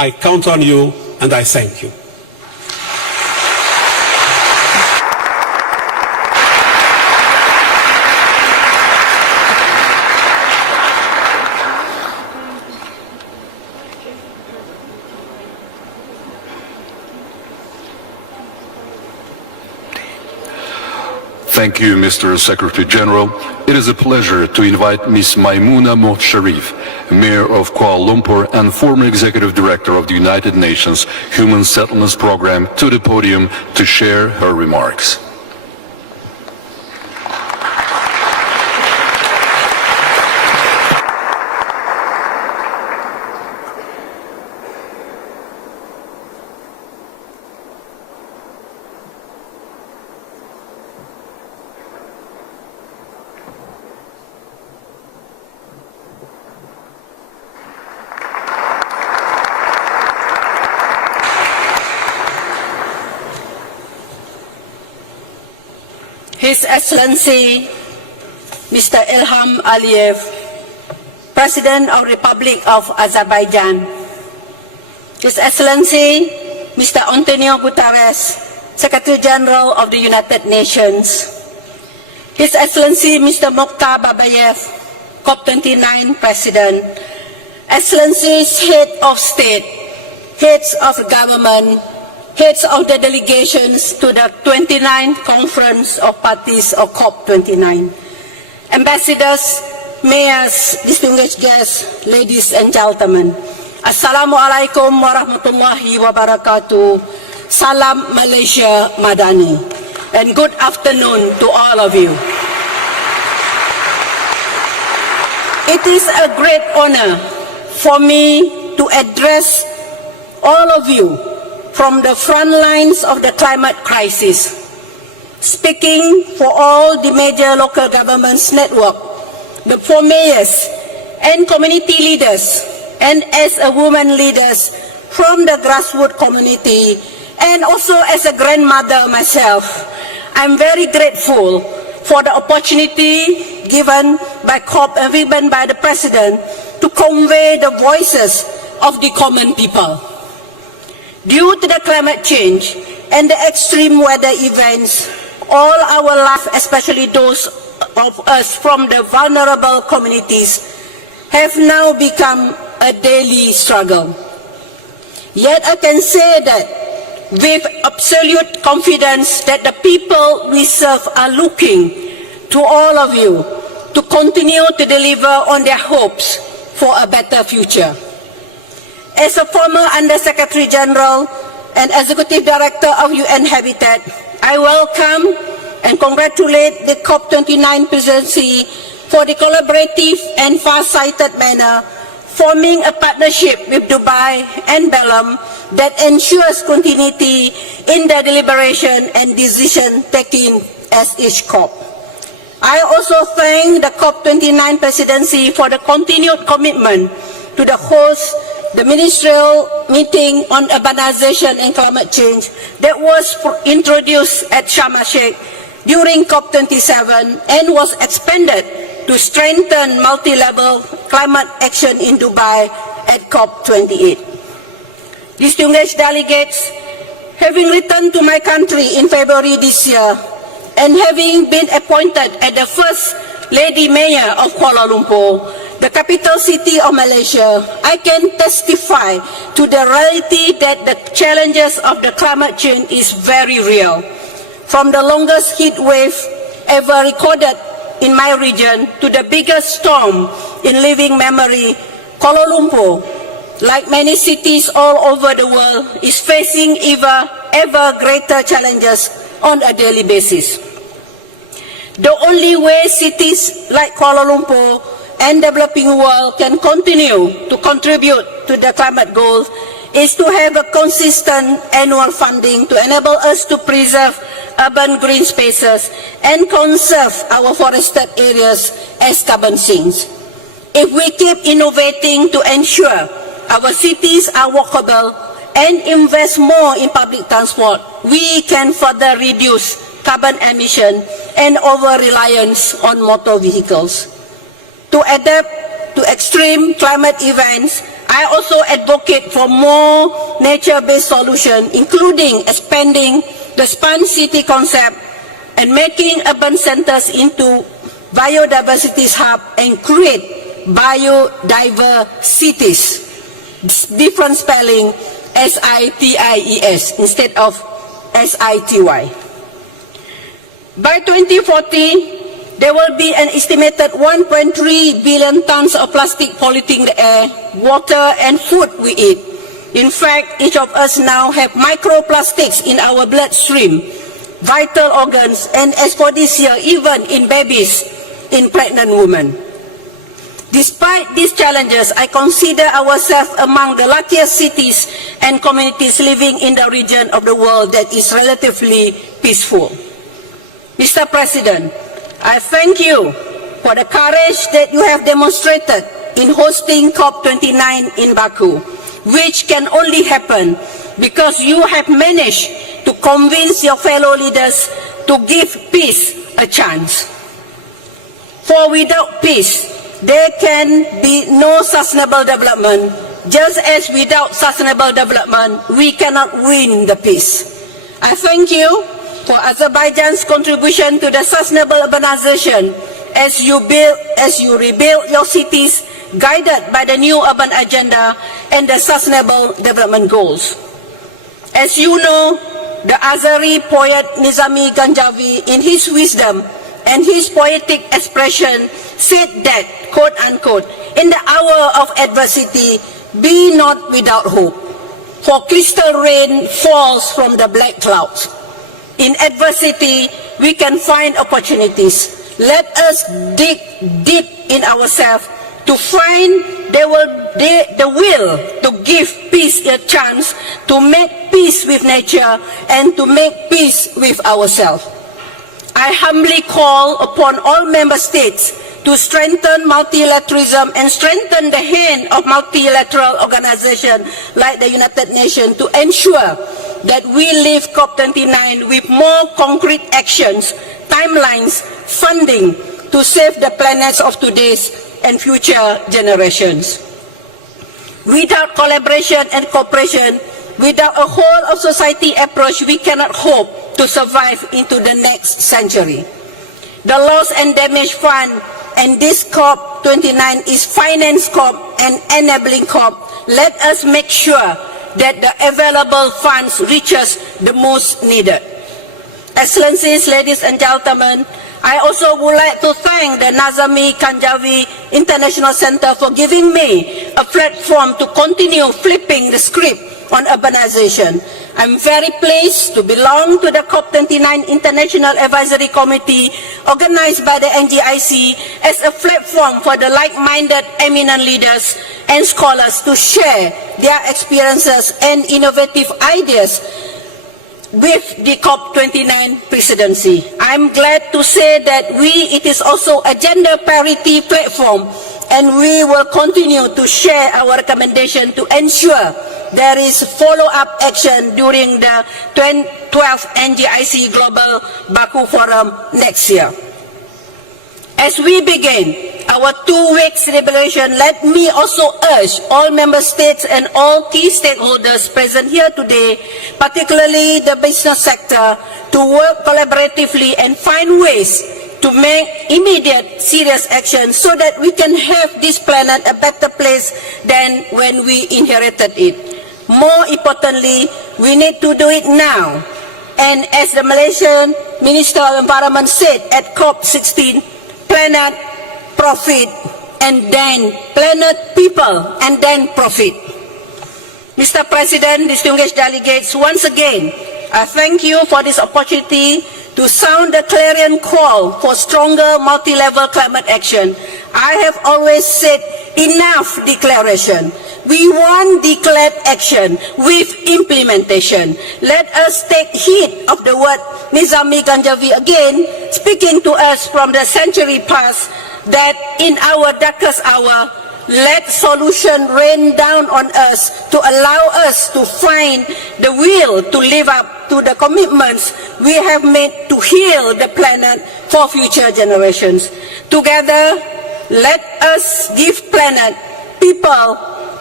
I count on you and I thank you. Thank you, Mr. Secretary General. It is a pleasure to invite Ms. Maimouna Mohd Sharif, Mayor of Kuala Lumpur and former Executive Director of the United Nations Human Settlements Program, to the podium to share her remarks. His Excellency Mr. Ilham Aliyev, President of the Republic of Azerbaijan, His Excellency Mr. Antonio Guterres, Secretary General of the United Nations, His Excellency Mr. Mokhtar Babayev, COP29 President, Excellencies, Head of State, Heads of Government, Heads of the delegations to the 29th Conference of Parties of COP29, Ambassadors, Mayors, distinguished guests, ladies and gentlemen, Assalamualaikum warahmatullahi wabarakatuh, Salam Malaysia Madani, and good afternoon to all of you. It is a great honor for me to address all of you from the front lines of the climate crisis, speaking for all the major local governments network, the four mayors and community leaders, and as a woman leaders from the grassroots community, and also as a grandmother myself, I'm very grateful for the opportunity given by COP and given by the President to convey the voices of the common people. Due to the climate change and the extreme weather events, all our life, especially those of us from the vulnerable communities, have now become a daily struggle. Yet I can say that with absolute confidence that the people we serve are looking to all of you to continue to deliver on their hopes for a better future. As a former Under-Secretary General and Executive Director of UN Habitat, I welcome and congratulate the COP29 presidency for the collaborative and far-sighted manner, forming a partnership with Dubai and Belém that ensures continuity in the deliberation and decision-taking as each COP. I also thank the COP29 presidency for the continued commitment to host the ministerial meeting on urbanization and climate change that was introduced at Sharm el-Sheikh during COP27 and was expanded to strengthen multi-level climate action in Dubai at COP28. Distinguished delegates, having returned to my country in February this year and having been appointed as the First Lady Mayor of Kuala Lumpur, the capital city of Malaysia, I can testify to the reality that the challenges of the climate change is very real. From the longest heat wave ever recorded in my region to the biggest storm in living memory, Kuala Lumpur, like many cities all over the world, is facing ever greater challenges on a daily basis. The only way cities like Kuala Lumpur and developing world can continue to contribute to the climate goals is to have a consistent annual funding to enable us to preserve urban green spaces and conserve our forested areas as carbon sinks. If we keep innovating to ensure our cities are walkable and invest more in public transport, we can further reduce carbon emission and over-reliance on motor vehicles. To adapt to extreme climate events, I also advocate for more nature-based solutions, including expanding the Span City concept and making urban centers into biodiversity hub and create biodiversities. Different spelling, S-I-T-I-E-S instead of S-I-T-Y. By 2040, there will be an estimated 1.3 billion tons of plastic polluting the air, water, and food we eat. In fact, each of us now have microplastics in our bloodstream, vital organs, and as for this year, even in babies, in pregnant women. Despite these challenges, I consider ourselves among the luckiest cities and communities living in the region of the world that is relatively peaceful. Mr. President, I thank you for the courage that you have demonstrated in hosting COP29 in Baku, which can only happen because you have managed to convince your fellow leaders to give peace a chance. For without peace, there can be no sustainable development, just as without sustainable development, we cannot win the peace. I thank you for Azerbaijan's contribution to the sustainable urbanization as you rebuild your cities, guided by the new urban agenda and the sustainable development goals. As you know, the Azeri poet Nizami Ganjavi, in his wisdom and his poetic expression, said that, quote unquote, in the hour of adversity, be not without hope, for crystal rain falls from the black clouds. In adversity, we can find opportunities. Let us dig deep in ourselves to find the will to give peace a chance, to make peace with nature, and to make peace with ourselves. I humbly call upon all member states to strengthen multilateralism and strengthen the hand of multilateral organizations like the United Nations to ensure that we leave COP29 with more concrete actions, timelines, funding to save the planets of today's and future generations. Without collaboration and cooperation, without a whole of society approach, we cannot hope to survive into the next century. The Loss and Damage Fund and this COP29 is finance COP and enabling COP. Let us make sure that the available funds reaches the most needed. Excellencies, ladies and gentlemen, I also would like to thank the Nazami Ganjavi International Center for giving me a platform to continue flipping the script on urbanization. I'm very pleased to belong to the COP29 International Advisory Committee organized by the NGIC as a platform for the like-minded eminent leaders and scholars to share their experiences and innovative ideas with the COP29 presidency. I'm glad to say that it is also a gender parity platform, and we will continue to share our recommendation to ensure there is follow-up action during the 12th NGIC Global Baku Forum next year. As we begin our 2-week celebration, let me also urge all member states and all key stakeholders present here today, particularly the business sector, to work collaboratively and find ways to make immediate serious action so that we can have this planet a better place than when we inherited it. More importantly, we need to do it now. And as the Malaysian Minister of Environment said at COP16, planet, profit, and then planet, people, and then profit. Mr. President, distinguished delegates, once again, I thank you for this opportunity to sound the clarion call for stronger multi-level climate action. I have always said, enough declaration. We want declared action with implementation. Let us take heed of the word Nizami Ganjavi again, speaking to us from the century past, that in our darkest hour, let solution rain down on us to allow us to find the will to live up to the commitments we have made to heal the planet for future generations. Together, let us give planet, people,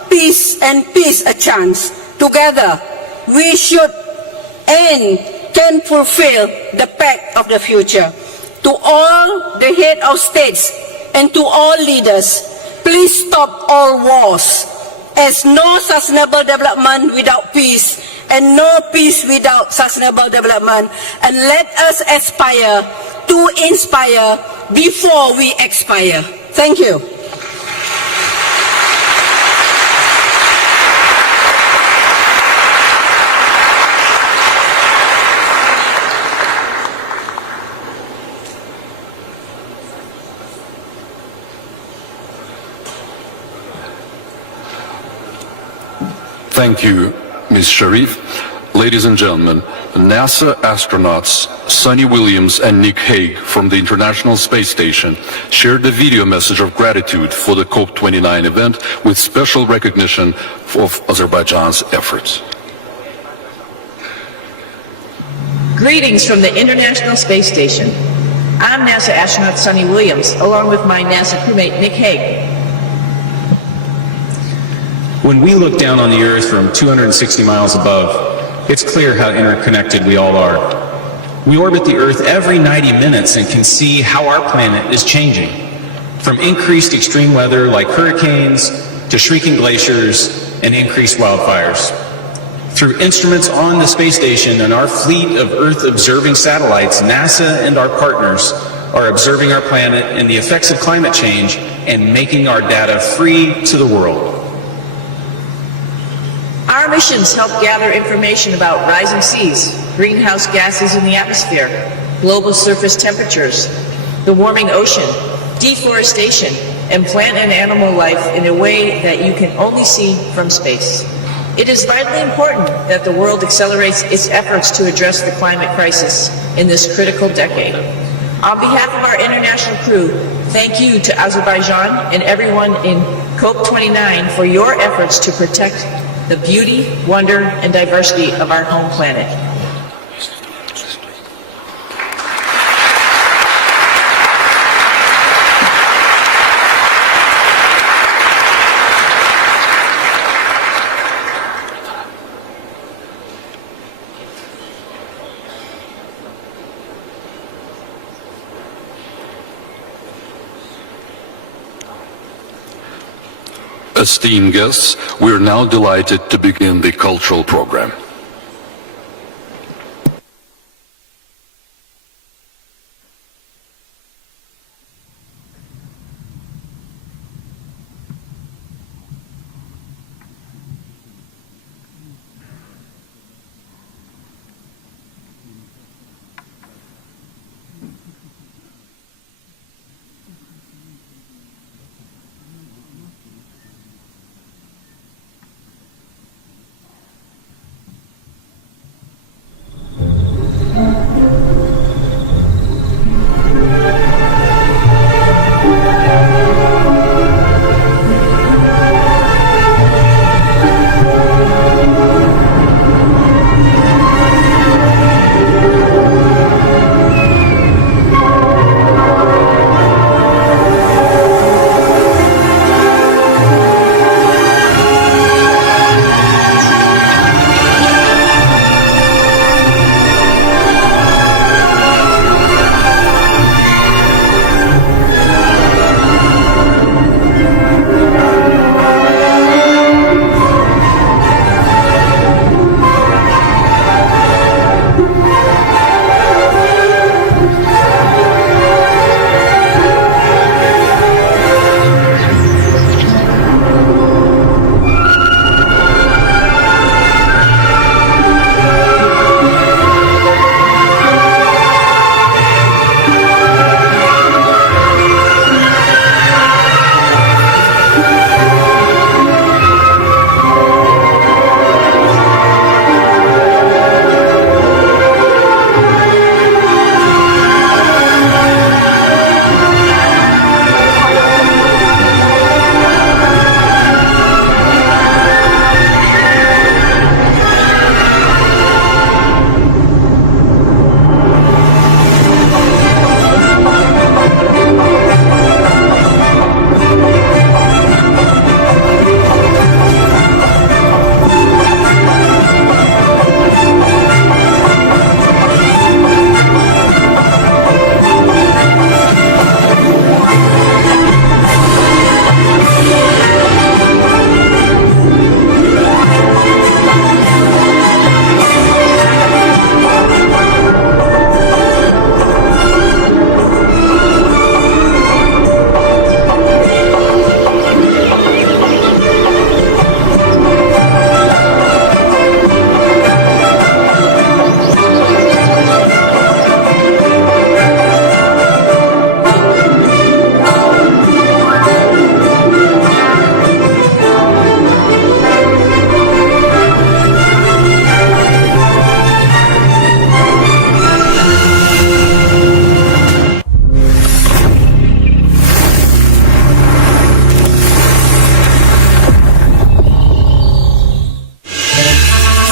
peace and peace a chance. Together, we should and can fulfill the pact of the future. To all the head of states and to all leaders, please stop all wars, as no sustainable development without peace and no peace without sustainable development. And let us aspire to inspire before we expire. Thank you. Thank you, Ms. Sharif. Ladies and gentlemen, NASA astronauts Sonny Williams and Nick Hague from the International Space Station shared a video message of gratitude for the COP29 event with special recognition of Azerbaijan's efforts. Greetings from the International Space Station. I'm NASA astronaut Sonny Williams, along with my NASA crewmate Nick Hague. When we look down on the Earth from 260 miles above, it's clear how interconnected we all are. We orbit the Earth every 90 minutes and can see how our planet is changing, from increased extreme weather like hurricanes to shrinking glaciers and increased wildfires. Through instruments on the space station and our fleet of Earth-observing satellites, NASA and our partners are observing our planet and the effects of climate change and making our data free to the world. Our missions help gather information about rising seas, greenhouse gases in the atmosphere, global surface temperatures, the warming ocean, deforestation, and plant and animal life in a way that you can only see from space. It is vitally important that the world accelerates its efforts to address the climate crisis in this critical decade. On behalf of our international crew, thank you to Azerbaijan and everyone in COP29 for your efforts to protect the beauty, wonder, and diversity of our home planet. Esteemed guests, we are now delighted to begin the cultural program.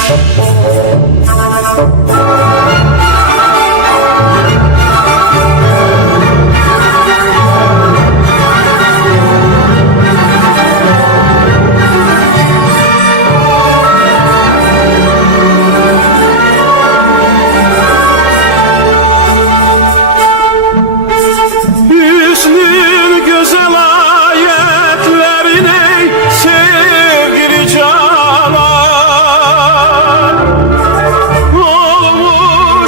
Hüsnün güzel ayetlerine sevgili canan olmuş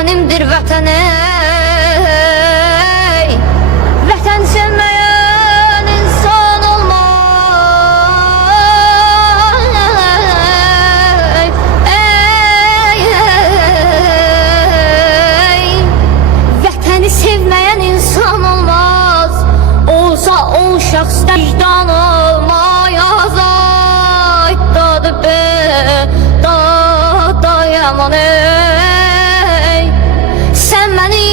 vətənimdir vətən ey. Vətən sevməyən insan olmaz ey, ey. Vətəni sevməyən insan olmaz. Olsa o şəxsdə vicdan olmayaz. Ay dadı be, yaman ey. Sən məni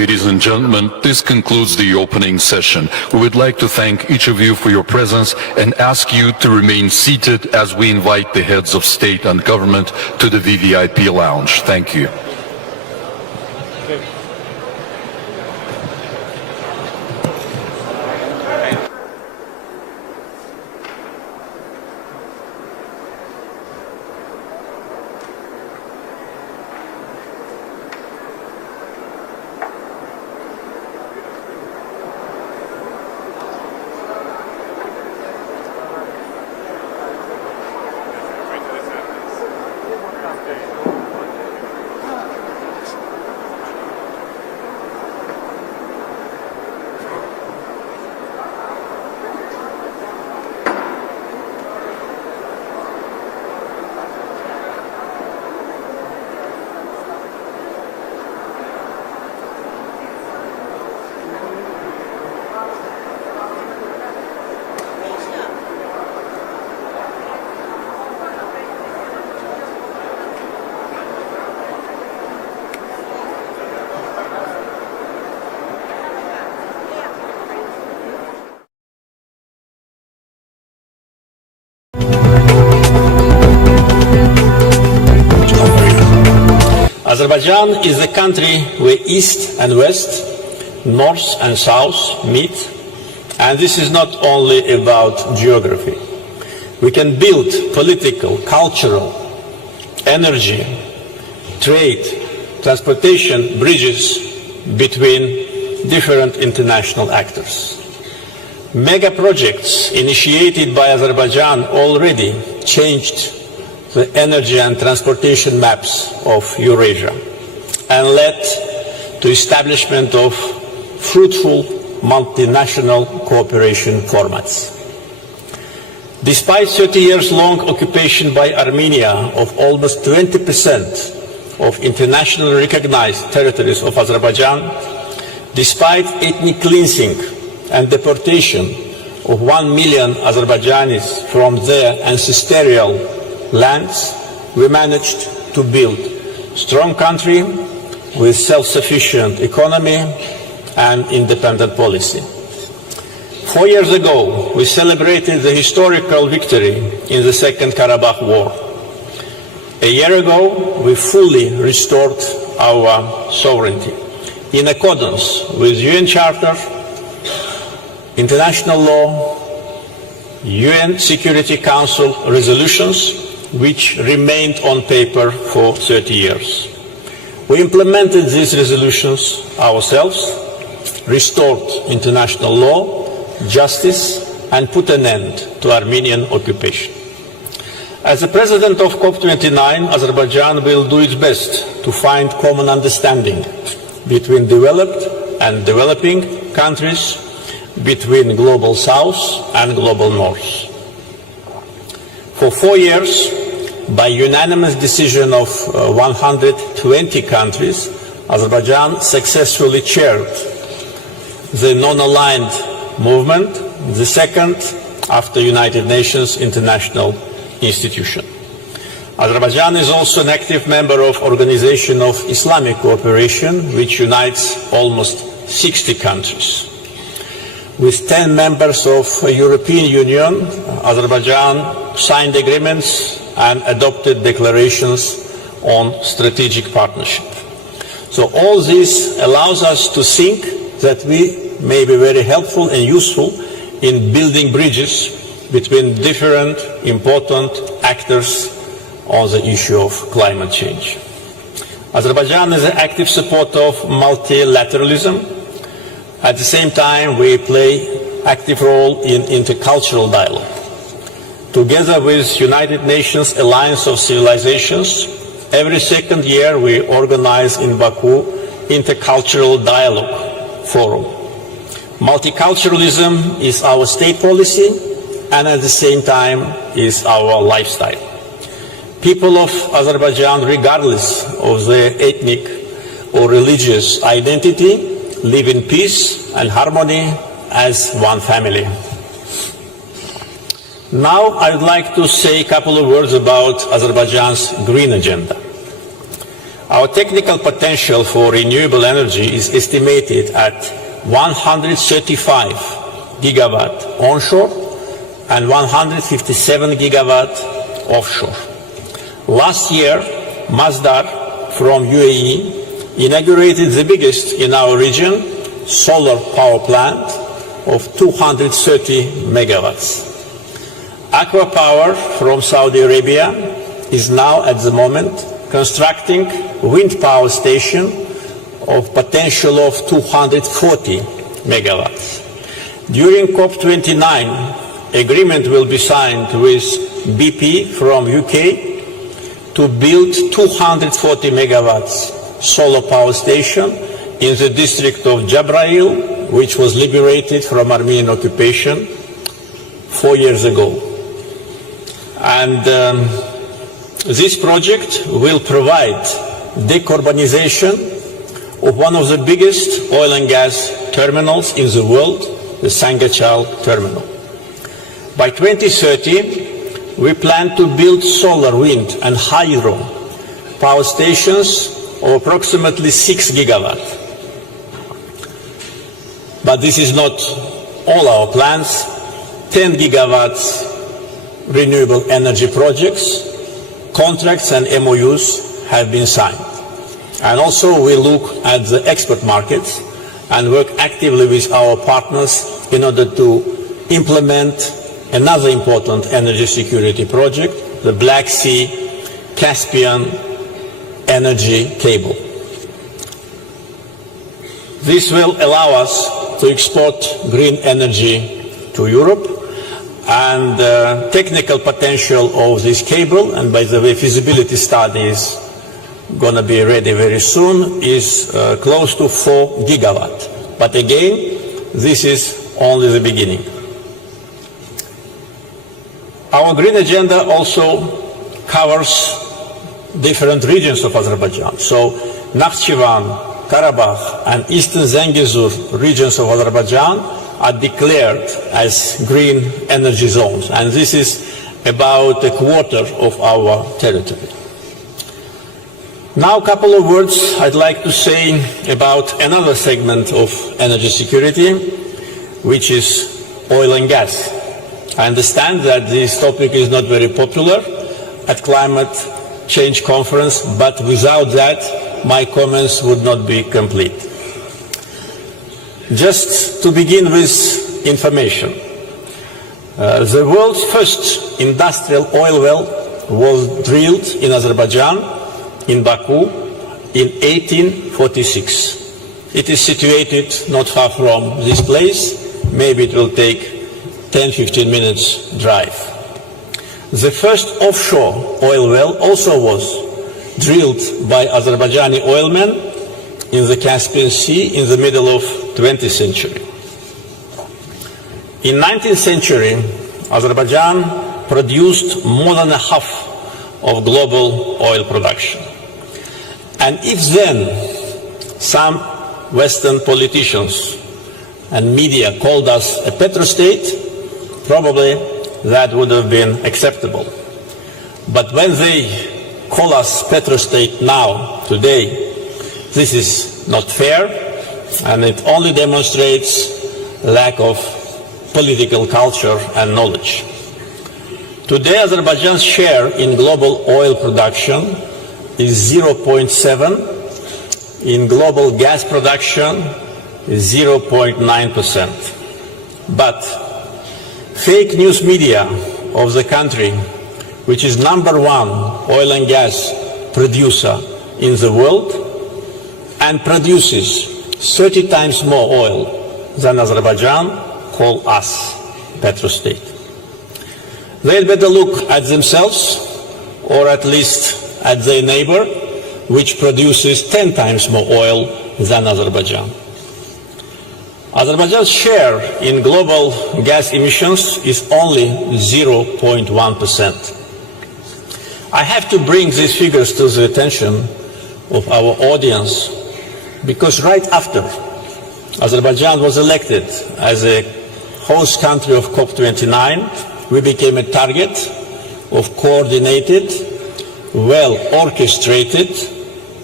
ladies and gentlemen, this concludes the opening session. We would like to thank each of you for your presence and ask you to remain seated as we invite the heads of state and government to the VVIP lounge. Thank you. Azerbaijan is a country where East and West, North and South meet, and this is not only about geography. We can build political, cultural, energy, trade, transportation bridges between different international actors. Mega projects initiated by Azerbaijan already changed the energy and transportation maps of Eurasia and led to establishment of fruitful multinational cooperation formats. Despite 30 years long occupation by Armenia of almost 20% of internationally recognized territories of Azerbaijan, despite ethnic cleansing and deportation of 1 million Azerbaijanis from their ancestral lands, we managed to build a strong country with self-sufficient economy and independent policy. 4 years ago, we celebrated the historical victory in the Second Karabakh War. A year ago, we fully restored our sovereignty in accordance with UN Charter, international law, UN Security Council resolutions, which remained on paper for 30 years. We implemented these resolutions ourselves, restored international law, justice, and put an end to Armenian occupation. As the president of COP29, Azerbaijan will do its best to find common understanding between developed and developing countries, between global south and global north. For 4 years, by unanimous decision of 120 countries, Azerbaijan successfully chaired the non-aligned movement, the second after United Nations International Institution. Azerbaijan is also an active member of Organization of Islamic Cooperation, which unites almost 60 countries. With 10 members of the European Union, Azerbaijan signed agreements and adopted declarations on strategic partnership. So all this allows us to think that we may be very helpful and useful in building bridges between different important actors on the issue of climate change. Azerbaijan is an active supporter of multilateralism. At the same time, we play active role in intercultural dialogue. Together with United Nations Alliance of Civilizations, every second year we organize in Baku Intercultural Dialogue Forum. Multiculturalism is our state policy and at the same time is our lifestyle. People of Azerbaijan, regardless of their ethnic or religious identity, live in peace and harmony as one family. Now I would like to say a couple of words about Azerbaijan's green agenda. Our technical potential for renewable energy is estimated at 135 gigawatt onshore and 157 gigawatt offshore. Last year, Masdar from UAE inaugurated the biggest in our region solar power plant of 230 megawatts. Aqua Power from Saudi Arabia is now at the moment constructing wind power station of potential of 240 megawatts. During COP29, agreement will be signed with BP from UK to build 240 megawatts solar power station in the district of Jabrail, which was liberated from Armenian occupation 4 years ago. And this project will provide decarbonization of one of the biggest oil and gas terminals in the world, the Sangachal terminal. By 2030, we plan to build solar, wind and hydro power stations of approximately 6 gigawatt. But this is not all our plans. 10 gigawatts renewable energy projects, contracts and MOUs have been signed. And also we look at the export markets and work actively with our partners in order to implement another important energy security project, the Black Sea Caspian energy cable. This will allow us to export green energy to Europe, and the technical potential of this cable, and by the way, feasibility study is going to be ready very soon, is close to 4 gigawatt. But again, this is only the beginning. Our green agenda also covers different regions of Azerbaijan. So Nakhchivan, Karabakh and Eastern Zangezur regions of Azerbaijan are declared as green energy zones, and this is about a quarter of our territory. Now a couple of words I'd like to say about another segment of energy security, which is oil and gas. I understand that this topic is not very popular at climate change conference, but without that my comments would not be complete. Just to begin with information. The world's first industrial oil well was drilled in Azerbaijan, in Baku, in 1846. It is situated not far from this place. Maybe it will take 10-15 minutes drive. The first offshore oil well also was drilled by Azerbaijani oilmen in the Caspian Sea in the middle of 20th century. In 19th century, Azerbaijan produced more than a half of global oil production. And if then some Western politicians and media called us a petrostate, probably that would have been acceptable. But when they call us petrostate now, today, this is not fair, and it only demonstrates lack of political culture and knowledge. Today, Azerbaijan's share in global oil production is 0.7, in global gas production is 0.9%. But fake news media of the country, which is #1 oil and gas producer in the world and produces 30 times more oil than Azerbaijan, call us petrostate. They'd better look at themselves, or at least at their neighbor, which produces 10 times more oil than Azerbaijan. Azerbaijan's share in global gas emissions is only 0.1%. I have to bring these figures to the attention of our audience because right after Azerbaijan was elected as a host country of COP29, we became a target of coordinated, well-orchestrated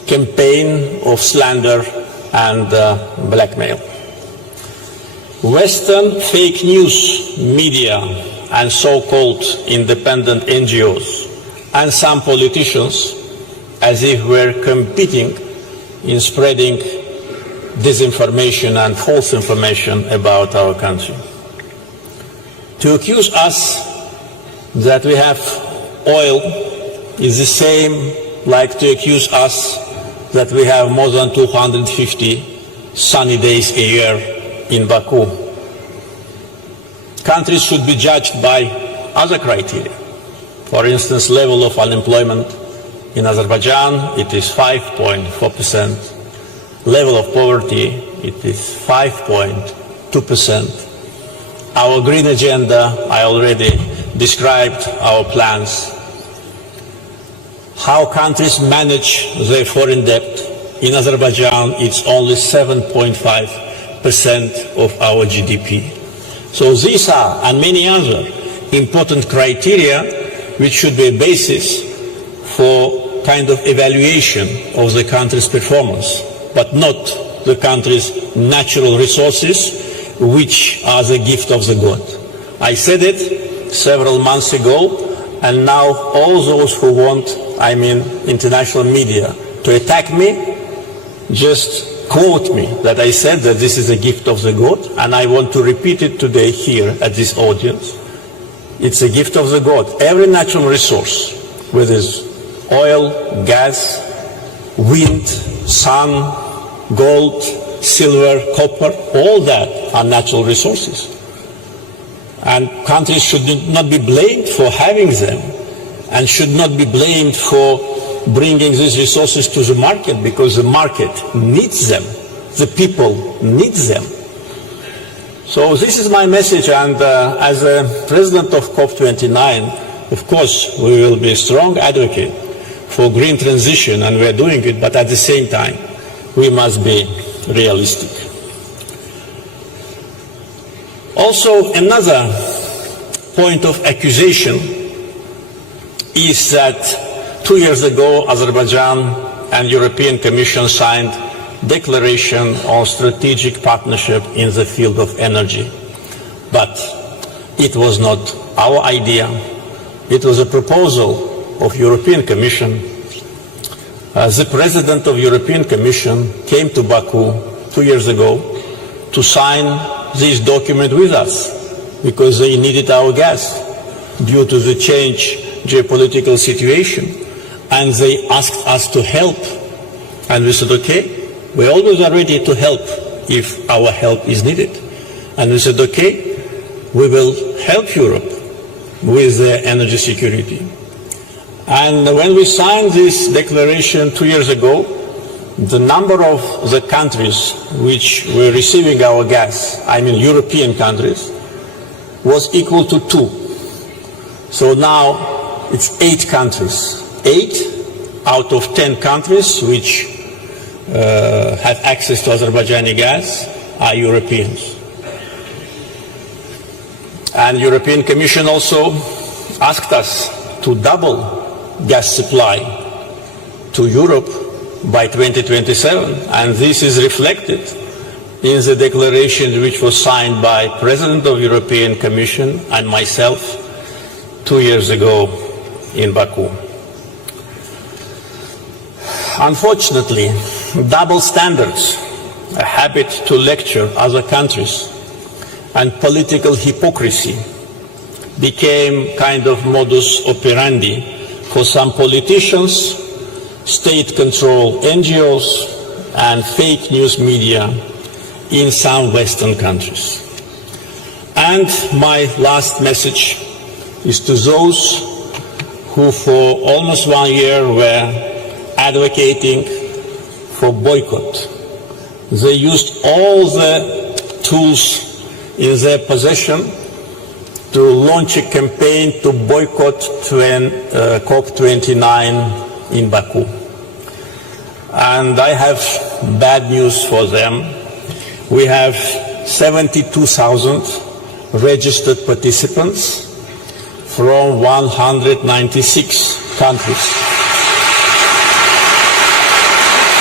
campaign of slander and blackmail. Western fake news media and so-called independent NGOs and some politicians, as if we're competing in spreading disinformation and false information about our country. To accuse us that we have oil is the same like to accuse us that we have more than 250 sunny days a year in Baku. Countries should be judged by other criteria. For instance, level of unemployment. In Azerbaijan, it is 5.4%. Level of poverty, it is 5.2%. Our green agenda, I already described our plans. How countries manage their foreign debt. In Azerbaijan, it's only 7.5% of our GDP. So these are, and many other, important criteria which should be a basis for kind of evaluation of the country's performance, but not the country's natural resources, which are the gift of the God. I said it several months ago, and now all those who want, international media, to attack me, just quote me that I said that this is a gift of the God, and I want to repeat it today here at this audience. It's a gift of the God. Every natural resource, whether it's oil, gas, wind, sun, gold, silver, copper, all that are natural resources. And countries should not be blamed for having them, and should not be blamed for bringing these resources to the market, because the market needs them. The people need them. So this is my message, and as a president of COP29, of course, we will be a strong advocate for green transition, and we are doing it, but at the same time, we must be realistic. Also, another point of accusation is that 2 years ago, Azerbaijan and European Commission signed declaration on strategic partnership in the field of energy. But it was not our idea. It was a proposal of European Commission. The President of European Commission came to Baku 2 years ago to sign this document with us because they needed our gas due to the change geopolitical situation, and they asked us to help, and we said, okay, we always are ready to help if our help is needed. And we said, okay, we will help Europe with their energy security. And when we signed this declaration 2 years ago, the number of the countries which were receiving our gas, European countries, was equal to 2. So now it's 8 countries. 8 out of 10 countries which have access to Azerbaijani gas are Europeans. And European Commission also asked us to double gas supply to Europe by 2027, and this is reflected in the declaration which was signed by President of European Commission and myself 2 years ago in Baku. Unfortunately, double standards, a habit to lecture other countries, and political hypocrisy became kind of modus operandi for some politicians, state-controlled NGOs, and fake news media in some Western countries. And my last message is to those who for almost 1 year were advocating for boycott. They used all the tools in their possession to launch a campaign to boycott COP29 in Baku. And I have bad news for them. We have 72,000 registered participants from 196 countries.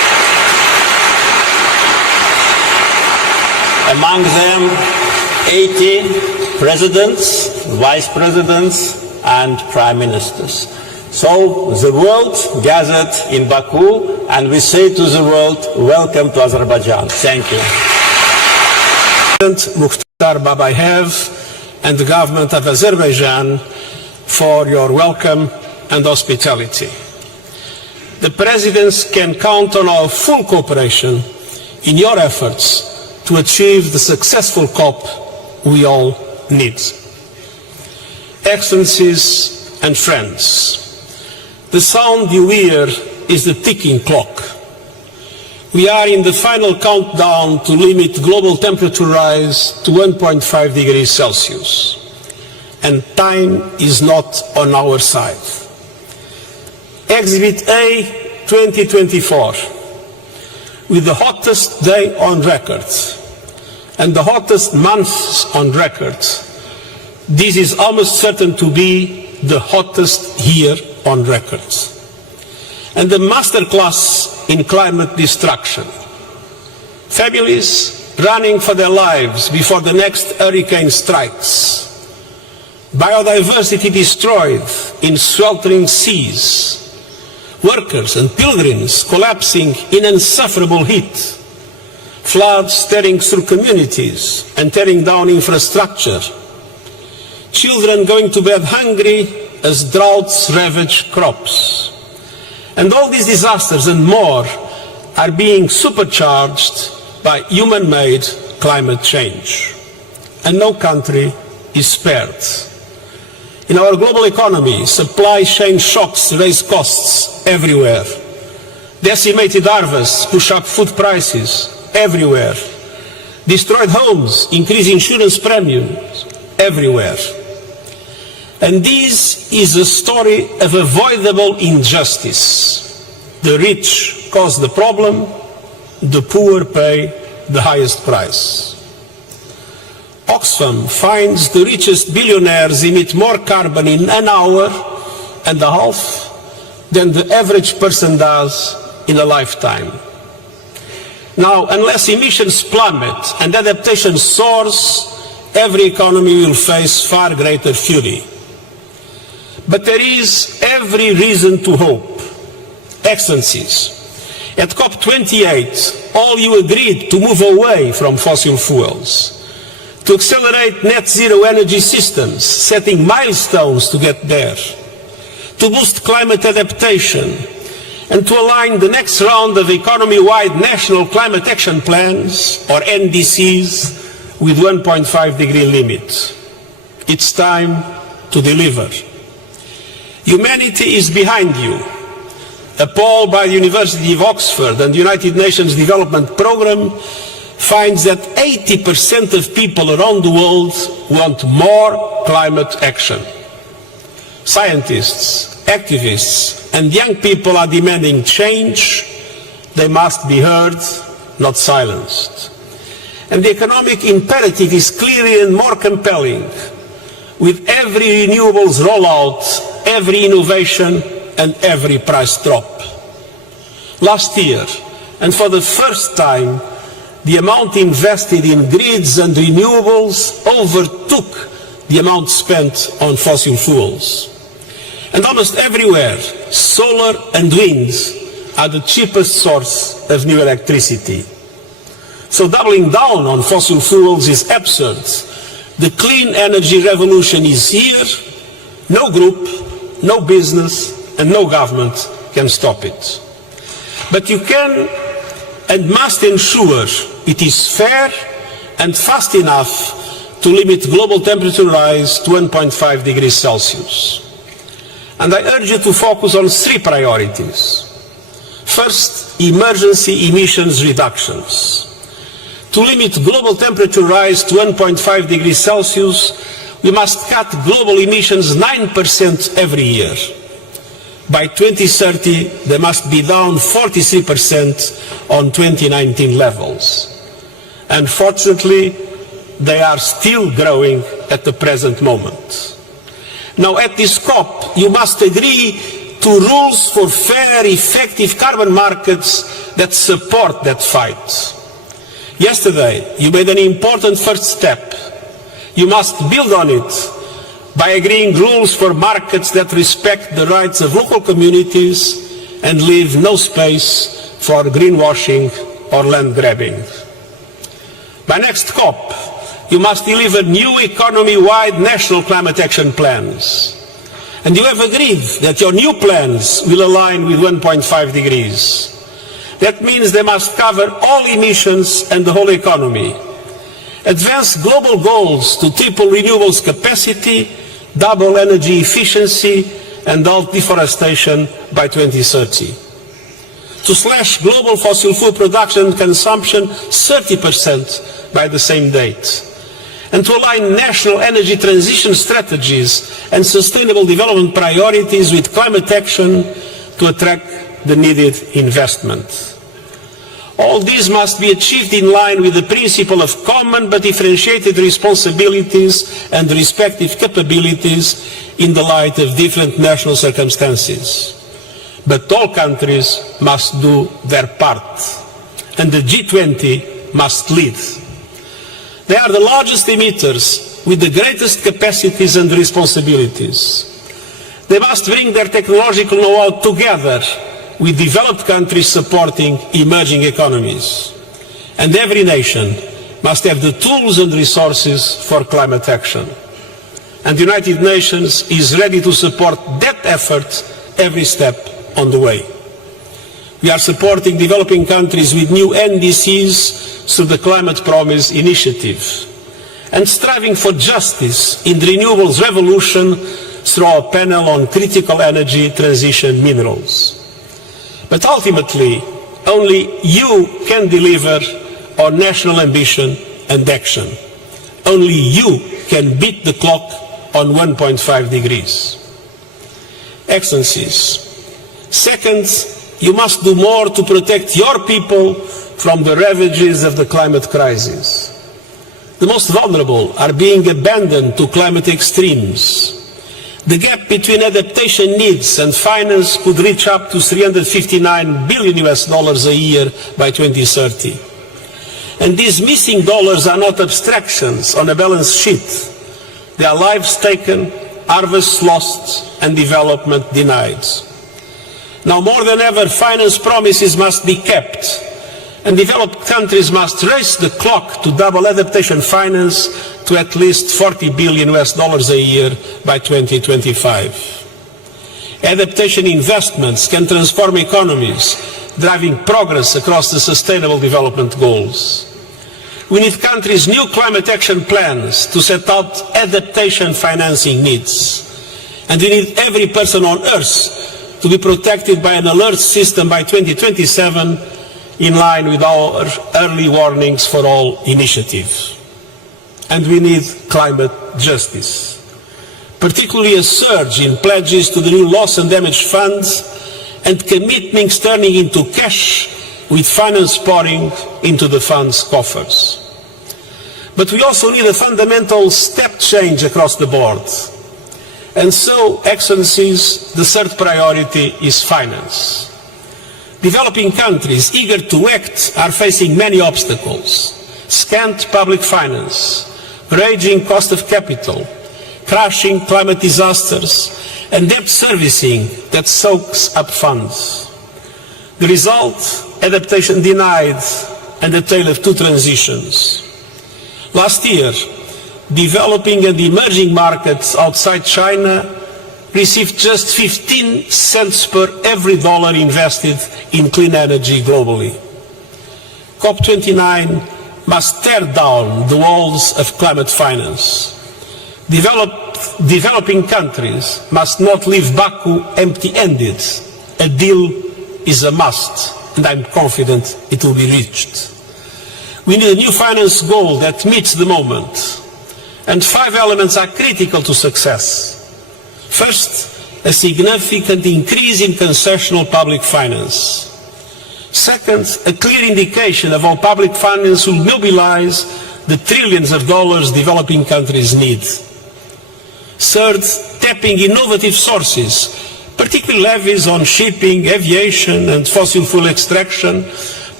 among them 80 presidents, vice presidents, and prime ministers. So the world gathered in Baku, and we say to the world, welcome to Azerbaijan. Thank you. President Mukhtar Babayev and the government of Azerbaijan for your welcome and hospitality. The presidents can count on our full cooperation in your efforts to achieve the successful COP we all need. Excellencies and friends, the sound you hear is the ticking clock. We are in the final countdown to limit global temperature rise to 1.5 degrees Celsius, and time is not on our side. Exhibit A 2024, with the hottest day on record and the hottest months on record, this is almost certain to be the hottest year on record. And the masterclass in climate destruction. Families running for their lives before the next hurricane strikes. Biodiversity destroyed in sweltering seas. Workers and pilgrims collapsing in insufferable heat. Floods tearing through communities and tearing down infrastructure. Children going to bed hungry as droughts ravage crops. And all these disasters and more are being supercharged by human-made climate change. And no country is spared. In our global economy, supply chain shocks raise costs everywhere. Decimated harvests push up food prices everywhere. Destroyed homes increase insurance premiums everywhere. And this is a story of avoidable injustice. The rich cause the problem, the poor pay the highest price. Oxfam finds the richest billionaires emit more carbon in an hour and a half than the average person does in a lifetime. Now, unless emissions plummet and adaptation soars, every economy will face far greater fury. But there is every reason to hope. Excellencies, at COP28, all you agreed to move away from fossil fuels, to accelerate net zero energy systems, setting milestones to get there, to boost climate adaptation, and to align the next round of economy-wide national climate action plans, or NDCs, with 1.5 degree limit. It's time to deliver. Humanity is behind you. A poll by the University of Oxford and the United Nations Development Programme finds that 80% of people around the world want more climate action. Scientists, activists, and young people are demanding change. They must be heard, not silenced. And the economic imperative is clearer and more compelling. With every renewables rollout, every innovation, and every price drop. Last year, and for the first time, the amount invested in grids and renewables overtook the amount spent on fossil fuels. And almost everywhere, solar and wind are the cheapest source of new electricity. So doubling down on fossil fuels is absurd. The clean energy revolution is here. No group, no business, and no government can stop it. But you can and must ensure it is fair and fast enough to limit global temperature rise to 1.5 degrees Celsius. And I urge you to focus on three priorities. First, emergency emissions reductions. To limit global temperature rise to 1.5 degrees Celsius, we must cut global emissions 9% every year. By 2030, they must be down 43% on 2019 levels. Unfortunately, they are still growing at the present moment. Now, at this COP, you must agree to rules for fair, effective carbon markets that support that fight. Yesterday, you made an important first step. You must build on it by agreeing rules for markets that respect the rights of local communities and leave no space for greenwashing or land grabbing. By next COP, you must deliver new economy-wide national climate action plans. And you have agreed that your new plans will align with 1.5 degrees. That means they must cover all emissions and the whole economy. Advance global goals to triple renewables capacity, double energy efficiency, and halt deforestation by 2030. To slash global fossil fuel production and consumption 30% by the same date. And to align national energy transition strategies and sustainable development priorities with climate action to attract the needed investment. All these must be achieved in line with the principle of common but differentiated responsibilities and respective capabilities in the light of different national circumstances. But all countries must do their part, and the G20 must lead. They are the largest emitters with the greatest capacities and responsibilities. They must bring their technological know-how together with developed countries supporting emerging economies. And every nation must have the tools and resources for climate action. And the United Nations is ready to support that effort every step on the way. We are supporting developing countries with new NDCs through the Climate Promise Initiative, and striving for justice in the renewables revolution through our panel on critical energy transition minerals. But ultimately, only you can deliver on national ambition and action. Only you can beat the clock on 1.5 degrees. Excellencies, second, you must do more to protect your people from the ravages of the climate crisis. The most vulnerable are being abandoned to climate extremes. The gap between adaptation needs and finance could reach up to $359 billion a year by 2030. And these missing dollars are not abstractions on a balance sheet. They are lives taken, harvests lost, and development denied. Now more than ever, finance promises must be kept, and developed countries must race the clock to double adaptation finance to at least $40 billion a year by 2025. Adaptation investments can transform economies, driving progress across the Sustainable Development Goals. We need countries' new climate action plans to set out adaptation financing needs. And we need every person on Earth to be protected by an alert system by 2027, in line with our early warnings for all initiatives. And we need climate justice, particularly a surge in pledges to the new loss and damage funds and commitments turning into cash with finance pouring into the fund's coffers. But we also need a fundamental step change across the board. And so, Excellencies, the third priority is finance. Developing countries eager to act are facing many obstacles: scant public finance, raging cost of capital, crashing climate disasters, and debt servicing that soaks up funds. The result, adaptation denied and a tale of two transitions. Last year, developing and emerging markets outside China received just 15 cents per every dollar invested in clean energy globally. COP29 must tear down the walls of climate finance. Developing countries must not leave Baku empty-handed. A deal is a must, and I'm confident it will be reached. We need a new finance goal that meets the moment. And 5 elements are critical to success. First, a significant increase in concessional public finance. Second, a clear indication of how public finance will mobilize the trillions of dollars developing countries need. Third, tapping innovative sources, particularly levies on shipping, aviation, and fossil fuel extraction,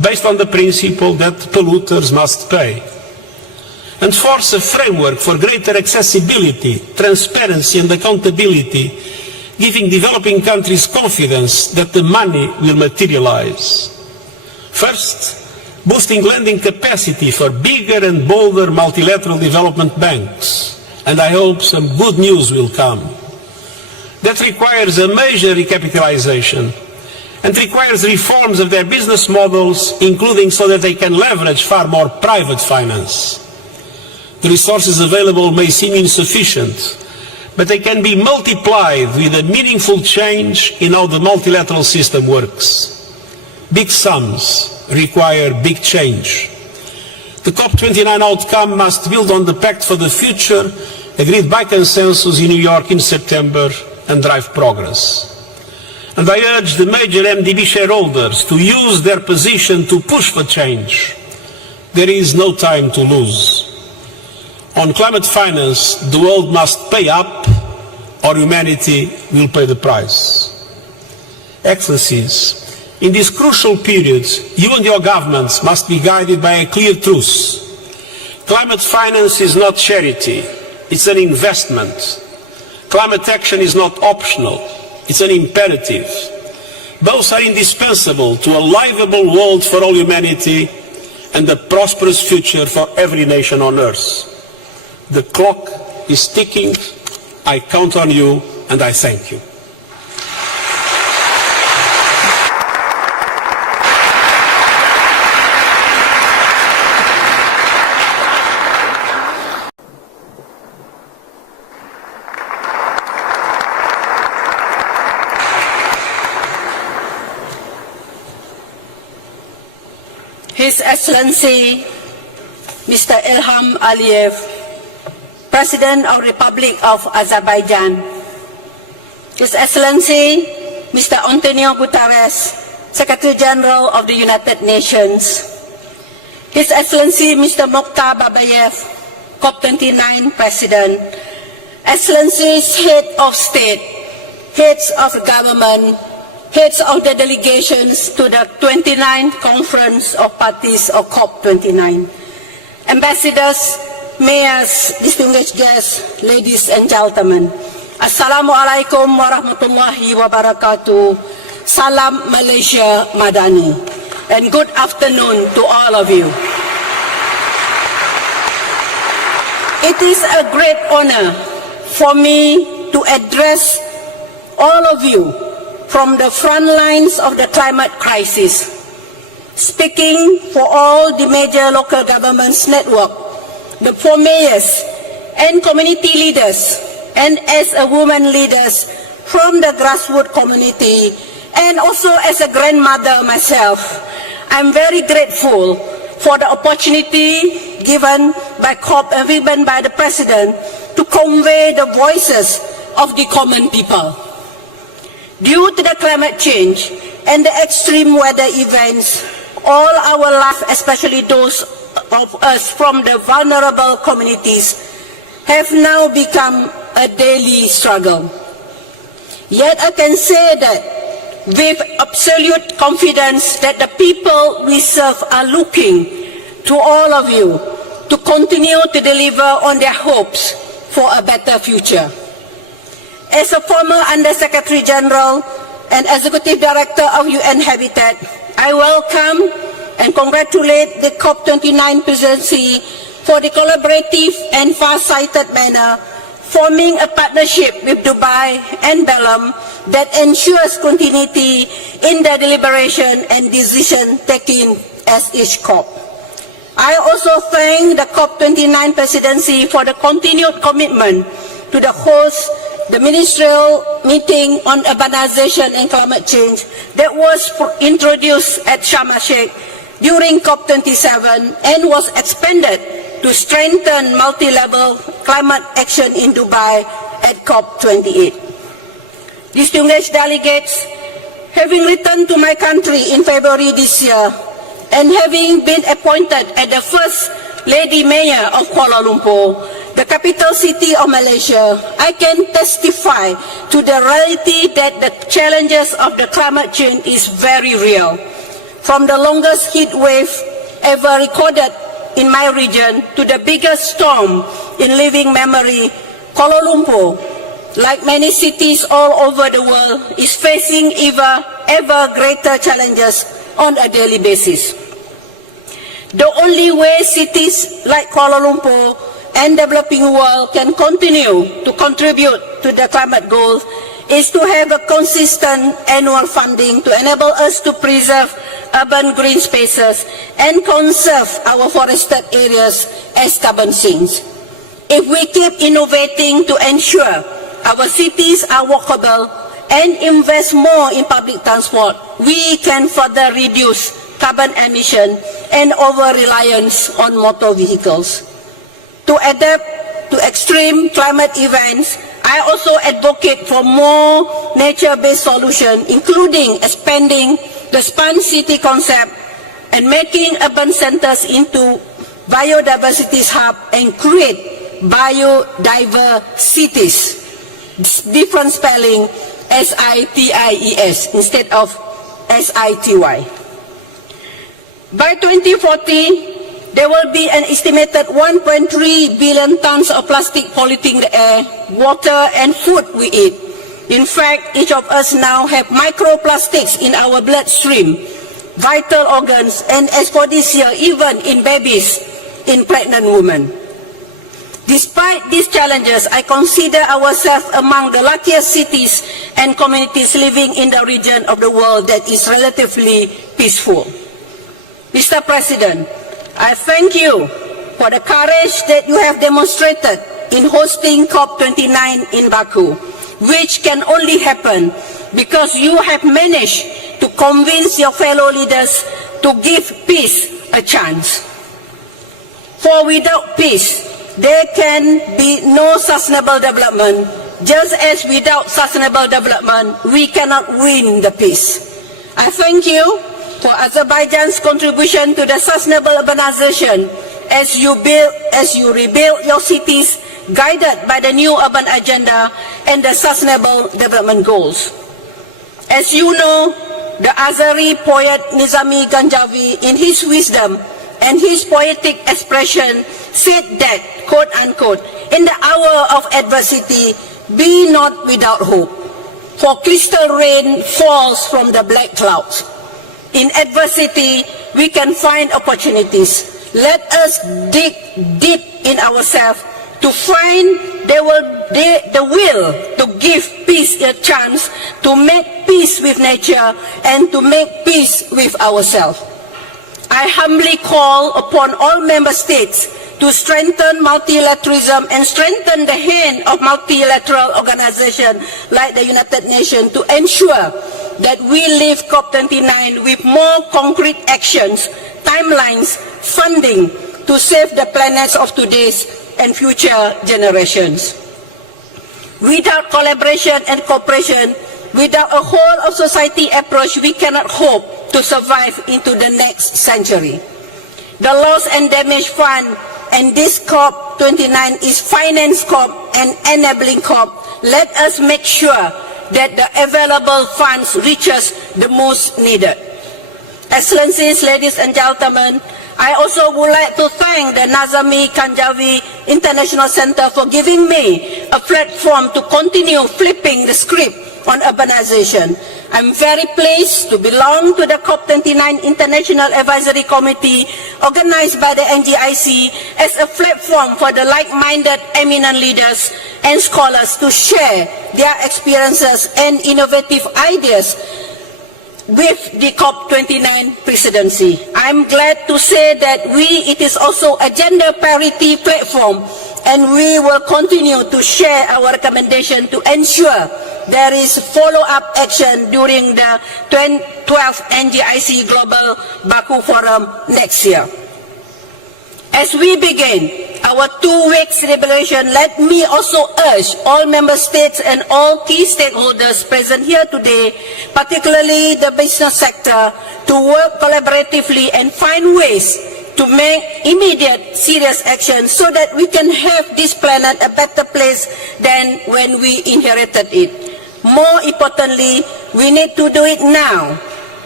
based on the principle that polluters must pay, and force a framework for greater accessibility, transparency and accountability, giving developing countries confidence that the money will materialize. First, boosting lending capacity for bigger and bolder multilateral development banks, and I hope some good news will come. That requires a major recapitalization and requires reforms of their business models, including so that they can leverage far more private finance. The resources available may seem insufficient, but they can be multiplied with a meaningful change in how the multilateral system works. Big sums require big change. The COP29 outcome must build on the Pact for the Future, agreed by consensus in New York in September, and drive progress. And I urge the major MDB shareholders to use their position to push for change. There is no time to lose. On climate finance, the world must pay up or humanity will pay the price. Excellencies, in this crucial period, you and your governments must be guided by a clear truth. Climate finance is not charity, it's an investment. Climate action is not optional, it's an imperative. Both are indispensable to a livable world for all humanity and a prosperous future for every nation on earth. The clock is ticking. I count on you and I thank you. His Excellency Mr. Ilham Aliyev, President of the Republic of Azerbaijan, His Excellency Mr. Antonio Guterres, Secretary General of the United Nations, His Excellency Mr. Mokhtar Babayev, COP29 President, Excellencies, Head of State, Heads of Government, Heads of the delegations to the 29th Conference of Parties of COP29, Ambassadors, Mayors, distinguished guests, ladies and gentlemen, Assalamualaikum warahmatullahi wabarakatuh, Salam Malaysia Madani, and good afternoon to all of you. It is a great honor for me to address all of you from the front lines of the climate crisis, speaking for all the major local governments network, the four mayors and community leaders, and as a woman leaders from the grassroots community, and also as a grandmother myself. I'm very grateful for the opportunity given by COP and given by the President to convey the voices of the common people. Due to the climate change and the extreme weather events, all our life, especially those of us from the vulnerable communities, have now become a daily struggle. Yet I can say that with absolute confidence that the people we serve are looking to all of you to continue to deliver on their hopes for a better future. As a former Under-Secretary General and Executive Director of UN Habitat, I welcome and congratulate the COP29 presidency for the collaborative and far-sighted manner, forming a partnership with Dubai and Belgium that ensures continuity in the deliberation and decision taking as each COP. I also thank the COP29 presidency for the continued commitment to host the ministerial meeting on urbanization and climate change that was introduced at Sharm el-Sheikh during COP27 and was expanded to strengthen multi-level climate action in Dubai at COP28. Distinguished delegates, having returned to my country in February this year and having been appointed as the First Lady Mayor of Kuala Lumpur, the capital city of Malaysia, I can testify to the reality that the challenges of the climate change is very real. from the longest heat wave ever recorded in my region to the biggest storm in living memory, Kuala Lumpur, like many cities all over the world, is facing ever greater challenges on a daily basis. The only way cities like Kuala Lumpur and developing world can continue to contribute to the climate goals is to have a consistent annual funding to enable us to preserve urban green spaces and conserve our forested areas as carbon sinks. If we keep innovating to ensure our cities are walkable and invest more in public transport, we can further reduce carbon emission and over-reliance on motor vehicles. To adapt to extreme climate events, I also advocate for more nature-based solutions, including expanding the Smart City concept and making urban centers into biodiversity hubs and create biodiversities. Different spelling, S-I-T-I-E-S instead of S-I-T-Y. By 2040, there will be an estimated 1.3 billion tons of plastic polluting the air, water, and food we eat. In fact, each of us now have microplastics in our bloodstream, vital organs, and as for this year, even in babies, in pregnant women. Despite these challenges, I consider ourselves among the luckiest cities and communities living in the region of the world that is relatively peaceful. Mr. President, I thank you for the courage that you have demonstrated in hosting COP29 in Baku, which can only happen because you have managed to convince your fellow leaders to give peace a chance. For without peace, there can be no sustainable development, just as without sustainable development, we cannot win the peace. I thank you for Azerbaijan's contribution to the sustainable urbanization as you rebuild your cities, guided by the new urban agenda and the sustainable development goals. As you know, the Azeri poet Nizami Ganjavi, in his wisdom and his poetic expression, said that, quote unquote, in the hour of adversity, be not without hope, for crystal rain falls from the black clouds. In adversity, we can find opportunities. Let us dig deep in ourselves to find the will to give peace a chance, to make peace with nature, and to make peace with ourselves. I humbly call upon all member states to strengthen multilateralism and strengthen the hand of multilateral organizations like the United Nations to ensure that we leave COP29 with more concrete actions, timelines, funding to save the planets of today's and future generations. Without collaboration and cooperation, without a whole of society approach, we cannot hope to survive into the next century. The Loss and Damage Fund and this COP29 is finance COP and enabling COP. Let us make sure that the available funds reaches the most needed. Excellencies, ladies and gentlemen, I also would like to thank the Nazami Kanjavi International Center for giving me a platform to continue flipping the script on urbanization. I'm very pleased to belong to the COP29 International Advisory Committee organized by the NGIC as a platform for the like-minded eminent leaders and scholars to share their experiences and innovative ideas with the COP29 presidency. I'm glad to say that it is also a gender parity platform, and we will continue to share our recommendation to ensure there is follow-up action during the 12th NGIC Global Baku Forum next year. As we begin our 2-week celebration, let me also urge all member states and all key stakeholders present here today, particularly the business sector, to work collaboratively and find ways to make immediate serious action so that we can have this planet a better place than when we inherited it. More importantly, we need to do it now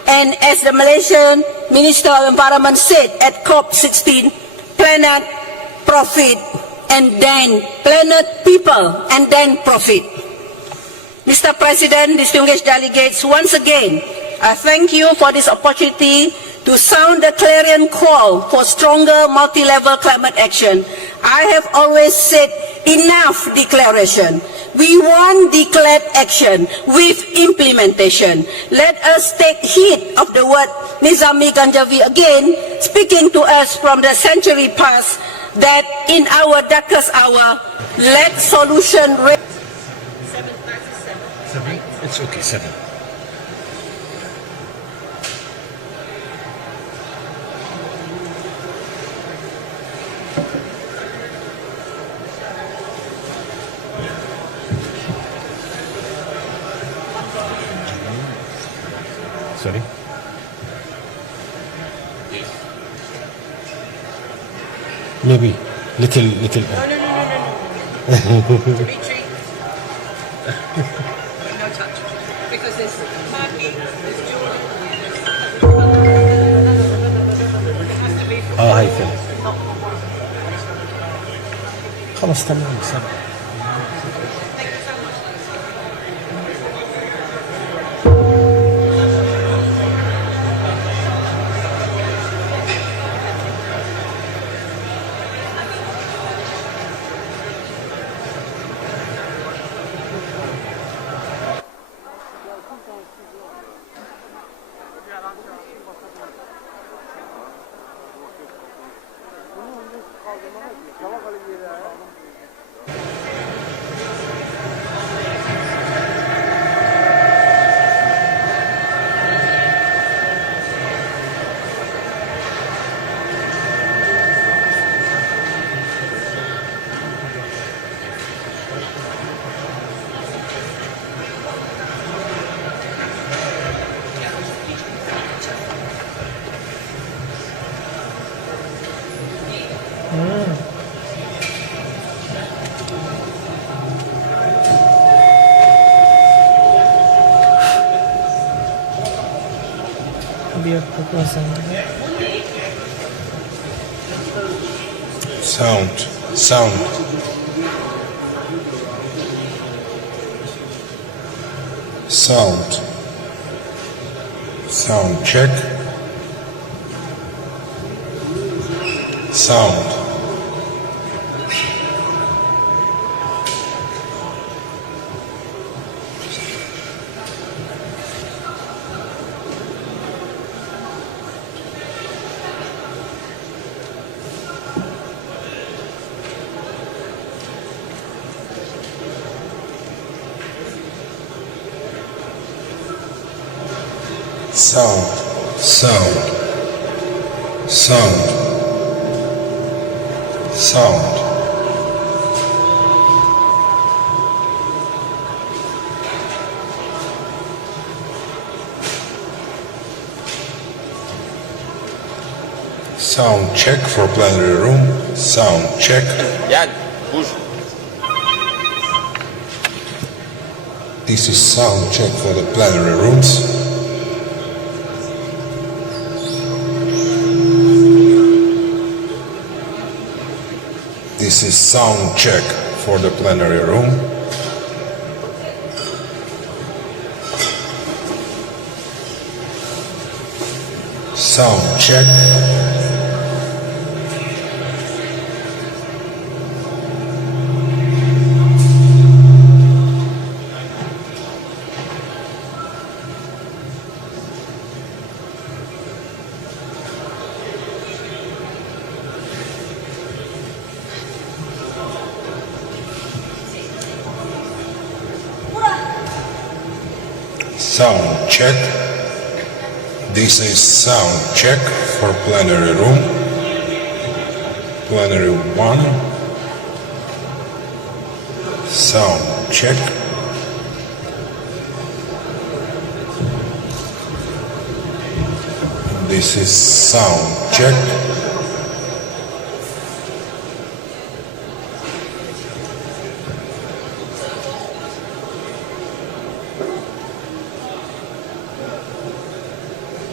And as the Malaysian Minister of Environment said at COP16, planet, profit, and then planet, people, and then profit. Mr. President, distinguished delegates, once again, I thank you for this opportunity to sound the clarion call for stronger multi-level climate action. I have always said enough declaration. We want declared action with implementation. Let us take heed of the word Nizami Ganjavi again, speaking to us from the century past, that in our darkest hour, let solution reach. 7? It's okay, 7. Sorry? Maybe little. No. Retreat. No touch. Because there's Turkey, there's Jordan, اه هاي فيلم خلص تمام 7. Sound check. Sound. Sound. Sound check for plenary room. Sound check. This is sound check for the plenary rooms. This is sound check for the plenary room. Sound check. Sound check. This is sound check for plenary room. Plenary 1. Sound check. This is sound check.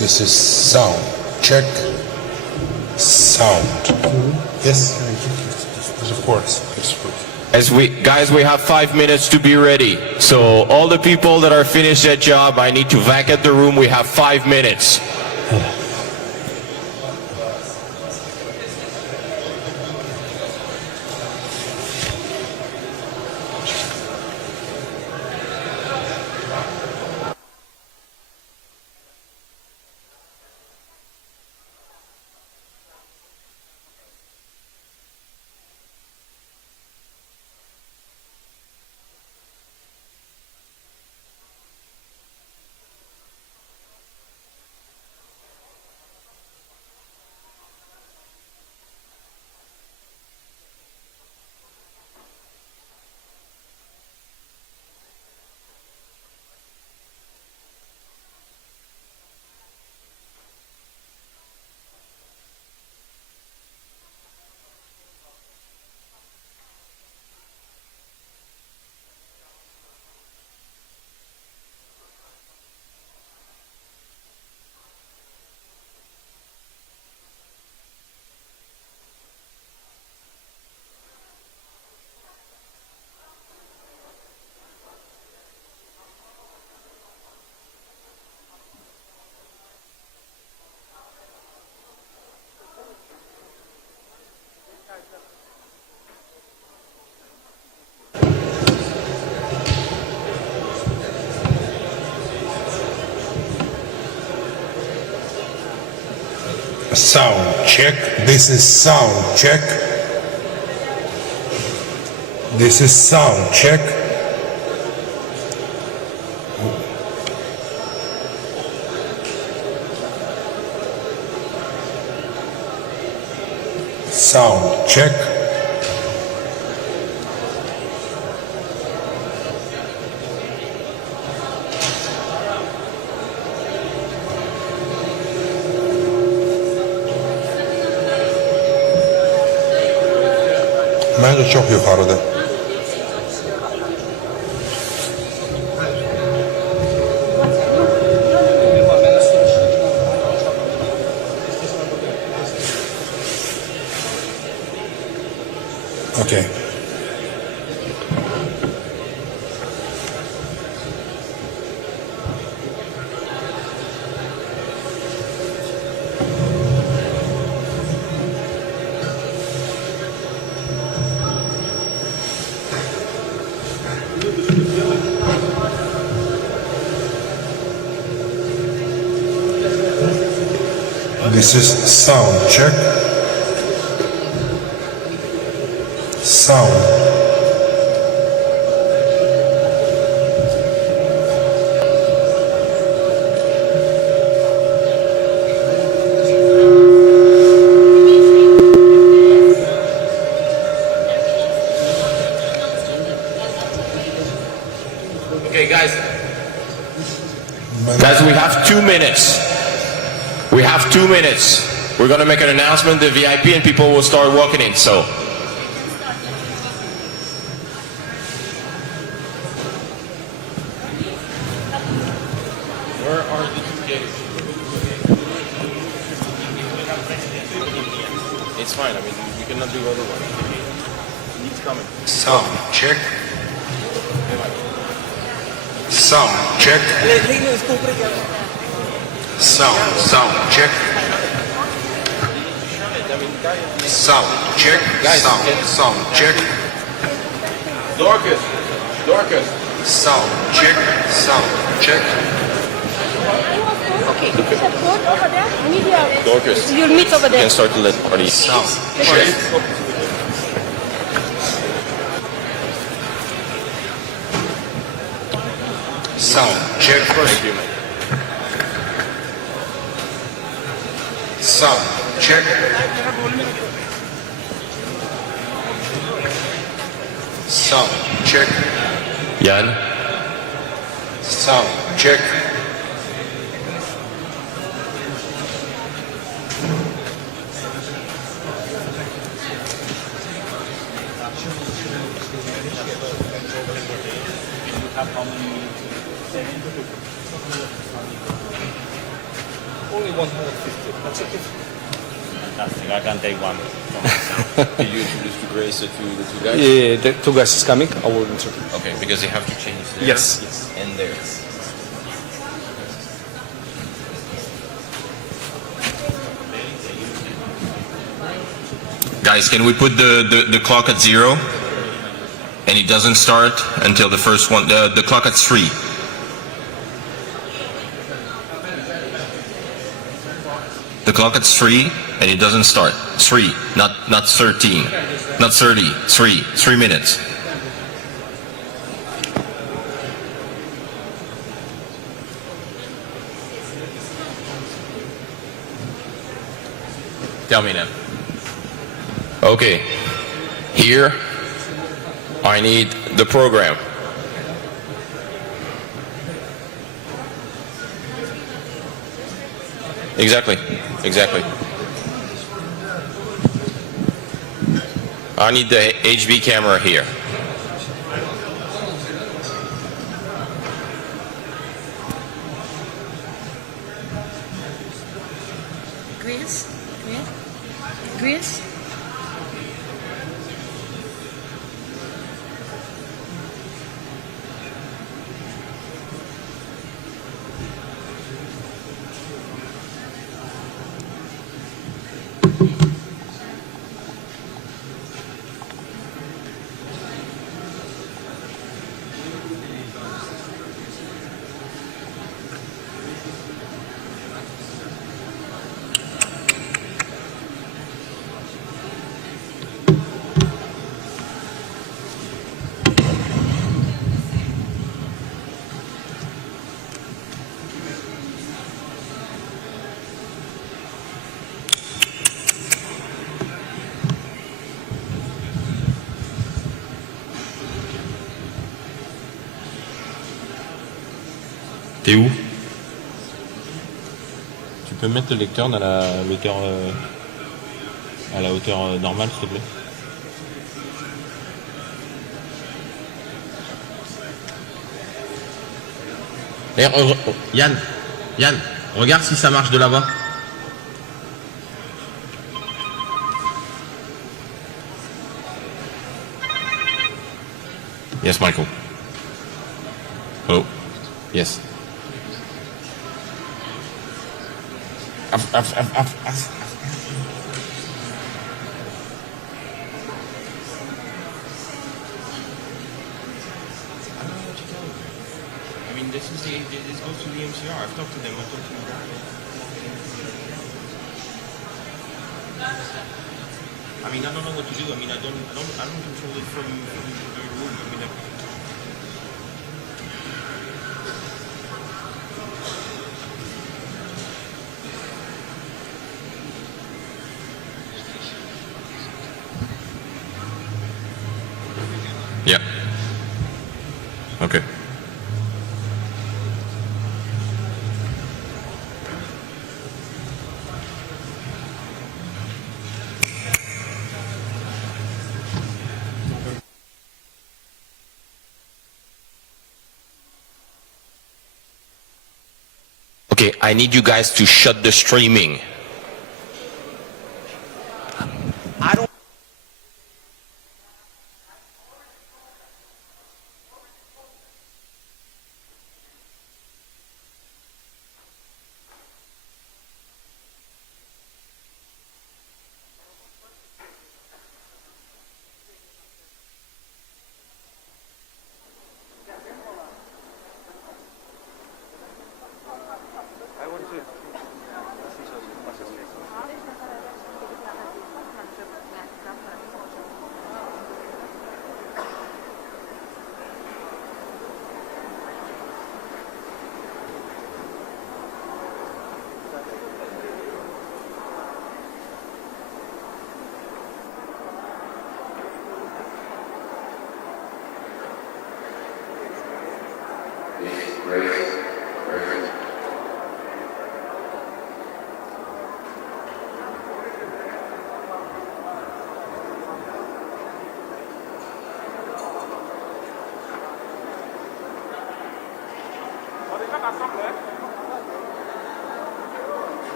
This is sound. Check. Sound. Yes? Of course. Guys, we have 5 minutes to be ready. So all the people that are finished their job, I need to vacate the room. We have 5 minutes. Sound check. This is sound check. This is sound check. Sound check. Bence çok yukarıda. Okay. This is sound check. Sound. Okay, guys. Guys, we have 2 minutes. We have 2 minutes. We're going to make an announcement, the VIP, and people will start walking in, so. Where are the 2 gates? It's fine, I mean, we cannot do otherwise. He's coming. Sound check. Sound check. Sound check. Sound check. Sound check. Dorcas. Sound check. Check. Okay, over there. Media. Dorcas. You'll meet over You there. can start to let party. Sound check. Sound check. Thank you, man. Sound check. Sound check. Jan. Sound check. Only 150. That's okay. Fantastic. I can take one for myself. Did you introduce to Grace to the two guys? Yeah, the two guys is coming. I will introduce. Okay, because they have to change theirs. Yes. And theirs. Guys, can we put the clock at 0? And it doesn't start until the first one, the clock at 3. The clock at 3 and it doesn't start. 3, not 13, not 30, 3 minutes. Tell me now. Okay, here I need the program. Exactly. I need the HB camera here. Grace? T'es où? Tu peux mettre le lecteur dans à la hauteur normale, s'il te plaît? Yann, regarde si ça marche de là-bas. Yes, Michael. Oh, yes. I mean, this goes to the MCR. I've talked to them. I mean, I don't know what to do. I mean, I don't control it from the room. I mean, yeah. Okay. Okay, I need you guys to shut the streaming.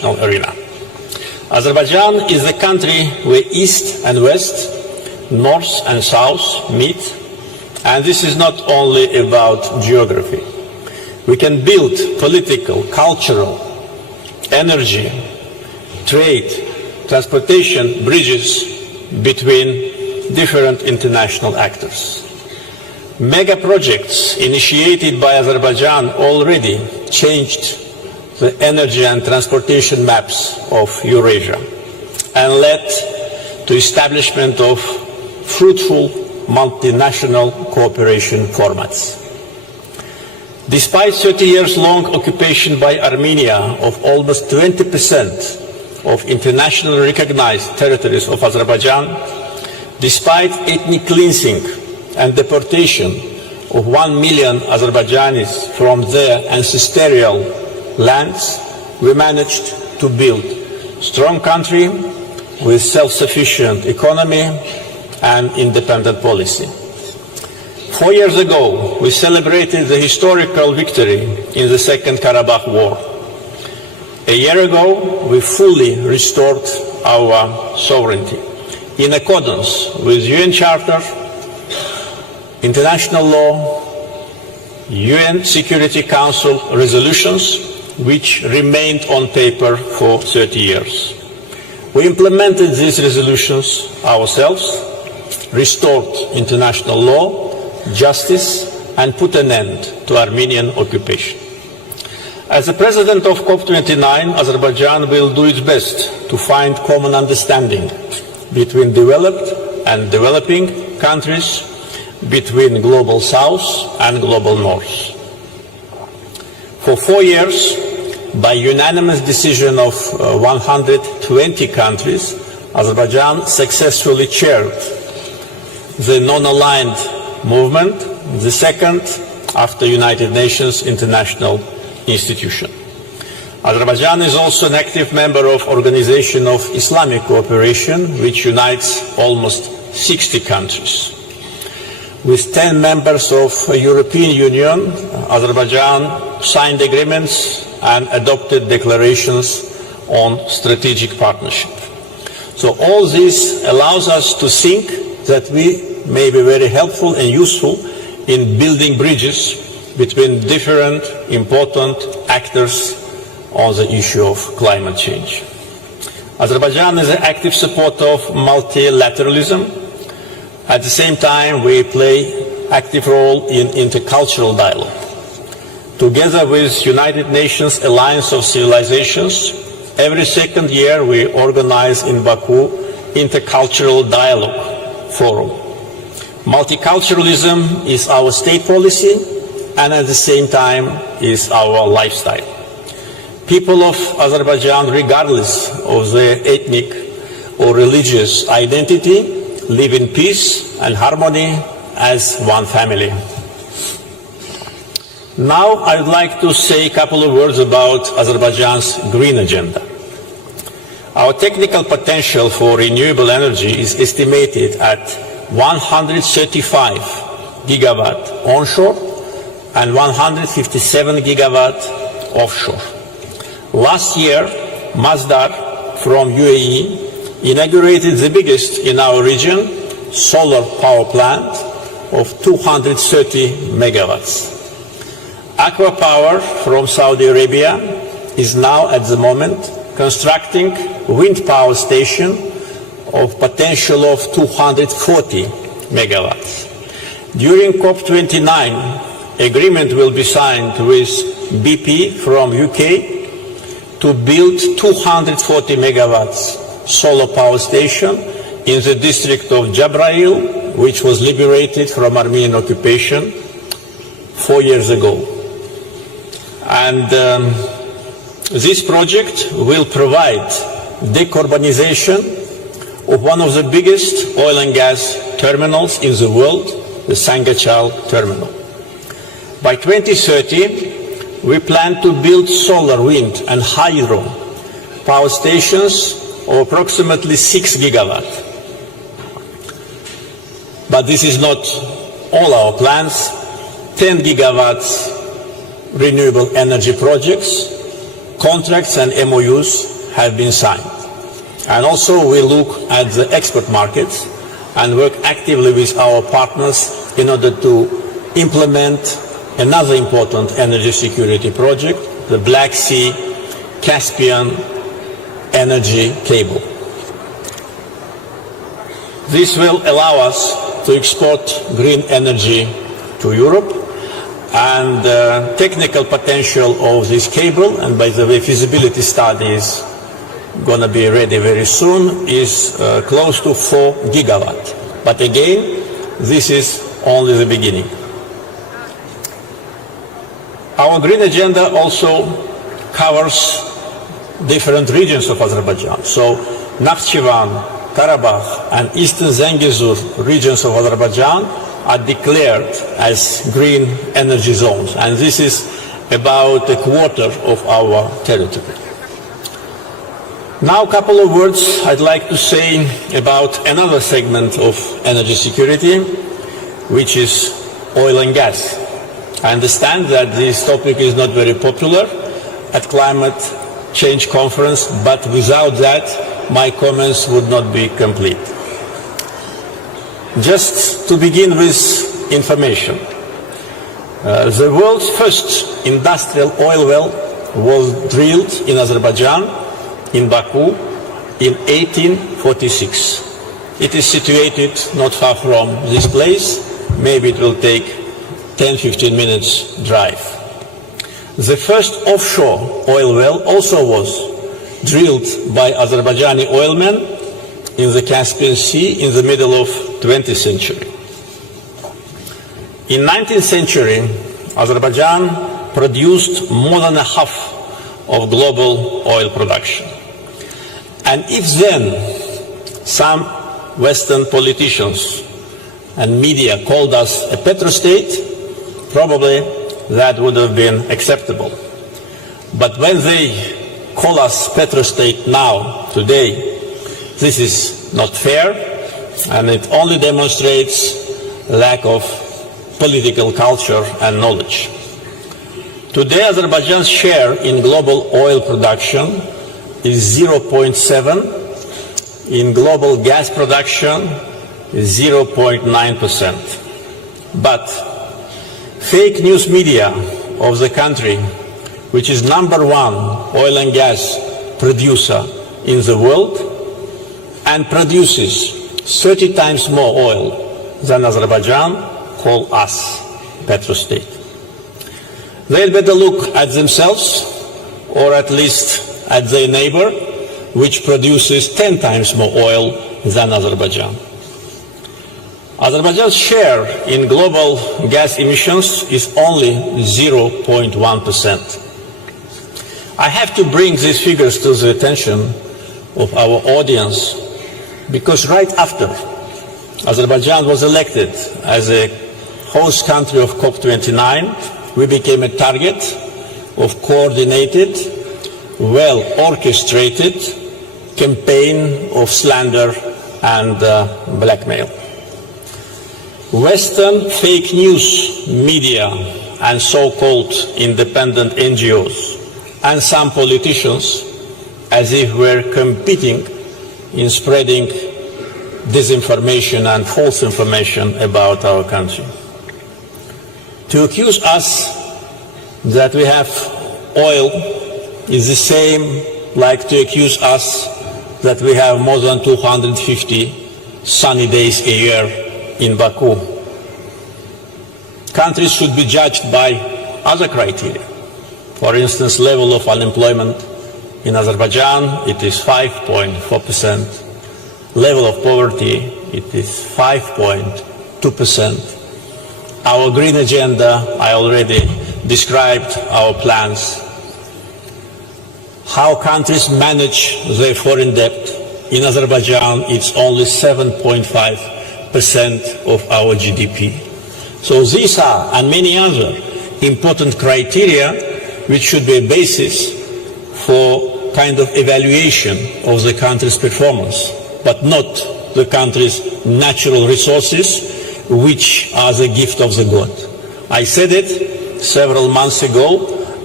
international arena. Azerbaijan is the country where East and West, North and South meet, and this is not only about geography. We can build political, cultural, energy, trade, transportation bridges between different international actors. Mega projects initiated by Azerbaijan already changed the energy and transportation maps of Eurasia and led to establishment of fruitful multinational cooperation formats. Despite 30 years long occupation by Armenia of almost 20% of internationally recognized territories of Azerbaijan, despite ethnic cleansing and deportation of 1 million Azerbaijanis from their ancestral lands, we managed to build a strong country with self-sufficient economy and independent policy. 4 years ago, we celebrated the historical victory in the Second Karabakh War. A year ago, we fully restored our sovereignty in accordance with UN Charter, international law, UN Security Council resolutions, which remained on paper for 30 years. We implemented these resolutions ourselves, restored international law, justice, and put an end to Armenian occupation. As the president of COP29, Azerbaijan will do its best to find common understanding between developed and developing countries, between global south and global north. For 4 years, by unanimous decision of 120 countries, Azerbaijan successfully chaired the non-aligned movement, the second after United Nations International Institution. Azerbaijan is also an active member of Organization of Islamic Cooperation, which unites almost 60 countries. With 10 members of the European Union, Azerbaijan signed agreements and adopted declarations on strategic partnership. So all this allows us to think that we may be very helpful and useful in building bridges between different important actors on the issue of climate change. Azerbaijan is an active supporter of multilateralism. At the same time, we play an active role in intercultural dialogue. Together with United Nations Alliance of Civilizations, every second year we organize in Baku Intercultural Dialogue Forum. Multiculturalism is our state policy and at the same time is our lifestyle. People of Azerbaijan, regardless of their ethnic or religious identity, live in peace and harmony as one family. Now I would like to say a couple of words about Azerbaijan's green agenda. Our technical potential for renewable energy is estimated at 135 gigawatt onshore and 157 gigawatt offshore. Last year, Masdar from UAE inaugurated the biggest in our region solar power plant of 230 megawatts. Aqua Power from Saudi Arabia is now at the moment constructing wind power station of potential of 240 megawatts. During COP29, agreement will be signed with BP from UK to build 240 megawatts solar power station in the district of Jabrail, which was liberated from Armenian occupation 4 years ago. And this project will provide decarbonization of one of the biggest oil and gas terminals in the world, the Sangachal terminal. By 2030, we plan to build solar, wind and hydro power stations of approximately 6 gigawatts. But this is not all our plans. 10 gigawatts renewable energy projects, contracts and MOUs have been signed. And also we look at the export markets and work actively with our partners in order to implement another important energy security project, the Black Sea Caspian energy cable. This will allow us to export green energy to Europe, and the technical potential of this cable, and by the way feasibility study is going to be ready very soon, is close to 4 gigawatt. But again, this is only the beginning. Our green agenda also covers different regions of Azerbaijan. So Nakhchivan, Karabakh and Eastern Zangezur regions of Azerbaijan are declared as green energy zones, and this is about a quarter of our territory. Now a couple of words I'd like to say about another segment of energy security, which is oil and gas. I understand that this topic is not very popular at climate change conference, but without that my comments would not be complete. Just to begin with information. The world's first industrial oil well was drilled in Azerbaijan, in Baku, in 1846. It is situated not far from this place. Maybe it will take 10-15 minutes drive. The first offshore oil well also was drilled by Azerbaijani oilmen in the Caspian Sea in the middle of 20th century. In 19th century, Azerbaijan produced more than a half of global oil production. And if then some Western politicians and media called us a petrostate, probably that would have been acceptable. But when they call us petrostate now, today, this is not fair, and it only demonstrates lack of political culture and knowledge. Today, Azerbaijan's share in global oil production is 0.7, in global gas production is 0.9%. But fake news media of the country, which is #1 oil and gas producer in the world and produces 30 times more oil than Azerbaijan, call us petrostate. They'll better look at themselves, or at least at their neighbor, which produces 10 times more oil than Azerbaijan. Azerbaijan's share in global gas emissions is only 0.1%. I have to bring these figures to the attention of our audience because right after Azerbaijan was elected as a host country of COP29, we became a target of coordinated, well-orchestrated campaign of slander and blackmail. Western fake news media and so-called independent NGOs and some politicians, as if we're competing in spreading disinformation and false information about our country. To accuse us that we have oil is the same like to accuse us that we have more than 250 sunny days a year in Baku. Countries should be judged by other criteria. For instance, level of unemployment. In Azerbaijan, it is 5.4%. Level of poverty, it is 5.2%. Our green agenda, I already described our plans. How countries manage their foreign debt. In Azerbaijan, it's only 7.5% of our GDP. So these are, and many other, important criteria which should be a basis for kind of evaluation of the country's performance, but not the country's natural resources, which are the gift of the God. I said it several months ago,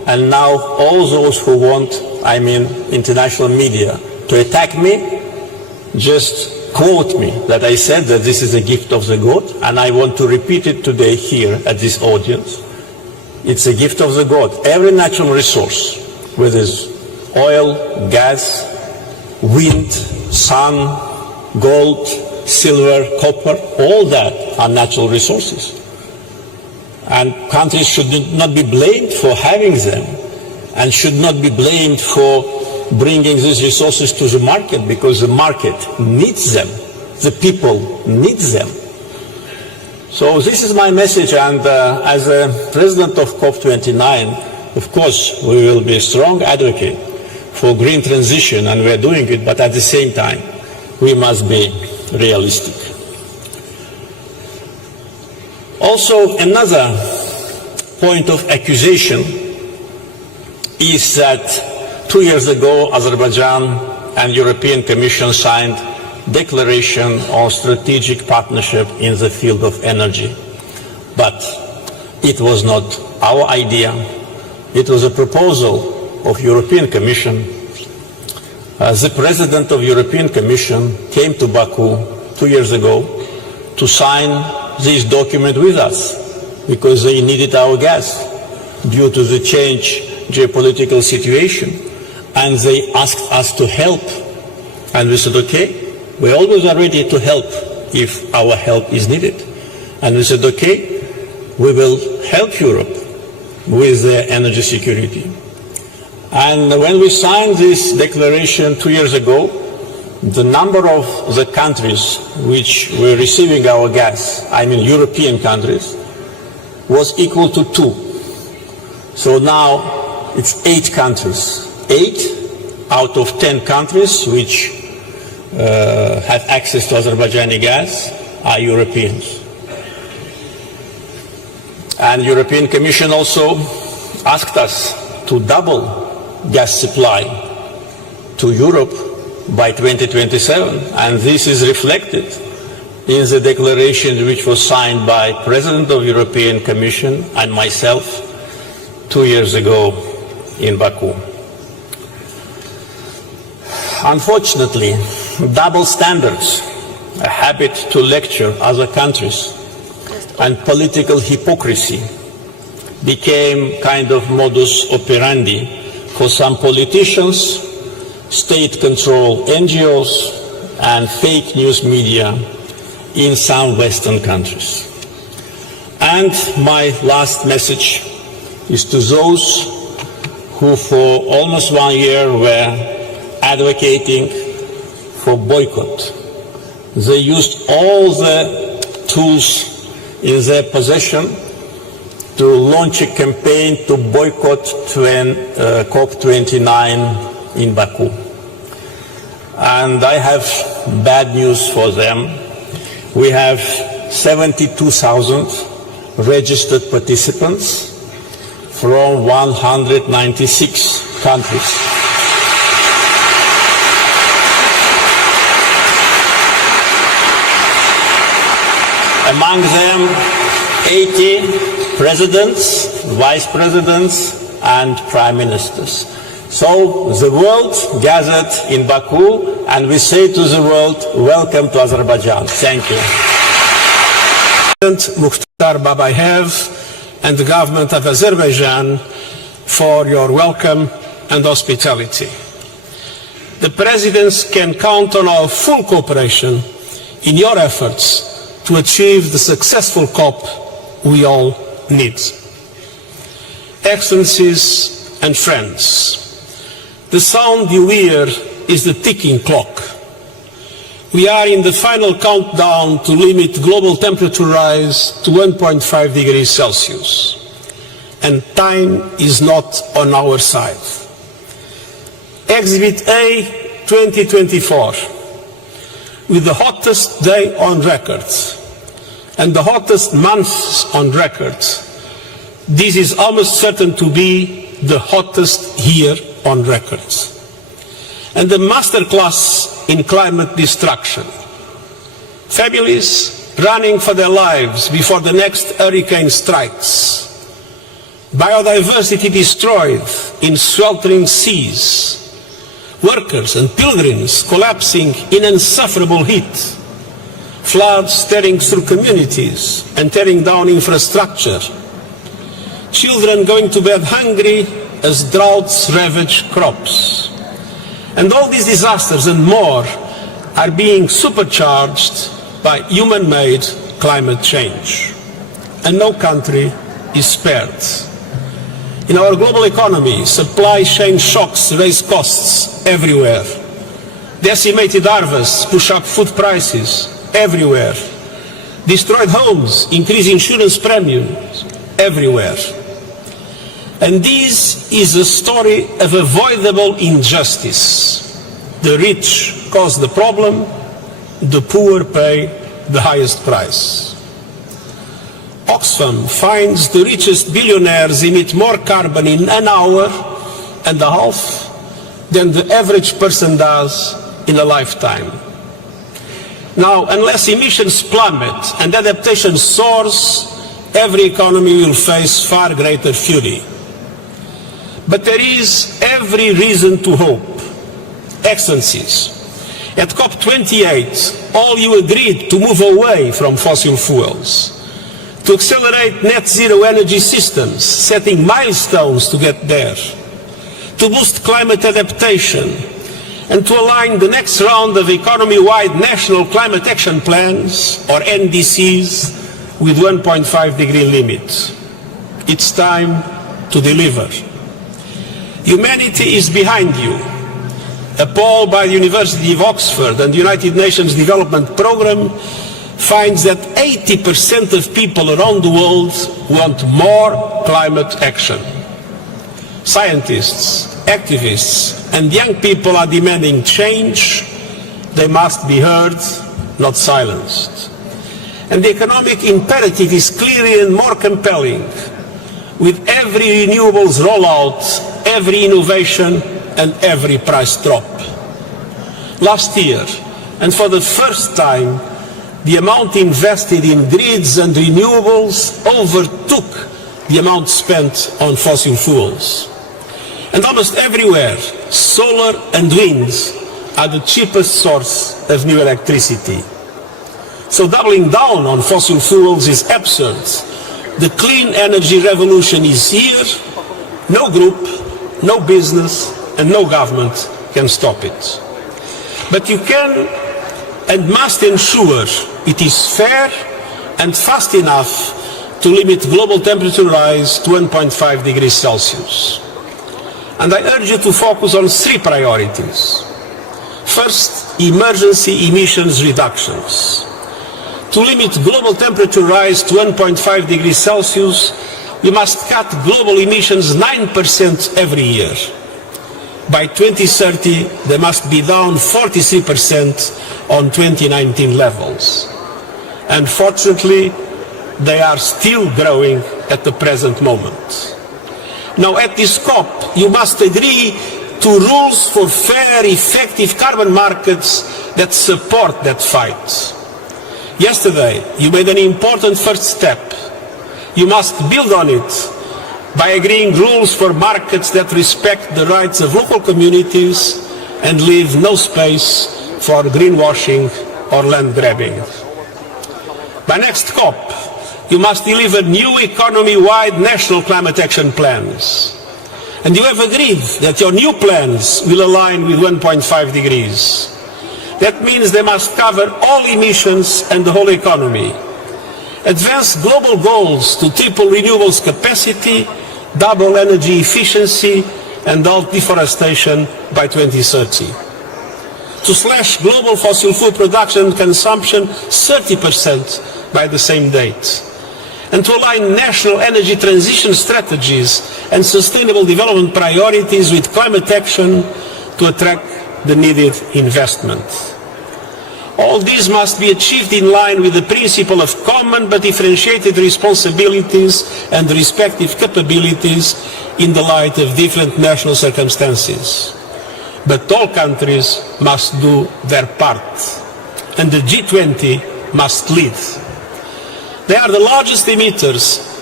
and now all those who want, international media, to attack me, just quote me that I said that this is a gift of the God, and I want to repeat it today here at this audience. It's a gift of the God. Every natural resource, whether it's oil, gas, wind, sun, gold, silver, copper, all that are natural resources. And countries should not be blamed for having them, and should not be blamed for bringing these resources to the market, because the market needs them, the people need them. So this is my message, and as a president of COP29, of course, we will be a strong advocate for green transition, and we are doing it, but at the same time, we must be realistic. Also, another point of accusation is that 2 years ago, Azerbaijan and European Commission signed declaration on strategic partnership in the field of energy. But it was not our idea. It was a proposal of European Commission. The President of European Commission came to Baku 2 years ago to sign this document with us because they needed our gas due to the change geopolitical situation, and they asked us to help, and we said, okay, we always are ready to help if our help is needed. And we said, okay, we will help Europe with their energy security. And when we signed this declaration 2 years ago, the number of the countries which were receiving our gas, European countries, was equal to 2. So now it's 8 countries. 8 out of 10 countries which have access to Azerbaijani gas are Europeans. And the European Commission also asked us to double gas supply to Europe by 2027, and this is reflected in the declaration which was signed by President of the European Commission and myself 2 years ago in Baku. Unfortunately, double standards, a habit to lecture other countries, and political hypocrisy became kind of modus operandi for some politicians, state-controlled NGOs, and fake news media in some Western countries. And my last message is to those who for almost 1 year were advocating for boycott. They used all the tools in their possession to launch a campaign to boycott COP29 in Baku. And I have bad news for them. We have 72,000 registered participants from 196 countries. Among them, 80 presidents, vice presidents, and prime ministers. So the world gathered in Baku, and we say to the world, welcome to Azerbaijan. Thank you. President Mukhtar Babayev and the government of Azerbaijan for your welcome and hospitality. The presidents can count on our full cooperation in your efforts to achieve the successful COP we all need. Excellencies and friends, the sound you hear is the ticking clock. We are in the final countdown to limit global temperature rise to 1.5 degrees Celsius, and time is not on our side. Exhibit A 2024, with the hottest day on record and the hottest months on record, this is almost certain to be the hottest year on record. And the masterclass in climate destruction. Families running for their lives before the next hurricane strikes. biodiversity destroyed in sweltering seas, workers and pilgrims collapsing in insufferable heat, floods tearing through communities and tearing down infrastructure, children going to bed hungry as droughts ravage crops. And all these disasters and more are being supercharged by human-made climate change. And no country is spared. In our global economy, supply chain shocks raise costs everywhere. Decimated harvests push up food prices everywhere. Destroyed homes increase insurance premiums everywhere. And this is a story of avoidable injustice. The rich cause the problem, the poor pay the highest price. Oxfam finds the richest billionaires emit more carbon in an hour and a half than the average person does in a lifetime. Now, unless emissions plummet and adaptation soars, every economy will face far greater fury. But there is every reason to hope. Excellencies, at COP28, all you agreed to move away from fossil fuels, to accelerate net zero energy systems, setting milestones to get there, to boost climate adaptation, and to align the next round of economy-wide national climate action plans, or NDCs, with 1.5 degree limit. It's time to deliver. Humanity is behind you. A poll by the University of Oxford and the United Nations Development Programme finds that 80% of people around the world want more climate action. Scientists, activists, and young people are demanding change. They must be heard, not silenced. And the economic imperative is clearer and more compelling. With every renewables rollout, every innovation, and every price drop. Last year, and for the first time, the amount invested in grids and renewables overtook the amount spent on fossil fuels. And almost everywhere, solar and wind are the cheapest source of new electricity. So doubling down on fossil fuels is absurd. The clean energy revolution is here. No group, no business, and no government can stop it. But you can and must ensure it is fair and fast enough to limit global temperature rise to 1.5 degrees Celsius. And I urge you to focus on three priorities. First, emergency emissions reductions. To limit global temperature rise to 1.5 degrees Celsius, we must cut global emissions 9% every year. By 2030, they must be down 43% on 2019 levels. Unfortunately, they are still growing at the present moment. Now, at this COP, you must agree to rules for fair, effective carbon markets that support that fight. Yesterday, you made an important first step. You must build on it by agreeing rules for markets that respect the rights of local communities and leave no space for greenwashing or land grabbing. By next COP, you must deliver new economy-wide national climate action plans. And you have agreed that your new plans will align with 1.5 degrees. That means they must cover all emissions and the whole economy. Advance global goals to triple renewables capacity, double energy efficiency, and halt deforestation by 2030. To slash global fossil fuel production and consumption 30% by the same date. And to align national energy transition strategies and sustainable development priorities with climate action to attract the needed investment. All these must be achieved in line with the principle of common but differentiated responsibilities and respective capabilities in the light of different national circumstances. But all countries must do their part, and the G20 must lead. They are the largest emitters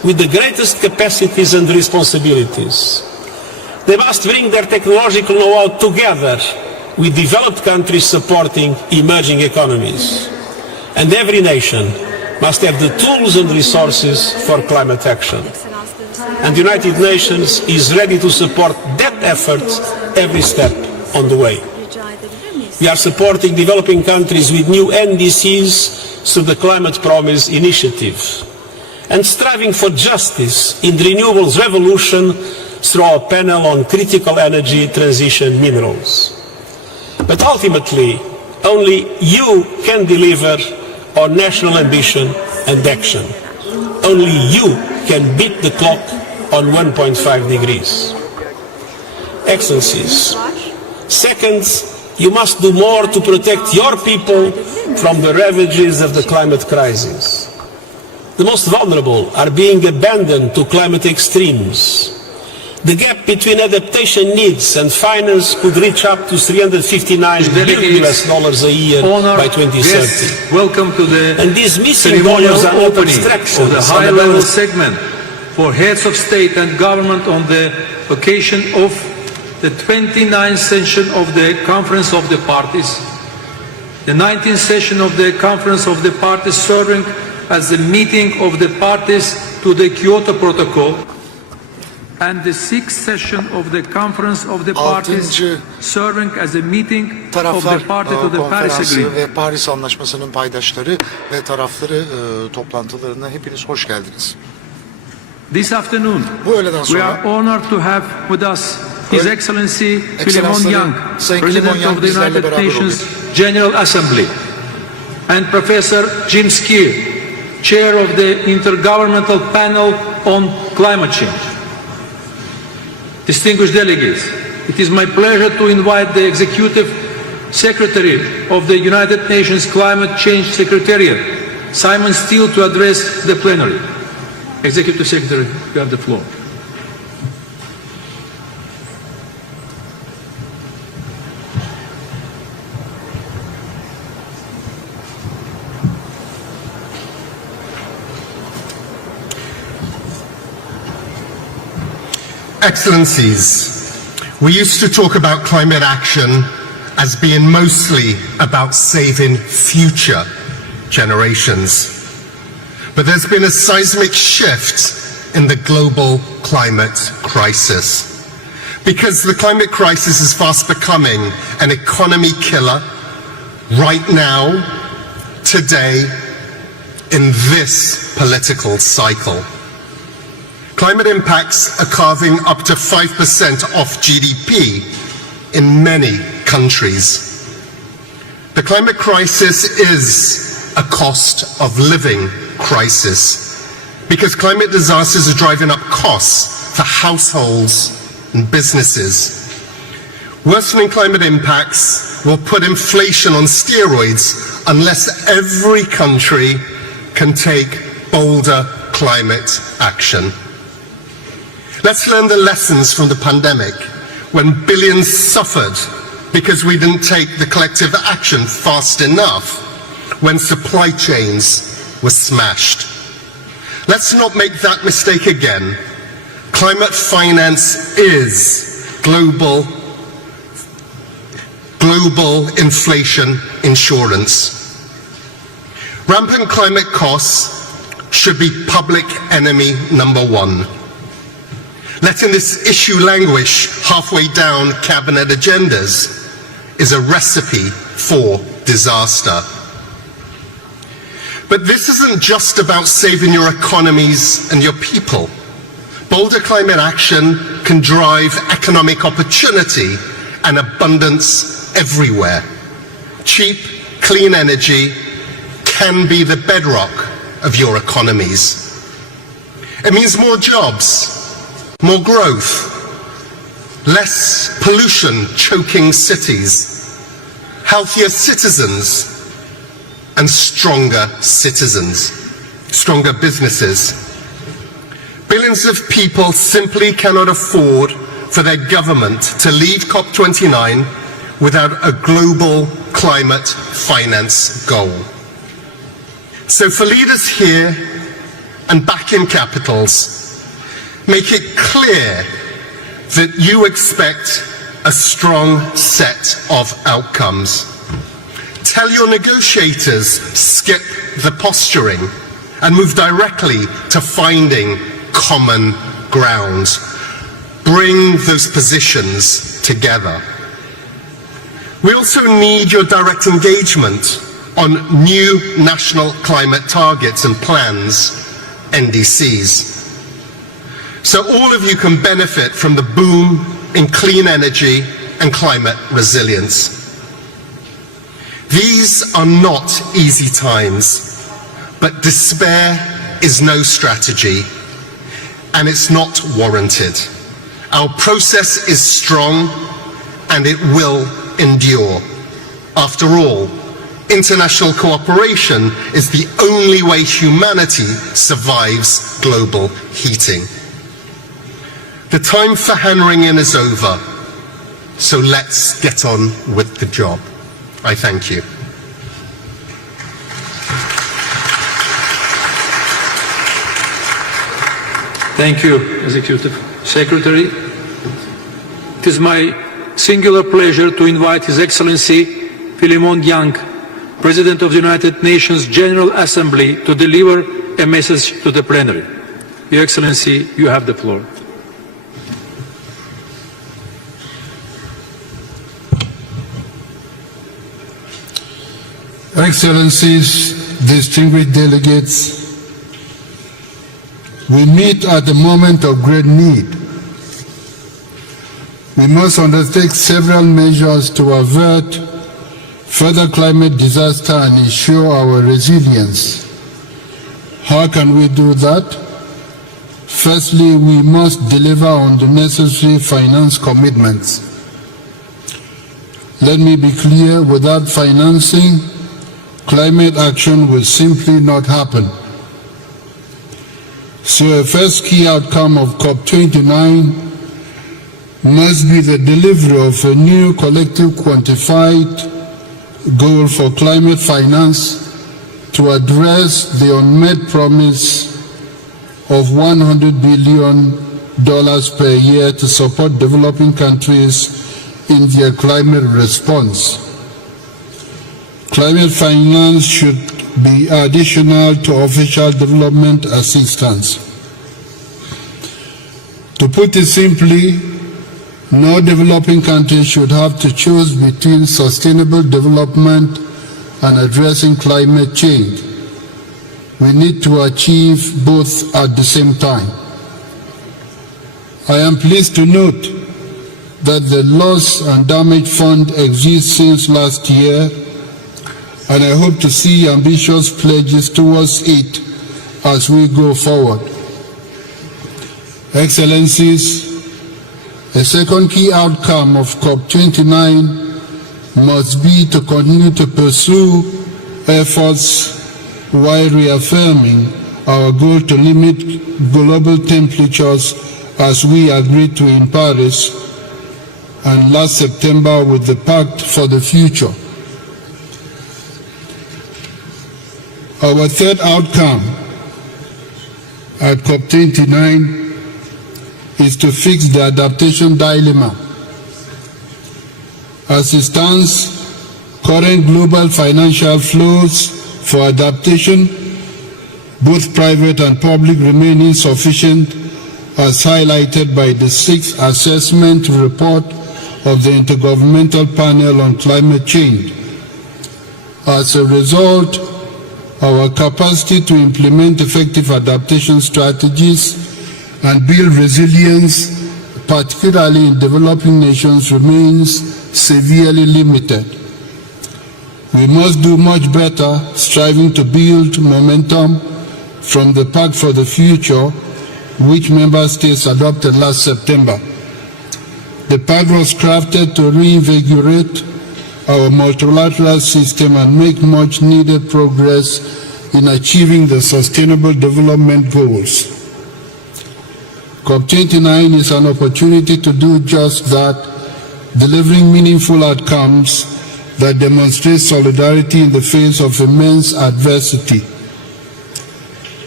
with the greatest capacities and responsibilities. They must bring their technological know-how together with developed countries supporting emerging economies. And every nation must have the tools and resources for climate action. And the United Nations is ready to support that effort every step on the way. We are supporting developing countries with new NDCs through the Climate Promise Initiative and striving for justice in the renewables revolution through our panel on critical energy transition minerals. But ultimately, only you can deliver on national ambition and action. Only you can beat the clock on 1.5 degrees. Excellencies, second, you must do more to protect your people from the ravages of the climate crisis. The most vulnerable are being abandoned to climate extremes. The gap between adaptation needs and finance could reach up to $359 billion a year by 2030. Welcome to the and these missing dollars are not abstractions of the high-level segment for heads of state and government on the occasion of the 29th session of the Conference of the Parties, the 19th session of the Conference of the Parties serving as the meeting of the parties to the Kyoto Protocol, and the 6th session of the Conference of the Parties serving as a meeting of the party to the Paris Agreement. Ve Paris Anlaşması'nın paydaşları ve tarafları toplantılarına hepiniz hoş geldiniz. This afternoon, we are honored to have with us His Excellency Philemon Young, President of the United Nations General Assembly, and Professor Jim Skier, Chair of the Intergovernmental Panel on Climate Change. Distinguished delegates, it is my pleasure to invite the Executive Secretary of the United Nations Climate Change Secretariat, Simon Steele, to address the plenary. Executive Secretary, you have the floor. Excellencies, we used to talk about climate action as being mostly about saving future generations. But there's been a seismic shift in the global climate crisis. Because the climate crisis is fast becoming an economy killer right now, today, in this political cycle. Climate impacts are carving up to 5% off GDP in many countries. The climate crisis is a cost of living crisis because climate disasters are driving up costs for households and businesses. Worsening climate impacts will put inflation on steroids unless every country can take bolder climate action. Let's learn the lessons from the pandemic, when billions suffered because we didn't take the collective action fast enough, when supply chains were smashed. Let's not make that mistake again. Climate finance is global inflation insurance. Rampant climate costs should be public enemy number one. Letting this issue languish halfway down cabinet agendas is a recipe for disaster. But this isn't just about saving your economies and your people. Bolder climate action can drive economic opportunity and abundance everywhere. Cheap, clean energy can be the bedrock of your economies. It means more jobs, more growth, less pollution choking cities, healthier citizens, and stronger citizens, stronger businesses. Billions of people simply cannot afford for their government to leave COP29 without a global climate finance goal. So for leaders here and back in capitals, make it clear that you expect a strong set of outcomes. Tell your negotiators, skip the posturing and move directly to finding common ground. Bring those positions together. We also need your direct engagement on new national climate targets and plans, NDCs. So all of you can benefit from the boom in clean energy and climate resilience. These are not easy times, but despair is no strategy, and it's not warranted. Our process is strong, and it will endure. After all, international cooperation is the only way humanity survives global heating. The time for hand-wringing is over, so let's get on with the job. I thank you. Thank you, Executive Secretary. It is my singular pleasure to invite His Excellency Philemon Yang, President of the United Nations General Assembly, to deliver a message to the plenary. Your Excellency, you have the floor. Excellencies, distinguished delegates, we meet at a moment of great need. We must undertake several measures to avert further climate disaster and ensure our resilience. How can we do that? Firstly, we must deliver on the necessary finance commitments. Let me be clear, without financing, climate action will simply not happen. So a first key outcome of COP29 must be the delivery of a new collective quantified goal for climate finance to address the unmet promise of $100 billion per year to support developing countries in their climate response. Climate finance should be additional to official development assistance. To put it simply, no developing country should have to choose between sustainable development and addressing climate change. We need to achieve both at the same time. I am pleased to note that the Loss and Damage Fund exists since last year, and I hope to see ambitious pledges towards it as we go forward. Excellencies, a second key outcome of COP29 must be to continue to pursue efforts while reaffirming our goal to limit global temperatures as we agreed to in Paris and last September with the Pact for the Future. Our third outcome at COP29 is to fix the adaptation dilemma. As it stands, current global financial flows for adaptation, both private and public, remain insufficient, as highlighted by the 6th assessment report of the Intergovernmental Panel on Climate Change. As a result, our capacity to implement effective adaptation strategies and build resilience, particularly in developing nations, remains severely limited. We must do much better, striving to build momentum from the Pact for the Future, which member states adopted last September. The Pact was crafted to reinvigorate our multilateral system and make much needed progress in achieving the Sustainable Development Goals. COP29 is an opportunity to do just that, delivering meaningful outcomes that demonstrate solidarity in the face of immense adversity.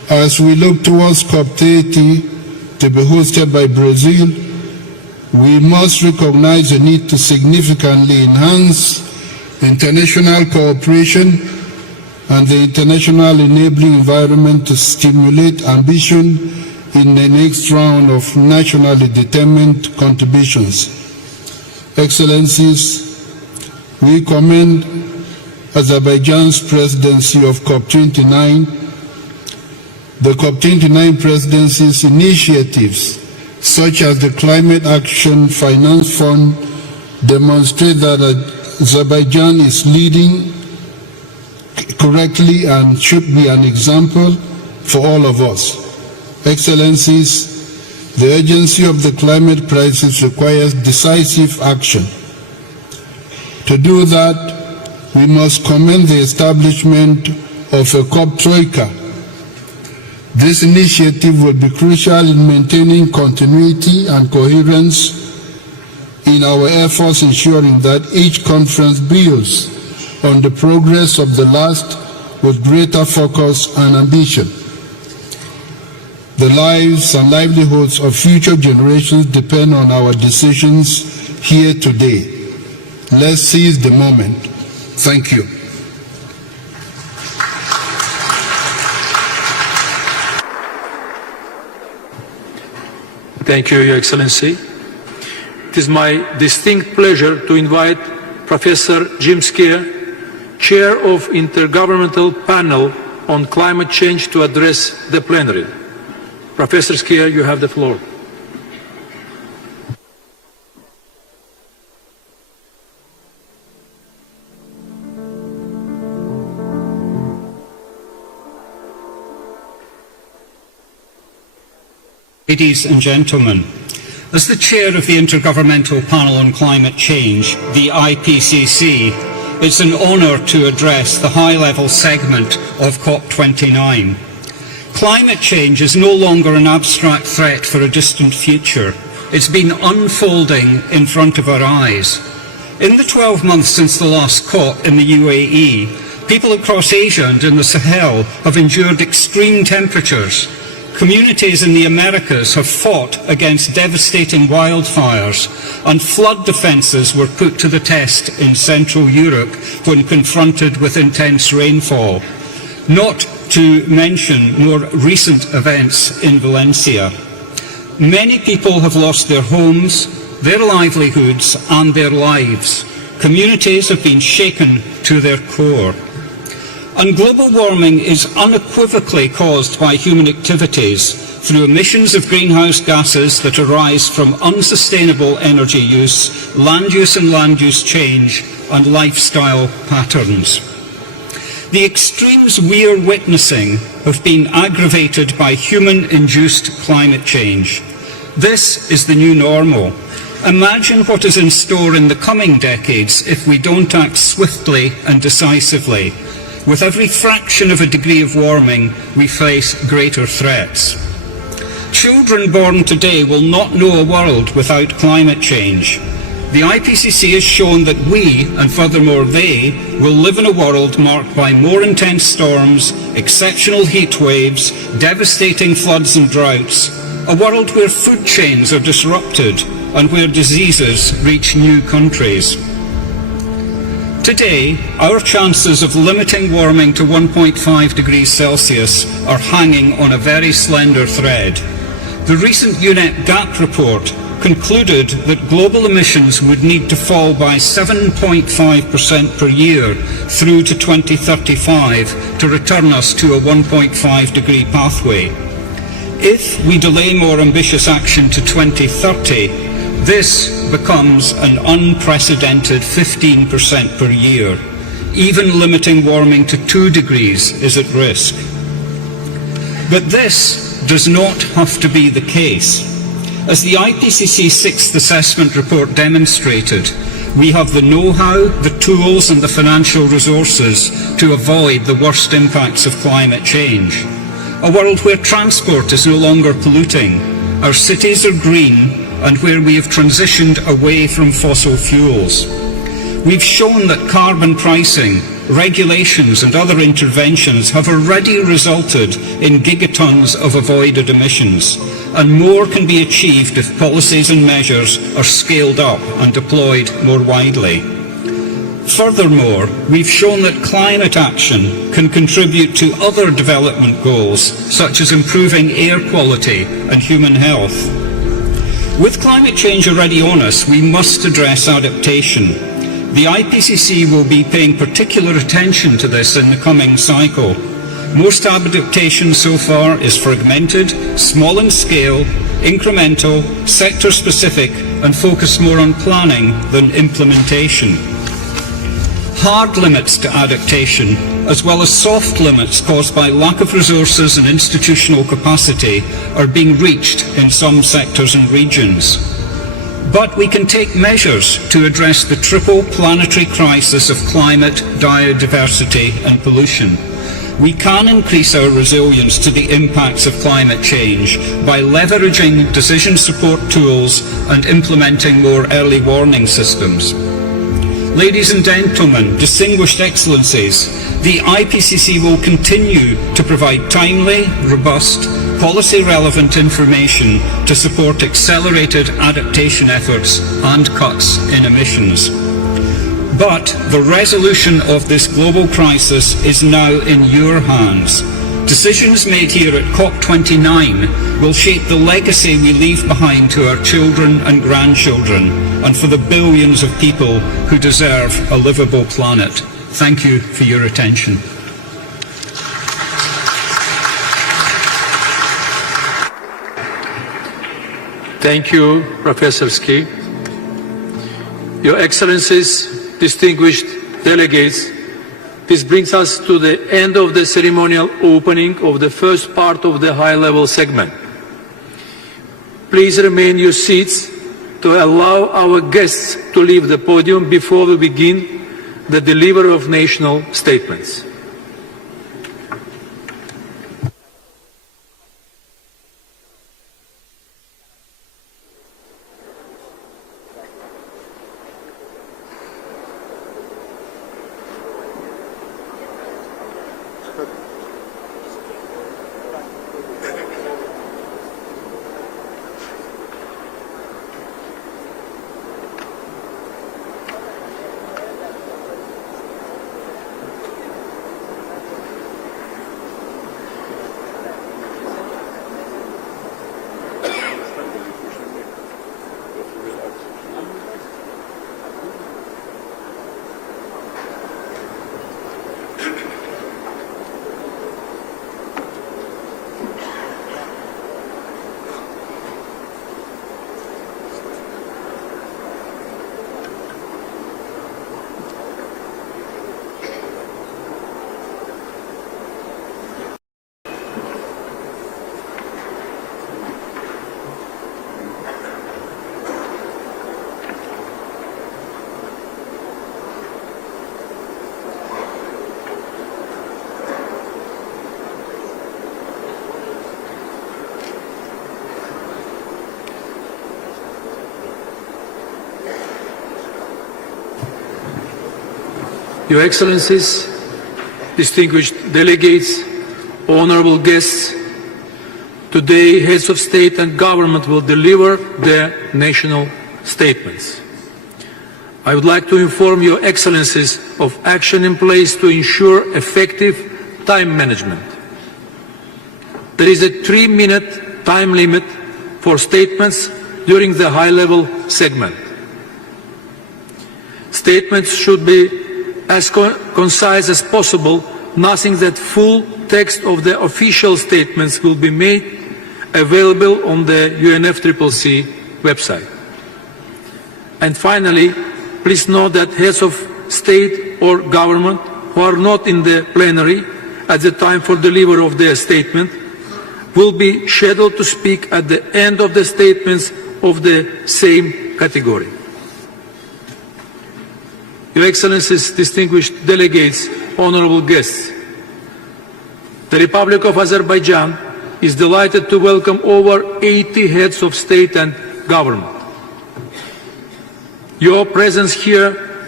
As we look towards COP30 to be hosted by Brazil, we must recognize the need to significantly enhance international cooperation and the international enabling environment to stimulate ambition in the next round of nationally determined contributions. Excellencies, we commend Azerbaijan's presidency of COP29. The COP29 presidency's initiatives, such as the Climate Action Finance Fund, demonstrate that Azerbaijan is leading correctly and should be an example for all of us. Excellencies, the urgency of the climate crisis requires decisive action. To do that, we must commend the establishment of a COP Troika. This initiative will be crucial in maintaining continuity and coherence in our efforts, ensuring that each conference builds on the progress of the last with greater focus and ambition. The lives and livelihoods of future generations depend on our decisions here today. Let's seize the moment. Thank you. Thank you, Your Excellency. It is my distinct pleasure to invite Professor Jim Keir, Chair of Intergovernmental Panel on Climate Change, to address the plenary. Professor Keir, you have the floor. Ladies and gentlemen, as the chair of the Intergovernmental Panel on Climate Change, the IPCC, it's an honour to address the high-level segment of COP29. Climate change is no longer an abstract threat for a distant future. It's been unfolding in front of our eyes. In the 12 months since the last COP in the UAE, people across Asia and in the Sahel have endured extreme temperatures. Communities in the Americas have fought against devastating wildfires, and flood defences were put to the test in Central Europe when confronted with intense rainfall. Not to mention more recent events in Valencia. Many people have lost their homes, their livelihoods and their lives. Communities have been shaken to their core. And global warming is unequivocally caused by human activities through emissions of greenhouse gases that arise from unsustainable energy use and land use change, and lifestyle patterns. The extremes we are witnessing have been aggravated by human-induced climate change. This is the new normal. Imagine what is in store in the coming decades if we don't act swiftly and decisively. With every fraction of a degree of warming, we face greater threats. Children born today will not know a world without climate change. The IPCC has shown that we, and furthermore they, will live in a world marked by more intense storms, exceptional heat waves, devastating floods and droughts, a world where food chains are disrupted and where diseases reach new countries. Today, our chances of limiting warming to 1.5 degrees Celsius are hanging on a very slender thread. The recent UNEP GAP report concluded that global emissions would need to fall by 7.5% per year through to 2035 to return us to a 1.5 degree pathway. If we delay more ambitious action to 2030, this becomes an unprecedented 15% per year. Even limiting warming to 2 degrees is at risk. But this does not have to be the case. As the IPCC 6th Assessment Report demonstrated, we have the know-how, the tools and the financial resources to avoid the worst impacts of climate change. A world where transport is no longer polluting, our cities are green, and where we have transitioned away from fossil fuels. We've shown that carbon pricing, regulations and other interventions have already resulted in gigatons of avoided emissions, and more can be achieved if policies and measures are scaled up and deployed more widely. Furthermore, we've shown that climate action can contribute to other development goals, such as improving air quality and human health. With climate change already on us, we must address adaptation. The IPCC will be paying particular attention to this in the coming cycle. Most adaptation so far is fragmented, small in scale, incremental, sector-specific, and focused more on planning than implementation. Hard limits to adaptation, as well as soft limits caused by lack of resources and institutional capacity, are being reached in some sectors and regions. But we can take measures to address the triple planetary crisis of climate, biodiversity and pollution. We can increase our resilience to the impacts of climate change by leveraging decision support tools and implementing more early warning systems. Ladies and gentlemen, distinguished excellencies, the IPCC will continue to provide timely, robust, policy-relevant information to support accelerated adaptation efforts and cuts in emissions. But the resolution of this global crisis is now in your hands. Decisions made here at COP29 will shape the legacy we leave behind to our children and grandchildren, and for the billions of people who deserve a livable planet. Thank you for your attention. Thank you, Professor Ski. Your Excellencies, distinguished delegates, this brings us to the end of the ceremonial opening of the first part of the high-level segment. Please remain in your seats to allow our guests to leave the podium before we begin the delivery of national statements. Your Excellencies, distinguished delegates, honorable guests, today heads of state and government will deliver their national statements. I would like to inform Your Excellencies of action in place to ensure effective time management. There is a 3-minute time limit for statements during the high-level segment. Statements should be as concise as possible, noting that full text of the official statements will be made available on the UNFCCC website. And finally, please note that heads of state or government who are not in the plenary at the time for delivery of their statement will be scheduled to speak at the end of the statements of the same category. Your Excellencies, distinguished delegates, honorable guests, the Republic of Azerbaijan is delighted to welcome over 80 heads of state and government. Your presence here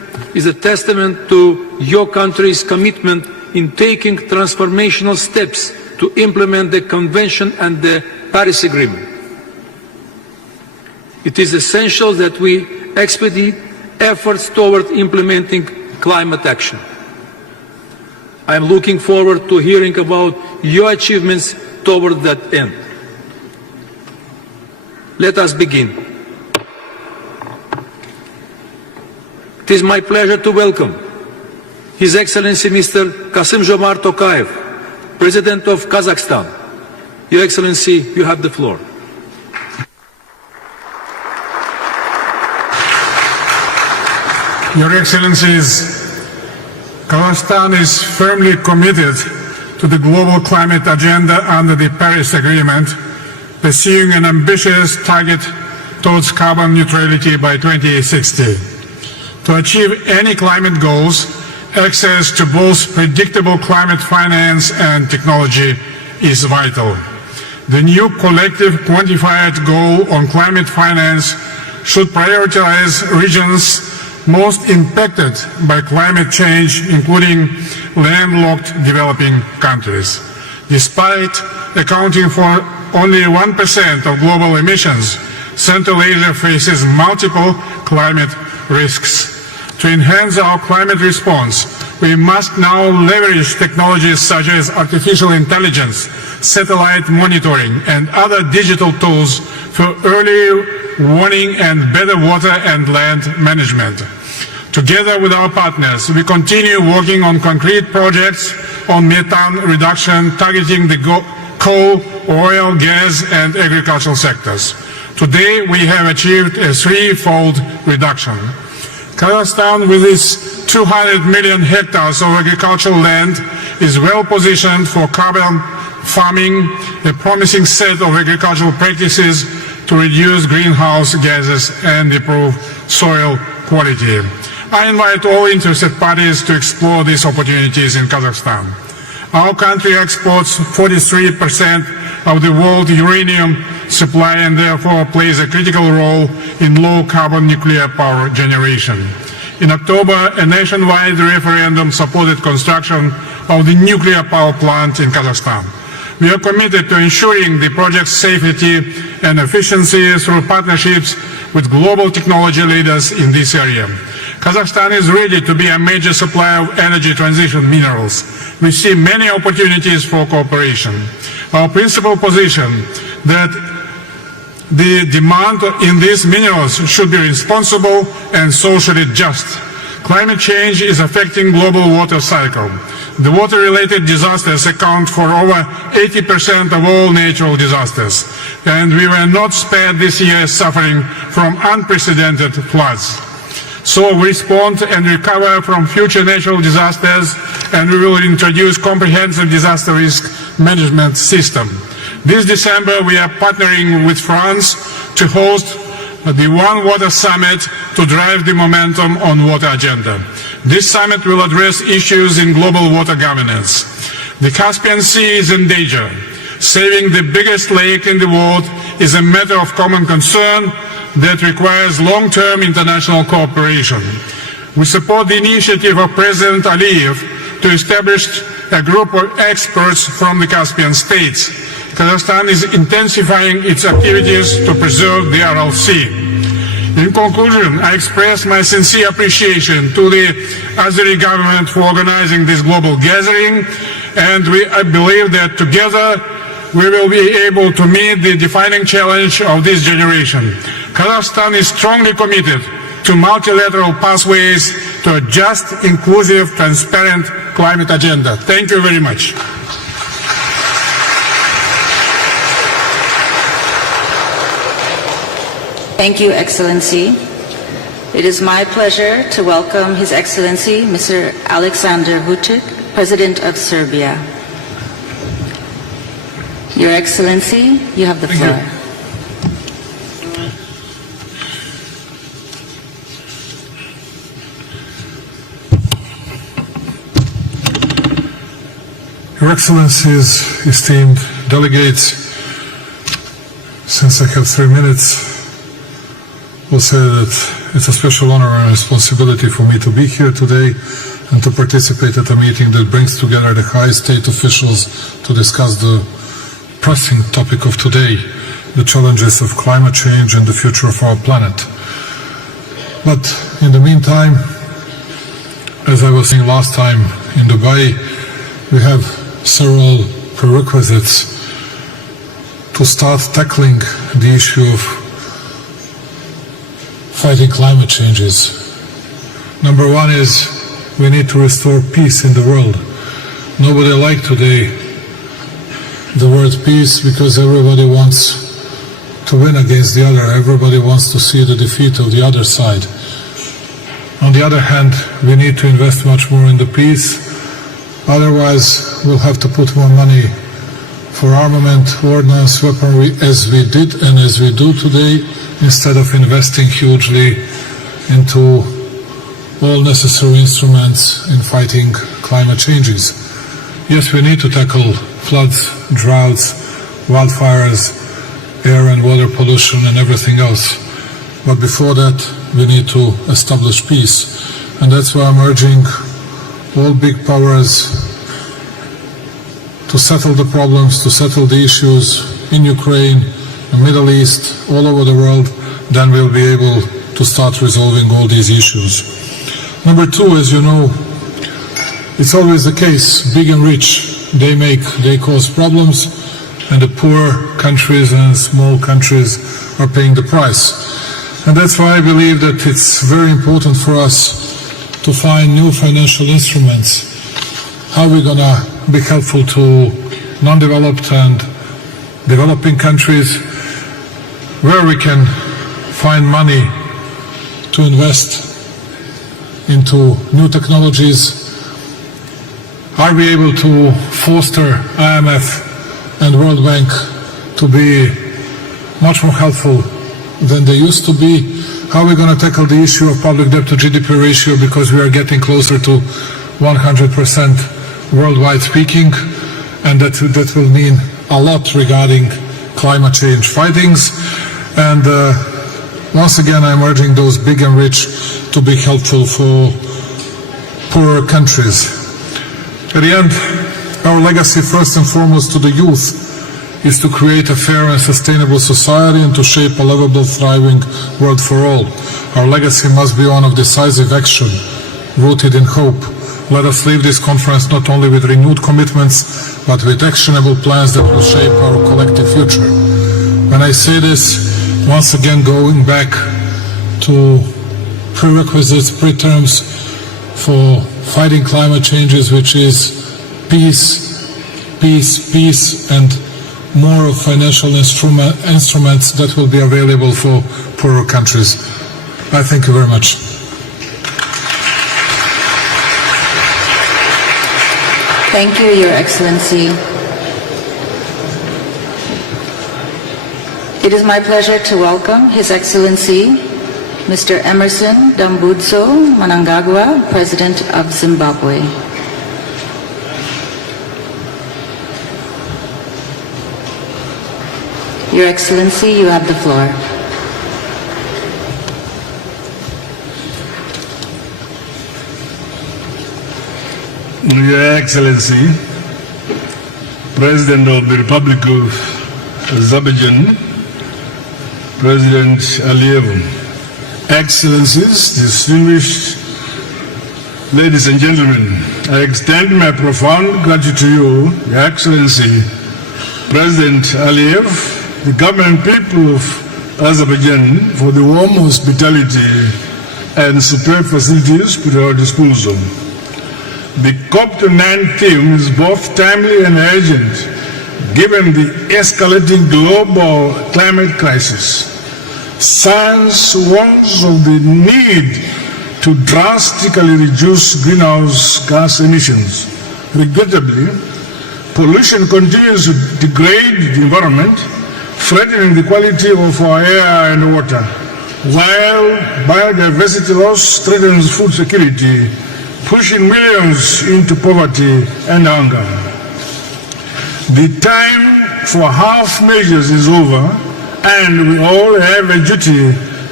is a testament to your country's commitment in taking transformational steps to implement the Convention and the Paris Agreement. It is essential that we expedite efforts toward implementing climate action. I am looking forward to hearing about your achievements toward that end. Let us begin. It is my pleasure to welcome His Excellency Mr. Kassym-Jomart Tokayev, President of Kazakhstan. Your Excellency, you have the floor. Your Excellencies, Kazakhstan is firmly committed to the global climate agenda under the Paris Agreement, pursuing an ambitious target towards carbon neutrality by 2060. To achieve any climate goals, access to both predictable climate finance and technology is vital. The new collective quantified goal on climate finance should prioritize regions most impacted by climate change, including landlocked developing countries. Despite accounting for only 1% of global emissions, Central Asia faces multiple climate risks. To enhance our climate response, we must now leverage technologies such as artificial intelligence, satellite monitoring, and other digital tools for early warning and better water and land management. Together with our partners, we continue working on concrete projects on methane reduction, targeting the coal, oil, gas, and agricultural sectors. Today, we have achieved a threefold reduction. Kazakhstan, with its 200 million hectares of agricultural land, is well positioned for carbon farming, a promising set of agricultural practices to reduce greenhouse gases and improve soil quality. I invite all interested parties to explore these opportunities in Kazakhstan. Our country exports 43% of the world uranium supply and therefore plays a critical role in low-carbon nuclear power generation. In October, a nationwide referendum supported construction of the nuclear power plant in Kazakhstan. We are committed to ensuring the project's safety and efficiency through partnerships with global technology leaders in this area. Kazakhstan is ready to be a major supplier of energy transition minerals. We see many opportunities for cooperation. Our principal position that the demand in these minerals should be responsible and socially just. Climate change is affecting global water cycle. The water-related disasters account for over 80% of all natural disasters, and we were not spared this year suffering from unprecedented floods. So we respond and recover from future natural disasters, and we will introduce comprehensive disaster risk management system. This December, we are partnering with France to host the One Water Summit to drive the momentum on water agenda. This summit will address issues in global water governance. The Caspian Sea is in danger. Saving the biggest lake in the world is a matter of common concern that requires long-term international cooperation. We support the initiative of President Aliyev to establish a group of experts from the Caspian states. Kazakhstan is intensifying its activities to preserve the Aral Sea. In conclusion, I express my sincere appreciation to the Azeri government for organizing this global gathering, and I believe that together we will be able to meet the defining challenge of this generation. Kazakhstan is strongly committed to multilateral pathways to a just, inclusive, transparent climate agenda. Thank you very much. Thank you, Excellency. It is my pleasure to welcome His Excellency, Mr. Alexander Vučić, President of Serbia. Your Excellency, you have the floor. Your Excellencies, esteemed delegates, since I have 3 minutes, will say that it's a special honor and responsibility for me to be here today and to participate at a meeting that brings together the high state officials to discuss the pressing topic of today, the challenges of climate change and the future of our planet. But in the meantime, as I was saying last time in Dubai, we have several prerequisites to start tackling the issue of fighting climate changes. Number one is we need to restore peace in the world. Nobody likes today the word peace because everybody wants to win against the other. Everybody wants to see the defeat of the other side. On the other hand, we need to invest much more in the peace. Otherwise, we'll have to put more money for armament, ordnance, weaponry, as we did and as we do today, instead of investing hugely into all necessary instruments in fighting climate changes. Yes, we need to tackle floods, droughts, wildfires, air and water pollution and everything else. But before that, we need to establish peace. And that's why I'm urging all big powers to settle the problems, to settle the issues in Ukraine, the Middle East, all over the world. Then we'll be able to start resolving all these issues. Number two, as you know, it's always the case, big and rich, they cause problems, and the poor countries and small countries are paying the price. And that's why I believe that it's very important for us to find new financial instruments. How are we going to be helpful to non-developed and developing countries, where we can find money to invest into new technologies? Are we able to foster IMF and World Bank to be much more helpful than they used to be? How are we going to tackle the issue of public debt to GDP ratio, because we are getting closer to 100% worldwide speaking, and that will mean a lot regarding climate change fightings. And once again, I'm urging those big and rich to be helpful for poorer countries. At the end, our legacy, first and foremost to the youth, is to create a fair and sustainable society and to shape a livable, thriving world for all. Our legacy must be one of decisive action, rooted in hope. Let us leave this conference not only with renewed commitments, but with actionable plans that will shape our collective future. When I say this, once again going back to prerequisites, pre-terms for fighting climate changes, which is peace, peace, peace, and more of financial instruments that will be available for poorer countries. I thank you very much. Thank you, Your Excellency. It is my pleasure to welcome His Excellency, Mr. Emerson Dambudzo Mnangagwa, President of Zimbabwe. Your Excellency, you have the floor. Your Excellency, President of the Republic of Azerbaijan, President Aliyev, Excellencies, distinguished ladies and gentlemen, I extend my profound gratitude to you, Your Excellency, President Aliyev, the government people of Azerbaijan, for the warm hospitality and superb facilities put at our disposal. The COP29 theme is both timely and urgent, given the escalating global climate crisis. Science warns of the need to drastically reduce greenhouse gas emissions. Regrettably, pollution continues to degrade the environment, threatening the quality of our air and water, while biodiversity loss threatens food security, pushing millions into poverty and hunger. The time for half measures is over, and we all have a duty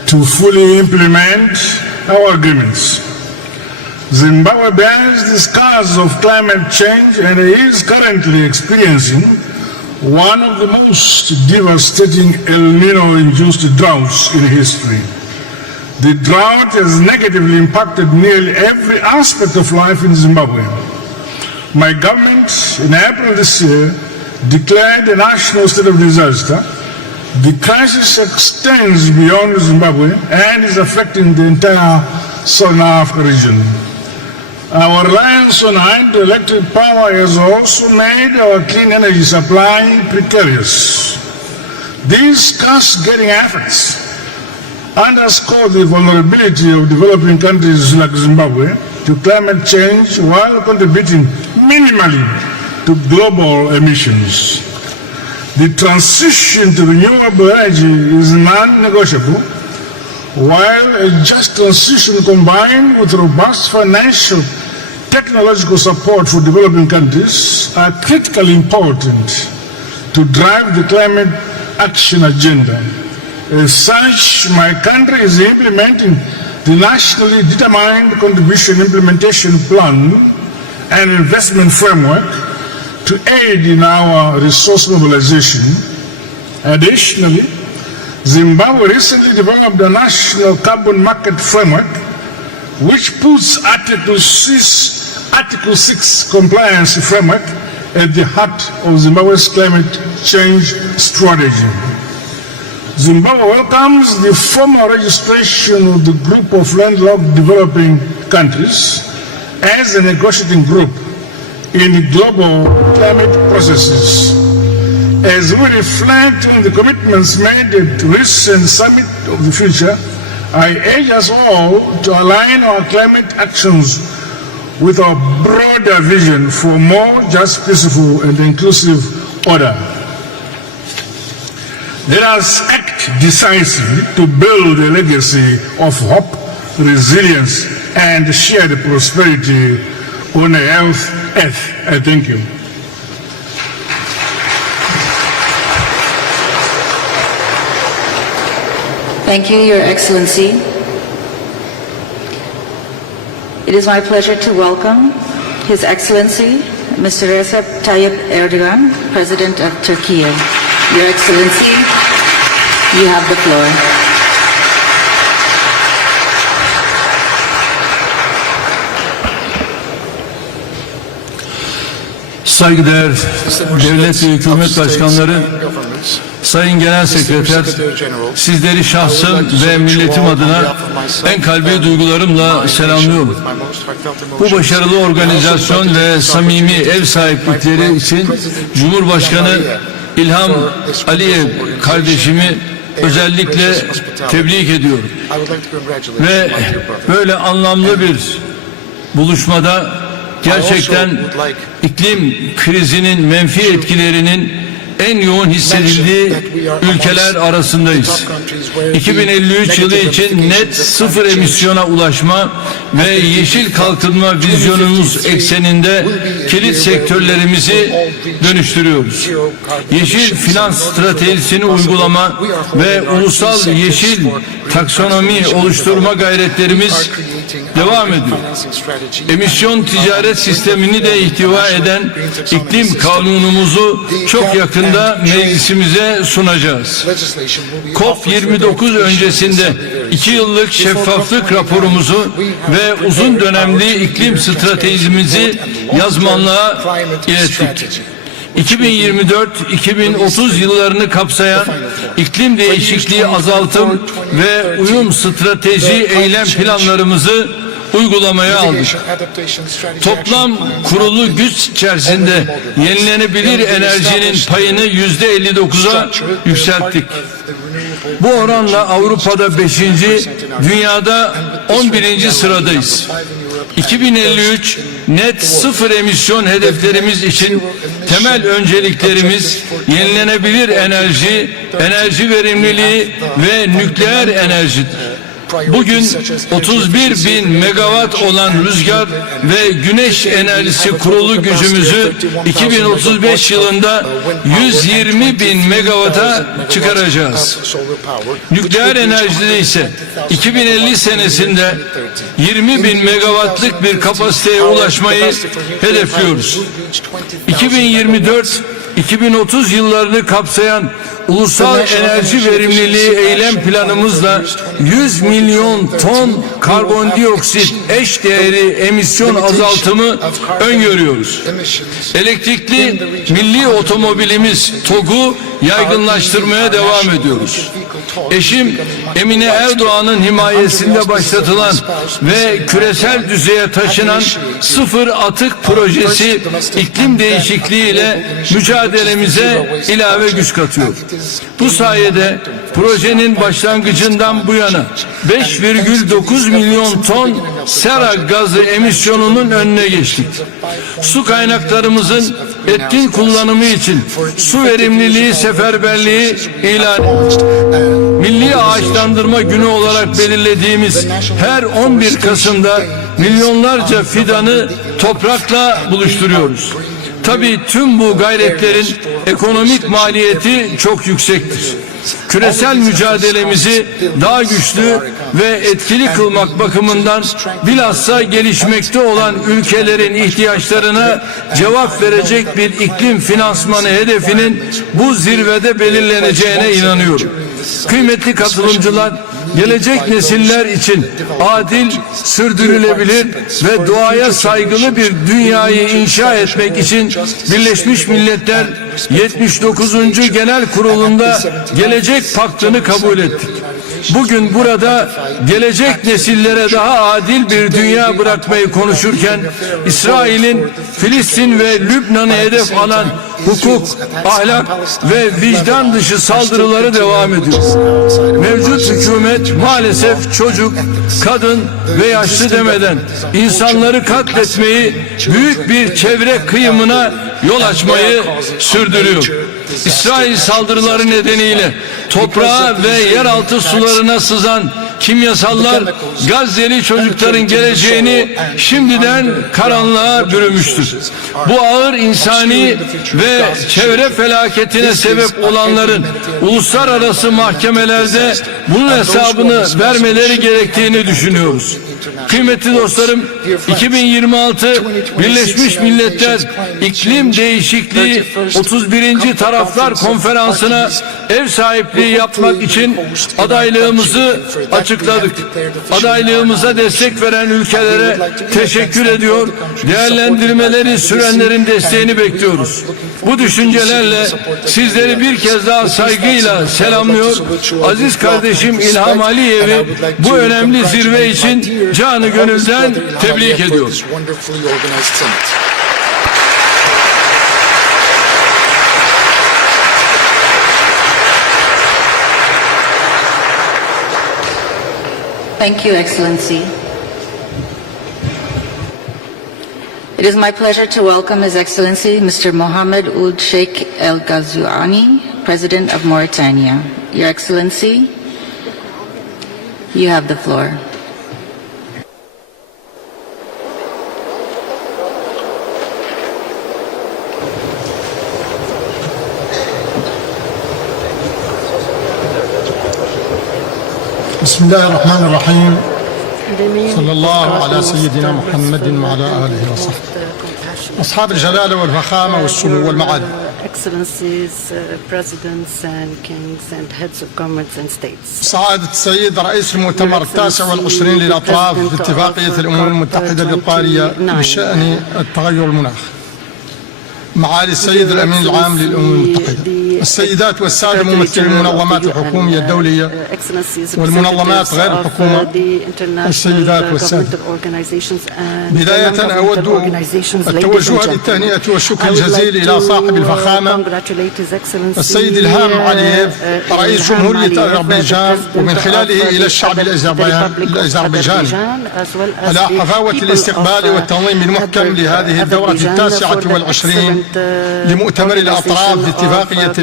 to fully implement our agreements. Zimbabwe bears the scars of climate change and is currently experiencing one of the most devastating El Nino-induced droughts in history. The drought has negatively impacted nearly every aspect of life in Zimbabwe. My government, in April this year, declared a national state of disaster. The crisis extends beyond Zimbabwe and is affecting the entire Southern Africa region. Our reliance on hydroelectric power has also made our clean energy supply precarious. These cost-getting efforts underscore the vulnerability of developing countries like Zimbabwe to climate change while contributing minimally to global emissions. The transition to renewable energy is non-negotiable, while a just transition combined with robust financial technological support for developing countries are critically important to drive the climate action agenda. As such, my country is implementing the nationally determined contribution implementation plan and investment framework to aid in our resource mobilization. Additionally, Zimbabwe recently developed a national carbon market framework which puts Article 6 compliance framework at the heart of Zimbabwe's climate change strategy. Zimbabwe welcomes the formal registration of the group of landlocked developing countries as a negotiating group in global climate processes. As we reflect on the commitments made at the recent Summit of the Future, I urge us all to align our climate actions with our broader vision for more just, peaceful, and inclusive order. Let us act decisively to build a legacy of hope, resilience, and shared prosperity on a healthy earth. I thank you. Thank you, Your Excellency. It is my pleasure to welcome His Excellency, Mr. Recep Tayyip Erdogan, President of Turkey. Your Excellency, you have the floor. Saygıdeğer devlet ve hükümet başkanları, Sayın Genel Sekreter, sizleri şahsım ve milletim adına en kalbi duygularımla selamlıyorum. Bu başarılı organizasyon ve samimi ev sahiplikleri için Cumhurbaşkanı İlham Aliyev kardeşimi özellikle tebrik ediyorum. Ve böyle anlamlı bir buluşmada gerçekten iklim krizinin menfi etkilerinin en yoğun hissedildiği ülkeler arasındayız. 2053 yılı için net sıfır emisyona ulaşma ve yeşil kalkınma vizyonumuz ekseninde kilit sektörlerimizi dönüştürüyoruz. Yeşil finans stratejisini uygulama ve ulusal yeşil taksonomi oluşturma gayretlerimiz devam ediyor. Emisyon ticaret sistemini de ihtiva eden iklim kanunumuzu çok yakında meclisimize sunacağız. COP29 öncesinde 2 yıllık şeffaflık raporumuzu ve uzun dönemli iklim stratejimizi yazmanlığa ilettik. 2024-2030 yıllarını kapsayan iklim değişikliği azaltım ve uyum strateji eylem planlarımızı uygulamaya aldık. Toplam kurulu güç içerisinde yenilenebilir enerjinin payını %59'a yükselttik. Bu oranla Avrupa'da 5. dünyada 11. sıradayız. 2053 net sıfır emisyon hedeflerimiz için temel önceliklerimiz yenilenebilir enerji, enerji verimliliği ve nükleer enerjidir. Bugün 31 bin megawatt olan rüzgar ve güneş enerjisi kurulu gücümüzü 2035 yılında 120 bin megawatt'a çıkaracağız. Nükleer enerjide ise 2050 senesinde 20 bin megawattlık bir kapasiteye ulaşmayı hedefliyoruz. 2024-2030 yıllarını kapsayan Ulusal Enerji Verimliliği Eylem Planımızla 100 milyon ton karbondioksit eş değeri emisyon azaltımı öngörüyoruz. Elektrikli milli otomobilimiz TOG'u yaygınlaştırmaya devam ediyoruz. Eşim Emine Erdoğan'ın himayesinde başlatılan ve küresel düzeye taşınan sıfır atık projesi iklim değişikliği ile mücadelemize ilave güç katıyor. Bu sayede projenin başlangıcından bu yana 5,9 milyon ton sera gazı emisyonunun önüne geçtik. Su kaynaklarımızın etkin kullanımı için su verimliliği seferberliği ilan edildi. Milli Ağaçlandırma Günü olarak belirlediğimiz her 11 Kasım'da milyonlarca fidanı toprakla buluşturuyoruz. Tabii tüm bu gayretlerin ekonomik maliyeti çok yüksektir. Küresel mücadelemizi daha güçlü ve etkili kılmak bakımından bilhassa gelişmekte olan ülkelerin ihtiyaçlarına cevap verecek bir iklim finansmanı hedefinin bu zirvede belirleneceğine inanıyorum. Kıymetli katılımcılar, gelecek nesiller için adil, sürdürülebilir ve doğaya saygılı bir dünyayı inşa etmek için Birleşmiş Milletler 79. Genel Kurulu'nda Gelecek Paktı'nı kabul ettik. Bugün burada gelecek nesillere daha adil bir dünya bırakmayı konuşurken İsrail'in Filistin ve Lübnan'ı hedef alan hukuk, ahlak ve vicdan dışı saldırıları devam ediyor. Mevcut hükümet maalesef çocuk, kadın ve yaşlı demeden insanları katletmeyi, büyük bir çevre kıyımına yol açmayı sürdürüyor. İsrail saldırıları nedeniyle toprağa ve yeraltı sularına sızan kimyasallar Gazze'li çocukların geleceğini şimdiden karanlığa bürümüştür. Bu ağır insani ve çevre felaketine sebep olanların uluslararası mahkemelerde bunun hesabını vermeleri gerektiğini düşünüyoruz. Kıymetli dostlarım, 2026 Birleşmiş Milletler İklim Değişikliği 31. Taraflar Konferansı'na ev sahipliği yapmak için adaylığımızı açıkladık. Adaylığımıza destek veren ülkelere teşekkür ediyor. Değerlendirmeleri sürenlerin desteğini bekliyoruz. Bu düşüncelerle sizleri bir kez daha saygıyla selamlıyor. Aziz kardeşim İlham Aliyev'i bu önemli zirve için canı gönülden tebrik ediyorum. Thank you, Excellency. It is my pleasure to welcome His Excellency Mr. Mohammed Ould Sheikh El Ghazouani, President of Mauritania. Your Excellency, you have the floor. Bismillahirrahmanirrahim. Sallallahu ala seyyidina Muhammedin ve ala alihi ve sahbihi. Ashab-ı celale vel fahame ve sulu vel maali. Excellencies, presidents and kings and heads of governments and states. سعادة السيد رئيس المؤتمر التاسع والعشرين للأطراف باتفاقية الأمم المتحدة الإطارية بشأن التغير المناخ. معالي السيد الأمين العام للأمم المتحدة، السيدات والسادة ممثلي المنظمات الحكومية الدولية والمنظمات غير الحكومة، السيدات والسادة، بداية أود التوجه بالتهنئة والشكر الجزيل إلى صاحب الفخامة السيد إلهام علييف رئيس جمهورية أذربيجان ومن خلاله إلى الشعب الأذربيجاني على حفاوة الاستقبال والتنظيم المحكم لهذه الدورة التاسعة والعشرين لمؤتمر الأطراف باتفاقية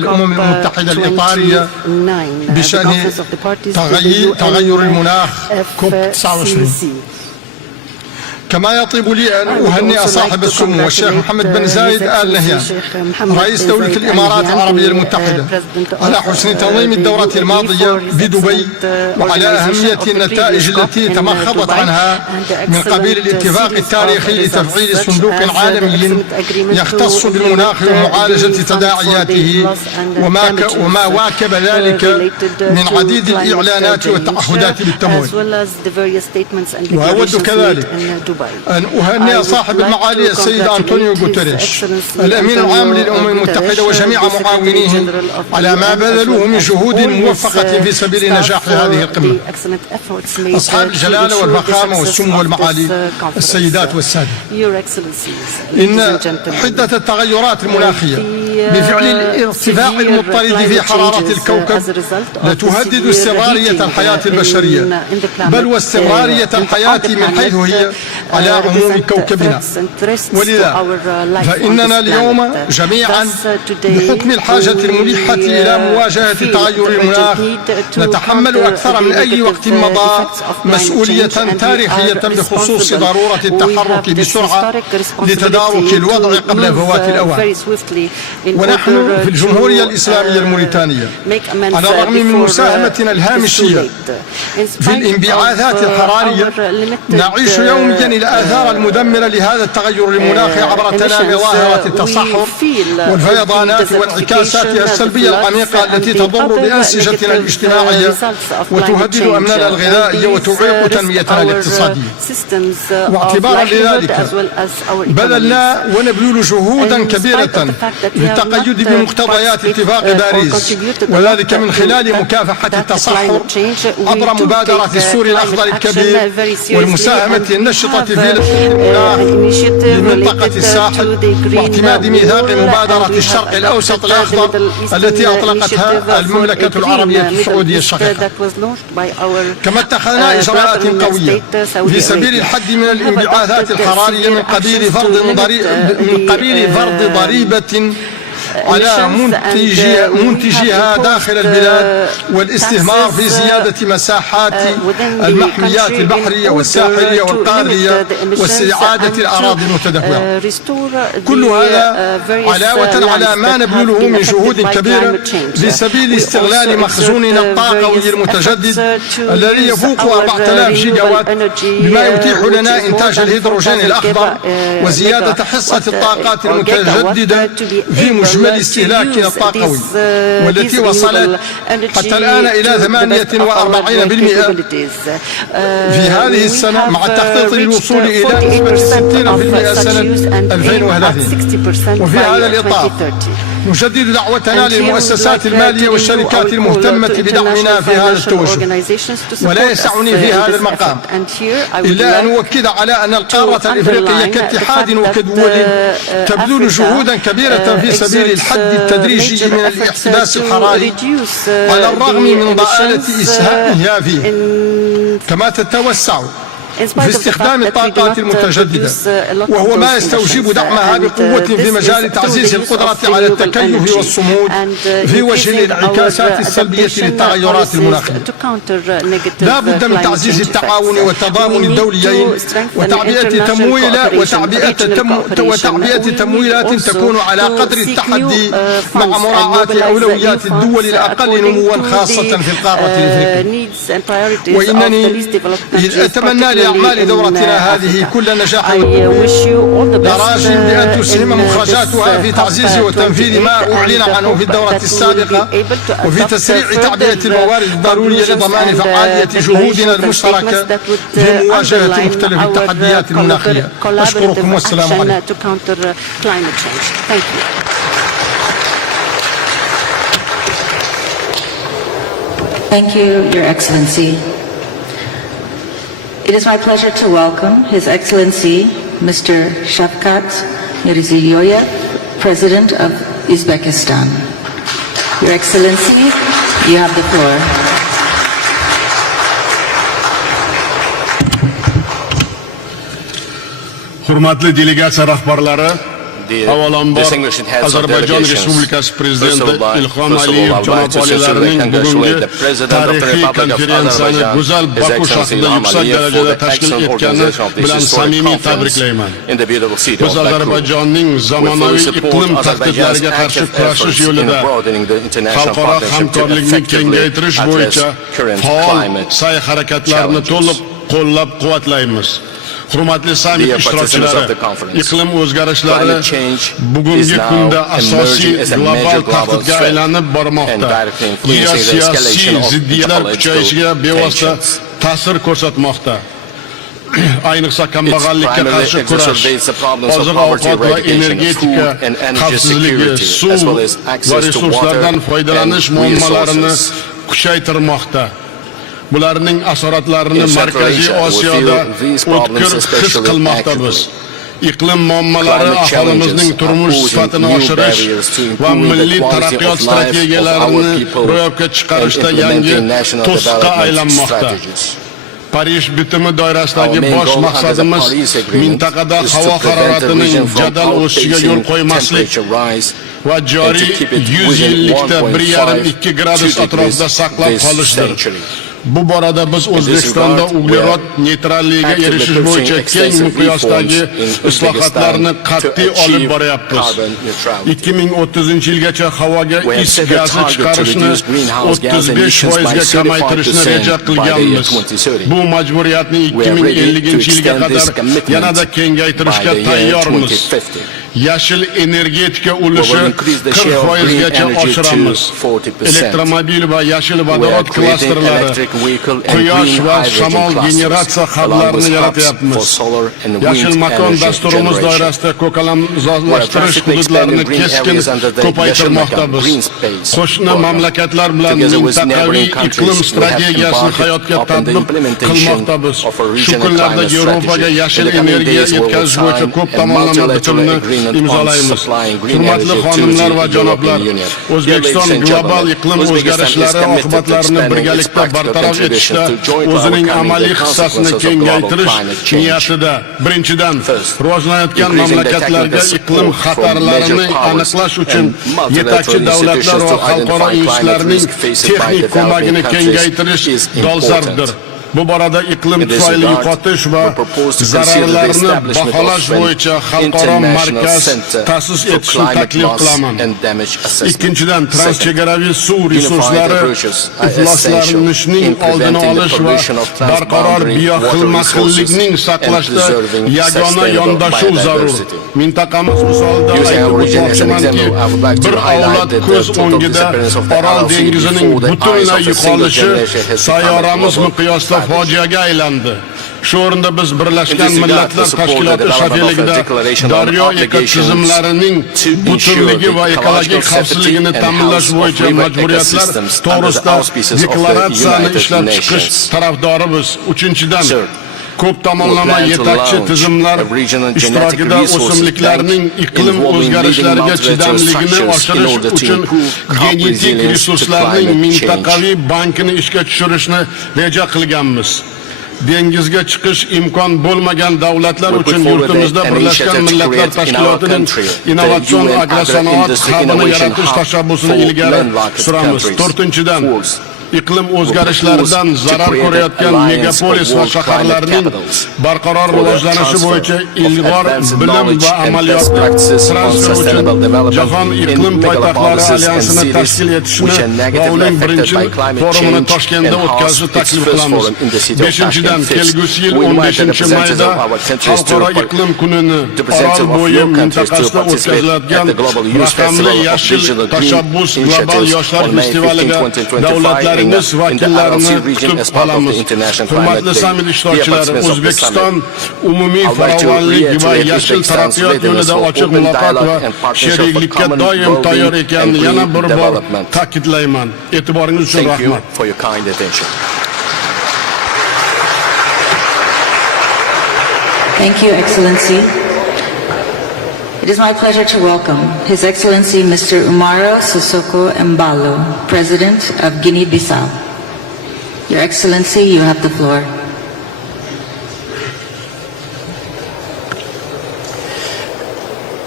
الأمم المتحدة الإطارية بشأن تغير المناخ كوب 29. كما يطيب لي أن أهنئ صاحب السمو الشيخ محمد بن زايد آل نهيان رئيس دولة الإمارات العربية المتحدة على حسن تنظيم الدورة الماضية بدبي وعلى أهمية النتائج التي تمخضت عنها من قبيل الاتفاق التاريخي لتفعيل صندوق عالمي يختص بالمناخ ومعالجة تداعياته وما واكب ذلك من عديد الإعلانات والتعهدات بالتمويل. وأود كذلك أن أهنئ صاحب المعالي السيد أنطونيو غوتيريش الأمين العام للأمم المتحدة وجميع معاونيه على ما بذلوه من جهود موفقة في سبيل نجاح هذه القمة. أصحاب الجلالة والفخامة والسمو والمعالي السيدات والسادة، إن حدة التغيرات المناخية بفعل الارتفاع المضطرد في حرارة الكوكب لتهدد استمرارية الحياة البشرية، بل واستمرارية الحياة من حيث هي على عموم كوكبنا. ولذا فإننا اليوم جميعا بحكم الحاجة الملحة إلى مواجهة تغير المناخ نتحمل أكثر من أي وقت مضى مسؤولية تاريخية بخصوص ضرورة التحرك بسرعة لتدارك الوضع قبل فوات الأوان. ونحن في الجمهورية الإسلامية الموريتانية على الرغم من مساهمتنا الهامشية في الانبعاثات الحرارية نعيش يوميا الآثار المدمرة لهذا التغير المناخي عبر تنامي ظاهرة التصحر والفيضانات وانعكاساتها السلبية العميقة التي تضر بأنسجتنا الاجتماعية وتهدد أمننا الغذائي وتعيق تنميتنا الاقتصادية. واعتبارا لذلك بذلنا ونبذل جهودا كبيرة للتقيد بمقتضيات اتفاق باريس، وذلك من خلال مكافحة التصحر عبر مبادرة السور الأخضر الكبير والمساهمة النشطة في المناخ لمنطقة الساحل واعتماد ميثاق مبادرة الشرق الأوسط الأخضر التي أطلقتها المملكة العربية السعودية الشقيقة. كما اتخذنا إجراءات قوية في سبيل الحد من الانبعاثات الحرارية من قبيل فرض ضريبة على منتجيها داخل البلاد والاستثمار في زيادة مساحات المحميات البحرية والساحلية والقارية واستعادة الأراضي المتدهورة. كل هذا علاوة على ما نبذله من جهود كبيرة في سبيل استغلال مخزوننا الطاقوي المتجدد الذي يفوق 4000 جيجا وات بما يتيح لنا إنتاج الهيدروجين الأخضر وزيادة حصة الطاقات المتجددة في مجمل استهلاكنا الطاقوي والتي وصلت حتى الآن إلى 48% في هذه السنة مع التخطيط للوصول إلى نسبة 60% سنة 2030. وفي هذا الإطار نجدد دعوتنا للمؤسسات المالية والشركات المهتمة بدعمنا في هذا التوجه. ولا يسعني في هذا المقام إلا أن أؤكد على أن القارة الإفريقية كاتحاد وكدول تبذل جهودا كبيرة في سبيل الحد التدريجي من الاحتباس الحراري على الرغم من ضآلة إسهامها فيه، كما تتوسع في استخدام الطاقات المتجددة، وهو ما يستوجب دعمها بقوة في مجال تعزيز القدرة على التكيف والصمود في وجه الانعكاسات السلبية للتغيرات المناخية. لا بد من تعزيز التعاون والتضامن الدوليين وتعبئة تمويلات تكون على قدر التحدي مع مراعاة أولويات الدول الأقل نموا خاصة في القارة الإفريقية. وإنني أتمنى لأعمال دورتنا هذه كل نجاح لراجل بأن تسهم مخرجاتها في تعزيز وتنفيذ ما أعلن عنه في الدورة السابقة وفي تسريع تعبئة الموارد الضرورية لضمان فعالية جهودنا المشتركة في مواجهة مختلف التحديات المناخية. أشكركم والسلام عليكم. Thank you, Your Excellency. It is my pleasure to welcome His Excellency Mr. Shavkat Mirziyoyev, President of Uzbekistan. Your Excellency, you have the floor. Hurmatli delegatsiya rahbarlari, Avvalambor Azerbaijan Respublikasi Prezidenti İlham Aliyev janob olilarining bugungi tarixiy konferensiyani go'zal Baku shahrida yuksak darajada tashkil etgani bilan samimiy tabriklayman. Biz Ozarbayjonning zamonaviy iqlim tahdidlariga qarshi kurashish yo'lida xalqaro hamkorlikni kengaytirish bo'yicha faol sa'y-harakatlarni to'liq qo'llab-quvvatlaymiz. Hurmatli sammit ishtirokchilari, iqlim o'zgarishlari bugungi kunda asosiy global tahdidga aylanib bormoqda. Geosiyosiy ziddiyatlar kuchayishiga bevosita ta'sir ko'rsatmoqda. Ayniqsa kambag'allikka qarshi kurash, oziq-ovqat va energetika xavfsizligi, suv va resurslardan foydalanish muammolarini kuchaytirmoqda. Bularning asoratlarini Markaziy Osiyoda o'tkir his qilmoqda biz. Iqlim muammolari aholimizning turmush sifatini oshirish va milliy taraqqiyot strategiyalarini ro'yobga chiqarishda yangi to'siqqa aylanmoqda. Parij bitimi doirasidagi bosh maqsadimiz mintaqada havo haroratining jadal o'sishiga yo'l qo'ymaslik va joriy 100 yillikda 1,5-2 gradus atrofida saqlab qolishdir. Bu borada biz O'zbekistonda uglerod neytralligiga erishish bo'yicha keng miqyosdagi islohotlarni qat'iy olib boryapmiz. 2030-yilgacha havoga is gazi chiqarishni 35% ga kamaytirishni reja qilganmiz. Bu majburiyatni 2050-yilga qadar yanada kengaytirishga tayyormiz. Yashil energetika ulushi 40% gacha oshiramiz. Elektromobil va yashil vodorod klasterlari, quyosh va shamol generatsiya hublarini yaratyapmiz. Yashil makon dasturimiz doirasida ko'kalamzorlashtirish hududlarini keskin ko'paytirmoqdamiz. Qo'shni mamlakatlar bilan mintaqaviy iqlim strategiyasini hayotga tatbiq qilmoqdamiz. Shu kunlarda Yevropaga yashil energiya yetkazish bo'yicha ko'p tomonlama bitimni imzolaymiz. Hurmatli xonimlar va janoblar, O'zbekiston global iqlim o'zgarishlari oqibatlarini birgalikda bartaraf etishda o'zining amaliy hissasini kengaytirish niyatida. Birinchidan, rivojlanayotgan mamlakatlarga iqlim xatarlarini aniqlash uchun yetakchi davlatlar va xalqaro institutlarning texnik ko'magini kengaytirish dolzarbdir. Bu borada iqlim tufayli yo'qotish va zararlarni baholash bo'yicha xalqaro markaz ta'sis etishni taklif qilaman. Ikkinchidan, transchegaraviy suv resurslari ifloslanishning oldini olish va barqaror bioxilma-xillikning saqlashda yagona yondashuv zarur. Mintaqamiz misolida aytib o'tmoqchimanki, bir avlod ko'z o'ngida Orol dengizining butunlay yo'qolishi sayyoramiz miqyosida fojiaga aylandi. Shu o'rinda biz Birlashgan Millatlar Tashkiloti shafeligida daryo ekotizimlarining butunligi va ekologik xavfsizligini ta'minlash bo'yicha majburiyatlar to'g'risida deklaratsiyani ishlab chiqish tarafdorimiz. Uchinchidan, ko'p tomonlama yetakchi tizimlar ishtirokida o'simliklarning iqlim o'zgarishlariga chidamligini oshirish uchun genetik resurslarning mintaqaviy bankini ishga tushirishni reja qilganmiz. Dengizga chiqish imkon bo'lmagan davlatlar uchun yurtimizda Birlashgan Millatlar Tashkilotining innovatsion agrosanoat hubini yaratish tashabbusini ilgari suramiz. To'rtinchidan, iqlim o'zgarishlaridan zarar ko'rayotgan megapolis va shaharlarning barqaror rivojlanishi bo'yicha ilg'or bilim va amaliyot transferi uchun Jahon iqlim poytaxtlari alyansini tashkil etishni va uning birinchi forumini Toshkentda o'tkazishni taklif qilamiz. Beshinchidan, kelgusi yil 15-mayda Xalqaro iqlim kunini Orol bo'yi mintaqasida o'tkaziladigan raqamli yashil tashabbus global yoshlar festivaliga davlatlar vakillarini kutib qolamiz. Hurmatli sammit ishtirokchilari, O'zbekiston umumiy farovonlik va yashil taraqqiyot yo'lida ochiq muloqot va sheriklikka doim tayyor ekanini yana bir bor ta'kidlayman. E'tiboringiz uchun rahmat. Thank you, Excellency. It is my pleasure to welcome His Excellency Mr. Umaro Sissoco Embalo, President of Guinea-Bissau. Your Excellency, you have the floor.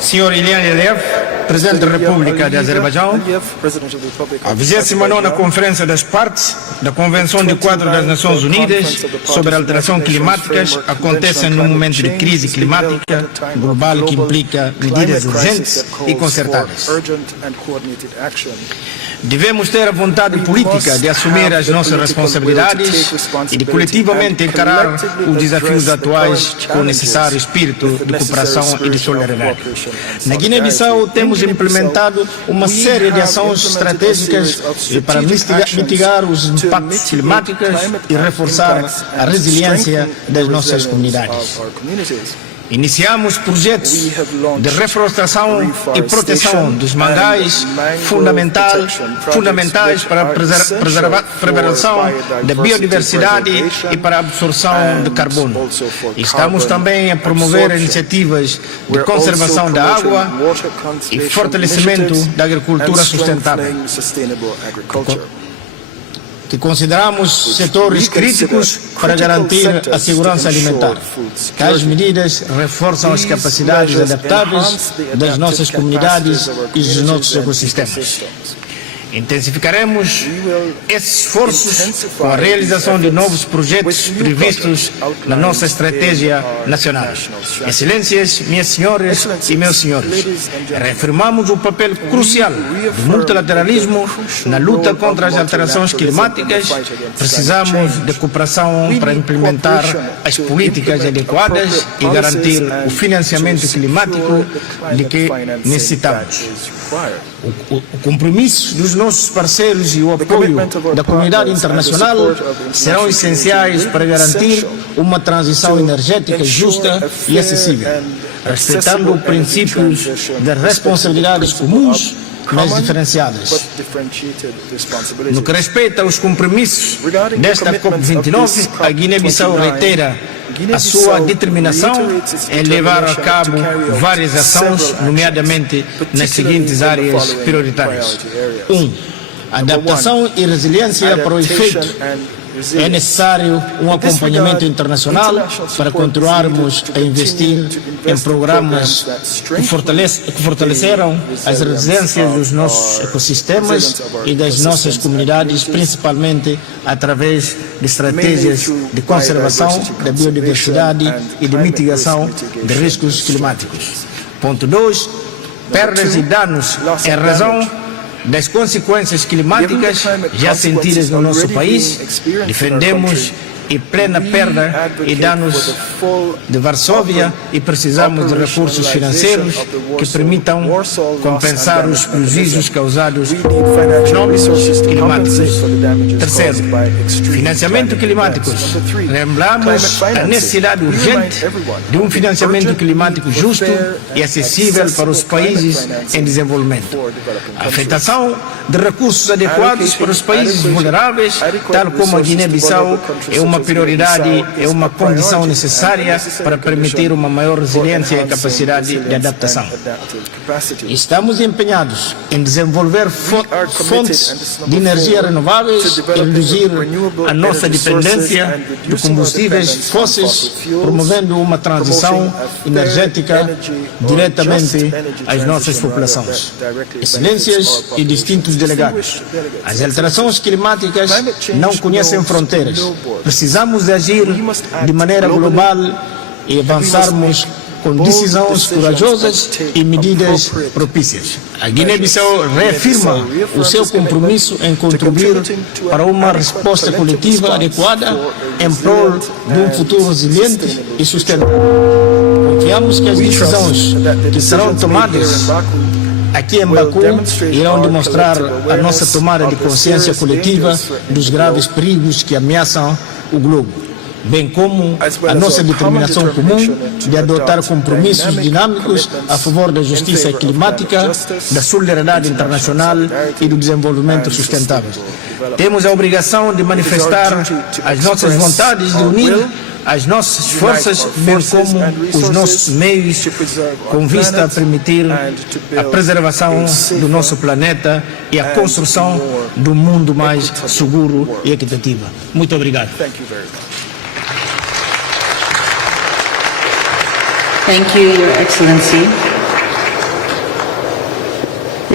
Sr. Ilhan Aliyev, Presidente da República de Azerbaijão, a 29ª Conferência das Partes da Convenção de Quadro das Nações Unidas sobre alterações climáticas acontece num momento de crise climática global que implica medidas urgentes e concertadas. Devemos ter a vontade política de assumir as nossas responsabilidades e de coletivamente encarar os desafios atuais com o necessário espírito de cooperação e de solidariedade. Na Guiné-Bissau temos implementado uma série de ações estratégicas para mitigar os impactos climáticos e reforçar a resiliência das nossas comunidades. Iniciamos projetos de reflorestação e proteção dos mangás fundamentais para a preservação da biodiversidade e para a absorção de carbono. Estamos também a promover iniciativas de conservação da água e fortalecimento da agricultura sustentável, que consideramos setores críticos para garantir a segurança alimentar. Tais medidas reforçam as capacidades adaptáveis das nossas comunidades e dos nossos ecossistemas. Intensificaremos esses esforços com a realização de novos projetos previstos na nossa estratégia nacional. Excelências, minhas senhoras e meus senhores, reafirmamos o papel crucial do multilateralismo na luta contra as alterações climáticas. Precisamos de cooperação para implementar as políticas adequadas e garantir o financiamento climático de que necessitamos. O compromisso dos nossos parceiros e o apoio da comunidade internacional serão essenciais para garantir uma transição energética justa e acessível, respeitando os princípios das responsabilidades comuns, mas diferenciadas. No que respeita aos compromissos desta COP29, a Guiné-Bissau reitera a sua determinação em levar a cabo várias ações, nomeadamente nas seguintes áreas prioritárias. 1. Adaptação e resiliência para o efeito. É necessário um acompanhamento internacional para continuarmos a investir em programas que fortalecerão as resiliências dos nossos ecossistemas e das nossas comunidades, principalmente através de estratégias de conservação da biodiversidade e de mitigação de riscos climáticos. Ponto 2. Perdas e danos em razão das consequências climáticas já sentidas no nosso país. Defendemos e plena perda e danos de Varsóvia e precisamos de recursos financeiros que permitam compensar os prejuízos causados pelos fenómenos climáticos. Terceiro, financiamento climático. Lembramos a necessidade urgente de um financiamento climático justo e acessível para os países em desenvolvimento. A afetação de recursos adequados para os países vulneráveis, tal como a Guiné-Bissau, é uma prioridade, é uma condição necessária para permitir uma maior resiliência e capacidade de adaptação. Estamos empenhados em desenvolver fontes de energia renováveis e reduzir a nossa dependência de combustíveis fósseis, promovendo uma transição energética diretamente às nossas populações. Excelências e distintos delegados, as alterações climáticas não conhecem fronteiras. Precisamos de agir de maneira global e avançarmos com decisões corajosas e medidas propícias. A Guiné-Bissau reafirma o seu compromisso em contribuir para uma resposta coletiva adequada em prol de um futuro resiliente e sustentável. Confiamos que as decisões que serão tomadas aqui em Baku irão demonstrar a nossa tomada de consciência coletiva dos graves perigos que ameaçam o globo, bem como a nossa determinação comum de adotar compromissos dinâmicos a favor da justiça climática, da solidariedade internacional e do desenvolvimento sustentável. Temos a obrigação de manifestar as nossas vontades de unir as nossas forças, bem como os nossos meios, com vista a permitir a preservação do nosso planeta e a construção de um mundo mais seguro e equitativo. Muito obrigado. Thank you, Your Excellency.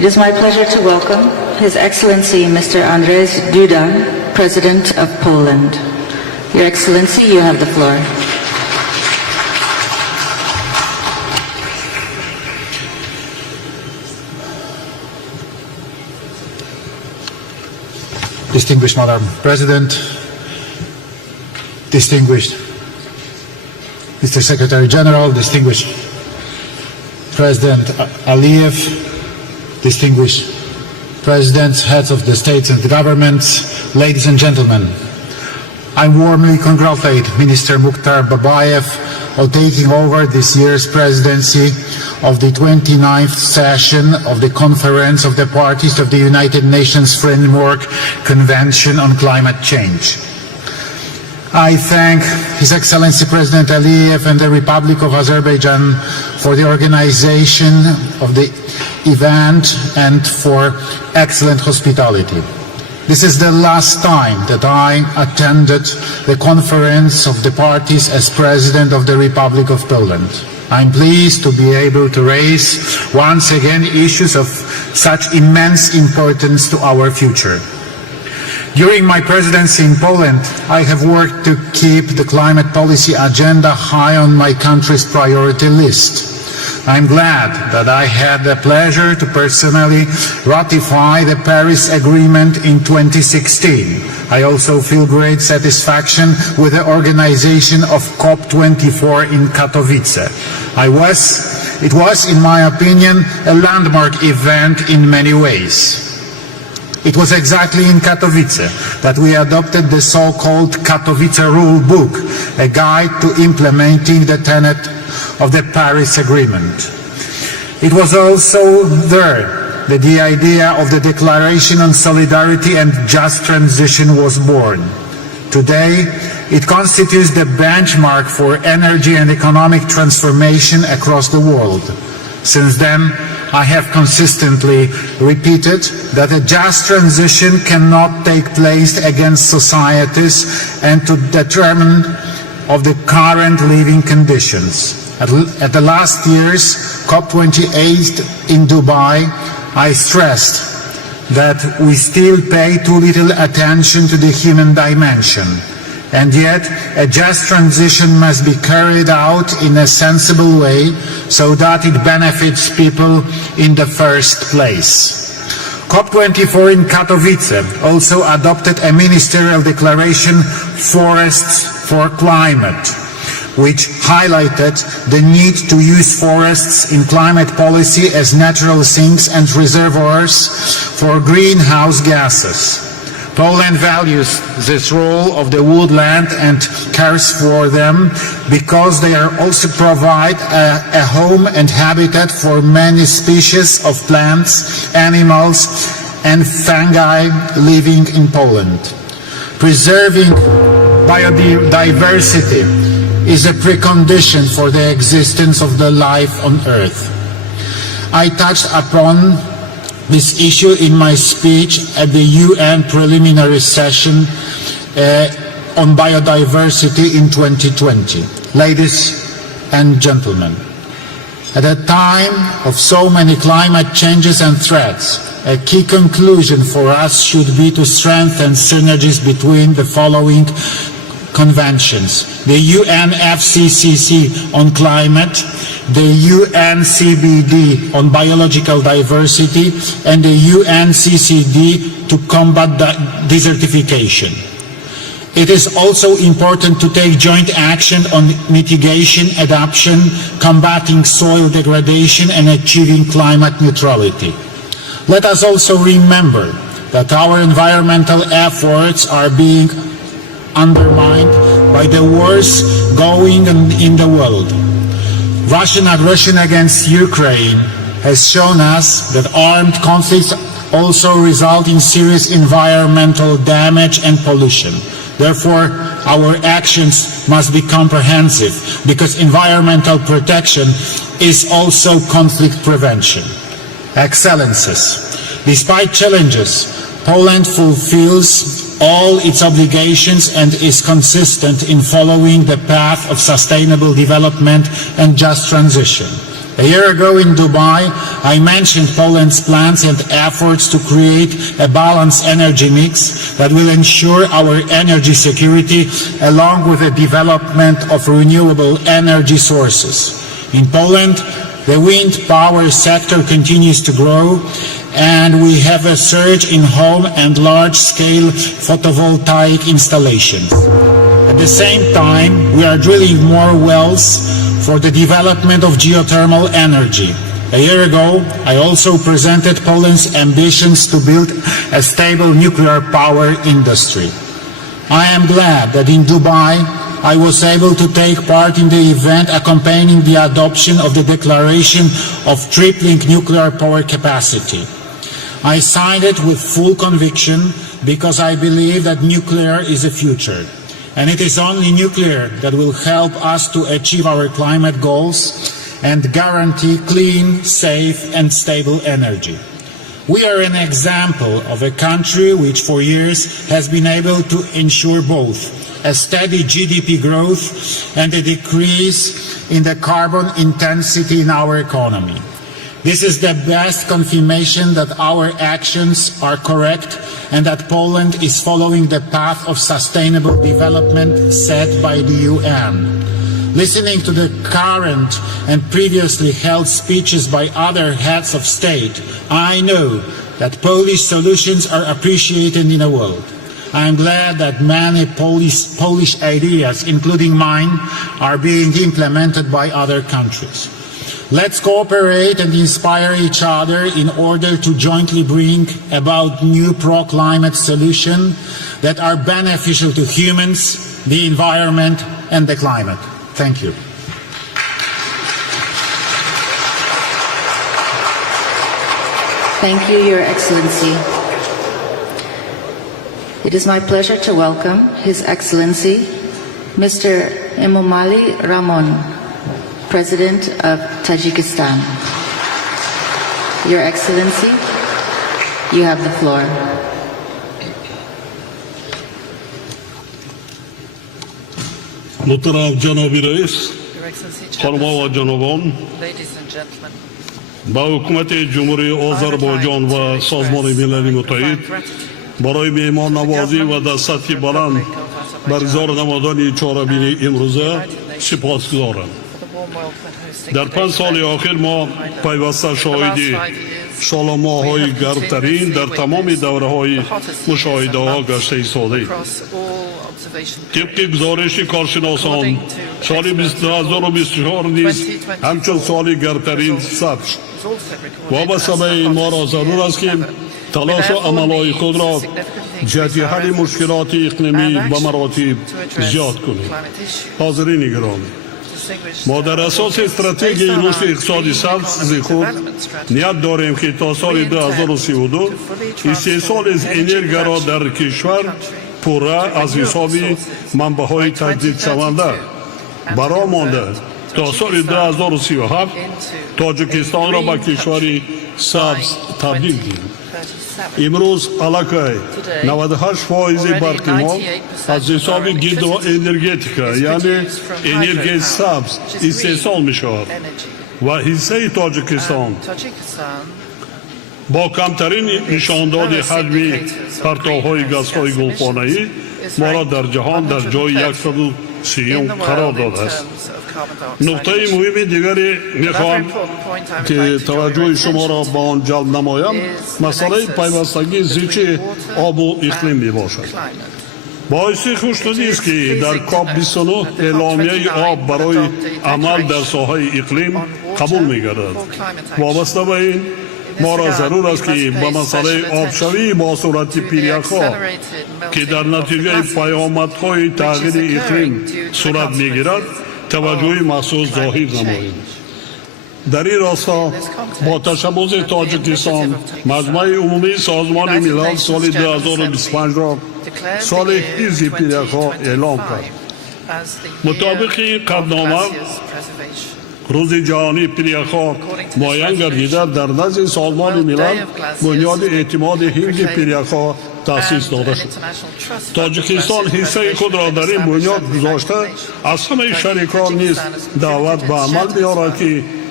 It is my pleasure to welcome His Excellency Mr. Andrzej Duda, President of Poland. Your Excellency, you have the floor. Distinguished Madam President, distinguished Mr. Secretary General, distinguished President Aliyev, distinguished Presidents, heads of the states and the governments, ladies and gentlemen, I warmly congratulate Minister Mukhtar Babayev on taking over this year's presidency of the 29th session of the Conference of the Parties of the United Nations Framework Convention on Climate Change. I thank His Excellency President Aliyev and the Republic of Azerbaijan for the organization of the event and for excellent hospitality. This is the last time that I attended the Conference of the Parties as President of the Republic of Poland. I'm pleased to be able to raise once again issues of such immense importance to our future. During my presidency in Poland, I have worked to keep the climate policy agenda high on my country's priority list. I'm glad that I had the pleasure to personally ratify the Paris Agreement in 2016. I also feel great satisfaction with the organization of COP24 in Katowice. It was, in my opinion, a landmark event in many ways. It was exactly in Katowice that we adopted the so-called Katowice Rule Book, a guide to implementing the tenet of the Paris Agreement. It was also there that the idea of the Declaration on Solidarity and Just Transition was born. Today, it constitutes the benchmark for energy and economic transformation across the world. Since then, I have consistently repeated that a just transition cannot take place against societies and to determine of the current living conditions. At the last year's COP28 in Dubai, I stressed that we still pay too little attention to the human dimension. And yet, a just transition must be carried out in a sensible way so that it benefits people in the first place. COP24 in Katowice also adopted a ministerial declaration, Forests for Climate, which highlighted the need to use forests in climate policy as natural sinks and reservoirs for greenhouse gases. Poland values this role of the woodland and cares for them because they are also provide a home and habitat for many species of plants, animals and fungi living in Poland. Preserving biodiversity is a precondition for the existence of the life on Earth. I touched upon this issue in my speech at the UN preliminary session on biodiversity in 2020. Ladies and gentlemen, at a time of so many climate changes and threats, a key conclusion for us should be to strengthen synergies between the following conventions: the UNFCCC on climate, the UNCBD on biological diversity, and the UNCCD to combat desertification. It is also important to take joint action on mitigation, adaptation, combating soil degradation, and achieving climate neutrality. Let us also remember that our environmental efforts are being undermined by the wars going on in the world. Russian aggression against Ukraine has shown us that armed conflicts also result in serious environmental damage and pollution. Therefore, our actions must be comprehensive because environmental protection is also conflict prevention. Excellencies, despite challenges, Poland fulfills all its obligations and is consistent in following the path of sustainable development and just transition. A year ago in Dubai, I mentioned Poland's plans and efforts to create a balanced energy mix that will ensure our energy security along with the development of renewable energy sources. In Poland, the wind power sector continues to grow, and we have a surge in home and large-scale photovoltaic installations. At the same time, we are drilling more wells for the development of geothermal energy. A year ago, I also presented Poland's ambitions to build a stable nuclear power industry. I am glad that in Dubai, I was able to take part in the event accompanying the adoption of the Declaration of Tripling Nuclear Power Capacity. I signed it with full conviction because I believe that nuclear is the future. And it is only nuclear that will help us to achieve our climate goals and guarantee clean, safe and stable energy. We are an example of a country which for years has been able to ensure both a steady GDP growth and a decrease in the carbon intensity in our economy. This is the best confirmation that our actions are correct and that Poland is following the path of sustainable development set by the UN. Listening to the current and previously held speeches by other heads of state, I know that Polish solutions are appreciated in the world. I am glad that many Polish ideas, including mine, are being implemented by other countries. Let's cooperate and inspire each other in order to jointly bring about new pro-climate solutions that are beneficial to humans, the environment, and the climate. Thank you. Thank you, Your Excellency. It is my pleasure to welcome His Excellency, Mr. Emomali Rahmon, President of Tajikistan. Your Excellency, you have the floor. Muhtaram Janobi Rais, Xonmo va Janobon, Ladies and gentlemen, با حکومت جمهوری آذربایجان و سازمان ملل متحد برای مهمان نوازی و در سطح بلند برگزار نمودن چهارمین امروزه سپاسگزارم. در 5 سال آخر ما پیوسته شاهد شالامه‌های گرمترین در تمام دوره‌های مشاهده‌ها گشته ایستادیم. طبق گزارش کارشناسان سال 2024 نیز همچون سال گرمترین ثبت شد. وابسته به این ما را ضرور است که تلاش و عملهای خود را جهت حل مشکلات اقلیمی به مراتب زیاد کنیم. حاضرین گرامی، ما در اساس استراتژی رشد اقتصادی سبز خود نیت داریم که تا سال 2032 استحصال از انرژی را در کشور پوره از حساب منبع‌های تجدید شونده برآمده تا سال 2037 تاجیکستان را به کشوری سبز تبدیل کنیم. امروز علاقه 98% برق ما از حساب گرد و انرژتیکا یعنی انرژی سبز استحصال می شود و حصه تاجیکستان با کمترین نشانداد حجم پرتوهای گازهای گلخانه‌ای ما را در جهان در جای 130 قرار داده است. نقطه مهم دیگری میخوام که توجه شما را به آن جلب نمایم مسئله پیوستگی زیچ آب و اقلیم می باشد. باعث خوشنودی است که در کاپ 29 اعلامیه آب برای عمل در ساحه اقلیم قبول می گردد. وابسته به این ما را ضرور است که به مسئله آبشوی با صورت پیریخ‌ها که در نتیجه پیامدهای تغییر اقلیم صورت می‌گیرد توجه مخصوص ظاهر نماییم. در این راستا با تشبث تاجیکستان مجمع عمومی سازمان ملل سال 2025 را سال حفظ پیریخ‌ها اعلام کرد. مطابق قطعنامه روز جهانی پیریخ‌ها معین گردیده در نزد سازمان ملل بنیاد اعتماد حفظ پیریخ‌ها تأسیس داده شد. تاجیکستان حصه خود را در این بنیاد گذاشته از همه شریکان نیز دعوت به عمل می‌آورد که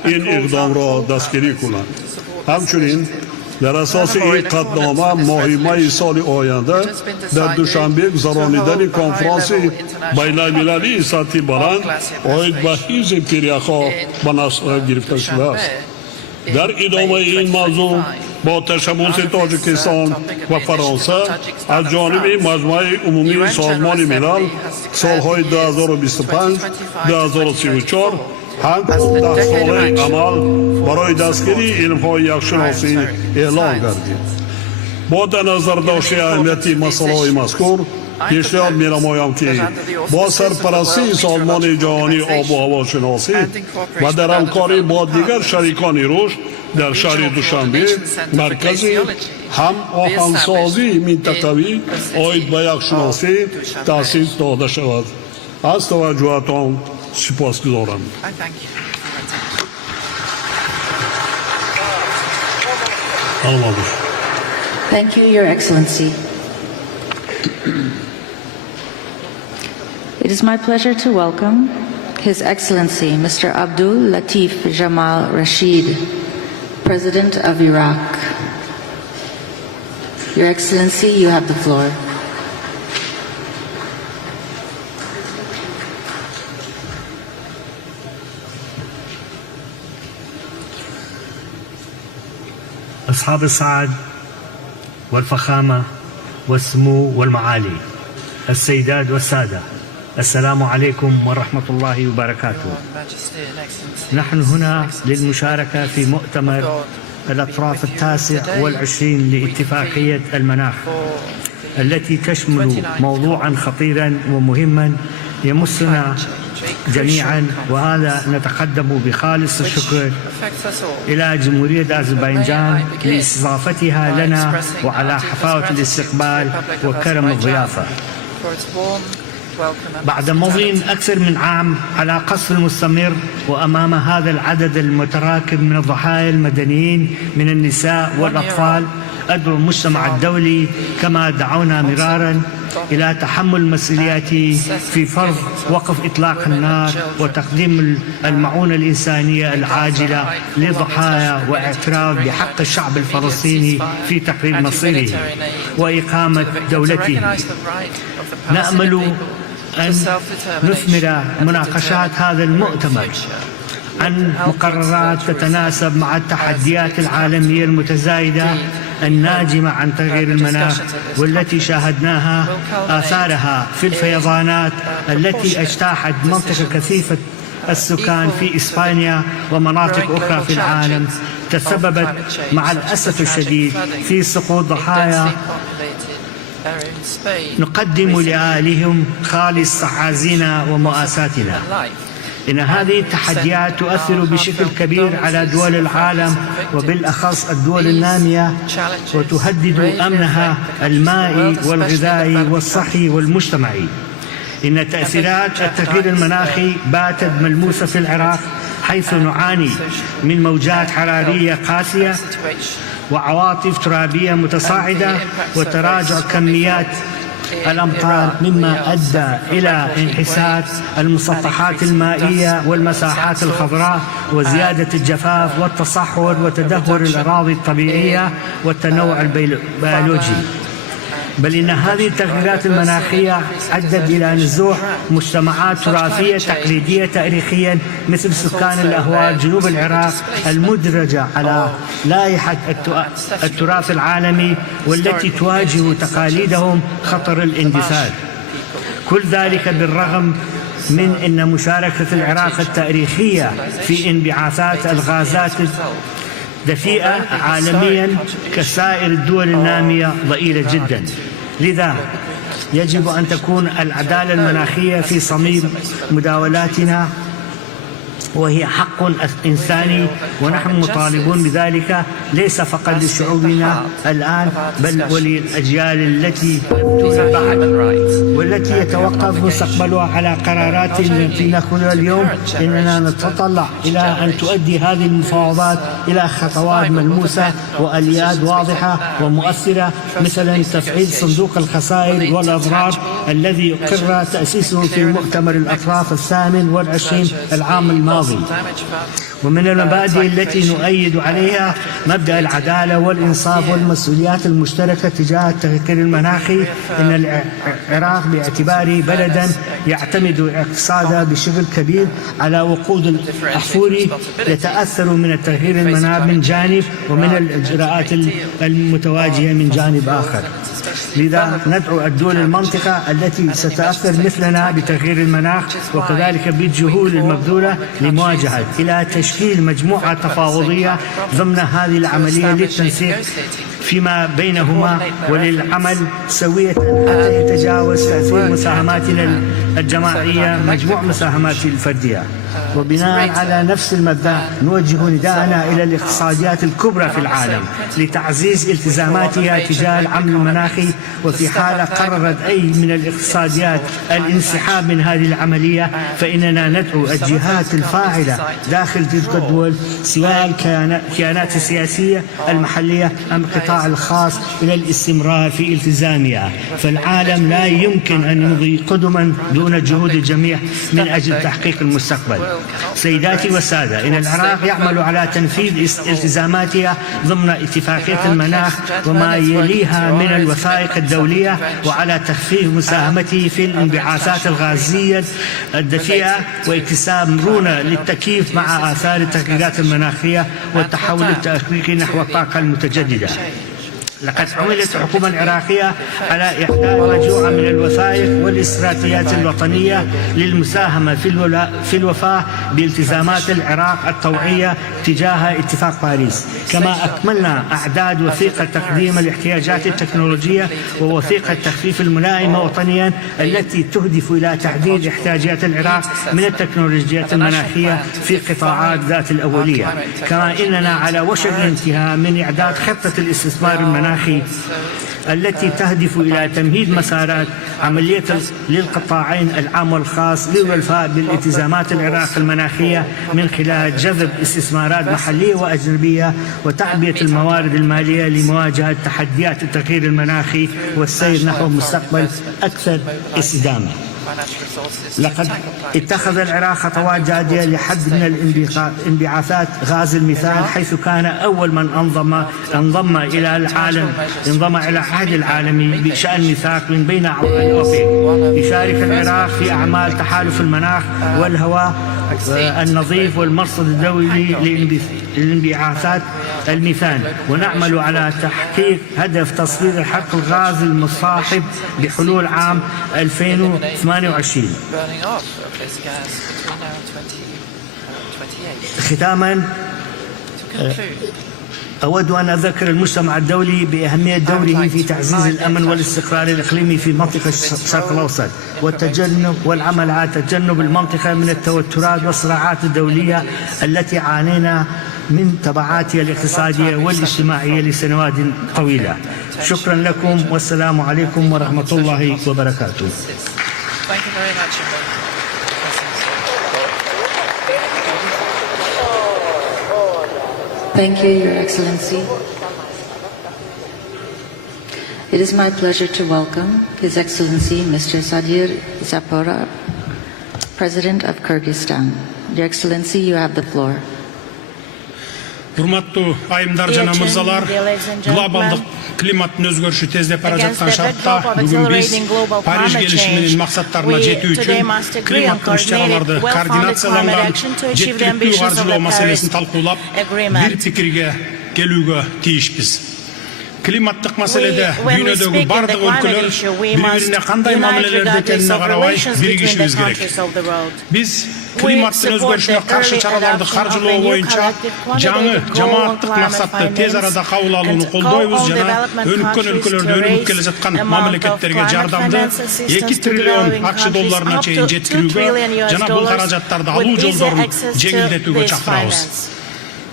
این اقدام را دستگیری کنند. همچنین در اساس این قطعنامه ماه می سال آینده در دوشنبه گذرانیدن کنفرانس بین‌المللی سطحی بلند آید به حفظ پیریخا به نصب گرفته شده است. در ادامه این موضوع با تشبث تاجیکستان و فرانسه از جانب مجمع عمومی سازمان ملل سالهای 2025 2034 هم 10 ساله عمل برای دستگیری علم‌های یخشناسی اعلام گردید. با در نظر داشته اهمیتی مسائل مذکور پیشنهاد می‌نمایم که با سرپرستی سازمان جهانی آب و هوا شناسی و در همکاری با دیگر شریکان رشد در شهر دوشنبه مرکز هم آهنگسازی منطقوی آید به یخشناسی تأسیس داده شود. از توجهتان سپاسگزارم. Thank you, Your Excellency. It is my pleasure to welcome His Excellency Mr. Abdul Latif Jamal Rashid, President of Iraq. Your Excellency, you have the floor. أصحاب السعادة والفخامة والسمو والمعالي، السيدات والسادة، السلام عليكم ورحمة الله وبركاته. نحن هنا للمشاركة في مؤتمر الأطراف 29 لاتفاقية المناخ التي تشمل موضوعا خطيرا ومهما يمسنا جميعا، وهذا نتقدم بخالص الشكر إلى جمهورية أذربيجان لاستضافتها لنا وعلى حفاوة الاستقبال وكرم الضيافة. بعد مضي أكثر من عام على قصف مستمر وأمام هذا العدد المتراكم من الضحايا المدنيين من النساء والأطفال، أدعو المجتمع الدولي كما دعونا مرارا إلى تحمل مسؤولياته في فرض وقف إطلاق النار وتقديم المعونة الإنسانية العاجلة للضحايا واعتراف بحق الشعب الفلسطيني في تقرير مصيره وإقامة دولته. نأمل أن نثمر مناقشات هذا المؤتمر عن مقررات تتناسب مع التحديات العالمية المتزايدة الناجمة عن تغيير المناخ والتي شاهدناها آثارها في الفيضانات التي اجتاحت منطقة كثيفة السكان في إسبانيا ومناطق أخرى في العالم، تسببت مع الأسف الشديد في سقوط ضحايا. نقدم لأهاليهم خالص تعازينا ومؤاساتنا. إن هذه التحديات تؤثر بشكل كبير على دول العالم وبالأخص الدول النامية، وتهدد أمنها المائي والغذائي والصحي والمجتمعي. إن تأثيرات التغيير المناخي باتت ملموسة في العراق، حيث نعاني من موجات حرارية قاسية وعواصف ترابية متصاعدة وتراجع كميات الأمطار، مما أدى إلى انحسار المسطحات المائية والمساحات الخضراء وزيادة الجفاف والتصحر وتدهور الأراضي الطبيعية والتنوع البيولوجي. بل إن هذه التغييرات المناخية أدت إلى نزوح مجتمعات تراثية تقليدية تاريخيا مثل سكان الأهوال جنوب العراق المدرجة على لائحة التراث العالمي والتي تواجه تقاليدهم خطر الاندثار. كل ذلك بالرغم من أن مشاركة العراق التاريخية في انبعاثات الغازات دفيئة عالميا كسائر الدول النامية ضئيلة جدا. لذا يجب أن تكون العدالة المناخية في صميم مداولاتنا، وهي حق إنساني ونحن مطالبون بذلك ليس فقط لشعوبنا الآن بل وللأجيال التي تأتون بعد، والتي يتوقف مستقبلها على قرارات التي نأخذها اليوم. إننا نتطلع إلى أن تؤدي هذه المفاوضات إلى خطوات ملموسة وآليات واضحة ومؤثرة، مثلا تفعيل صندوق الخسائر والأضرار الذي قرر تأسيسه في مؤتمر الأطراف 28 العام الماضي. ومن المبادئ التي نؤيد عليها مبدأ العدالة والإنصاف والمسؤوليات المشتركة تجاه التغيير المناخي. إن العراق باعتباره بلدا يعتمد اقتصاده بشكل كبير على وقود الأحفوري يتأثر من التغيير المناخي من جانب ومن الإجراءات المتواجهة من جانب آخر. لذا ندعو الدول المنطقة التي ستتأثر مثلنا بتغيير المناخ وكذلك بالجهود المبذولة لمواجهة إلى تشكيل مجموعة تفاوضية ضمن هذه العملية للتنسيق فيما بينهما وللعمل سوية حتى يتجاوز تأثير مساهماتنا الجماعية مجموع مساهمات الفردية. وبناء على نفس المبدأ نوجه نداءنا إلى الاقتصاديات الكبرى في العالم لتعزيز التزاماتها تجاه العمل المناخي، وفي حال قررت أي من الاقتصاديات الانسحاب من هذه العملية فإننا ندعو الجهات الفاعلة داخل تلك الدول سواء الكيانات السياسية المحلية أم القطاع الخاص إلى الاستمرار في التزامها. فالعالم لا يمكن أن يمضي قدما دون جهود الجميع من أجل تحقيق المستقبل. سيداتي والسادة، إن العراق يعمل على تنفيذ التزاماتها ضمن اتفاقية المناخ وما يليها من الوثائق الدولية، وعلى تخفيف مساهمته في الانبعاثات الغازية الدفيئة واكتساب مرونة للتكييف مع آثار التغييرات المناخية والتحول التحقيقي نحو الطاقة المتجددة. لقد عملت الحكومة العراقية على إحداث مجموعة من الوثائق والاستراتيجيات الوطنية للمساهمة في الوفاء بالتزامات العراق الطوعية تجاه اتفاق باريس. كما أكملنا أعداد وثيقة تقديم الاحتياجات التكنولوجية ووثيقة تخفيف الملائمة وطنيا التي تهدف إلى تحديد احتياجات العراق من التكنولوجيات المناخية في قطاعات ذات الأولية. كما إننا على وشك الانتهاء من إعداد خطة الاستثمار المناخي التي تهدف إلى تمهيد مسارات عملية للقطاعين العام والخاص للوفاء بالالتزامات العراق المناخية من خلال جذب استثمارات محلية وأجنبية وتعبئة الموارد المالية لمواجهة تحديات التغيير المناخي والسير نحو مستقبل أكثر استدامة. لقد اتخذ العراق خطوات جادية لحد من انبعاثات غاز الميثان، حيث كان أول من انضم إلى العهد العالمي بشأن ميثاق من بين أعضاء الأوبك. يشارك العراق في أعمال تحالف المناخ والهواء النظيف والمرصد الدولي لانبعاثات الميثان، ونعمل على تحقيق هدف تصفير الحرق الغازي المصاحب بحلول عام 2028. ختاما أود أن أذكر المجتمع الدولي بأهمية دوره في تعزيز الأمن والاستقرار الإقليمي في منطقة الشرق الأوسط والعمل على تجنب المنطقة من التوترات والصراعات الدولية التي عانينا من تبعاتها الاقتصادية والاجتماعية لسنوات طويلة. شكرا لكم والسلام عليكم ورحمة الله وبركاته. Thank you, Your Excellency. It is my pleasure to welcome His Excellency Mr. Sadir Zapora, President of Kyrgyzstan. Your Excellency, you have the floor. Hurmatlı ayımдар жана мырзалар, глобалдык климаттын өзгөрүшү тездеп бара жаткан шартта бүгүн биз Париж келишиминин максаттарына жетүү үчүн климаттык иш-чараларды координацияланган жеткиликтүү каржылоо маселесин талкуулап, бир пикирге келүүгө тийишпиз. Климаттык маселеде дүйнөдөгү бардык өлкөлөр бири-бирине кандай мамилелерде экенине карабай биригишибиз керек. Биз климаттын өзгөрүшүнө каршы чараларды каржылоо боюнча жаңы жамааттык максатты тез арада кабыл алууну колдойбуз жана өнүккөн өлкөлөрдө өнүгүп келе жаткан мамлекеттерге жардамды 2 триллион акч долларына чейин жеткирүүгө жана бул каражаттарды алуу жолдорун жеңилдетүүгө чакырабыз.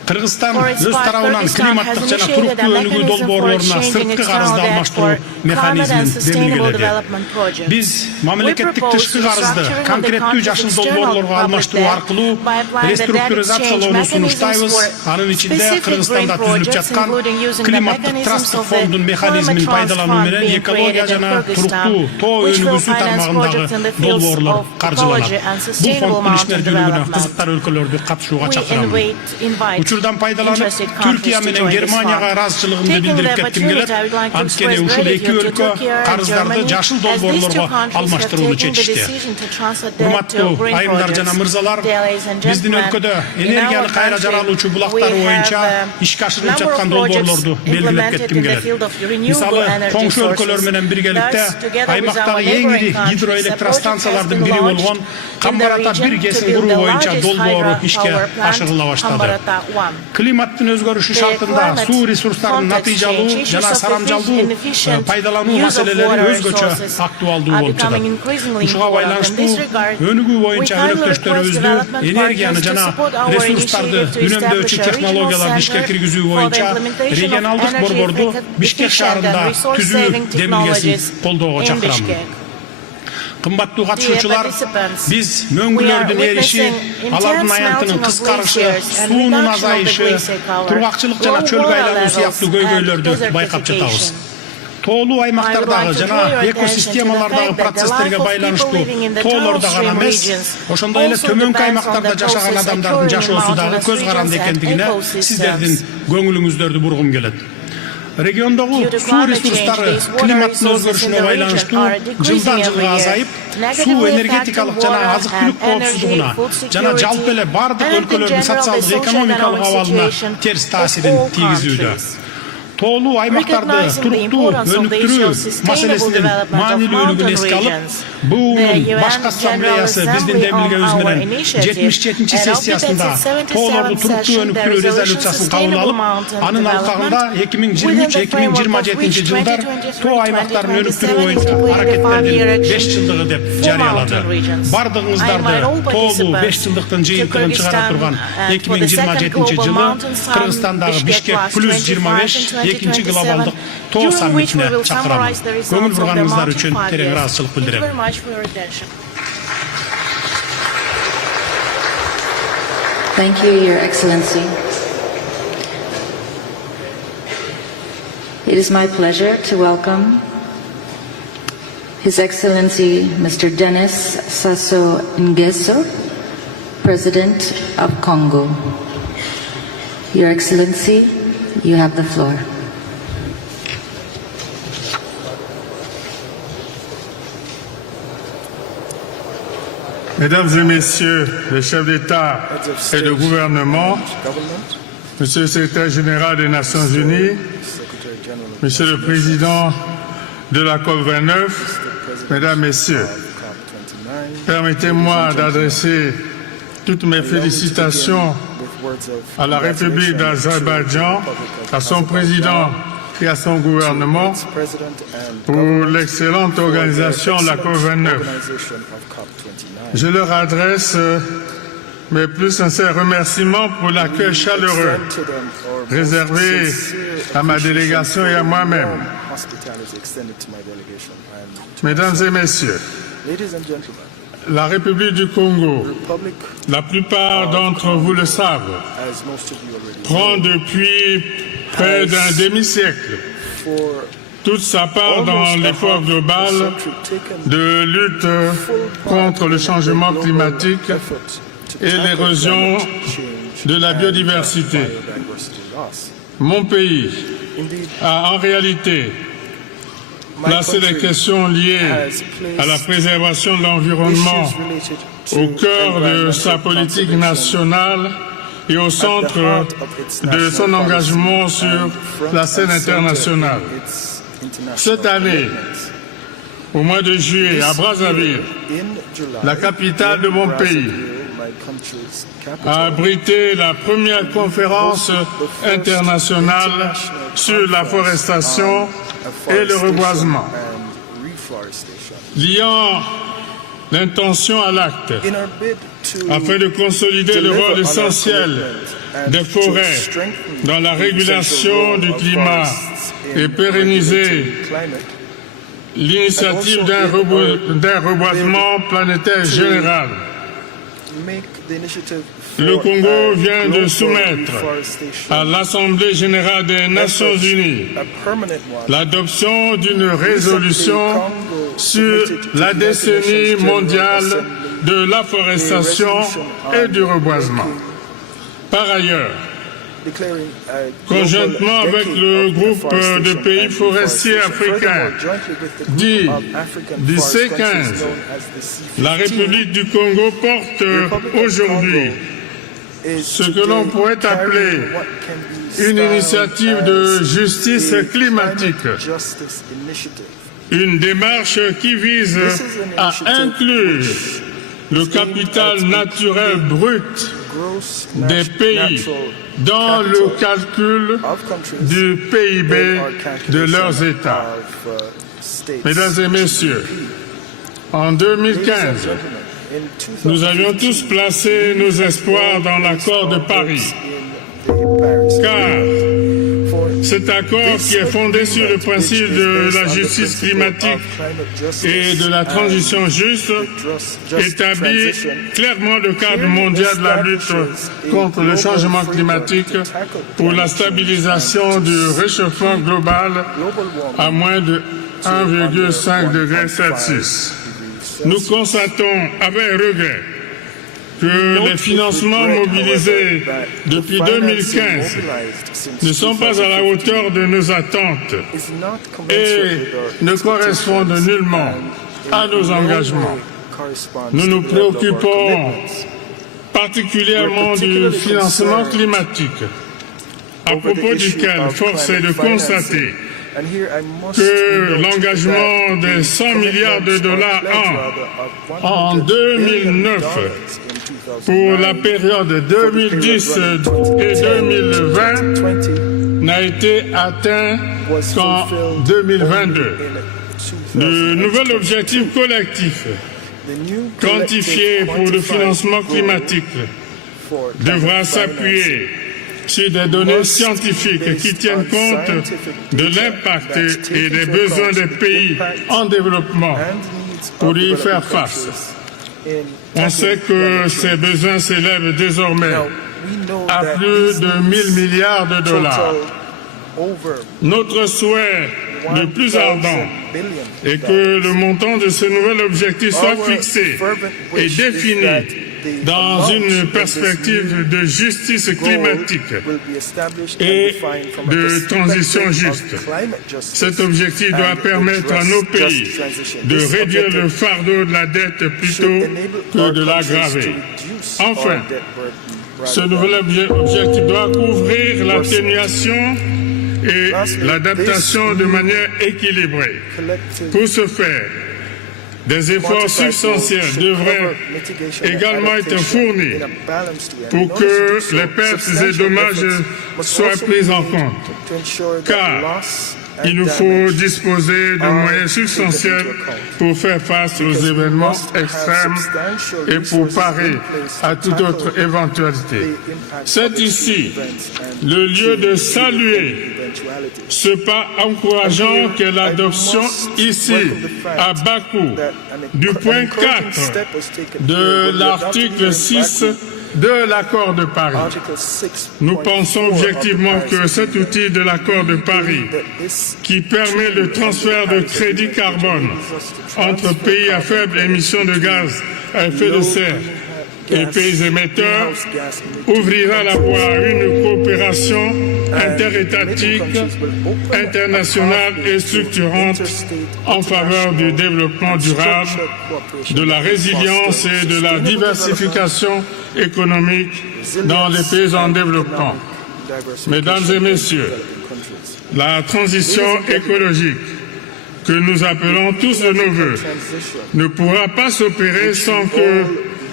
Кыргызстан For its өз part, тарабынан Kyrgyzstan климаттык has жана initiated a туруктуу өнүгүү mechanism for долбоорлоруна exchanging сырткы its карызды own debt алмаштыруу for climate and механизмин sustainable белгиледи. development projects. Биз мамлекеттик We propose тышкы карызды restructuring of the конкреттүү country's жашыл external долбоорлорго public алмаштыруу debt аркылуу by applying the debt реструктуризациялоону exchange сунуштайбыз. mechanisms Анын for ичинде specific Кыргызстанда green түзүлүп projects, жаткан including using the климаттык mechanisms трасттык of the фонддун механизмин Climate Trust пайдалануу Fund менен being экология created in жана туруктуу Kyrgyzstan, тоо which will өнүгүүсү finance projects in тармагындагы the fields долбоорлор of каржыланат. ecology and Бул sustainable фонддун ишине mountain жүйүлүгүнө development. кызыктар өлкөлөрдү катышууга We чакырам. invite Учурдан пайдаланып, interested countries Түркия to менен join this Германияга fund. ыраазычылыгымды Taking the билдирип кетким opportunity, келет. I would like to Анткени express ушул эки gratitude to өлкө Turkey and карыздарды Germany, жашыл as these two долбоорлорго countries have алмаштырууну taken the чечишти. decision to transfer debt to Урматтуу green айымдар жана projects. мырзалар, Ladies and биздин gentlemen, өлкөдө in энергияны our кайра country, жаралуучу we булактар боюнча have ишке ашырылып number of жаткан projects долбоорлорду белгилеп implemented кетким in the келет. field of renewable Мисалы, energy коңшу өлкөлөр sources. менен биргеликте Thus, together with our аймактагы эң neighboring ири countries, a гидроэлектростанциялардын project бири has been болгон launched Камбарата in the 1 region кесим to build куруу the боюнча largest долбоору ишке hydropower plant, ашырыла баштады. Камбарата 1. Климаттын өзгөрүшү шартында суу ресурстарынын натыйжалуу жана сарамжалдуу пайдалануу маселелери өзгөчө актуалдуу болуп жатат. Ушуга байланыштуу өнүгүү боюнча өнөктөштөрүбүздү энергияны жана ресурстарды үнөмдөөчү технологияларды ишке киргизүү боюнча регионалдык борборду Бишкек шаарында түзүү демилгесин колдоого чакырам. Кымбаттуу катышуучулар, биз мөңгүлөрдүн эриши, алардын аянтынын кыскарышы, суунун азайышы, тургакчылык жана чөлгө айлануу сыяктуу көйгөйлөрдү байкап жатабыз. Тоолуу аймактардагы жана экосистемалардагы процесстерге байланыштуу тоолордо гана эмес, ошондой эле төмөнкү аймактарда жашаган адамдардын жашоосу дагы көз каранды экендигине сиздердин көңүлүңүздөрдү бургум келет. Региондогу суу ресурстары климаттын өзгөрүшүнө байланыштуу жылдан жылга азайып, суу энергетикалык жана азык-түлүк коопсуздугуна жана жалпы эле бардык өлкөлөрдүн социалдык экономикалык абалына терс таасирин тийгизүүдө. Тоолуу аймактарды туруктуу өнүктүрүү маселесинин маанилүүлүгүн эске алып, БУнун башкы ассамблеясы биздин демилгебиз менен 77-чи сессиясында тоолорду туруктуу өнүктүрүү резолюциясын кабыл алып, анын алкагында 2023-2027 жылдар тоо аймактарын өнүктүрүү боюнча аракеттердин 5 жылдыгы деп жарыялады. Бардыгыңыздарды тоолуу 5 жылдыктын жыйынтыгын чыгара турган 2027 жылы Кыргызстандагы Бишкек +25 экинчи глобалдык тоо саммитине чакырам. Көңүл бурганыңыздар үчүн терең ыраазычылык билдирем. Thank you, Your Excellency. It is my pleasure to welcome His Excellency Mr. Denis Sassou Nguesso, President of Congo. Your Excellency, you have the floor. Mesdames et Messieurs les chefs d'État et de gouvernement, Monsieur le Secrétaire général des Nations Unies, Monsieur le Président de la COP29, Mesdames, Messieurs, permettez-moi d'adresser toutes mes félicitations à la République d'Azerbaïdjan, à son président et à son gouvernement pour l'excellente organisation de la COP29. Je leur adresse mes plus sincères remerciements pour l'accueil chaleureux réservé à ma délégation et à moi-même. Mesdames et Messieurs, la République du Congo, la plupart d'entre vous le savent, prend depuis près d'un demi-siècle toute sa part dans l'effort global de lutte contre le changement climatique et l'érosion de la biodiversité. Mon pays a en réalité placé les questions liées à la préservation de l'environnement au cœur de sa politique nationale et au centre de son engagement sur la scène internationale. Cette année, au mois de juillet, à Brazzaville, la capitale de mon pays, a abrité la première conférence internationale sur la forestation et le reboisement. Liant l'intention à l'acte, afin de consolider le rôle essentiel des forêts dans la régulation du climat et pérenniser l'initiative d'un reboisement planétaire général. Le Congo vient de soumettre à l'Assemblée générale des Nations unies l'adoption d'une résolution sur la décennie mondiale de l'afforestation et du reboisement. Par ailleurs, conjointement avec le groupe de pays forestiers africains, dit du C15, la République du Congo porte aujourd'hui ce que l'on pourrait appeler une initiative de justice climatique, une démarche qui vise à inclure le capital naturel brut des pays dans le calcul du PIB de leurs États. Mesdames et messieurs, en 2015, nous avions tous placé nos espoirs dans l'accord de Paris, car cet accord qui est fondé sur le principe de la justice climatique et de la transition juste établit clairement le cadre mondial de la lutte contre le changement climatique pour la stabilisation du réchauffement global à moins de 1,5 degré Celsius. Nous constatons avec regret que les financements mobilisés depuis 2015 ne sont pas à la hauteur de nos attentes et ne correspondent nullement à nos engagements. Nous nous préoccupons particulièrement du financement climatique, à propos duquel force est de constater que l'engagement de 100 milliards de dollars en 2009 pour la période 2010 et 2020 n'a été atteint qu'en 2022. Le nouvel objectif collectif quantifié pour le financement climatique devra s'appuyer sur des données scientifiques qui tiennent compte de l'impact et des besoins des pays en développement pour y faire face. On sait que ces besoins s'élèvent désormais à plus de 1 000 milliards de dollars. Notre souhait le plus ardent est que le montant de ce nouvel objectif soit fixé et défini dans une perspective de justice climatique et de transition juste. Cet objectif doit permettre à nos pays de réduire le fardeau de la dette plutôt que de l'aggraver. Enfin, ce nouvel objectif doit couvrir l'atténuation et l'adaptation de manière équilibrée. Pour ce faire, des efforts substantiels devraient également être fournis pour que les pertes et dommages soient pris en compte, car il nous faut disposer de moyens substantiels pour faire face aux événements extrêmes et pour parer à toute autre éventualité. C'est ici le lieu de saluer ce pas encourageant qu'est l'adoption ici, à Baku, du point 4 de l'article 6 de l'accord de Paris. Nous pensons objectivement que cet outil de l'accord de Paris, qui permet le transfert de crédits carbone entre pays à faible émission de gaz à effet de serre et pays émetteurs, ouvrira la voie à une coopération interétatique, internationale et structurante en faveur du développement durable, de la résilience et de la diversification économique dans les pays en développement. Mesdames et messieurs, la transition écologique que nous appelons tous de nos vœux ne pourra pas s'opérer sans que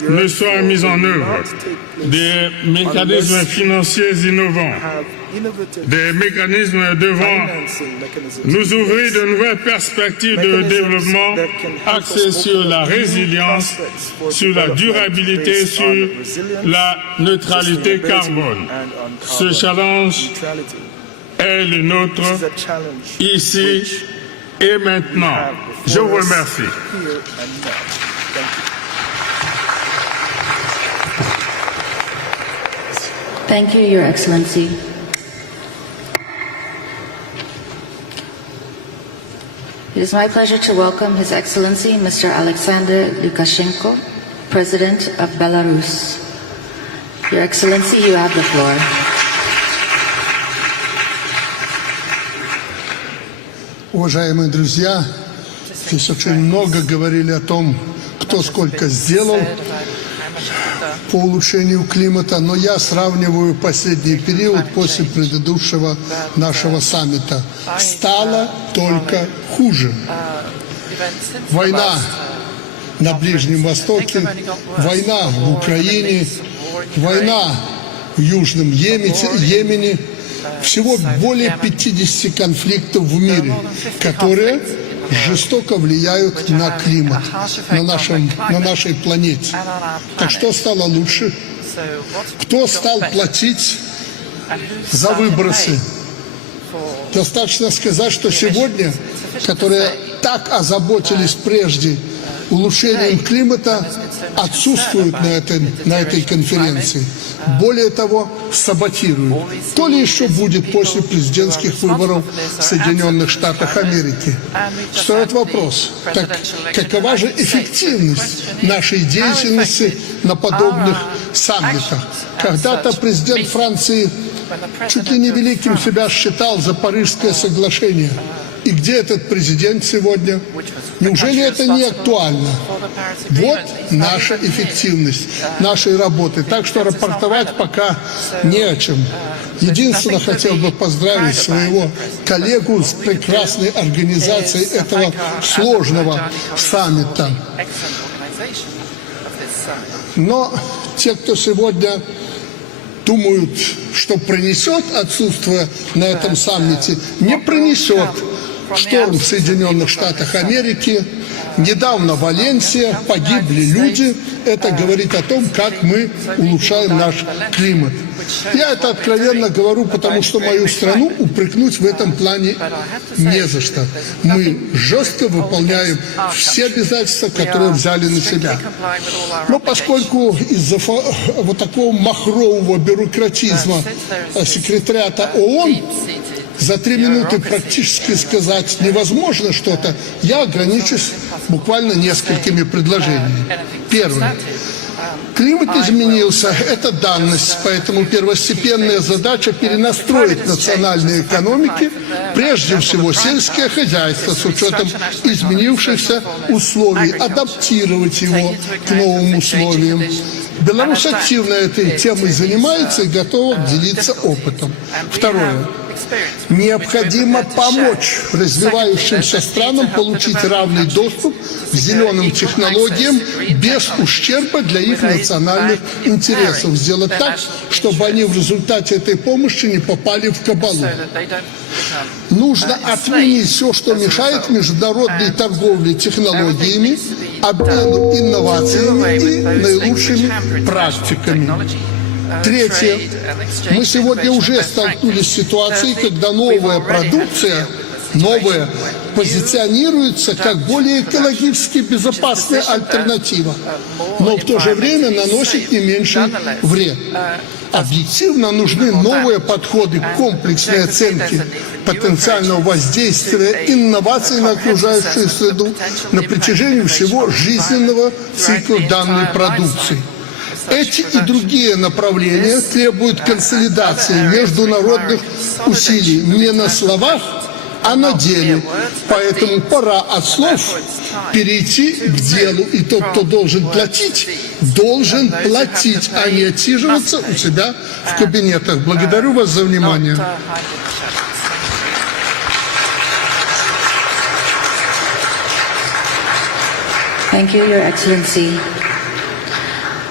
ne soient mis en œuvre des mécanismes financiers innovants, des mécanismes devant nous ouvrir de nouvelles perspectives de développement axées sur la résilience, sur la durabilité, sur la neutralité carbone. Ce challenge est le nôtre ici et maintenant. Je vous remercie. Thank you, Your Excellency. It is my pleasure to welcome His Excellency Mr. Alexander Lukashenko, President of Belarus. Your Excellency, you have the floor. Уважаемые друзья, здесь очень много говорили о том, кто сколько сделал по улучшению климата, но я сравниваю последний период после предыдущего нашего саммита. Стало только хуже. Война на Ближнем Востоке, война в Украине, война в Южном Йемене, всего более 50 конфликтов в мире, которые жестоко влияют на климат, на нашей планете. Так что стало лучше? Кто стал платить за выбросы? Достаточно сказать, что сегодня, которые так озаботились прежде улучшением климата, отсутствуют на этой конференции. Более того, саботируют. То ли еще будет после президентских выборов в Соединенных Штатах Америки. Встает вопрос, так какова же эффективность нашей деятельности на подобных саммитах? Когда-то президент Франции чуть ли не великим себя считал за Парижское соглашение. И где этот президент сегодня? Неужели это не актуально? Вот наша эффективность нашей работы. Так что рапортовать пока не о чем. Единственное, хотел бы поздравить своего коллегу с прекрасной организацией этого сложного саммита. Но те, кто сегодня думают, что принесет отсутствие на этом саммите, не принесет. Шторм в Соединенных Штатах Америки, недавно Валенсия, погибли люди. Это говорит о том, как мы улучшаем наш климат. Я это откровенно говорю, потому что мою страну упрекнуть в этом плане не за что. Мы жестко выполняем все обязательства, которые взяли на себя. Но поскольку из-за вот такого махрового бюрократизма секретариата ООН за 3 минуты практически сказать невозможно что-то, я ограничусь буквально несколькими предложениями. Первое. Климат изменился, это данность, поэтому первостепенная задача перенастроить национальные экономики, прежде всего сельское хозяйство, с учетом изменившихся условий, адаптировать его к новым условиям. Беларусь активно этой темой занимается и готова делиться опытом. Второе. Необходимо помочь развивающимся странам получить равный доступ к зеленым технологиям без ущерба для их национальных интересов. Сделать так, чтобы они в результате этой помощи не попали в кабалу. Нужно отменить все, что мешает международной торговле технологиями, обмену инновациями и наилучшими практиками. Третье. Мы сегодня уже столкнулись с ситуацией, когда новая продукция, позиционируется как более экологически безопасная альтернатива, но в то же время наносит не меньший вред. Объективно нужны новые подходы к комплексной оценке потенциального воздействия инноваций на окружающую среду на протяжении всего жизненного цикла данной продукции. Эти и другие направления требуют консолидации международных усилий не на словах, а на деле. Поэтому пора от слов перейти к делу. И тот, кто должен платить, а не отсиживаться у себя в кабинетах. Благодарю вас за внимание. Thank you, Your Excellency.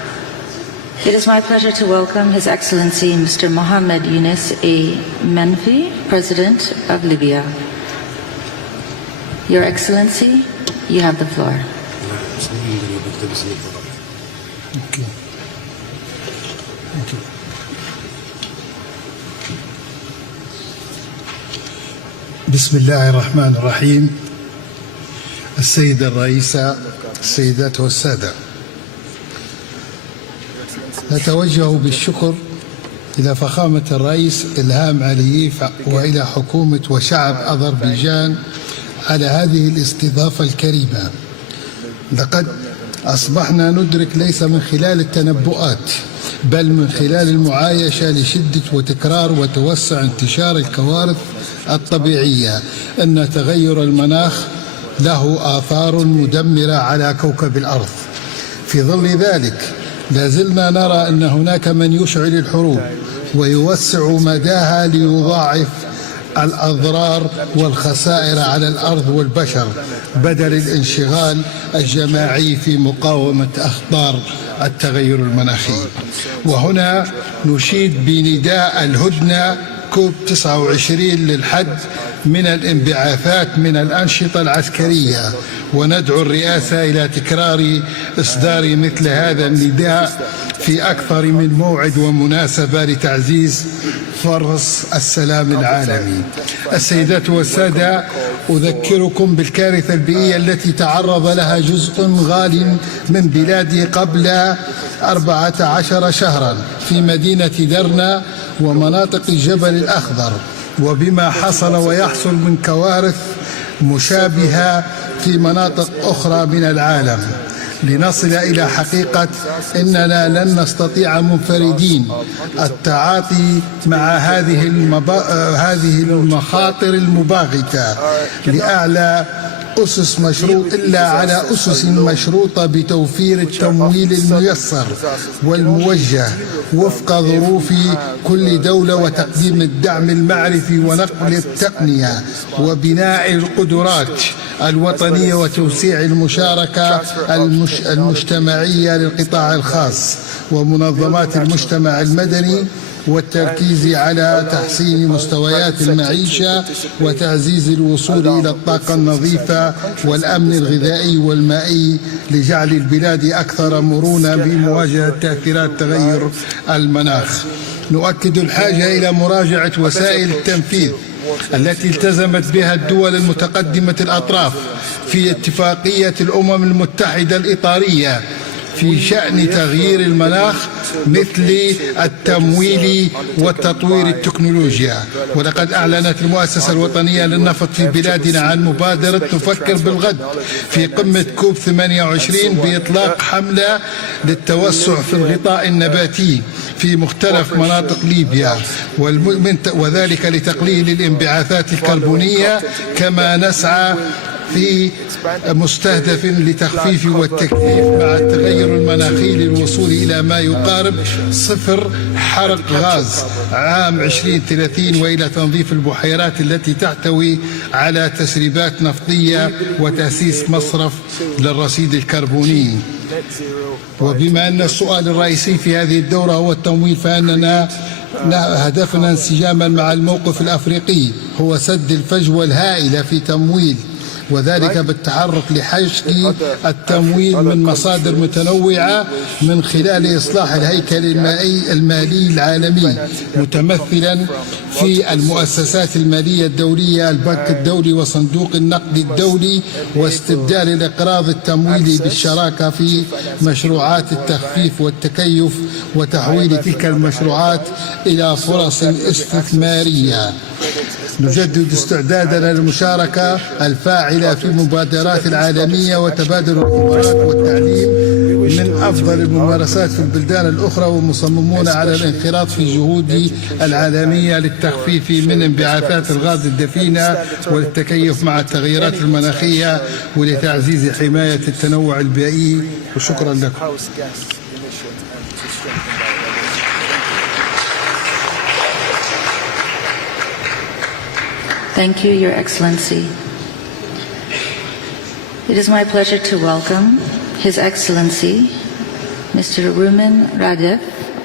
It is my pleasure to welcome His Excellency Mr. Mohammed Yunus A. Menfi, President of Libya. Your Excellency, you have the floor. بسم الله الرحمن الرحيم. السيدة الرئيسة، السيدات والسادة، نتوجه بالشكر إلى فخامة الرئيس إلهام علييف وإلى حكومة وشعب أذربيجان على هذه الاستضافة الكريمة. لقد أصبحنا ندرك ليس من خلال التنبؤات بل من خلال المعايشة لشدة وتكرار وتوسع انتشار الكوارث الطبيعية أن تغير المناخ له آثار مدمرة على كوكب الأرض. في ظل ذلك لا زلنا نرى أن هناك من يشعل الحروب ويوسع مداها ليضاعف الأضرار والخسائر على الأرض والبشر بدل الانشغال الجماعي في مقاومة أخطار التغير المناخي. وهنا نشيد بنداء الهدنة كوب 29 للحد من الانبعاثات من الأنشطة العسكرية، وندعو الرئاسة إلى تكرار إصدار مثل هذا النداء في أكثر من موعد ومناسبة لتعزيز فرص السلام العالمي. السيدات والسادة، أذكركم بالكارثة البيئية التي تعرض لها جزء غال من بلادي قبل 14 شهرا في مدينة درنا ومناطق الجبل الأخضر، وبما حصل ويحصل من كوارث مشابهة في مناطق أخرى من العالم، لنصل إلى حقيقة أننا لن نستطيع منفردين التعاطي مع هذه المخاطر المباغتة لأعلى أسس مشروط إلا على أسس مشروطة بتوفير التمويل الميسر والموجه وفق ظروف كل دولة وتقديم الدعم المعرفي ونقل التقنية وبناء القدرات الوطنية وتوسيع المشاركة المجتمعية للقطاع الخاص ومنظمات المجتمع المدني، والتركيز على تحسين مستويات المعيشة وتعزيز الوصول إلى الطاقة النظيفة والأمن الغذائي والمائي لجعل البلاد أكثر مرونة بمواجهة تأثيرات تغير المناخ. نؤكد الحاجة إلى مراجعة وسائل التنفيذ التي التزمت بها الدول المتقدمة الأطراف في اتفاقية الأمم المتحدة الإطارية في شأن تغيير المناخ مثل التمويل وتطوير التكنولوجيا. ولقد أعلنت المؤسسة الوطنية للنفط في بلادنا عن مبادرة نفكر بالغد في قمة كوب 28 بإطلاق حملة للتوسع في الغطاء النباتي في مختلف مناطق ليبيا، وذلك لتقليل الانبعاثات الكربونية، كما نسعى في مستهدف لتخفيف والتكثيف مع التغير المناخي للوصول إلى ما يقارب 0 حرق غاز عام 2030 وإلى تنظيف البحيرات التي تحتوي على تسريبات نفطية وتأسيس مصرف للرصيد الكربوني. وبما أن السؤال الرئيسي في هذه الدورة هو التمويل، فإننا هدفنا انسجاما مع الموقف الأفريقي هو سد الفجوة الهائلة في تمويل، وذلك بالتحرك لحشد التمويل من مصادر متنوعة من خلال إصلاح الهيكل المالي العالمي متمثلا في المؤسسات المالية الدولية، البنك الدولي وصندوق النقد الدولي، واستبدال الإقراض التمويلي بالشراكة في مشروعات التخفيف والتكيف وتحويل تلك المشروعات إلى فرص استثمارية. نجدد استعدادنا للمشاركة الفاعلة في المبادرات العالمية وتبادل الخبرات والتعليم من أفضل الممارسات في البلدان الأخرى، ومصممون على الانخراط في الجهود العالمية للتخفيف من انبعاثات الغاز الدفينة والتكيف مع التغيرات المناخية ولتعزيز حماية التنوع البيئي. وشكرا لكم. Thank you, Your Excellency. It is my pleasure to welcome His Excellency, Mr. Rumen Radev,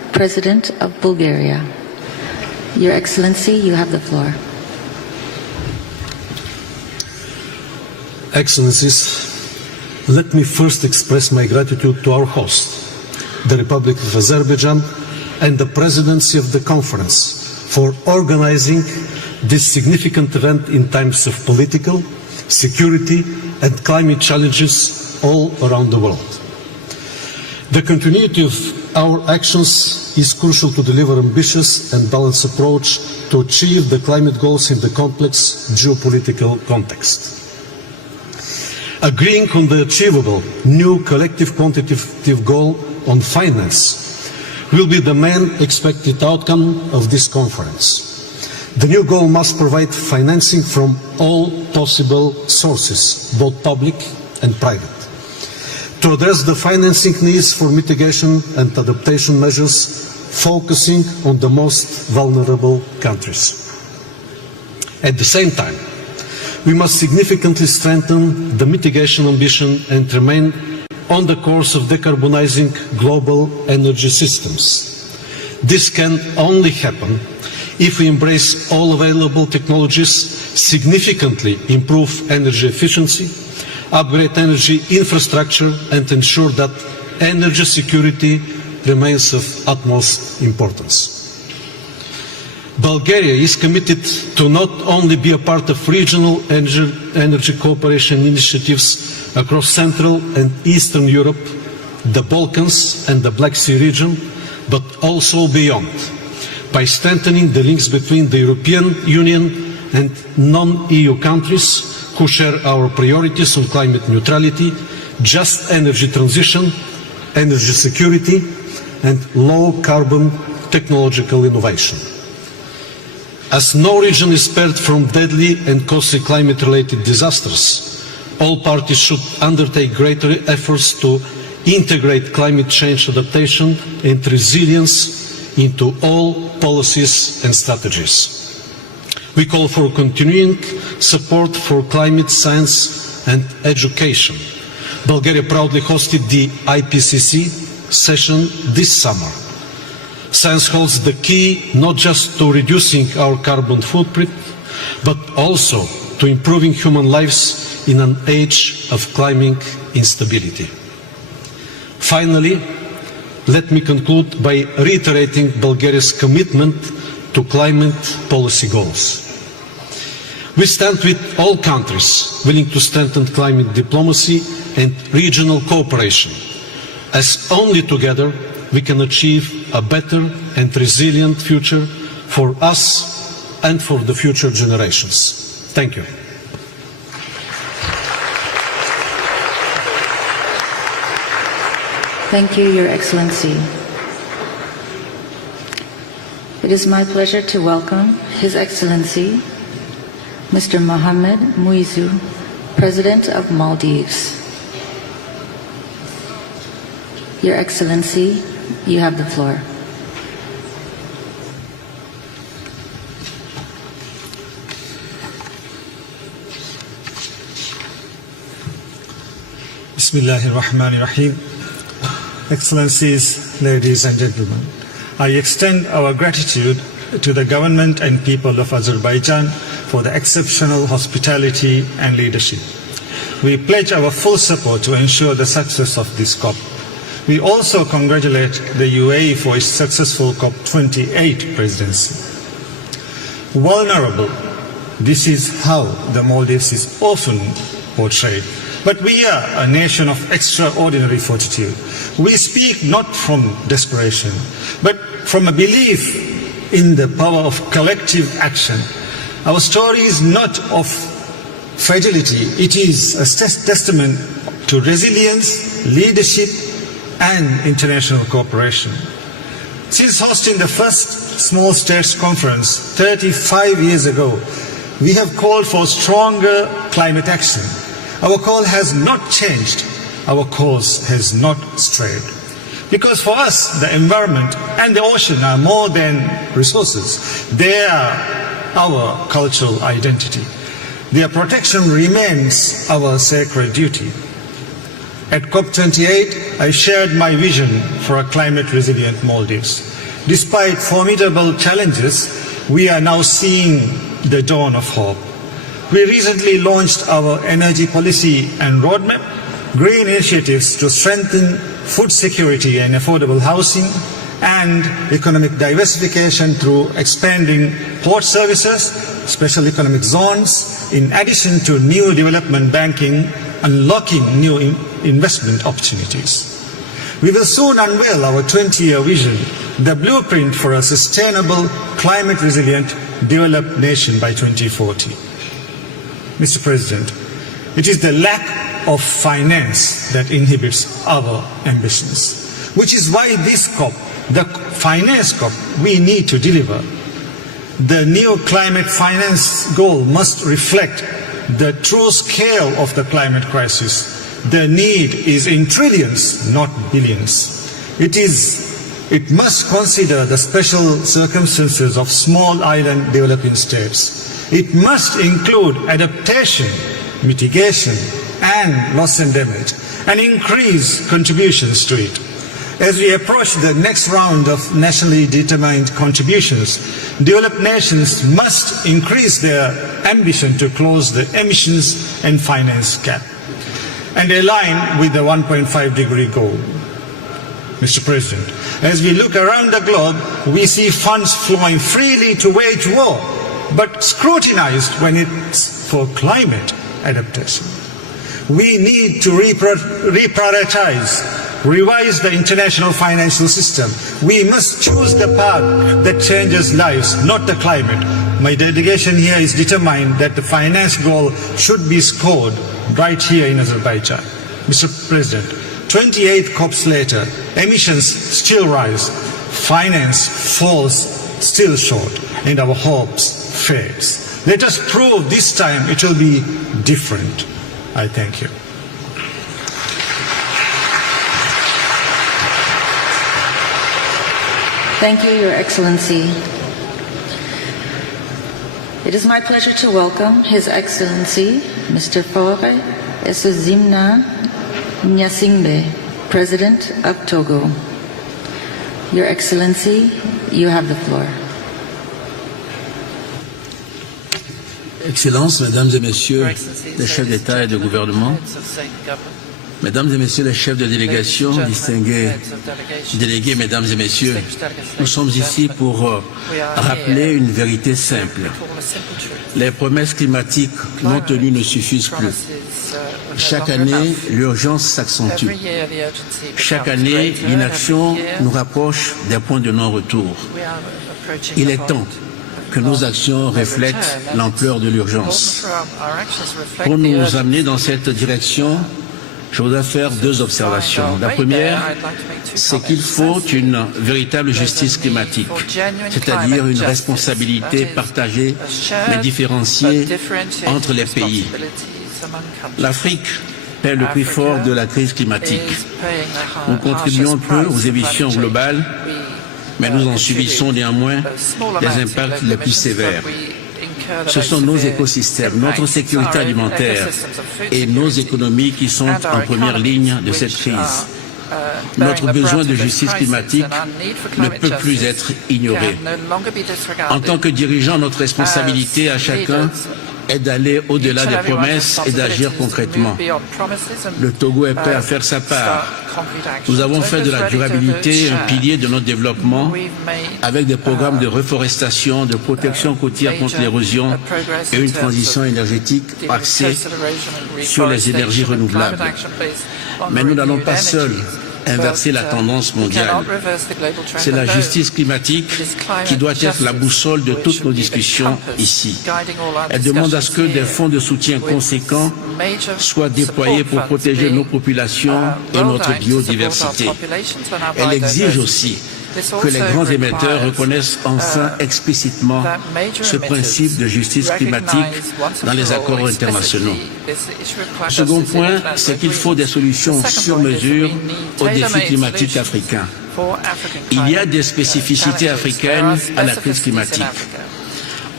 President of Bulgaria. Your Excellency, you have the floor. Excellencies, let me first express my gratitude to our host, the Republic of Azerbaijan, and the Presidency of the Conference for organizing this significant event in times of political, security, and climate challenges all around the world. The continuity of our actions is crucial to deliver ambitious and balanced approach to achieve the climate goals in the complex geopolitical context. Agreeing on the achievable new collective quantitative goal on finance will be the main expected outcome of this conference. The new goal must provide financing from all possible sources, both public and private, to address the financing needs for mitigation and adaptation measures, focusing on the most vulnerable countries. At the same time, we must significantly strengthen the mitigation ambition and remain on the course of decarbonizing global energy systems. This can only happen if we embrace all available technologies, significantly improve energy efficiency, upgrade energy infrastructure, and ensure that energy security remains of utmost importance. Bulgaria is committed to not only be a part of regional energy cooperation initiatives across Central and Eastern Europe, the Balkans and the Black Sea region, but also beyond, by strengthening the links between the European Union and non-EU countries who share our priorities on climate neutrality, just energy transition, energy security, and low-carbon technological innovation. As no region is spared from deadly and costly climate-related disasters, all parties should undertake greater efforts to integrate climate change adaptation and resilience into all policies and strategies. We call for continuing support for climate science and education. Bulgaria proudly hosted the IPCC session this summer. Science holds the key not just to reducing our carbon footprint, but also to improving human lives in an age of climate instability. Finally, let me conclude by reiterating Bulgaria's commitment to climate policy goals. We stand with all countries willing to strengthen climate diplomacy and regional cooperation, as only together we can achieve a better and resilient future for us and for the future generations. Thank you. Thank you, Your Excellency. It is my pleasure to welcome His Excellency, Mr. Mohammed Muizu, President of Maldives. Your Excellency, you have the floor. Bismillahirrahmanirrahim. Excellencies, ladies and gentlemen, I extend our gratitude to the government and people of Azerbaijan for the exceptional hospitality and leadership. We pledge our full support to ensure the success of this COP. We also congratulate the UAE for its successful COP28 presidency. Vulnerable, this is how the Maldives is often portrayed. But we are a nation of extraordinary fortitude. We speak not from desperation, but from a belief in the power of collective action. Our story is not of fragility, it is a testament to resilience, leadership, and international cooperation. Since hosting the first Small States Conference 35 years ago, we have called for stronger climate action. Our call has not changed. Our course has not strayed. Because for us, the environment and the ocean are more than resources. They are our cultural identity. Their protection remains our sacred duty. At COP28, I shared my vision for a climate-resilient Maldives. despite formidable challenges, we are now seeing the dawn of hope. We recently launched our energy policy and roadmap, green initiatives to strengthen food security and affordable housing, and economic diversification through expanding port services, special economic zones, in addition to new development banking, unlocking new investment opportunities. We will soon unveil our 20-year vision, the blueprint for a sustainable, climate-resilient, developed nation by 2040. Mr. President, it is the lack of finance that inhibits our ambitions, which is why this COP, the finance COP, we need to deliver. The new climate finance goal must reflect the true scale of the climate crisis. The need is in trillions, not billions. It must consider the special circumstances of small island developing states. It must include adaptation, mitigation, and loss and damage, and increase contributions to it. As we approach the next round of nationally determined contributions, developed nations must increase their ambition to close the emissions and finance gap and align with the 1.5-degree goal. Mr. President, as we look around the globe, we see funds flowing freely to wage war, but scrutinized when it's for climate adaptation. We need to reprioritize, revise the international financial system. We must choose the path that changes lives, not the climate. My delegation here is determined that the finance goal should be scored right here in Azerbaijan. Mr. President, 28 COPs later, emissions still rise, finance falls still short, and our hopes fades. Let us prove this time it will be different. I thank you. Thank you, Your Excellency. It is my pleasure to welcome His Excellency, Mr. Faure Essozimna Nyasingbe, President of Togo. Your Excellency, you have the floor. Excellences, Mesdames et Messieurs les chefs d'État et de gouvernement, Mesdames et Messieurs les chefs de délégation, distingués délégués, Mesdames et Messieurs, nous sommes ici pour rappeler une vérité simple. Les promesses climatiques non tenues ne suffisent plus. Chaque année, l'urgence s'accentue. Chaque année, l'inaction nous rapproche des points de non-retour. Il est temps que nos actions reflètent l'ampleur de l'urgence. Pour nous amener dans cette direction, je voudrais faire deux observations. La première, c'est qu'il faut une véritable justice climatique, c'est-à-dire une responsabilité partagée mais différenciée entre les pays. L'Afrique paie le prix fort de la crise climatique. Nous contribuons peu aux émissions globales, mais nous en subissons néanmoins les impacts les plus sévères. Ce sont nos écosystèmes, notre sécurité alimentaire et nos économies qui sont en première ligne de cette crise. Notre besoin de justice climatique ne peut plus être ignoré. En tant que dirigeants, notre responsabilité à chacun est d'aller au-delà des promesses et d'agir concrètement. Le Togo est prêt à faire sa part. Nous avons fait de la durabilité un pilier de notre développement avec des programmes de reforestation, de protection côtière contre l'érosion et une transition énergétique axée sur les énergies renouvelables. Mais nous n'allons pas seuls inverser la tendance mondiale. C'est la justice climatique qui doit être la boussole de toutes nos discussions ici. Elle demande à ce que des fonds de soutien conséquents soient déployés pour protéger nos populations et notre biodiversité. Elle exige aussi que les grands émetteurs reconnaissent enfin explicitement ce principe de justice climatique dans les accords internationaux. Le second point, c'est qu'il faut des solutions sur mesure aux défis climatiques africains. Il y a des spécificités africaines à la crise climatique.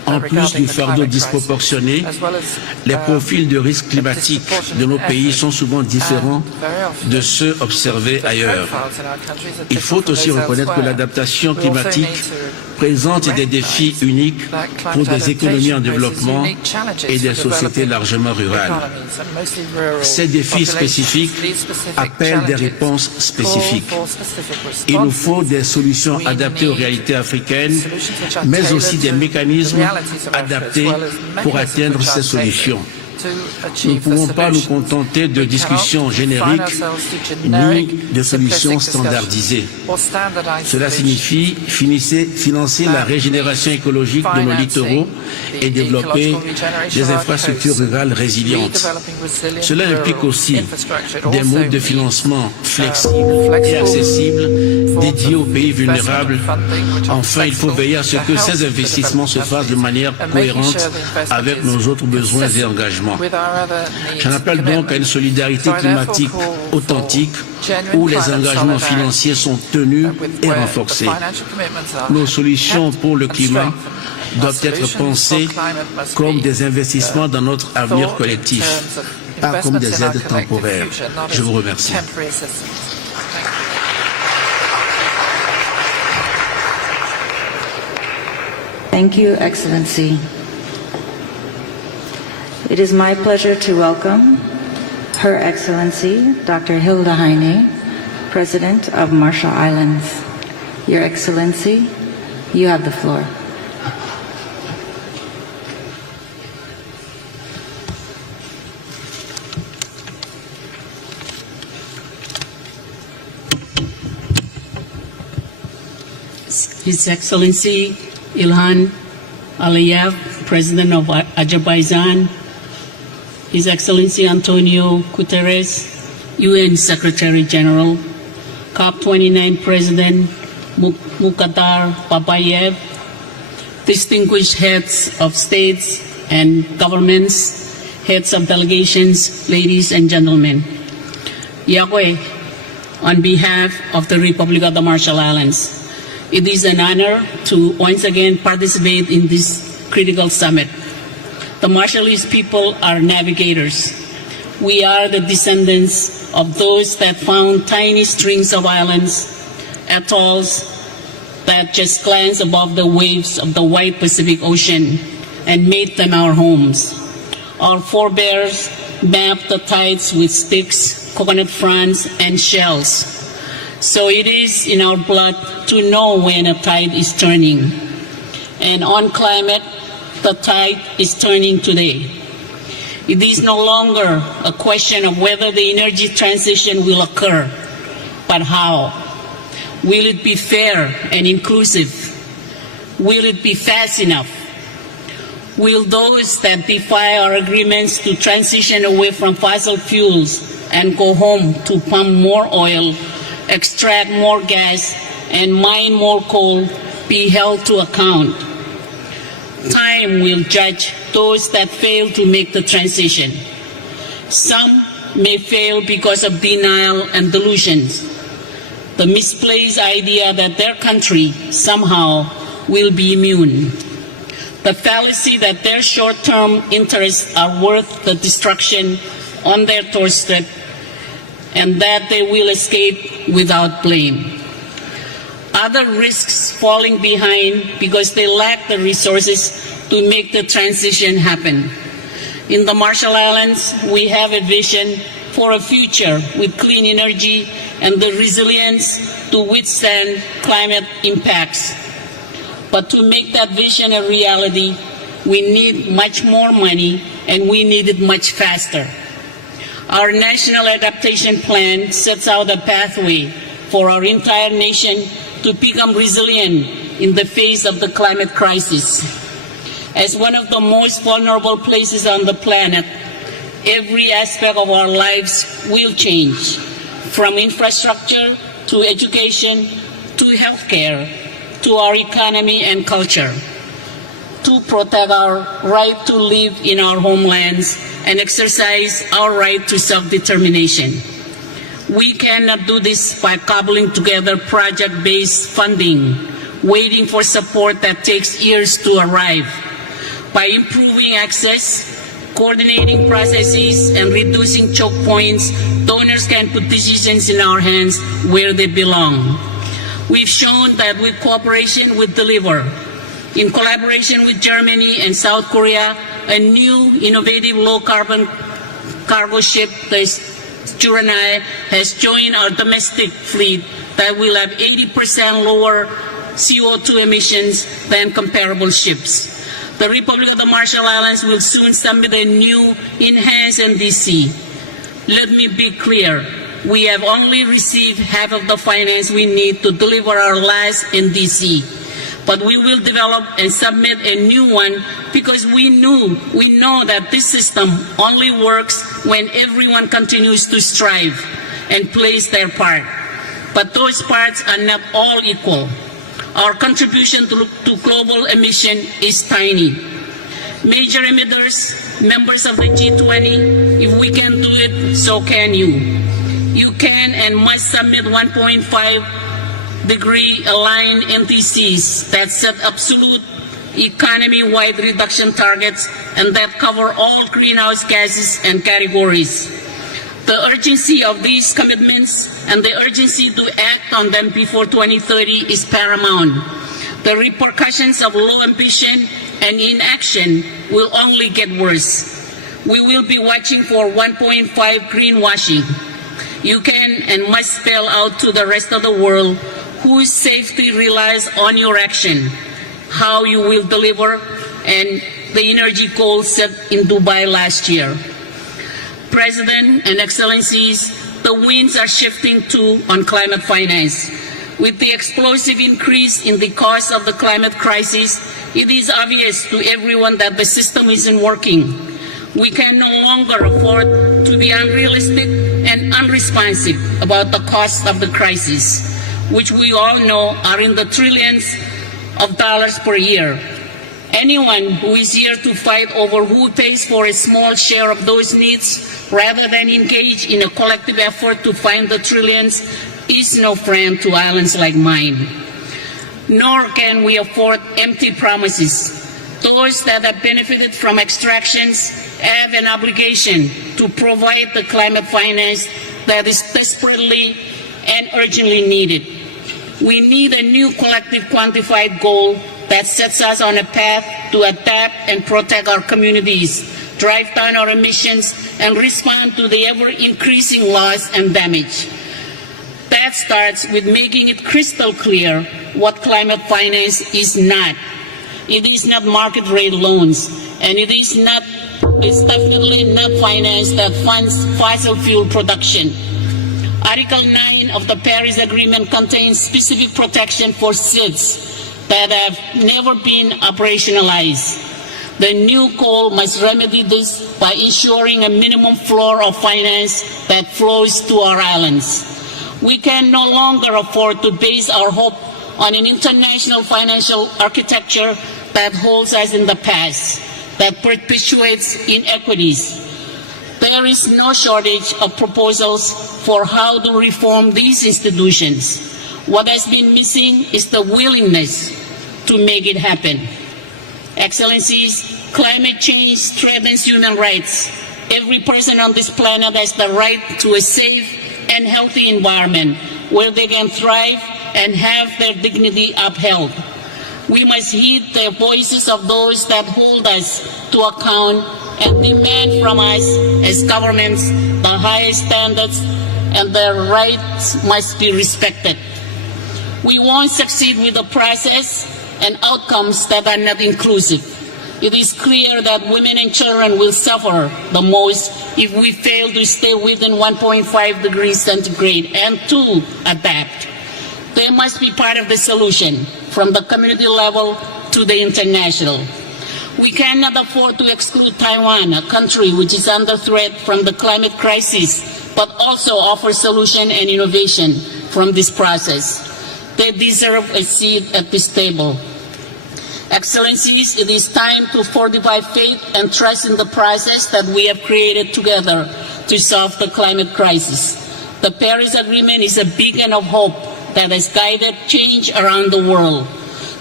En plus du fardeau disproportionné, les profils de risque climatique de nos pays sont souvent différents de ceux observés ailleurs. Il faut aussi reconnaître que l'adaptation climatique présente des défis uniques pour des économies en développement et des sociétés largement rurales. Ces défis spécifiques appellent des réponses spécifiques. Il nous faut des solutions adaptées aux réalités africaines, mais aussi des mécanismes adaptés pour atteindre ces solutions. Nous ne pouvons pas nous contenter de discussions génériques ni de solutions standardisées. Cela signifie financer la régénération écologique de nos littoraux et développer des infrastructures rurales résilientes. Cela implique aussi des modes de financement flexibles et accessibles dédiés aux pays vulnérables. Enfin, il faut veiller à ce que ces investissements se fassent de manière cohérente avec nos autres besoins et engagements. J'en appelle donc à une solidarité climatique authentique où les engagements financiers sont tenus et renforcés. Nos solutions pour le climat doivent être pensées comme des investissements dans notre avenir collectif, pas comme des aides temporaires. Je vous remercie. Thank you, Excellency. It is my pleasure to welcome Her Excellency Dr. Hilda Heine, President of Marshall Islands. Your Excellency, you have the floor. His Excellency Ilhan Aliyev, President of Azerbaijan, His Excellency Antonio Guterres, UN Secretary General, COP29 President Mukhtar Babayev, distinguished heads of states and governments, heads of delegations, ladies and gentlemen. Yahweh, on behalf of the Republic of the Marshall Islands, it is an honor to once again participate in this critical summit. The Marshallese people are navigators. We are the descendants of those that found tiny strings of islands, atolls that just glance above the waves of the wide Pacific Ocean and made them our homes. Our forebears mapped the tides with sticks, coconut fronds, and shells. So it is in our blood to know when a tide is turning. And on climate, the tide is turning today. It is no longer a question of whether the energy transition will occur, but how. Will it be fair and inclusive? Will it be fast enough? Will those that defy our agreements to transition away from fossil fuels and go home to pump more oil, extract more gas, and mine more coal be held to account? Time will judge those that fail to make the transition. Some may fail because of denial and delusions, the misplaced idea that their country somehow will be immune, the fallacy that their short-term interests are worth the destruction on their doorstep, and that they will escape without blame. Other risks falling behind because they lack the resources to make the transition happen. In the Marshall Islands, we have a vision for a future with clean energy and the resilience to withstand climate impacts. But to make that vision a reality, we need much more money, and we need it much faster. Our National Adaptation Plan sets out a pathway for our entire nation to become resilient in the face of the climate crisis. As one of the most vulnerable places on the planet, every aspect of our lives will change, from infrastructure to education to healthcare to our economy and culture. To protect our right to live in our homelands and exercise our right to self-determination. We cannot do this by cobbling together project-based funding, waiting for support that takes years to arrive. by improving access, coordinating processes, and reducing choke points, donors can put decisions in our hands where they belong. We've shown that with cooperation, we deliver. In collaboration with Germany and South Korea, a new innovative low-carbon cargo ship, the Astronaut, has joined our domestic fleet that will have 80% lower CO2 emissions than comparable ships. The Republic of the Marshall Islands will soon submit a new enhanced NDC. Let me be clear, we have only received half of the finance we need to deliver our last NDC. But we will develop and submit a new one because we know that this system only works when everyone continues to strive and plays their part. But those parts are not all equal. Our contribution to global emission is tiny. Major emitters, members of the G20, if we can do it, so can you. You can and must submit 1.5-degree aligned NDCs that set absolute economy-wide reduction targets and that cover all greenhouse gases and categories. The urgency of these commitments and the urgency to act on them before 2030 is paramount. The repercussions of low ambition and inaction will only get worse. We will be watching for 1.5 greenwashing. You can and must spell out to the rest of the world whose safety relies on your action, how you will deliver, and the energy goals set in Dubai last year. President and Excellencies, the winds are shifting too on climate finance. With the explosive increase in the cost of the climate crisis, it is obvious to everyone that the system isn't working. We can no longer afford to be unrealistic and unresponsive about the cost of the crisis, which we all know are in the trillions of dollars per year. Anyone who is here to fight over who pays for a small share of those needs rather than engage in a collective effort to find the trillions is no friend to islands like mine. Nor can we afford empty promises. Those that have benefited from extractions have an obligation to provide the climate finance that is desperately and urgently needed. We need a new collective quantified goal that sets us on a path to adapt and protect our communities, drive down our emissions, and respond to the ever-increasing loss and damage. That starts with making it crystal clear what climate finance is not. It is not market rate loans, and it's definitely not finance that funds fossil fuel production. Article 9 of the Paris Agreement contains specific protection for SIDS that have never been operationalized. The new goal must remedy this by ensuring a minimum floor of finance that flows to our islands. We can no longer afford to base our hope on an international financial architecture that holds us in the past, that perpetuates inequities. There is no shortage of proposals for how to reform these institutions. What has been missing is the willingness to make it happen. Excellencies, climate change threatens human rights. Every person on this planet has the right to a safe and healthy environment where they can thrive and have their dignity upheld. We must heed the voices of those that hold us to account and demand from us as governments the highest standards, and their rights must be respected. We won't succeed with the process and outcomes that are not inclusive. It is clear that women and children will suffer the most if we fail to stay within 1.5 degrees centigrade and to adapt. They must be part of the solution from the community level to the international. We cannot afford to exclude Taiwan, a country which is under threat from the climate crisis, but also offers solution and innovation from this process. They deserve a seat at this table. Excellencies, it is time to fortify faith and trust in the process that we have created together to solve the climate crisis. The Paris Agreement is a beacon of hope that has guided change around the world.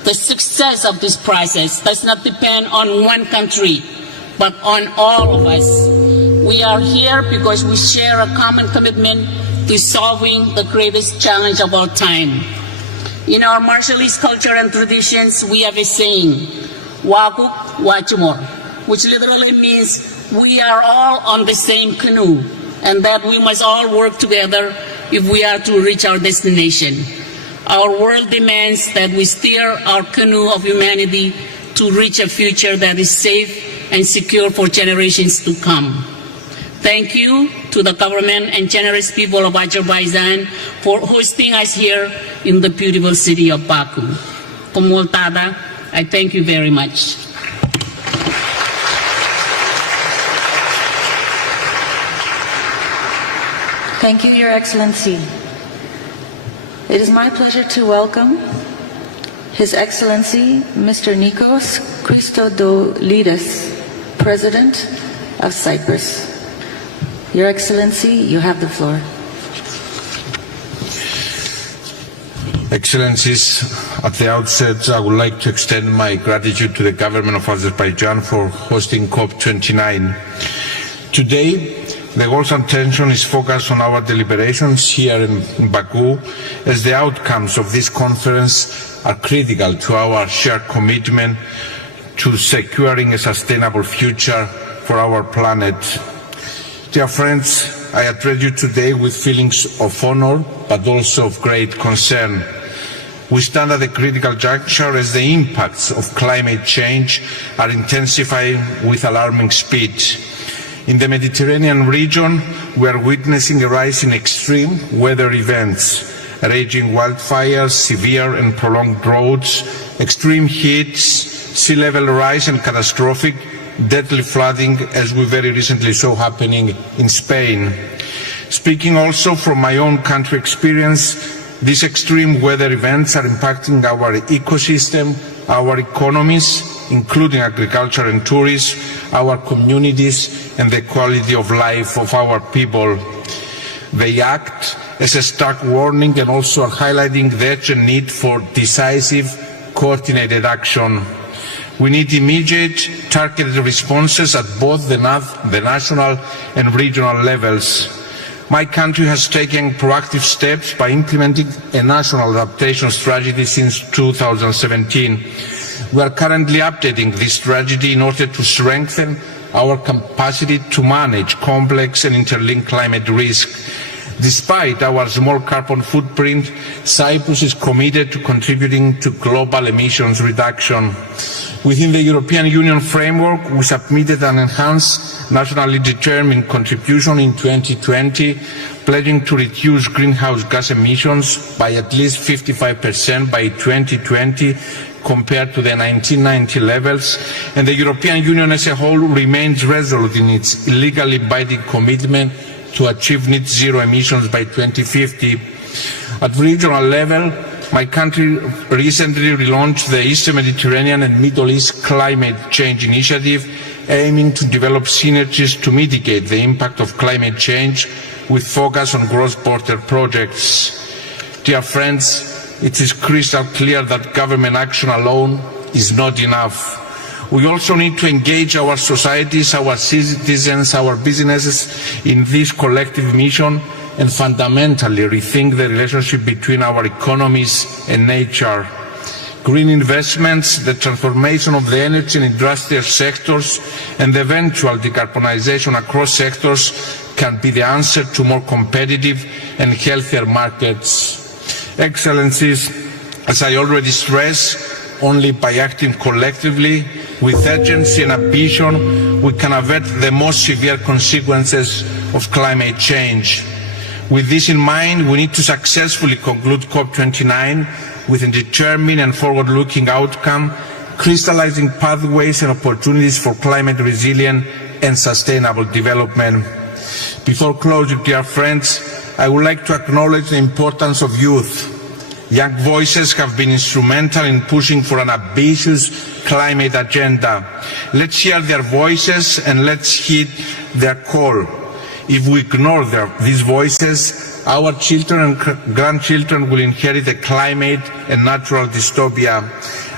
The success of this process does not depend on one country, but on all of us. We are here because we share a common commitment to solving the greatest challenge of our time. In our martialist culture and traditions, we have a saying, "Wakuk wachumor," which literally means we are all on the same canoe, and that we must all work together if we are to reach our destination. Our world demands that we steer our canoe of humanity to reach a future that is safe and secure for generations to come. Thank you to the government and generous people of Azerbaijan for hosting us here in the beautiful city of Baku. Komoltada, I thank you very much. Thank you, Your Excellency. It is my pleasure to welcome His Excellency Mr. Nikos Christodoulidis, President of Cyprus. Your Excellency, you have the floor. Excellencies, at the outset, I would like to extend my gratitude to the government of Azerbaijan for hosting COP29. Today, the world's attention is focused on our deliberations here in Baku, as the outcomes of this conference are critical to our shared commitment to securing a sustainable future for our planet. Dear friends, I address you today with feelings of honor, but also of great concern. We stand at a critical juncture as the impacts of climate change are intensifying with alarming speed. In the Mediterranean region, we are witnessing a rise in extreme weather events, raging wildfires, severe and prolonged droughts, extreme heats, sea level rise and catastrophic deadly flooding, as we very recently saw happening in Spain. Speaking also from my own country experience, these extreme weather events are impacting our ecosystem, our economies, including agriculture and tourism, our communities and the quality of life of our people. They act as a stark warning and also are highlighting the urgent need for decisive, coordinated action. We need immediate, targeted responses at both the national and regional levels. My country has taken proactive steps by implementing a national adaptation strategy since 2017. We are currently updating this strategy in order to strengthen our capacity to manage complex and interlinked climate risk. Despite our small carbon footprint, Cyprus is committed to contributing to global emissions reduction. Within the European Union framework, we submitted an enhanced nationally determined contribution in 2020, pledging to reduce greenhouse gas emissions by at least 55% by 2020 compared to the 1990 levels, and the European Union as a whole remains resolute in its legally binding commitment to achieve net zero emissions by 2050. At regional level, my country recently relaunched the Eastern Mediterranean and Middle East Climate Change Initiative, aiming to develop synergies to mitigate the impact of climate change with focus on cross-border projects. Dear friends, it is crystal clear that government action alone is not enough. We also need to engage our societies, our citizens, our businesses in this collective mission and fundamentally rethink the relationship between our economies and nature. Green investments, the transformation of the energy and industrial sectors, and the eventual decarbonization across sectors can be the answer to more competitive and healthier markets. Excellencies, as I already stressed, only by acting collectively with urgency and ambition, we can avert the most severe consequences of climate change. With this in mind, we need to successfully conclude COP29 with a determined and forward-looking outcome, crystallizing pathways and opportunities for climate resilient and sustainable development. Before closing, dear friends, I would like to acknowledge the importance of youth. Young voices have been instrumental in pushing for an ambitious climate agenda. Let's hear their voices and let's heed their call. If we ignore these voices, our children and grandchildren will inherit a climate and natural dystopia.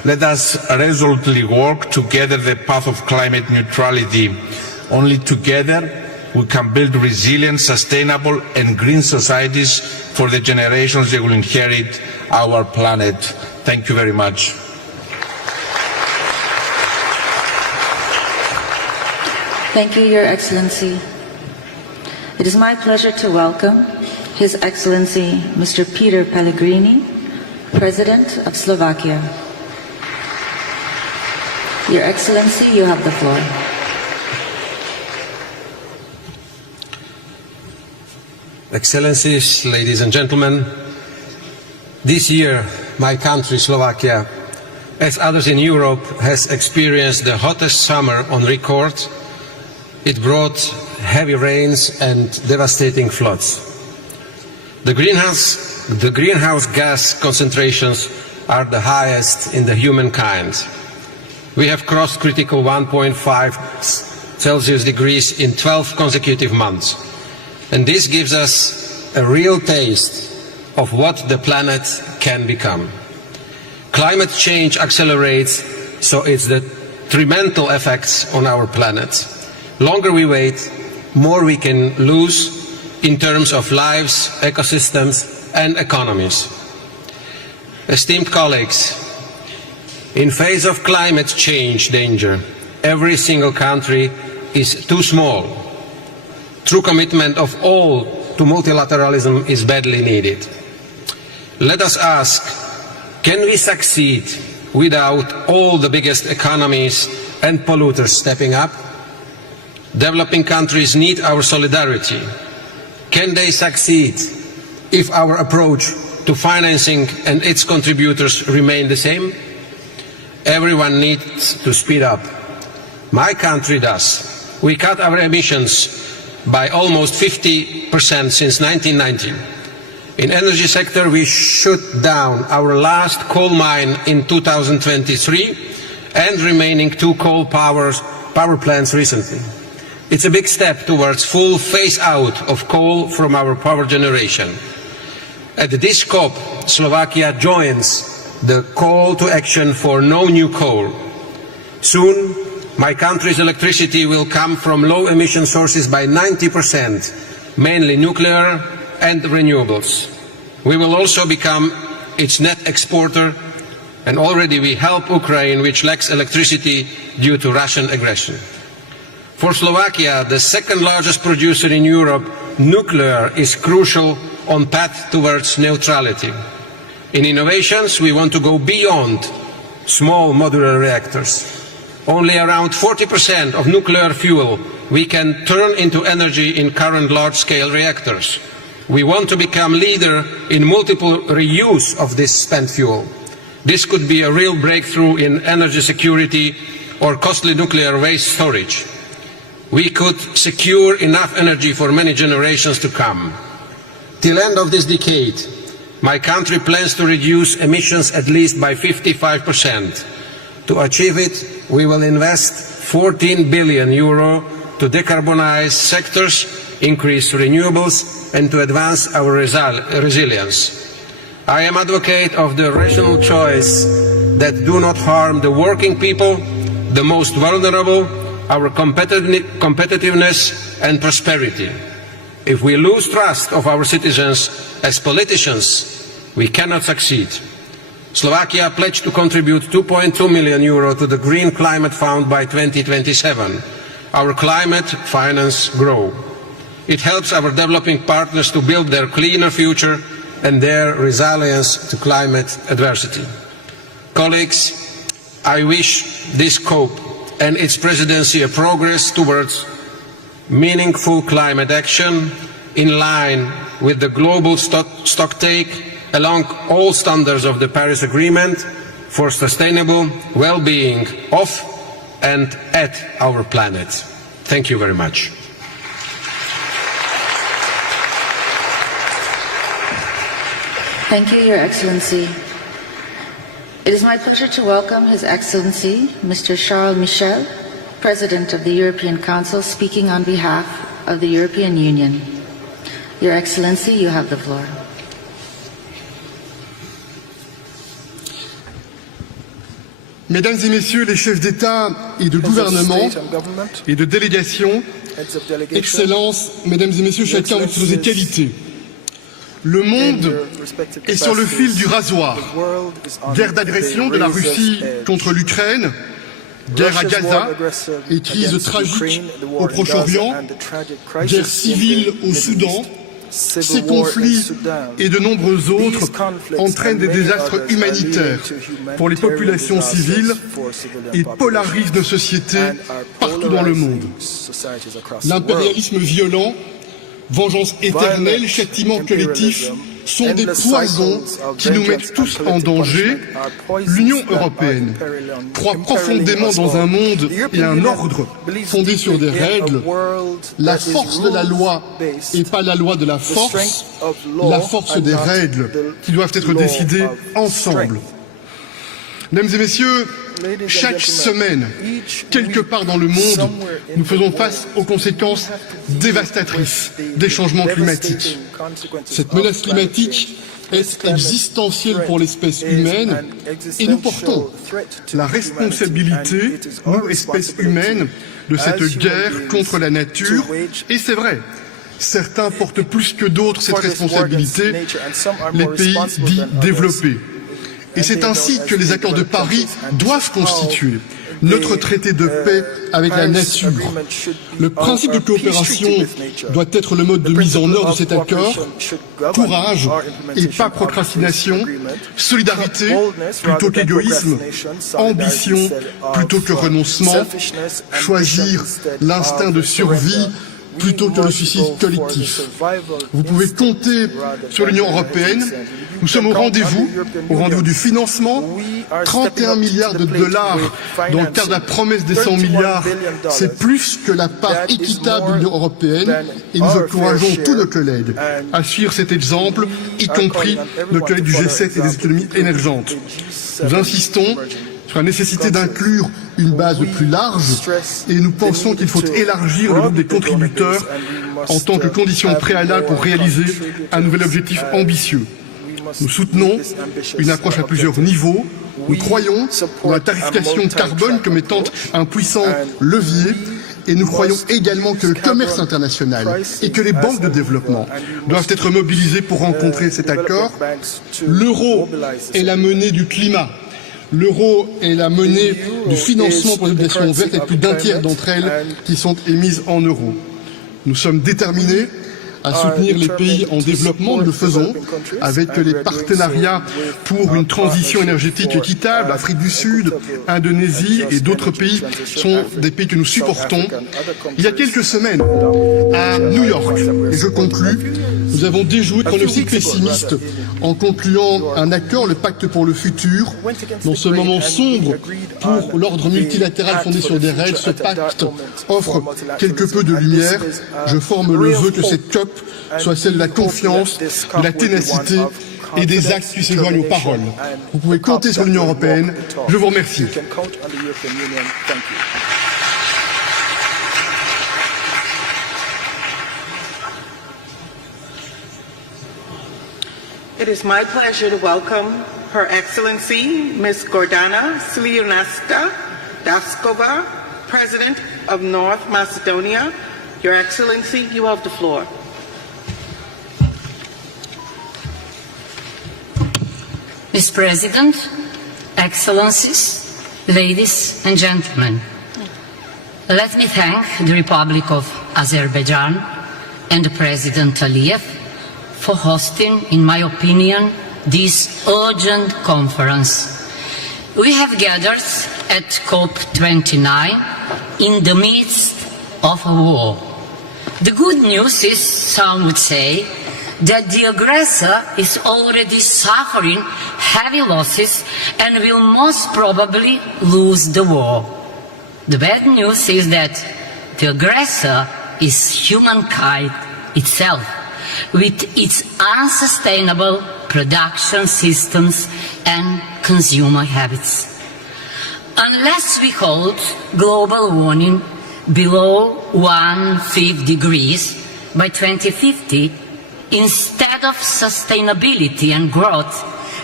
Let us resolutely work together the path of climate neutrality. Only together we can build resilient, sustainable and green societies for the generations that will inherit our planet. Thank you very much. Thank you, Your Excellency. It is my pleasure to welcome His Excellency Mr. Peter Pellegrini, President of Slovakia. Your Excellency, you have the floor. Excellencies, ladies and gentlemen, this year my country, Slovakia, as others in Europe, has experienced the hottest summer on record. It brought heavy rains and devastating floods. The greenhouse gas concentrations are the highest in the humankind. We have crossed critical 1.5 Celsius degrees in 12 consecutive months. And this gives us a real taste of what the planet can become. Climate change accelerates, so it's the detrimental effects on our planet. Longer we wait, more we can lose in terms of lives, ecosystems and economies. Esteemed colleagues, in face of climate change danger, every single country is too small. True commitment of all to multilateralism is badly needed. Let us ask, can we succeed without all the biggest economies and polluters stepping up? Developing countries need our solidarity. Can they succeed if our approach to financing and its contributors remain the same? Everyone needs to speed up. My country does. We cut our emissions by almost 50% since 1990. In energy sector, we shut down our last coal mine in 2023 and remaining 2 coal power plants recently. It's a big step towards full phase out of coal from our power generation. At this COP, Slovakia joins the call to action for no new coal. Soon, my country's electricity will come from low-emission sources by 90%, mainly nuclear and renewables. We will also become its net exporter, and already we help Ukraine, which lacks electricity due to Russian aggression. For Slovakia, the second largest producer in Europe, nuclear is crucial on path towards neutrality. In innovations, we want to go beyond small modular reactors. Only around 40% of nuclear fuel we can turn into energy in current large-scale reactors. We want to become leader in multiple reuse of this spent fuel. This could be a real breakthrough in energy security or costly nuclear waste storage. We could secure enough energy for many generations to come. Till end of this decade, my country plans to reduce emissions at least by 55%. To achieve it, we will invest €14 billion to decarbonize sectors, increase renewables, and to advance our resilience. I am advocate of the rational choice that do not harm the working people, the most vulnerable, our competitiveness and prosperity. If we lose trust of our citizens as politicians, we cannot succeed. Slovakia pledged to contribute €2.2 million to the Green Climate Fund by 2027. Our climate finance grow. It helps our developing partners to build their cleaner future and their resilience to climate adversity. Colleagues, I wish this COP and its presidency a progress towards meaningful climate action in line with the global stocktake along all standards of the Paris Agreement for sustainable well-being of and at our planet. Thank you very much. Thank you, Your Excellency. It is my pleasure to welcome His Excellency, Mr. Charles Michel, President of the European Council, speaking on behalf of the European Union. Your Excellency, you have the floor. Mesdames et Messieurs les chefs d'État et de gouvernement et de délégation, Excellences, Mesdames et Messieurs, chacun de vos qualités, le monde est sur le fil du rasoir. Guerre d'agression de la Russie contre l'Ukraine, guerre à Gaza et crise tragique au Proche-Orient, guerre civile au Soudan. Ces conflits et de nombreux autres entraînent des désastres humanitaires pour les populations civiles et polarisent nos sociétés partout dans le monde. L'impérialisme violent, vengeance éternelle, châtiment collectif sont des poisons qui nous mettent tous en danger. L'Union européenne croit profondément dans un monde et un ordre fondé sur des règles. La force de la loi et pas la loi de la force des règles qui doivent être décidées ensemble. Mesdames et messieurs, chaque semaine, quelque part dans le monde, nous faisons face aux conséquences dévastatrices des changements climatiques. Cette menace climatique est existentielle pour l'espèce humaine et nous portons la responsabilité, nous, espèce humaine, de cette guerre contre la nature. Et c'est vrai, certains portent plus que d'autres cette responsabilité, les pays dits développés. Et c'est ainsi que les accords de Paris doivent constituer notre traité de paix avec la nature. Le principe de coopération doit être le mode de mise en œuvre de cet accord. Courage et pas procrastination, solidarité plutôt qu'égoïsme, ambition plutôt que renoncement, choisir l'instinct de survie plutôt que le suicide collectif. Vous pouvez compter sur l'Union européenne. Nous sommes au rendez-vous du financement. 31 milliards de dollars dans le cadre de la promesse des 100 milliards, c'est plus que la part équitable de l'Union européenne et nous encourageons tous nos collègues à suivre cet exemple, y compris nos collègues du G7 et des économies émergentes. Nous insistons sur la nécessité d'inclure une base plus large et nous pensons qu'il faut élargir le groupe des contributeurs en tant que condition préalable pour réaliser un nouvel objectif ambitieux. Nous soutenons une approche à plusieurs niveaux. Nous croyons dans la tarification carbone comme étant un puissant levier et nous croyons également que le commerce international et que les banques de développement doivent être mobilisées pour rencontrer cet accord. L'euro est la monnaie du climat. L'euro est la monnaie du financement pour les obligations vertes et plus d'un tiers d'entre elles qui sont émises en euros. Nous sommes déterminés à soutenir les pays en développement. Nous le faisons avec les partenariats pour une transition énergétique équitable. L'Afrique du Sud, Indonésie et d'autres pays sont des pays que nous supportons. Il y a quelques semaines, à New York, et je conclus, nous avons déjoué le pronostic pessimiste en concluant un accord, le pacte pour le futur. Dans ce moment sombre pour l'ordre multilatéral fondé sur des règles, ce pacte offre quelque peu de lumière. Je forme le vœu que cette COP soit celle de la confiance, de la ténacité et des actes qui se joignent aux paroles. Vous pouvez compter sur l'Union européenne. Je vous remercie. It is my pleasure to welcome Her Excellency Ms. Gordana Sliunaska Daskova, President of North Macedonia. Your Excellency, you have the floor. Mr. President, Excellencies, ladies and gentlemen, let me thank the Republic of Azerbaijan and President Aliyev for hosting, in my opinion, this urgent conference. We have gathered at COP29 in the midst of a war. The good news is, some would say, that the aggressor is already suffering heavy losses and will most probably lose the war. The bad news is that the aggressor is humankind itself, with its unsustainable production systems and consumer habits. Unless we hold global warming below 1.5 degrees by 2050, instead of sustainability and growth,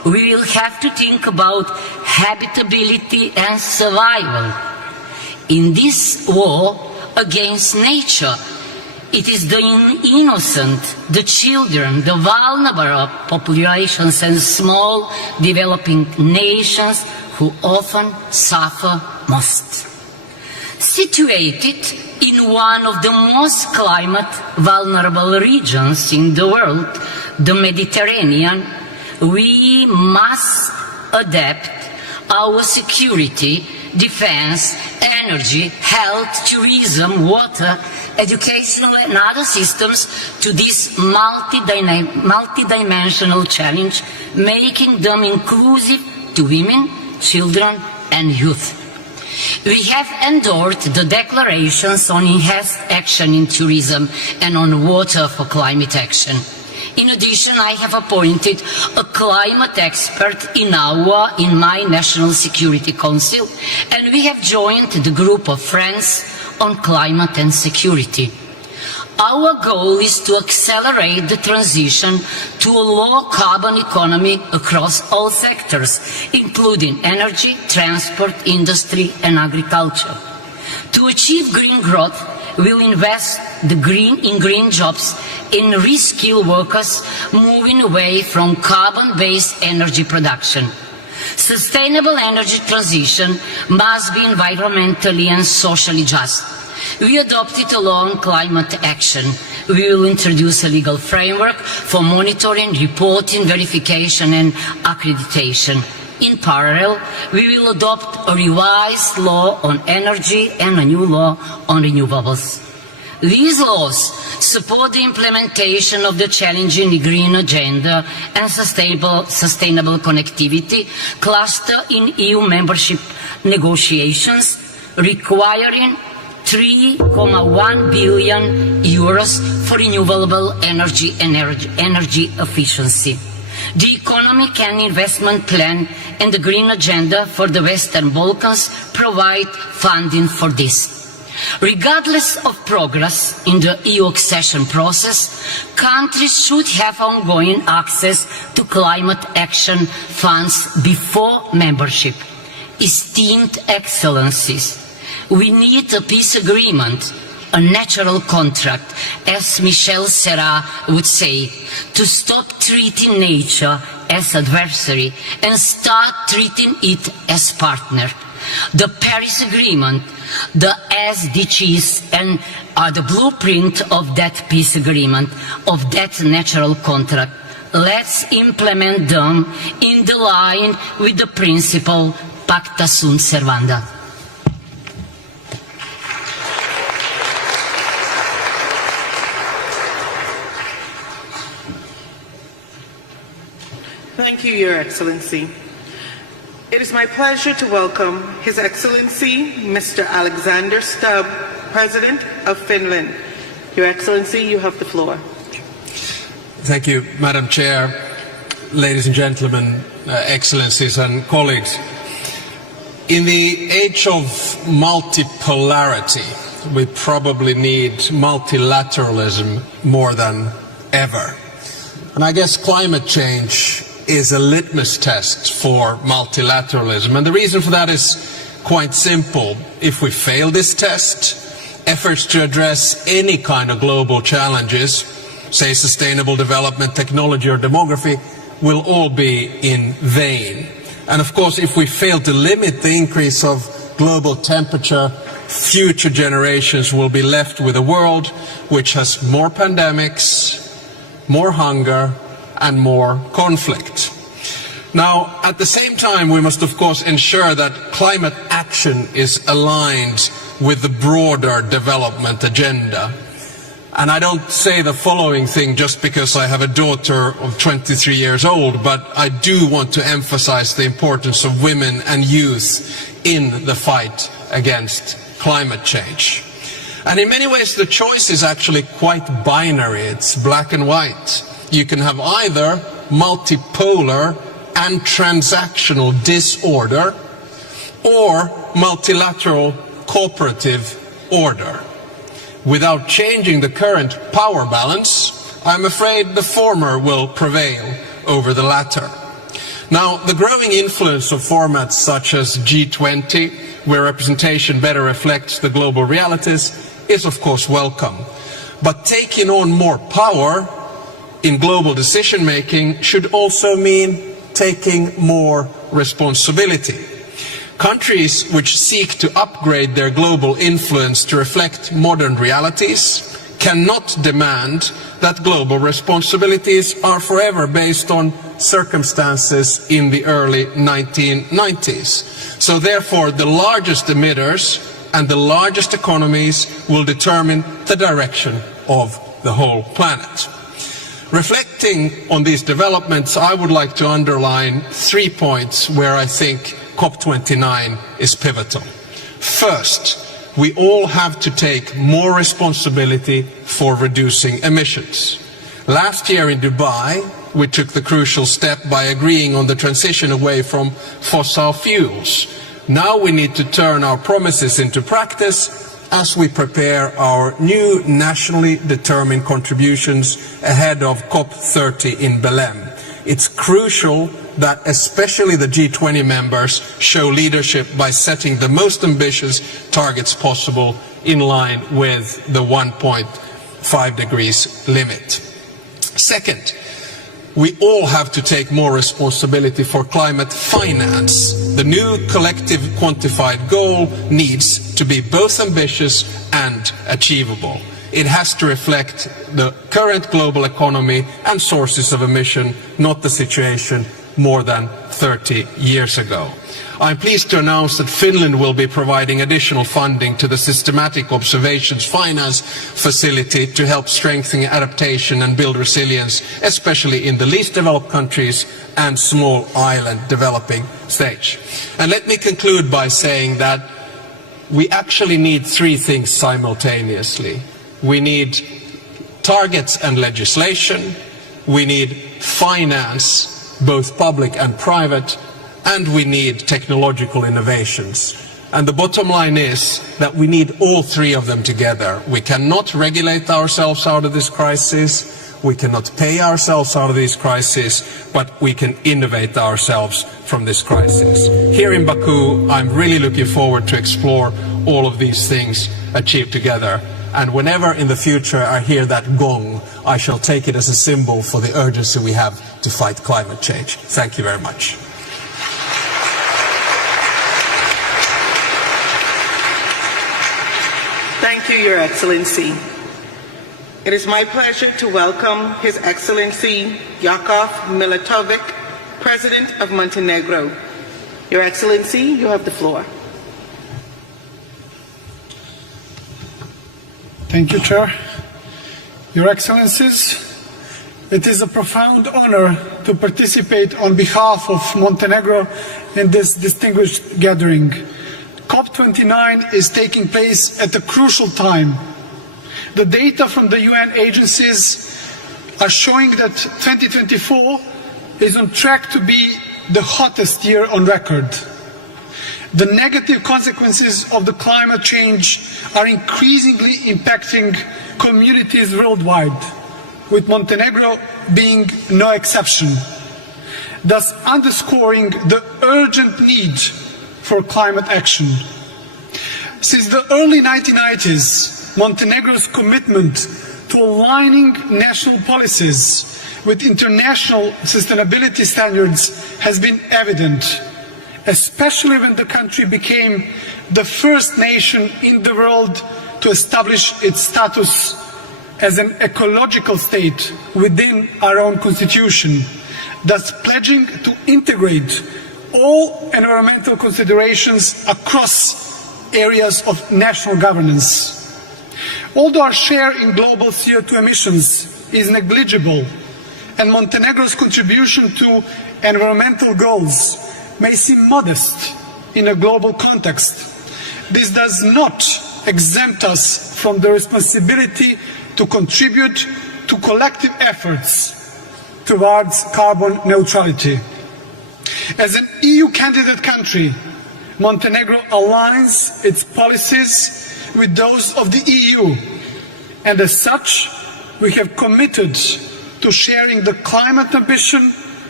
we will have to think about habitability and survival. In this war against nature, it is the innocent, the children, the vulnerable populations and small developing nations who often suffer most. Situated in one of the most climate vulnerable regions in the world, the Mediterranean, we must adapt our security, defense, energy, health, tourism, water, educational and other systems to this multidimensional challenge, making them inclusive to women, children and youth. We have endorsed the declarations on enhanced action in tourism and on water for climate action. In addition, I have appointed a climate expert in my National Security Council, and we have joined the group of friends on climate and security. Our goal is to accelerate the transition to a low-carbon economy across all sectors, including energy, transport, industry and agriculture. To achieve green growth, we will invest in green jobs, in reskill workers, moving away from carbon-based energy production. Sustainable energy transition must be environmentally and socially just. We adopted a long climate action. We will introduce a legal framework for monitoring, reporting, verification and accreditation. In parallel, we will adopt a revised law on energy and a new law on renewables. These laws support the implementation of the challenging green agenda and sustainable connectivity cluster in EU membership negotiations, requiring €3.1 billion for renewable energy and energy efficiency. The Economic and Investment Plan and the Green Agenda for the Western Balkans provide funding for this. Regardless of progress in the EU accession process, countries should have ongoing access to climate action funds before membership. Esteemed Excellencies, we need a peace agreement, a natural contract, as Michel Serra would say, to stop treating nature as adversary and start treating it as partner. The Paris Agreement, the SDGs, and are the blueprint of that peace agreement, of that natural contract. Let's implement them in the line with the principle Pacta sunt servanda. Thank you, Your Excellency. It is my pleasure to welcome His Excellency, Mr. Alexander Stubb, President of Finland. Your Excellency, you have the floor. Thank you, Madam Chair, ladies and gentlemen, Excellencies and colleagues. In the age of multipolarity, we probably need multilateralism more than ever. And I guess climate change is a litmus test for multilateralism. And the reason for that is quite simple. If we fail this test, efforts to address any kind of global challenges, say sustainable development, technology or demography, will all be in vain. And of course, if we fail to limit the increase of global temperature, future generations will be left with a world which has more pandemics, more hunger and more conflict. Now, at the same time, we must of course ensure that climate action is aligned with the broader development agenda. And I don't say the following thing just because I have a daughter of 23 years old, but I do want to emphasize the importance of women and youth in the fight against climate change. And in many ways, the choice is actually quite binary. It's black and white. You can have either multipolar and transactional disorder or multilateral cooperative order. Without changing the current power balance, I'm afraid the former will prevail over the latter. Now, the growing influence of formats such as G20, where representation better reflects the global realities, is of course welcome. But taking on more power in global decision-making should also mean taking more responsibility. Countries which seek to upgrade their global influence to reflect modern realities cannot demand that global responsibilities are forever based on circumstances in the early 1990s. So therefore, the largest emitters and the largest economies will determine the direction of the whole planet. Reflecting on these developments, I would like to underline 3 points where I think COP29 is pivotal. First, we all have to take more responsibility for reducing emissions. Last year in Dubai, we took the crucial step by agreeing on the transition away from fossil fuels. Now we need to turn our promises into practice as we prepare our new nationally determined contributions ahead of COP30 in Belém. It's crucial that especially the G20 members show leadership by setting the most ambitious targets possible in line with the 1.5 degrees limit. Second, we all have to take more responsibility for climate finance. The new collective quantified goal needs to be both ambitious and achievable. It has to reflect the current global economy and sources of emission, not the situation more than 30 years ago. I'm pleased to announce that Finland will be providing additional funding to the Systematic Observations Finance Facility to help strengthen adaptation and build resilience, especially in the least developed countries and small island developing stage. And let me conclude by saying that we actually need 3 things simultaneously. We need targets and legislation, we need finance, both public and private, and we need technological innovations. And the bottom line is that we need all 3 of them together. We cannot regulate ourselves out of this crisis, we cannot pay ourselves out of this crisis, but we can innovate ourselves from this crisis. Here in Baku, I'm really looking forward to explore all of these things achieved together. And whenever in the future I hear that gong, I shall take it as a symbol for the urgency we have to fight climate change. Thank you very much. Thank you, Your Excellency. It is my pleasure to welcome His Excellency Jakov Milatovic, President of Montenegro. Your Excellency, you have the floor. Thank you, Chair. Your Excellencies, it is a profound honor to participate on behalf of Montenegro in this distinguished gathering. COP29 is taking place at a crucial time. The data from the UN agencies are showing that 2024 is on track to be the hottest year on record. The negative consequences of the climate change are increasingly impacting communities worldwide, with Montenegro being no exception, thus underscoring the urgent need for climate action. Since the early 1990s, Montenegro's commitment to aligning national policies with international sustainability standards has been evident, especially when the country became the first nation in the world to establish its status as an ecological state within our own constitution, thus pledging to integrate all environmental considerations across areas of national governance. Although our share in global CO2 emissions is negligible and Montenegro's contribution to environmental goals may seem modest in a global context, this does not exempt us from the responsibility to contribute to collective efforts towards carbon neutrality. As an EU candidate country, Montenegro aligns its policies with those of the EU, and as such, we have committed to sharing the climate ambition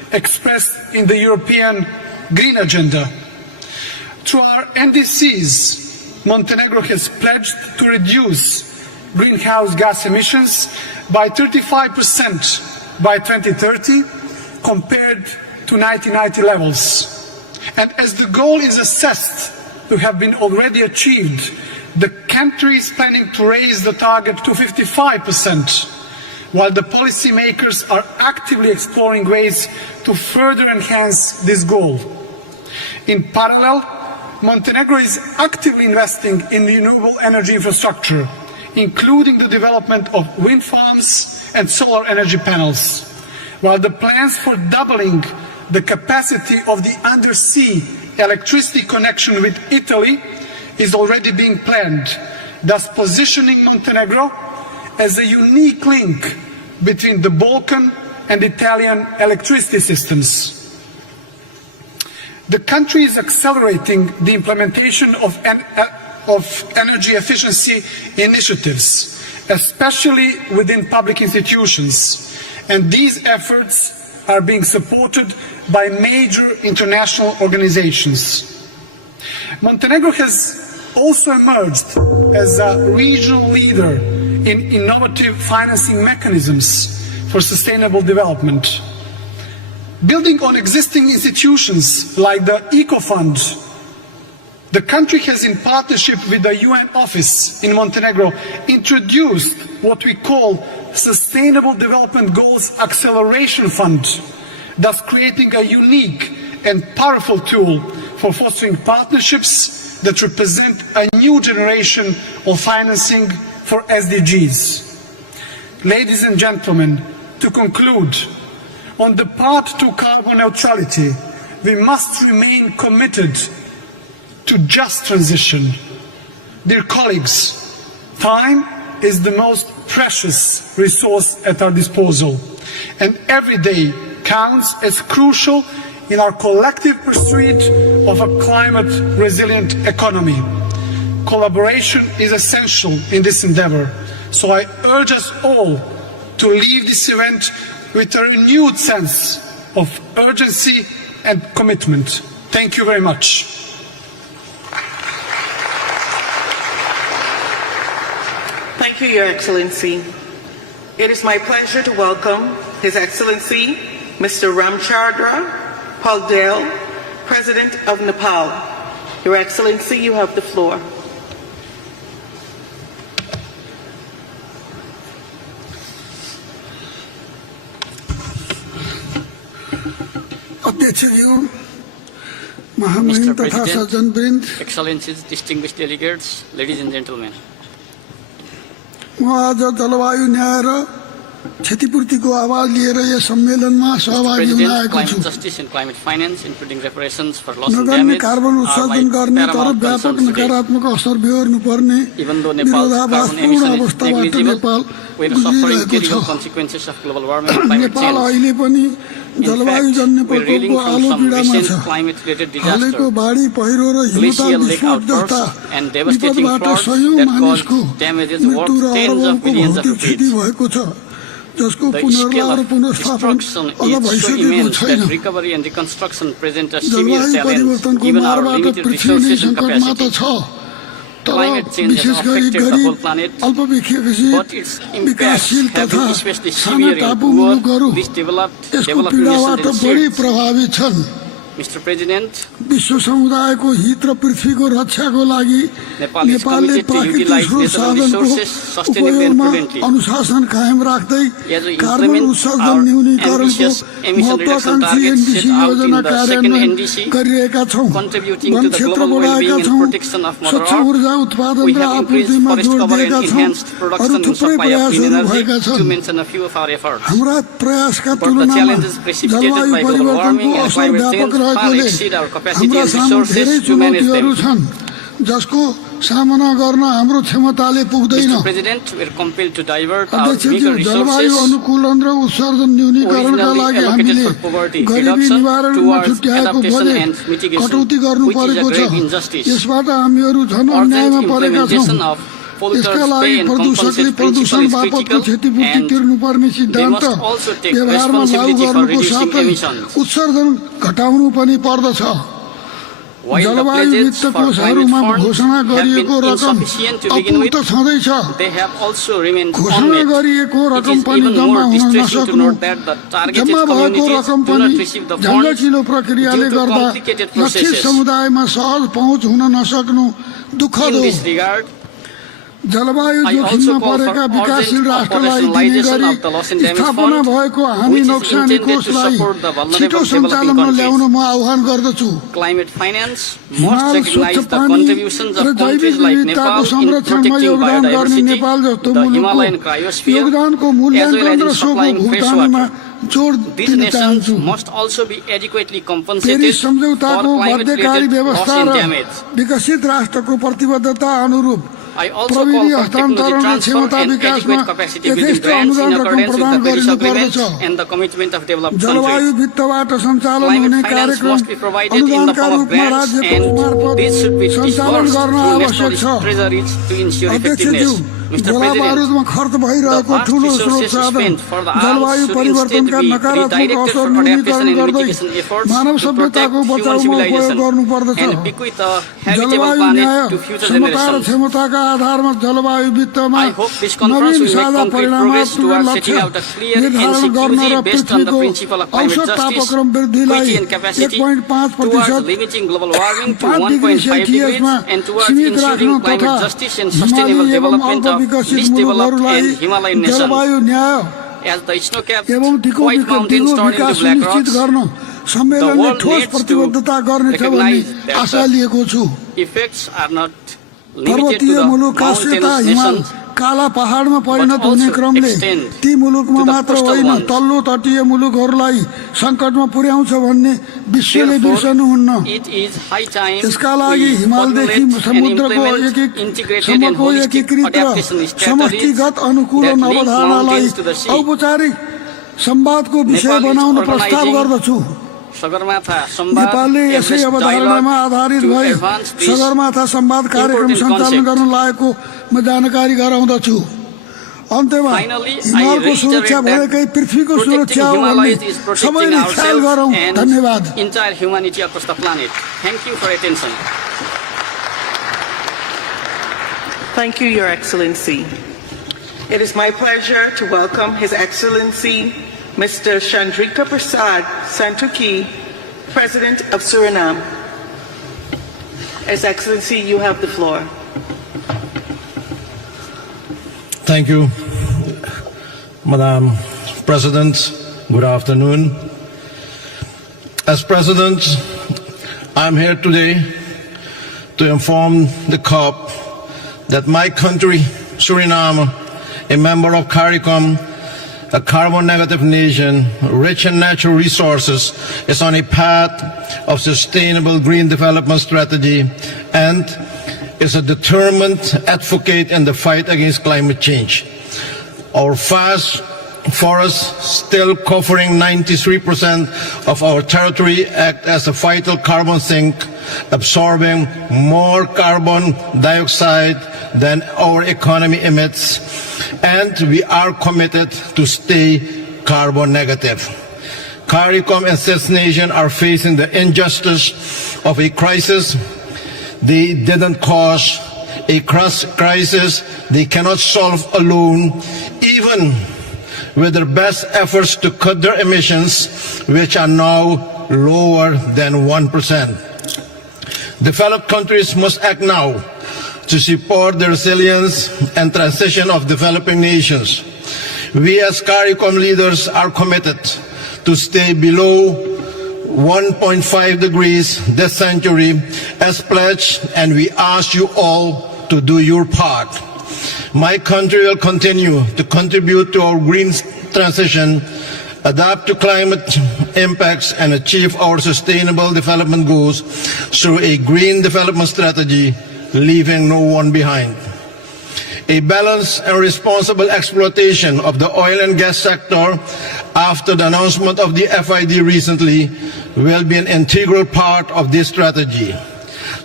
expressed in the European Green Agenda. Through our NDCs, Montenegro has pledged to reduce greenhouse gas emissions by 35% by 2030 compared to 1990 levels. And as the goal is assessed to have been already achieved, the country is planning to raise the target to 55%, while the policymakers are actively exploring ways to further enhance this goal. In parallel, Montenegro is actively investing in renewable energy infrastructure, including the development of wind farms and solar energy panels, while the plans for doubling the capacity of the undersea electricity connection with Italy is already being planned, thus positioning Montenegro as a unique link between the Balkan and Italian electricity systems. The country is accelerating the implementation of energy efficiency initiatives, especially within public institutions, and these efforts are being supported by major international organizations. Montenegro has also emerged as a regional leader in innovative financing mechanisms for sustainable development. Building on existing institutions like the Eco Fund, the country has, in partnership with the UN office in Montenegro, introduced what we call Sustainable Development Goals Acceleration Fund, thus creating a unique and powerful tool for fostering partnerships that represent a new generation of financing for SDGs. Ladies and gentlemen, to conclude, on the path to carbon neutrality, we must remain committed to just transition. Dear colleagues, time is the most precious resource at our disposal, and every day counts as crucial in our collective pursuit of a climate-resilient economy. Collaboration is essential in this endeavor, so I urge us all to leave this event with a renewed sense of urgency and commitment. Thank you very much. Thank you, Your Excellency. It is my pleasure to welcome His Excellency Mr. Ramchandra Paldale, President of Nepal. Your Excellency, you have the floor. Mr. President, Excellencies, distinguished delegates, ladies and gentlemen. Mr. President, climate justice and climate finance, including reparations for loss and damage, are my paramount concerns today. Even though Nepal's carbon emission is negligible, we are suffering terrible consequences of global warming and climate change. In fact, we are reeling from some recent climate-related disasters, glacial lake outbursts, and devastating floods that caused damages worth tens of billions of rupees. The scale of destruction is so immense that recovery and reconstruction present a severe challenge given our limited resources and capacity. Climate change has affected the whole planet, but its impacts have been especially severe in poor, least developed nations and states. Mr. President, Nepal is committed to utilize natural resources sustainably and prudently. As we implement our ambitious emission reduction targets set out in the second NDC, contributing to the global well-being and protection of Mother Earth, we have increased forest cover and enhanced production and supply of clean energy, to mention a few of our efforts. But the challenges precipitated by global warming and climate change far exceed our capacity and resources to manage them. Mr. President, we are compelled to divert our bigger resources originally allocated for poverty reduction towards adaptation and mitigation, which is a grave injustice. Urgent implementation of यसका लागि प्रदूषकले प्रदूषण बापतको क्षतिपूर्ति तिर्नुपर्ने सिद्धान्त व्यवहारमा लागू गर्नुको साथै उत्सर्जन घटाउनु पनि पर्दछ। जलवायु वित्त कोषहरूमा घोषणा गरिएको रकम अपूर्त छँदैछ। घोषणा गरिएको रकम पनि जम्मा हुन नसक्नु, जम्मा भएको रकम पनि झन्झटिलो प्रक्रियाले गर्दा लक्षित समुदायमा सहज पहुँच हुन नसक्नु दुःखद हो। जलवायु जोखिममा परेका विकासशील राष्ट्रलाई दिने गरी स्थापना भएको हामी नोक्सानी कोषलाई छिटो सञ्चालनमा ल्याउन म आह्वान गर्दछु। हिमाल, स्वच्छ पानी र जैविक विविधताको संरक्षणमा योगदान गर्ने नेपाल जस्तो मुलुकको योगदानको मूल्याङ्कन र सोको भुक्तानीमा जोड दिन चाहन्छु। पेरिस सम्झौताको बाध्यकारी व्यवस्था र विकसित राष्ट्रको प्रतिबद्धता अनुरूप प्रविधि हस्तान्तरण र क्षमता विकासमा यथेष्ट अनुदान रकम प्रदान गरिनुपर्दछ। जलवायु वित्तबाट सञ्चालन हुने कार्यक्रम अनुदानका रूपमा राज्यको मार्फत सञ्चालन गर्न आवश्यक छ। अध्यक्षज्यू, गोला बारुदमा खर्च भइरहेको ठूलो स्रोत साधन जलवायु परिवर्तनका नकारात्मक असर न्यूनीकरण गर्दै मानव सभ्यताको बचाउमा उपयोग गर्नुपर्दछ। जलवायु न्याय, समता र क्षमताका आधारमा जलवायु वित्तमा नवीन साझा परिणामात्मक लक्ष्य निर्धारण गर्न र पृथ्वीको औसत तापक्रम वृद्धिलाई 1.5% 5 डिग्री सेल्सियसमा सीमित राख्न तथा हिमाली एवं अल्प विकसित मुलुकहरूलाई जलवायु न्याय एवं दिगो विकास सुनिश्चित गर्न सम्मेलनले ठोस प्रतिबद्धता गर्नेछ भन्ने आशा लिएको छु। पर्वतीय मुलुक काश्यता हिमाल काला पहाडमा परिणत हुने क्रमले ती मुलुकमा मात्र होइन तल्लो तटीय मुलुकहरूलाई सङ्कटमा पुर्याउँछ भन्ने विश्वले बिर्सनुहुन्न। यसका लागि हिमालदेखि समुद्रको सम्मको एकीकृत र समष्टिगत अनुकूलन अवधारणालाई औपचारिक संवादको विषय बनाउन प्रस्ताव गर्दछु। नेपालले यसै अवधारणामा आधारित भए सगरमाथा संवाद कार्यक्रम सञ्चालन गर्न लागेको म जानकारी गराउँदछु। अन्त्यमा हिमालको सुरक्षा भनेकै पृथ्वीको सुरक्षा हो भन्ने सबैले ख्याल गरौँ। धन्यवाद। Thank you, Your Excellency. It is my pleasure to welcome His Excellency Mr. Chandrika Prasad Santokhi, President of Suriname. His Excellency, you have the floor. Thank you, Madam President. Good afternoon. As President, I'm here today to inform the COP that my country, Suriname, a member of CARICOM, a carbon-negative nation, rich in natural resources, is on a path of sustainable green development strategy and is a determined advocate in the fight against climate change. Our vast forests, still covering 93% of our territory, act as a vital carbon sink, absorbing more carbon dioxide than our economy emits, and we are committed to stay carbon negative. CARICOM and CIS nations are facing the injustice of a crisis they didn't cause, a crisis they cannot solve alone, even with their best efforts to cut their emissions, which are now lower than 1%. Developed countries must act now to support the resilience and transition of developing nations. We as CARICOM leaders are committed to stay below 1.5 degrees this century as pledged, and we ask you all to do your part. My country will continue to contribute to our green transition, adapt to climate impacts, and achieve our sustainable development goals through a green development strategy, leaving no one behind. A balanced and responsible exploitation of the oil and gas sector after the announcement of the FID recently will be an integral part of this strategy.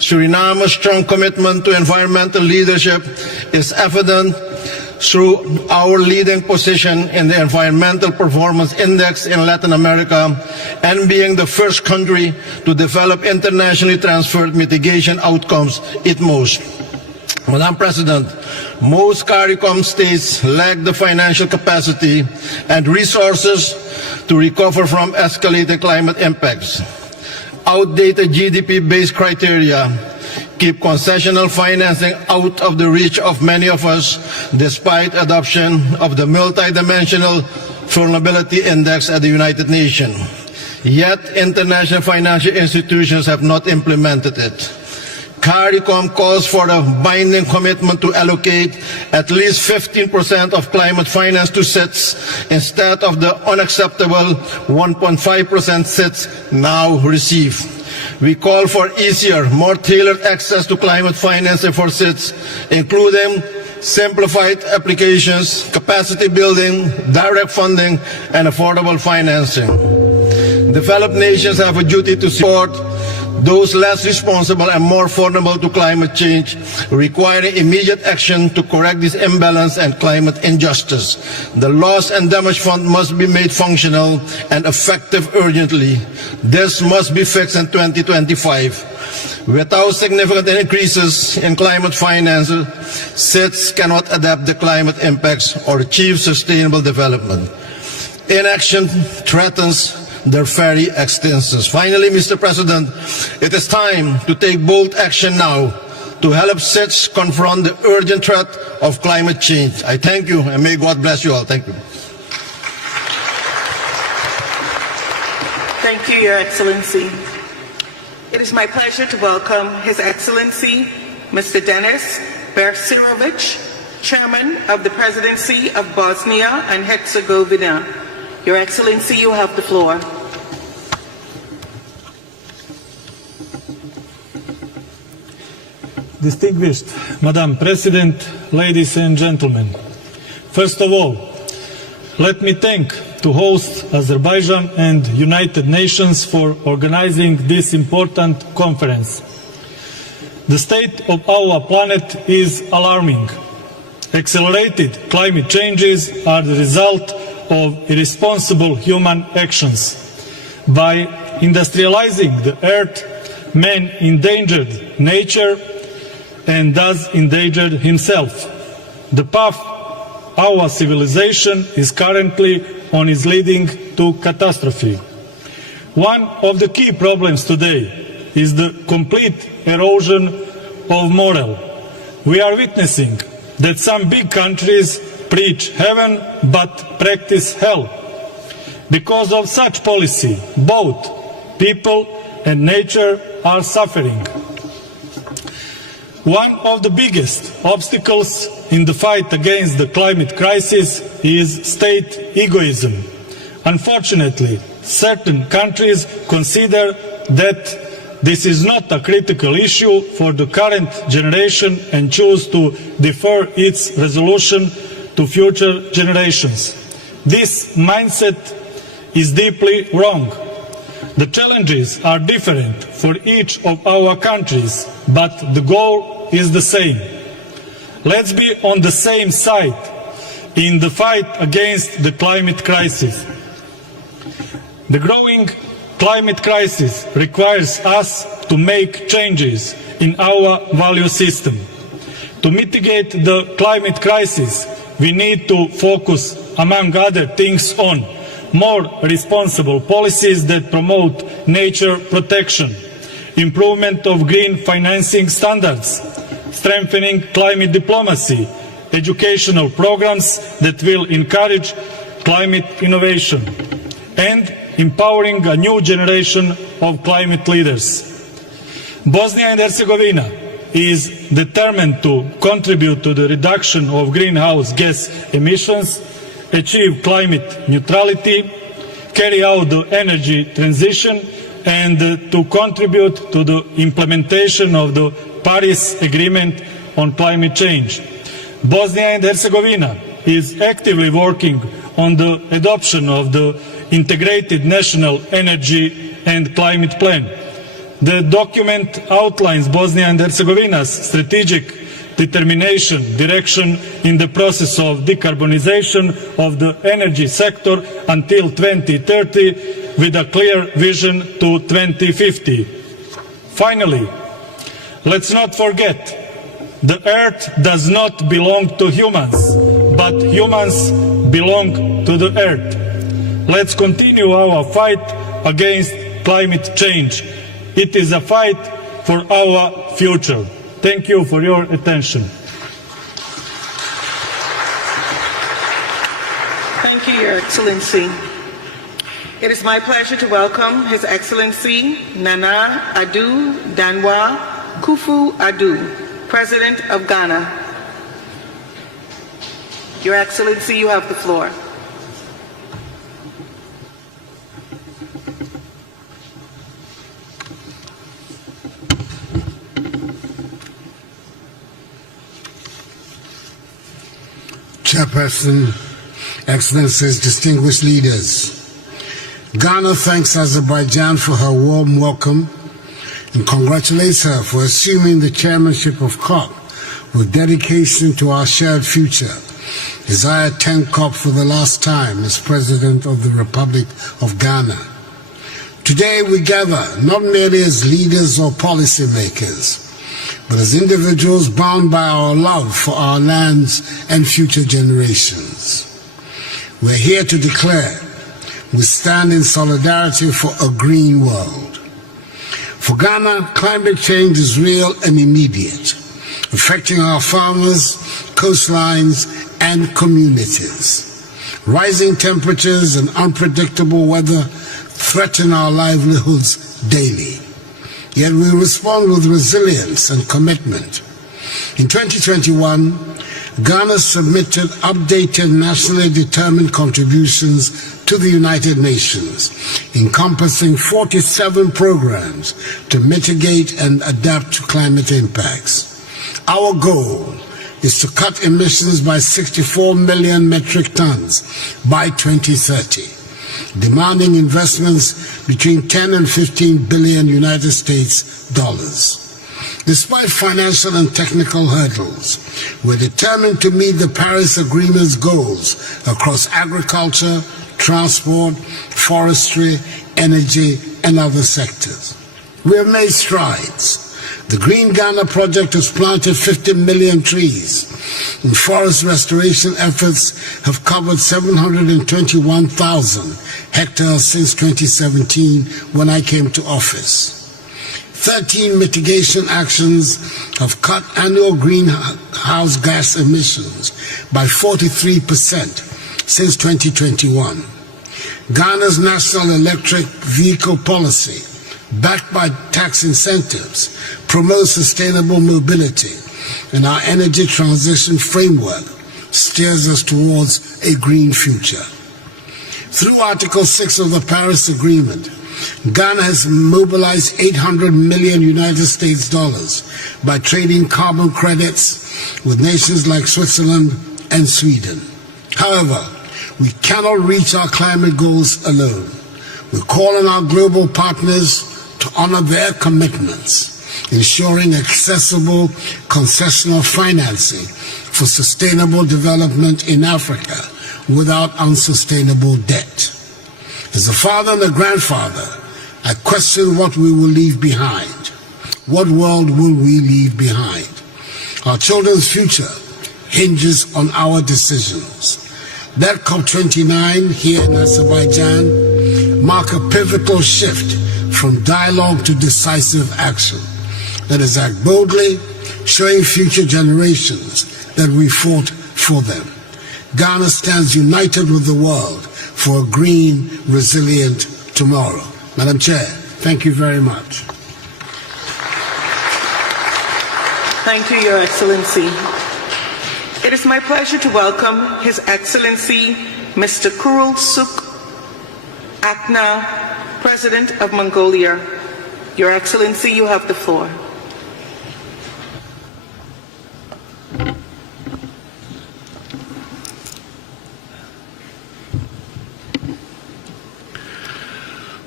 Suriname's strong commitment to environmental leadership is evident through our leading position in the Environmental Performance Index in Latin America and being the first country to develop internationally transferred mitigation outcomes it most. Madam President, most CARICOM states lack the financial capacity and resources to recover from escalated climate impacts. Outdated GDP-based criteria keep concessional financing out of the reach of many of us, despite adoption of the multidimensional vulnerability index at the United Nations. Yet international financial institutions have not implemented it. CARICOM calls for a binding commitment to allocate at least 15% of climate finance to SITs instead of the unacceptable 1.5% SITs now receive. We call for easier, more tailored access to climate financing for SITs, including simplified applications, capacity building, direct funding, and affordable financing. Developed nations have a duty to support those less responsible and more vulnerable to climate change, requiring immediate action to correct this imbalance and climate injustice. The Loss and Damage Fund must be made functional and effective urgently. This must be fixed in 2025. Without significant increases in climate finance, SITs cannot adapt the climate impacts or achieve sustainable development. Inaction threatens their very existence. Finally, Mr. President, it is time to take bold action now to help SITs confront the urgent threat of climate change. I thank you, and may God bless you all. Thank you. Thank you, Your Excellency. It is my pleasure to welcome His Excellency, Mr. Denis Bersirovic, Chairman of the Presidency of Bosnia and Herzegovina. Your Excellency, you have the floor. Distinguished Madam President, ladies and gentlemen, first of all, let me thank to host Azerbaijan and United Nations for organizing this important conference. The state of our planet is alarming. Accelerated climate changes are the result of irresponsible human actions. By industrializing the earth, man endangered nature and thus endangered himself. The path our civilization is currently on is leading to catastrophe. One of the key problems today is the complete erosion of moral. We are witnessing that some big countries preach heaven but practice hell. Because of such policy, both people and nature are suffering. One of the biggest obstacles in the fight against the climate crisis is state egoism. Unfortunately, certain countries consider that this is not a critical issue for the current generation and choose to defer its resolution to future generations. This mindset is deeply wrong. The challenges are different for each of our countries, but the goal is the same. Let's be on the same side in the fight against the climate crisis. The growing climate crisis requires us to make changes in our value system. To mitigate the climate crisis, we need to focus, among other things, on more responsible policies that promote nature protection, improvement of green financing standards, strengthening climate diplomacy, educational programs that will encourage climate innovation, and empowering a new generation of climate leaders. Bosnia and Herzegovina is determined to contribute to the reduction of greenhouse gas emissions, achieve climate neutrality, carry out the energy transition, and to contribute to the implementation of the Paris Agreement on climate change. Bosnia and Herzegovina is actively working on the adoption of the Integrated National Energy and Climate Plan. The document outlines Bosnia and Herzegovina's strategic determination, direction in the process of decarbonization of the energy sector until 2030 with a clear vision to 2050. Finally, let's not forget, the earth does not belong to humans, but humans belong to the earth. Let's continue our fight against climate change. It is a fight for our future. Thank you for your attention. Thank you, Your Excellency. It is my pleasure to welcome His Excellency Nana Addo Danwa Kufu-Addo, President of Ghana. Your Excellency, you have the floor. Chairperson, Excellencies, distinguished leaders, Ghana thanks Azerbaijan for her warm welcome and congratulates her for assuming the chairmanship of COP with dedication to our shared future as I attend COP for the last time as President of the Republic of Ghana. Today we gather not merely as leaders or policymakers, but as individuals bound by our love for our lands and future generations. We're here to declare we stand in solidarity for a green world. For Ghana, climate change is real and immediate, affecting our farmers, coastlines, and communities. Rising temperatures and unpredictable weather threaten our livelihoods daily. Yet we respond with resilience and commitment. In 2021, Ghana submitted updated nationally determined contributions to the United Nations, encompassing 47 programs to mitigate and adapt to climate impacts. Our goal is to cut emissions by 64 million metric tons by 2030. Demanding investments between 10 and 15 billion United States dollars. Despite financial and technical hurdles, we're determined to meet the Paris Agreement's goals across agriculture, transport, forestry, energy, and other sectors. We have made strides. The Green Ghana project has planted 50 million trees, and forest restoration efforts have covered 721,000 hectares since 2017 when I came to office. 13 mitigation actions have cut annual greenhouse gas emissions by 43% since 2021. Ghana's national electric vehicle policy, backed by tax incentives, promotes sustainable mobility, and our energy transition framework steers us towards a green future. Through Article 6 of the Paris Agreement, Ghana has mobilized 800 million United States dollars by trading carbon credits with nations like Switzerland and Sweden. However, we cannot reach our climate goals alone. We call on our global partners to honor their commitments, ensuring accessible concessional financing for sustainable development in Africa without unsustainable debt. As a father and a grandfather, I question what we will leave behind. What world will we leave behind? Our children's future hinges on our decisions. That COP29 here in Azerbaijan mark a pivotal shift from dialogue to decisive action. Let us act boldly, showing future generations that we fought for them. Ghana stands united with the world for a green, resilient tomorrow. Madam Chair, thank you very much. Thank you, Your Excellency. It is my pleasure to welcome His Excellency Mr. Kurul Suk Akna, President of Mongolia. Your Excellency, you have the floor.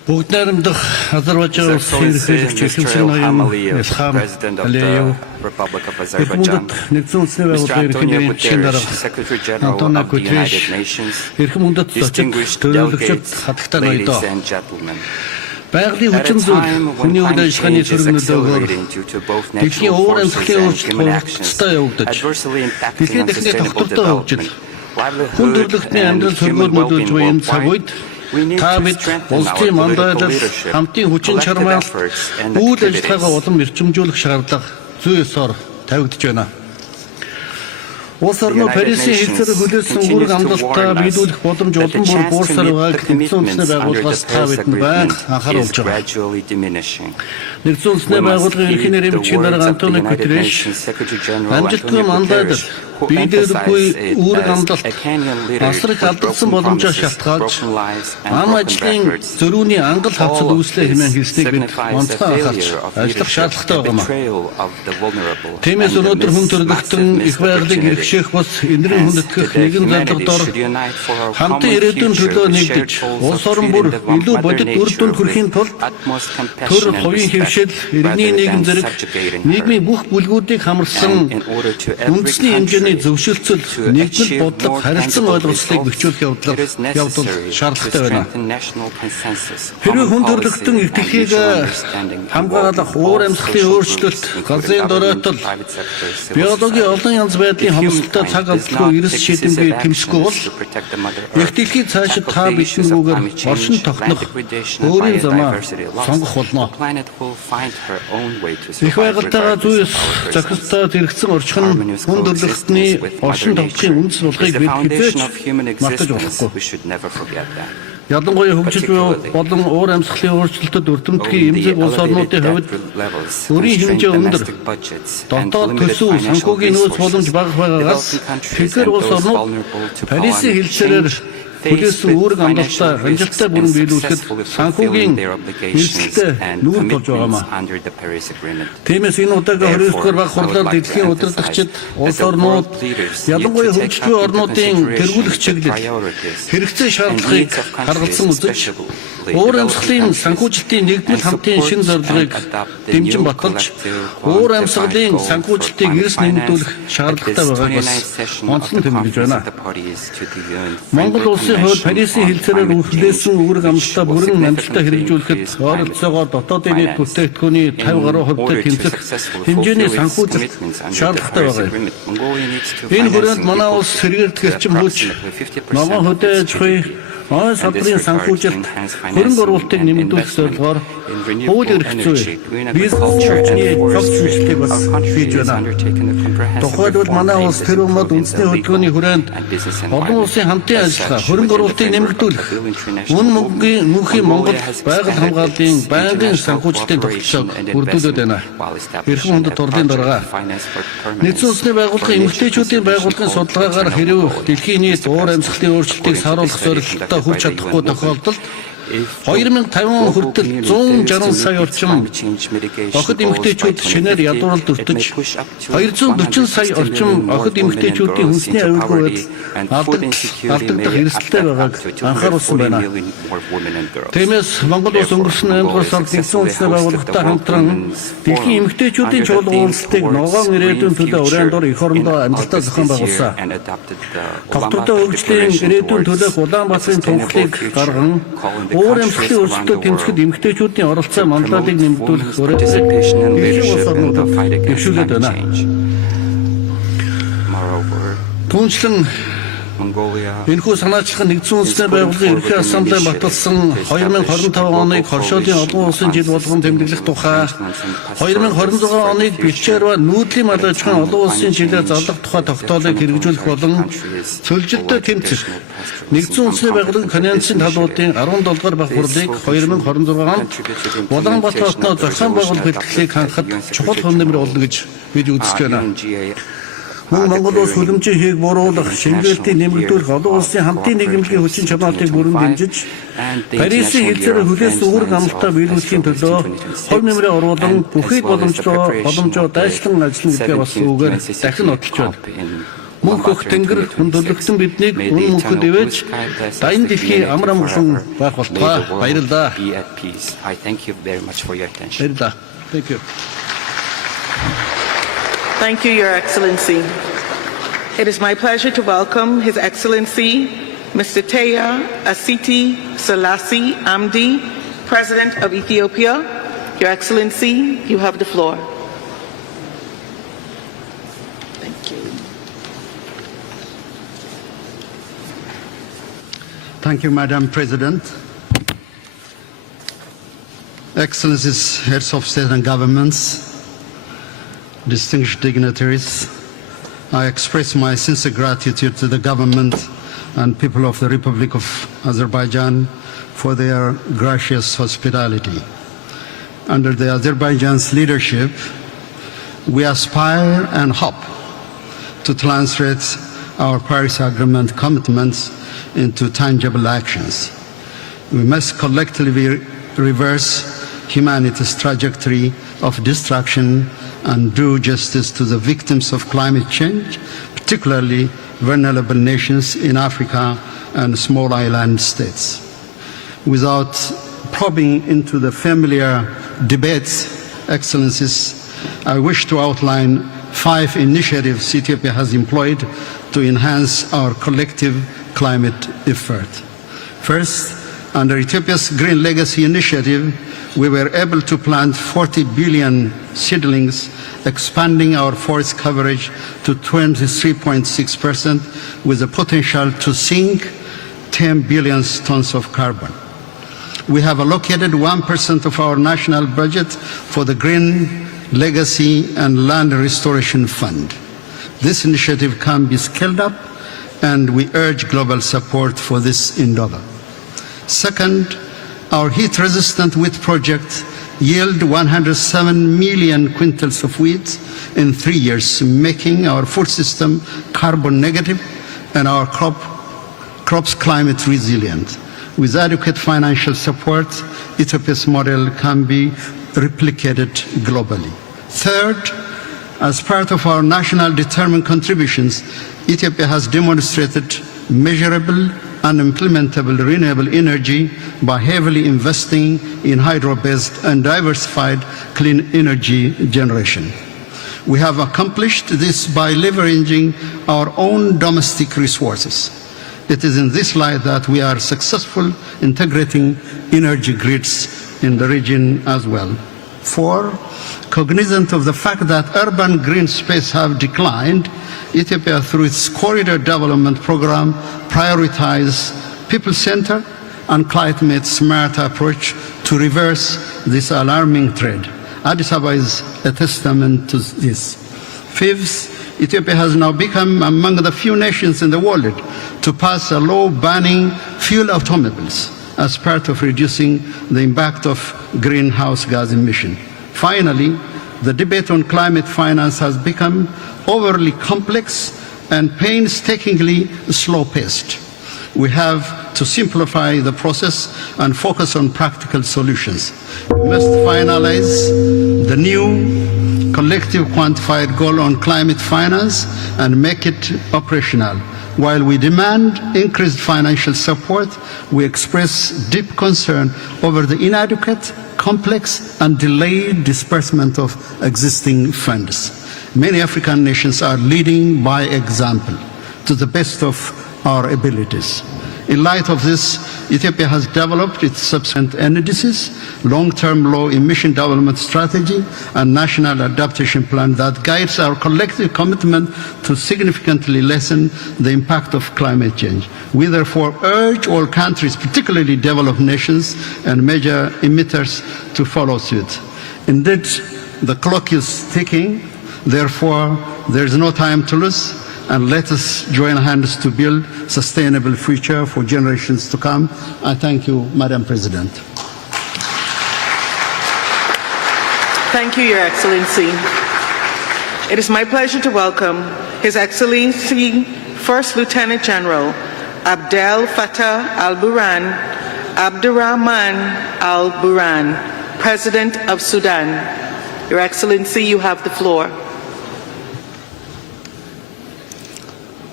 Бүгд найрамдах Азербайджан улсын ерөнхийлөгч Илхам President of the Republic of Azerbaijan, Mr. Antonio Guterres, Secretary General of the United Nations, distinguished delegates, ladies and gentlemen. At a time when climate change is accelerating due to both natural forces and human actions adversely impacting on sustainable development, livelihood and human well-being worldwide, we need to strengthen our political leadership, collective efforts, and activities. Улс орны Парисын хэлцээрээ хүлээсэн үүрэг амлалтаа биелүүлэх боломж олон бүр буурсаар байгааг нэгдсэн үндэсний байгууллагаас та бидэнд байнга анхааруулж байгаа. Нэгдсэн үндэсний байгууллагын ерөнхий нэрмжийн дарга Антонио Гутерреш амжилтгүй мандатаар биелүүлэхгүй үүрэг амлалт асрах алдсан боломжоо шалтгаалж ам ажлын зөрүүний ангал хавцад үүслэх хэмээн хэлснийг бид онцгой анхаарч ажиллах шаардлагатай байгаа. Тиймээс өнөөдөр хүн төрөлхтөн их байгалыг иргэшээх бас энэрийн хүндэтгэх нэгэн зорилгодоор хамтан ирээдүйн төлөө нэгдэж улс орон бүр илүү бодит үр дүнд хүрэхийн тулд төр хувийн хөвшил, иргэний нийгэм зэрэг нийгмийн бүх бүлгүүдийг хамарсан үндэсний хэмжээний зөвшөлтсөл нэгдэл бодлого харилцан ойлголцлыг бэхжүүлэх явдал шаардлагатай байна. Хэрвээ хүн төрөлхтөн эртэлхийг хамгаалах уур амьсгалын өөрчлөлт, газрын доройтол, биологийн олон янз байдлын хомсдолтой цаг алдалгүй эрс шийдэмгүй тэмцэхгүй бол их дэлхий цаашид та биднийгүйгээр оршин тогтнох өөрийн замаа сонгох болно. Их байгальтайгаа зүйс захистаад хэрэгцсэн орчин хүн төрөлхтний оршин тогтохын үндэс болгыг бид хизээч мартаж болохгүй. Ялангуяа хөгжиж буй болон уур амьсгалын өөрчлөлтөд өртөмтгий эмзэг улс орнуудын хувьд өрийн хэмжээ өндөр, дотоод төсөв санхүүгийн нөөц боломж бага байгаагаас тэгэхээр улс орнууд Парисын хэлцээрээр хүлээсэн үүрэг амлалтаа амжилттай бүрэн биелүүлэхэд санхүүгийн нэмэлттэй нүүр болж байгаамаа. Тиймээс энэ удаагийн 29-р баг хурлаар дэлхийн удирдагчид, улс орнууд, ялангуяа хөгжиж буй орнуудын тэргүүлэх чиглэл, хэрэгцээ шаардлагыг харгалзан үзэж, уур амьсгалын санхүүжилтийн нэгдмэл хамтын шинэ зорилгыг дэмжин баталж, уур амьсгалын санхүүжилтийг эрс нэмэгдүүлэх шаардлагатай байгааг бас онцлон тэмдэглэж байна. Монгол улсын хувьд Парисын хэлцээрээр хүлээсэн үүрэг амлалтаа бүрэн амжилттай хэрэгжүүлэхэд ойролцоогоор дотоодын нийт бүтээгдэхүүний 50% тэмцэх хэмжээний санхүүжилт шаардлагатай байгаа. Энэ хүрээнд манай улс сэргээлт гэрчим хүч, ногоон хөдөө аж ахуй, ой салбарын санхүүжилт, хөрөнгө оруулалтыг нэмэгдүүлэх зорилгоор хууль эрх зүй, бизнесчний төвчлөлтийг бас хийж байна. Тухайлбал манай улс тэр өмнөд үндэсний хөдөлгөөний хүрээнд олон улсын хамтын ажиллагаа, хөрөнгө оруулалтыг нэмэгдүүлэх, үн мөнхийн Монгол байгаль хамгааллын байнгын санхүүжилтийн тогтолцоог бүрдүүлээд байна. Эрхэм хүндэт хурлын дарга нэгдсэн улсны байгууллагын эмэгтэйчүүдийн байгууллагын судалгаагаар хэрв дэлхийн нийт уур амьсгалын өөрчлөлтийг сааруулах зорилготой хүрч чадахгүй тохиолдолд 2050 хүртэл 160 сая орчим охид эмэгтэйчүүд шинээр ядууралд өртөж 240 сая орчим охид эмэгтэйчүүдийн хүнсний аюулгүй байдал алдагдах эрсдэлтэй байгааг анхааруулсан байна. Тиймээс Монгол улс өнгөрсөн 8 дугаар сард нэгдсэн үндэсний байгууллагатай хамтран дэлхийн эмэгтэйчүүдийн чуулган уулзалтыг ногоон ирээдүйн төлөө уран дор эх орондоо амжилттай зохион байгуулсан. Тогтвортой хөгжлийн ирээдүйн төлөөх Улаанбаатарын тунхлыг гарган уур амьсгалын өөрчлөлтөд тэмцэхэд эмэгтэйчүүдийн оролцоо мандатыг нэмэгдүүлэх урайлаг дэлхийн улс орнуудад дэвшүүлээд байна. Түүнчлэн энэхүү санаачлагын нэгдсэн үндэсний байгууллагын ерөнхий ассамблеийн баталсан 2025 оныг хоршоолын олон улсын жил болгон тэмдэглэх тухай, 2026 оныг бичээр ба нүүдлийн мал аж ахуйн олон улсын жилээр зарлах тухай тогтоолыг хэрэгжүүлэх болон цөлжилтөд тэмцэх нэгдсэн үндэсний байгууллагын конвенцийн талуудын 17 дугаар баг хурлыг 2026 онд Улаанбаатар хотноо зохион байгуулах бэлтгэлийг хангахад чухал хөндөмөр болно гэж бид үзэж байна. Мөн Монгол улс хөлөмжийн хийг бууруулах, шингээлтийг нэмэгдүүлэх, олон улсын хамтын нийгэмлэгийн хүчин чармаатыг бүрэн дэмжиж, Парисын хэлцээрээр хүлээсэн үүрэг амлалтаа биелүүлэхийн төлөө хов нэмрээ оруулан бүхий боломжоо дайшлан ажиллана гэдгээ бас үгээр дахин нотолж байна. Mungkuk tengger hundurluktun bitnik mungkuk dewech tain dikhi amramsung bakotqa bayrilda. Be at peace. I thank you very much for your attention. Bayrilda. Thank you. Thank you, Your Excellency. It is my pleasure to welcome His Excellency Mr. Taya Asiti Selassie Amdi, President of Ethiopia. Your Excellency, you have the floor. Thank you. Thank you, Madam President. Excellencies, heads of state and governments, distinguished dignitaries, I express my sincere gratitude to the government and people of the Republic of Azerbaijan for their gracious hospitality. Under the Azerbaijan's leadership, we aspire and hope to translate our Paris Agreement commitments into tangible actions. We must collectively reverse humanity's trajectory of destruction and do justice to the victims of climate change, particularly vulnerable nations in Africa and small island states. Without probing into the familiar debates, Excellencies, I wish to outline 5 initiatives Ethiopia has employed to enhance our collective climate effort. First, under Ethiopia's Green Legacy Initiative, we were able to plant 40 billion seedlings, expanding our forest coverage to 23.6% with the potential to sink 10 billion tons of carbon. We have allocated 1% of our national budget for the Green Legacy and Land Restoration Fund. This initiative can be scaled up, and we urge global support for this endeavor. Second, our heat-resistant wheat project yield 107 million quintals of wheat in 3 years, making our food system carbon negative and our crops climate resilient. With adequate financial support, Ethiopia's model can be replicated globally. Third, as part of our national determined contributions, Ethiopia has demonstrated measurable and implementable renewable energy by heavily investing in hydro-based and diversified clean energy generation. We have accomplished this by leveraging our own domestic resources. It is in this light that we are successful integrating energy grids in the region as well. 4, cognizant of the fact that urban green space have declined, Ethiopia, through its corridor development program, prioritizes people-centered and climate-smart approach to reverse this alarming trend. Addis Ababa is a testament to this. 5th, Ethiopia has now become among the few nations in the world to pass a law banning fuel automobiles as part of reducing the impact of greenhouse gas emission. Finally, the debate on climate finance has become overly complex and painstakingly slow-paced. We have to simplify the process and focus on practical solutions. We must finalize the new collective quantified goal on climate finance and make it operational. While we demand increased financial support, we express deep concern over the inadequate, complex and delayed disbursement of existing funds. Many African nations are leading by example to the best of our abilities. In light of this, Ethiopia has developed its subsequent NDCs, long-term low emission development strategy, and national adaptation plan that guides our collective commitment to significantly lessen the impact of climate change. We therefore urge all countries, particularly developed nations and major emitters, to follow suit. Indeed, the clock is ticking. Therefore, there is no time to lose, and let us join hands to build a sustainable future for generations to come. I thank you, Madam President. Thank you, Your Excellency. It is my pleasure to welcome His Excellency First Lieutenant General Abdel Fattah al-Burhan, Abdurrahman al-Burhan, President of Sudan. Your Excellency, you have the floor.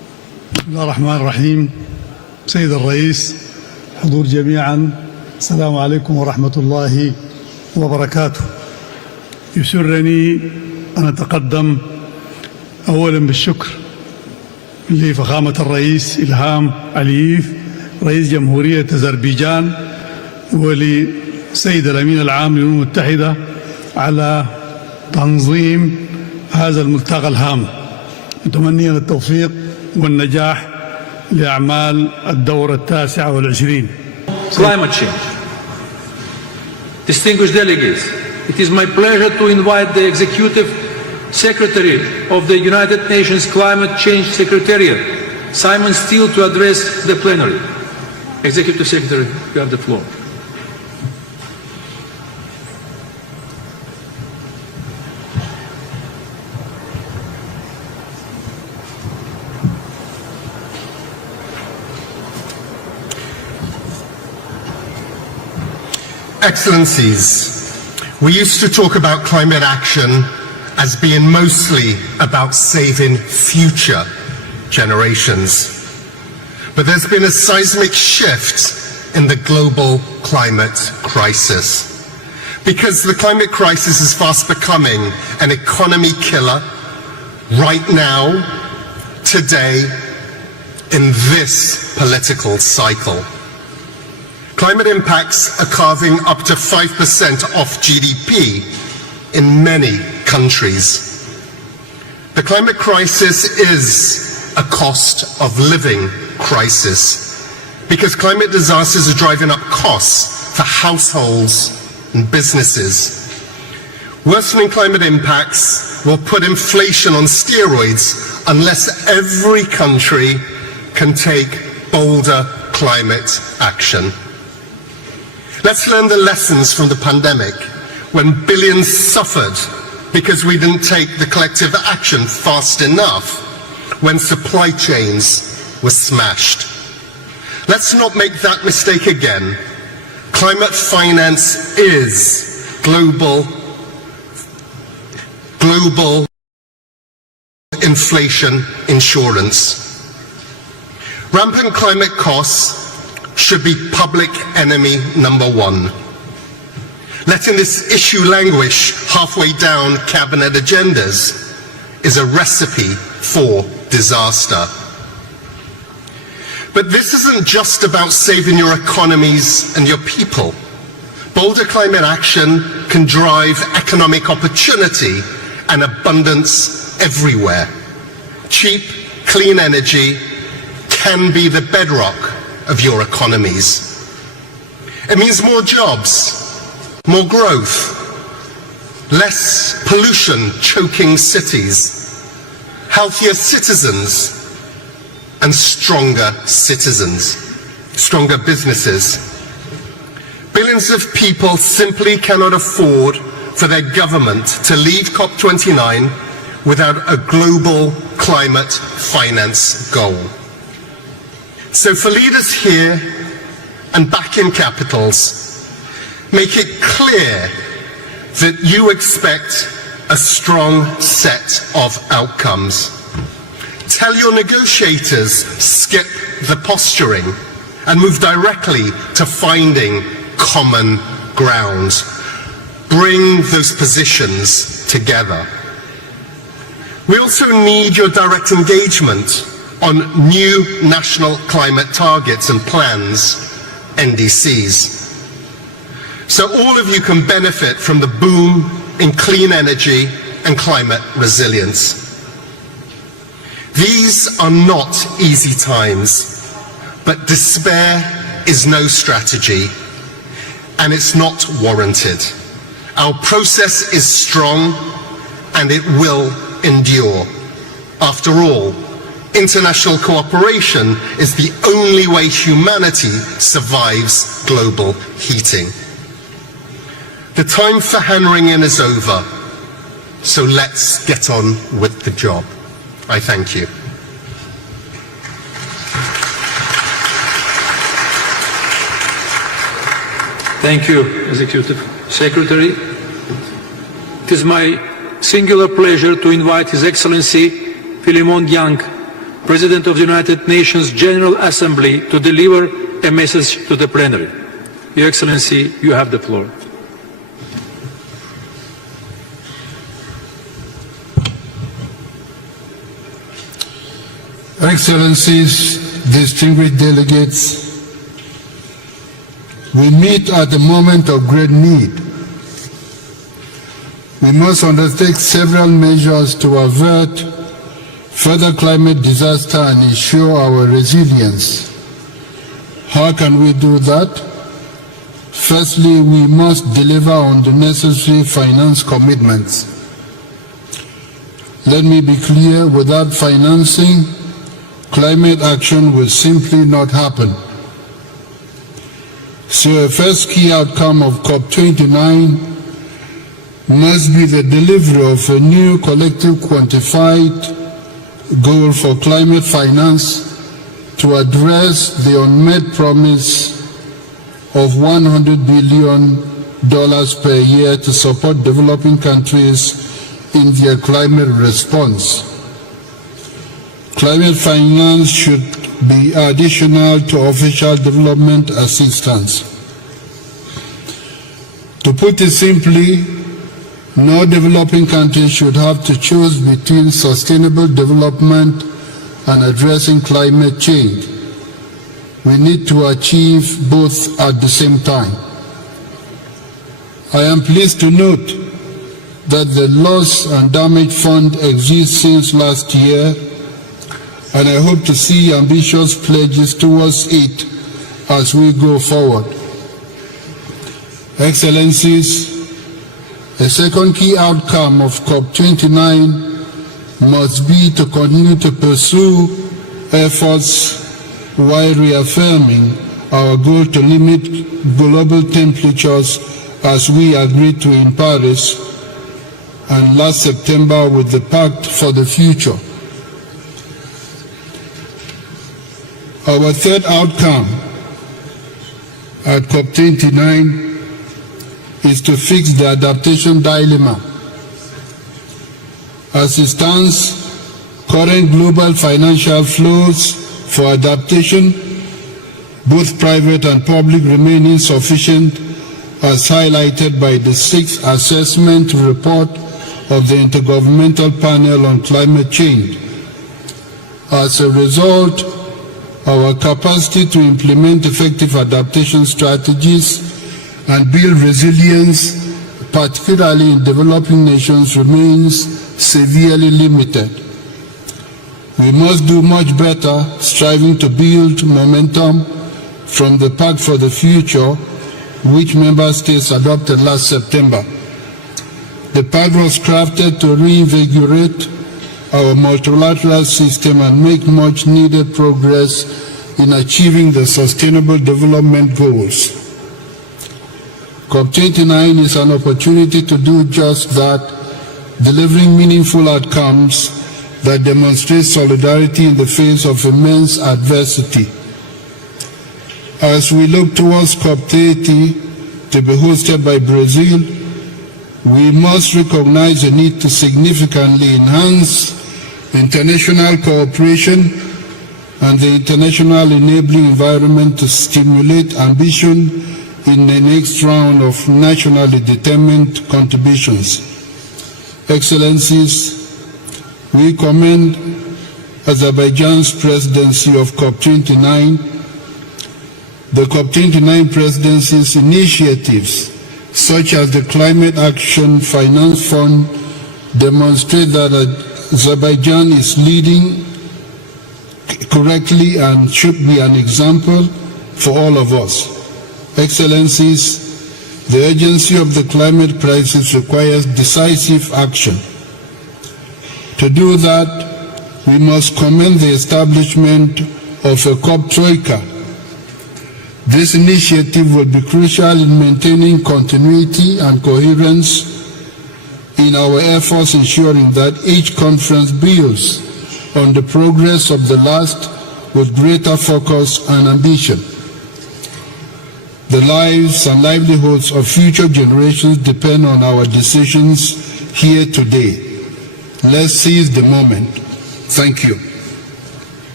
الله الرحمن الرحيم. سيد الرئيس، حضور جميعا، السلام عليكم ورحمة الله وبركاته. يسرني أن أتقدم أولا بالشكر لفخامة الرئيس إلهام علييف رئيس جمهورية أذربيجان ولسيد الأمين العام للأمم المتحدة على تنظيم هذا الملتقى الهام، متمنيا التوفيق والنجاح لأعمال الدورة 29. Climate change. Distinguished delegates, it is my pleasure to invite the Executive Secretary of the United Nations Climate Change Secretariat, Simon Steele, to address the plenary. Executive Secretary, you have the floor. Excellencies, we used to talk about climate action as being mostly about saving future generations. But there's been a seismic shift in the global climate crisis, because the climate crisis is fast becoming an economy killer right now, today, in this political cycle. Climate impacts are carving up to 5% off GDP in many countries. The climate crisis is a cost of living crisis, because climate disasters are driving up costs for households and businesses. Worsening climate impacts will put inflation on steroids unless every country can take bolder climate action. Let's learn the lessons from the pandemic, when billions suffered because we didn't take the collective action fast enough, when supply chains were smashed. Let's not make that mistake again. Climate finance is global inflation insurance. Rampant climate costs should be public enemy number one. Letting this issue languish halfway down cabinet agendas is a recipe for disaster. But this isn't just about saving your economies and your people. Bolder climate action can drive economic opportunity and abundance everywhere. Cheap, clean energy can be the bedrock of your economies. It means more jobs, more growth, less pollution choking cities, healthier citizens, and stronger citizens, stronger businesses. Billions of people simply cannot afford for their government to leave COP29 without a global climate finance goal. So for leaders here and back in capitals, make it clear that you expect a strong set of outcomes. Tell your negotiators, skip the posturing and move directly to finding common ground. Bring those positions together. We also need your direct engagement on new national climate targets and plans, NDCs. So all of you can benefit from the boom in clean energy and climate resilience. These are not easy times, but despair is no strategy, and it's not warranted. Our process is strong, and it will endure. After all, international cooperation is the only way humanity survives global heating. The time for hand-wringing is over, so let's get on with the job. I thank you. Thank you, Executive Secretary. It is my singular pleasure to invite His Excellency Philemon Yang, President of the United Nations General Assembly, to deliver a message to the plenary. Your Excellency, you have the floor. Excellencies, distinguished delegates, we meet at a moment of great need. We must undertake several measures to avert further climate disaster and ensure our resilience. How can we do that? Firstly, we must deliver on the necessary finance commitments. Let me be clear, without financing, climate action will simply not happen. So a first key outcome of COP29 must be the delivery of a new collective quantified goal for climate finance to address the unmet promise of $100 billion per year to support developing countries in their climate response. Climate finance should be additional to official development assistance. To put it simply, no developing country should have to choose between sustainable development and addressing climate change. We need to achieve both at the same time. I am pleased to note that the Loss and Damage Fund exists since last year, and I hope to see ambitious pledges towards it as we go forward. Excellencies, a second key outcome of COP29 must be to continue to pursue efforts while reaffirming our goal to limit global temperatures as we agreed to in Paris and last September with the Pact for the Future. Our third outcome at COP29 is to fix the adaptation dilemma. As it stands, current global financial flows for adaptation, both private and public, remain insufficient, as highlighted by the 6th assessment report of the Intergovernmental Panel on Climate Change. As a result, our capacity to implement effective adaptation strategies and build resilience, particularly in developing nations, remains severely limited. We must do much better, striving to build momentum from the Pact for the Future, which member states adopted last September. The Pact was crafted to reinvigorate our multilateral system and make much needed progress in achieving the Sustainable Development Goals. COP29 is an opportunity to do just that, delivering meaningful outcomes that demonstrate solidarity in the face of immense adversity. As we look towards COP30 to be hosted by Brazil, we must recognize the need to significantly enhance international cooperation and the international enabling environment to stimulate ambition in the next round of nationally determined contributions. Excellencies, we commend Azerbaijan's presidency of COP29. The COP29 presidency's initiatives, such as the Climate Action Finance Fund, demonstrate that Azerbaijan is leading correctly and should be an example for all of us. Excellencies, the urgency of the climate crisis requires decisive action. To do that, we must commend the establishment of a COP Troika. This initiative will be crucial in maintaining continuity and coherence in our efforts, ensuring that each conference builds on the progress of the last with greater focus and ambition. The lives and livelihoods of future generations depend on our decisions here today. Let's seize the moment. Thank you.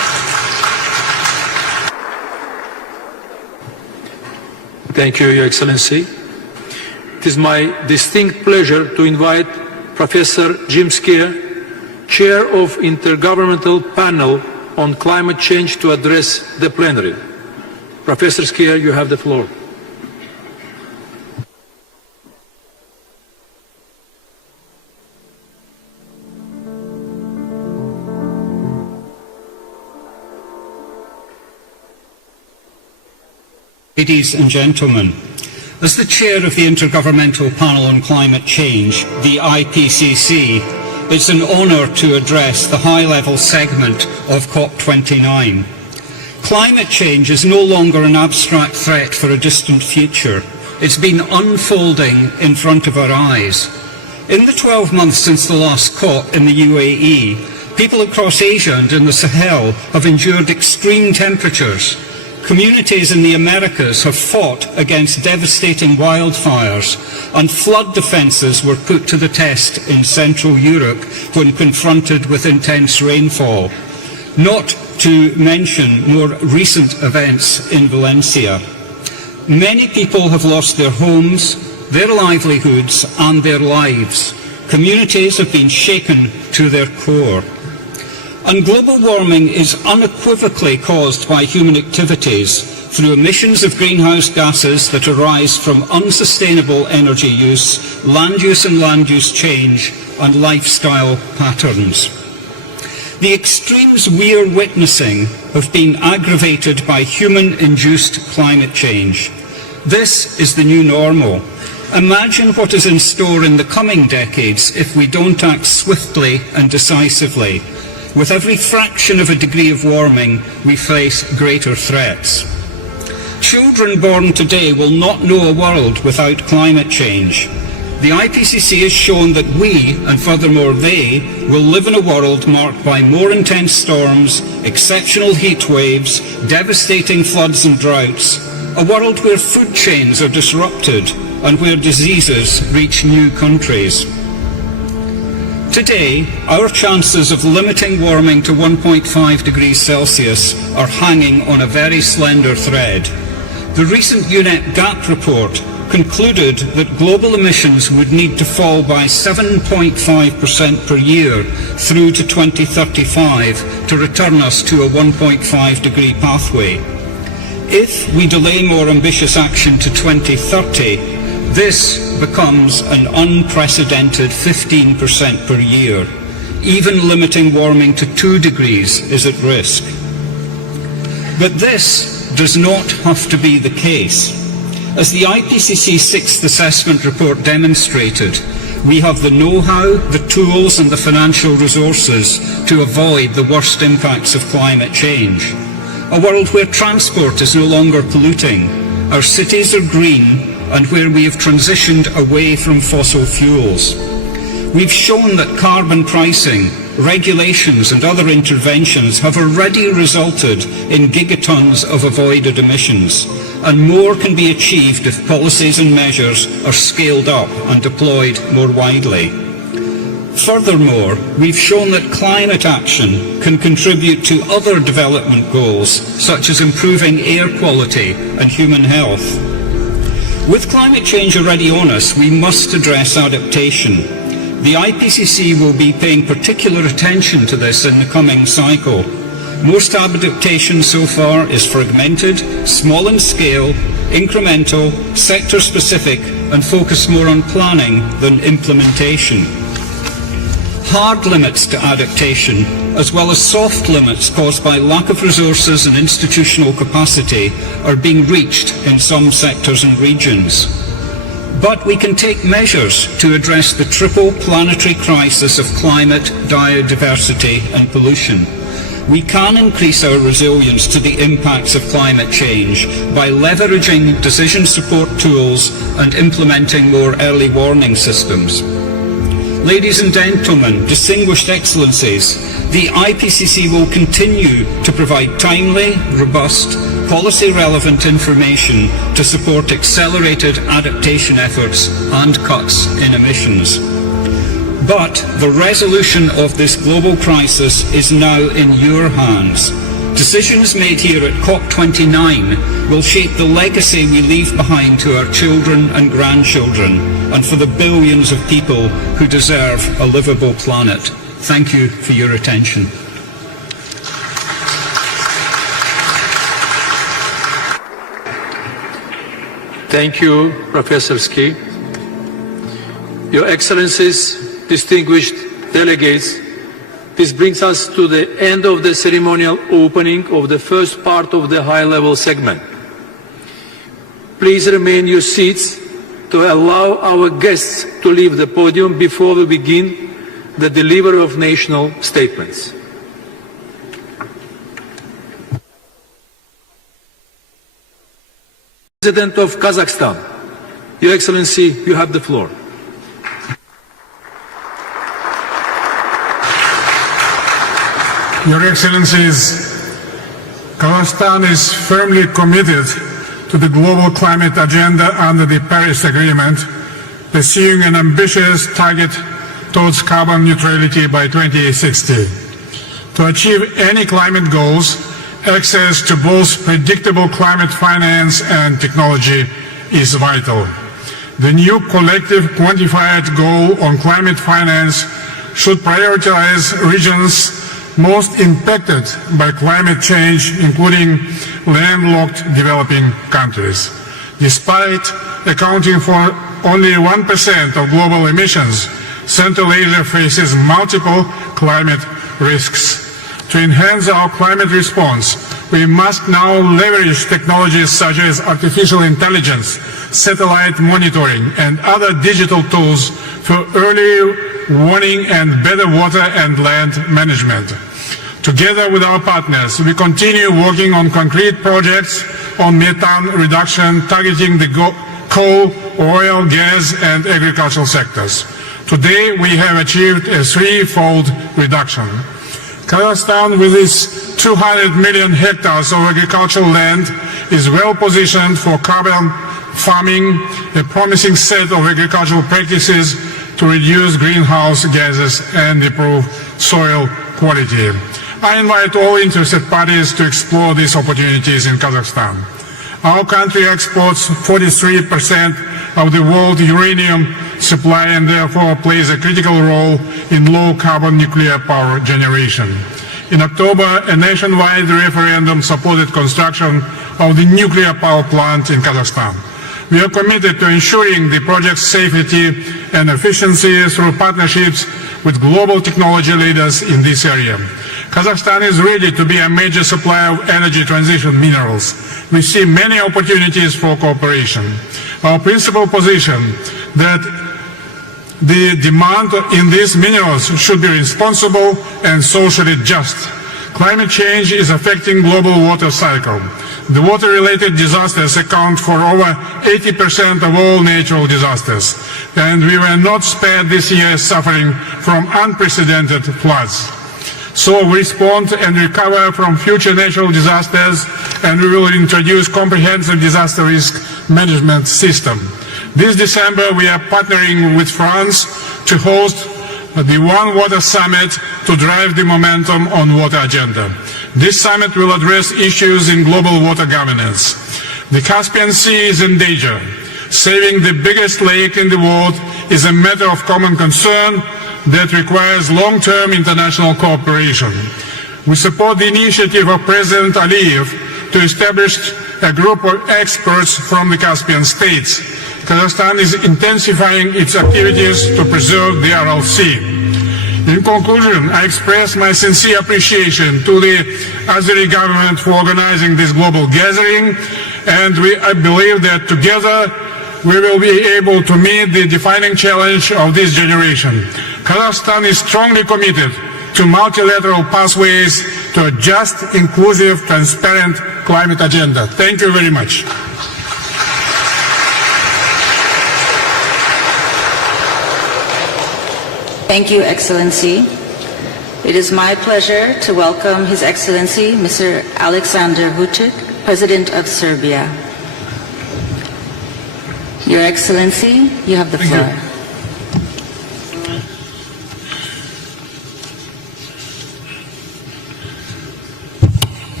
Thank you, Your Excellency. It is my distinct pleasure to invite Professor Jim Skeer, Chair of Intergovernmental Panel on Climate Change, to address the plenary. Professor Skeer, you have the floor. Ladies and gentlemen, as the chair of the Intergovernmental Panel on Climate Change, the IPCC, it's an honour to address the high-level segment of COP29. Climate change is no longer an abstract threat for a distant future. It's been unfolding in front of our eyes. In the 12 months since the last COP in the UAE, people across Asia and in the Sahel have endured extreme temperatures. Communities in the Americas have fought against devastating wildfires, and flood defences were put to the test in Central Europe when confronted with intense rainfall, not to mention more recent events in Valencia. Many people have lost their homes, their livelihoods and their lives. Communities have been shaken to their core. And global warming is unequivocally caused by human activities through emissions of greenhouse gases that arise from unsustainable energy use and land use change, and lifestyle patterns. The extremes we are witnessing have been aggravated by human-induced climate change. This is the new normal. Imagine what is in store in the coming decades if we don't act swiftly and decisively. With every fraction of a degree of warming, we face greater threats. Children born today will not know a world without climate change. The IPCC has shown that we, and furthermore they, will live in a world marked by more intense storms, exceptional heat waves, devastating floods and droughts, a world where food chains are disrupted and where diseases reach new countries. Today, our chances of limiting warming to 1.5 degrees Celsius are hanging on a very slender thread. The recent UNEP GAP report concluded that global emissions would need to fall by 7.5% per year through to 2035 to return us to a 1.5 degree pathway. If we delay more ambitious action to 2030, this becomes an unprecedented 15% per year. Even limiting warming to 2 degrees is at risk. But this does not have to be the case. As the IPCC 6th Assessment Report demonstrated, we have the know-how, the tools and the financial resources to avoid the worst impacts of climate change. A world where transport is no longer polluting, our cities are green, and where we have transitioned away from fossil fuels. We've shown that carbon pricing, regulations and other interventions have already resulted in gigatons of avoided emissions, and more can be achieved if policies and measures are scaled up and deployed more widely. Furthermore, we've shown that climate action can contribute to other development goals, such as improving air quality and human health. With climate change already on us, we must address adaptation. The IPCC will be paying particular attention to this in the coming cycle. Most adaptation so far is fragmented, small in scale, incremental, sector-specific, and focused more on planning than implementation. Hard limits to adaptation, as well as soft limits caused by lack of resources and institutional capacity, are being reached in some sectors and regions. But we can take measures to address the triple planetary crisis of climate, biodiversity and pollution. We can increase our resilience to the impacts of climate change by leveraging decision support tools and implementing more early warning systems. Ladies and gentlemen, distinguished excellencies, the IPCC will continue to provide timely, robust, policy-relevant information to support accelerated adaptation efforts and cuts in emissions. But the resolution of this global crisis is now in your hands. Decisions made here at COP29 will shape the legacy we leave behind to our children and grandchildren, and for the billions of people who deserve a livable planet. Thank you for your attention. Thank you, Professor Ski. Your Excellencies, distinguished delegates, this brings us to the end of the ceremonial opening of the first part of the high-level segment. Please remain in your seats to allow our guests to leave the podium before we begin the delivery of national statements. President of Kazakhstan, Your Excellency, you have the floor. Your Excellencies, Kazakhstan is firmly committed to the global climate agenda under the Paris Agreement, pursuing an ambitious target towards carbon neutrality by 2060. To achieve any climate goals, access to both predictable climate finance and technology is vital. The new collective quantified goal on climate finance should prioritize regions most impacted by climate change, including landlocked developing countries. Despite accounting for only 1% of global emissions, Central Asia faces multiple climate risks. To enhance our climate response, we must now leverage technologies such as artificial intelligence, satellite monitoring, and other digital tools for early warning and better water and land management. Together with our partners, we continue working on concrete projects on methane reduction, targeting the coal, oil, gas, and agricultural sectors. Today, we have achieved a threefold reduction. Kazakhstan, with its 200 million hectares of agricultural land, is well positioned for carbon farming, a promising set of agricultural practices to reduce greenhouse gases and improve soil quality. I invite all interested parties to explore these opportunities in Kazakhstan. Our country exports 43% of the world uranium supply and therefore plays a critical role in low-carbon nuclear power generation. In October, a nationwide referendum supported construction of the nuclear power plant in Kazakhstan. We are committed to ensuring the project's safety and efficiency through partnerships with global technology leaders in this area. Kazakhstan is ready to be a major supplier of energy transition minerals. We see many opportunities for cooperation. Our principal position that the demand in these minerals should be responsible and socially just. Climate change is affecting global water cycle. The water-related disasters account for over 80% of all natural disasters, and we were not spared this year suffering from unprecedented floods. So we respond and recover from future natural disasters, and we will introduce comprehensive disaster risk management system. This December, we are partnering with France to host the One Water Summit to drive the momentum on water agenda. This summit will address issues in global water governance. The Caspian Sea is in danger. Saving the biggest lake in the world is a matter of common concern that requires long-term international cooperation. We support the initiative of President Aliyev to establish a group of experts from the Caspian states. Kazakhstan is intensifying its activities to preserve the Aral Sea. In conclusion, I express my sincere appreciation to the Azeri government for organizing this global gathering, and I believe that together we will be able to meet the defining challenge of this generation. Kazakhstan is strongly committed to multilateral pathways to a just, inclusive, transparent climate agenda. Thank you very much. Thank you, Excellency. It is my pleasure to welcome His Excellency, Mr. Alexander Vučić, President of Serbia. Your Excellency, you have the floor.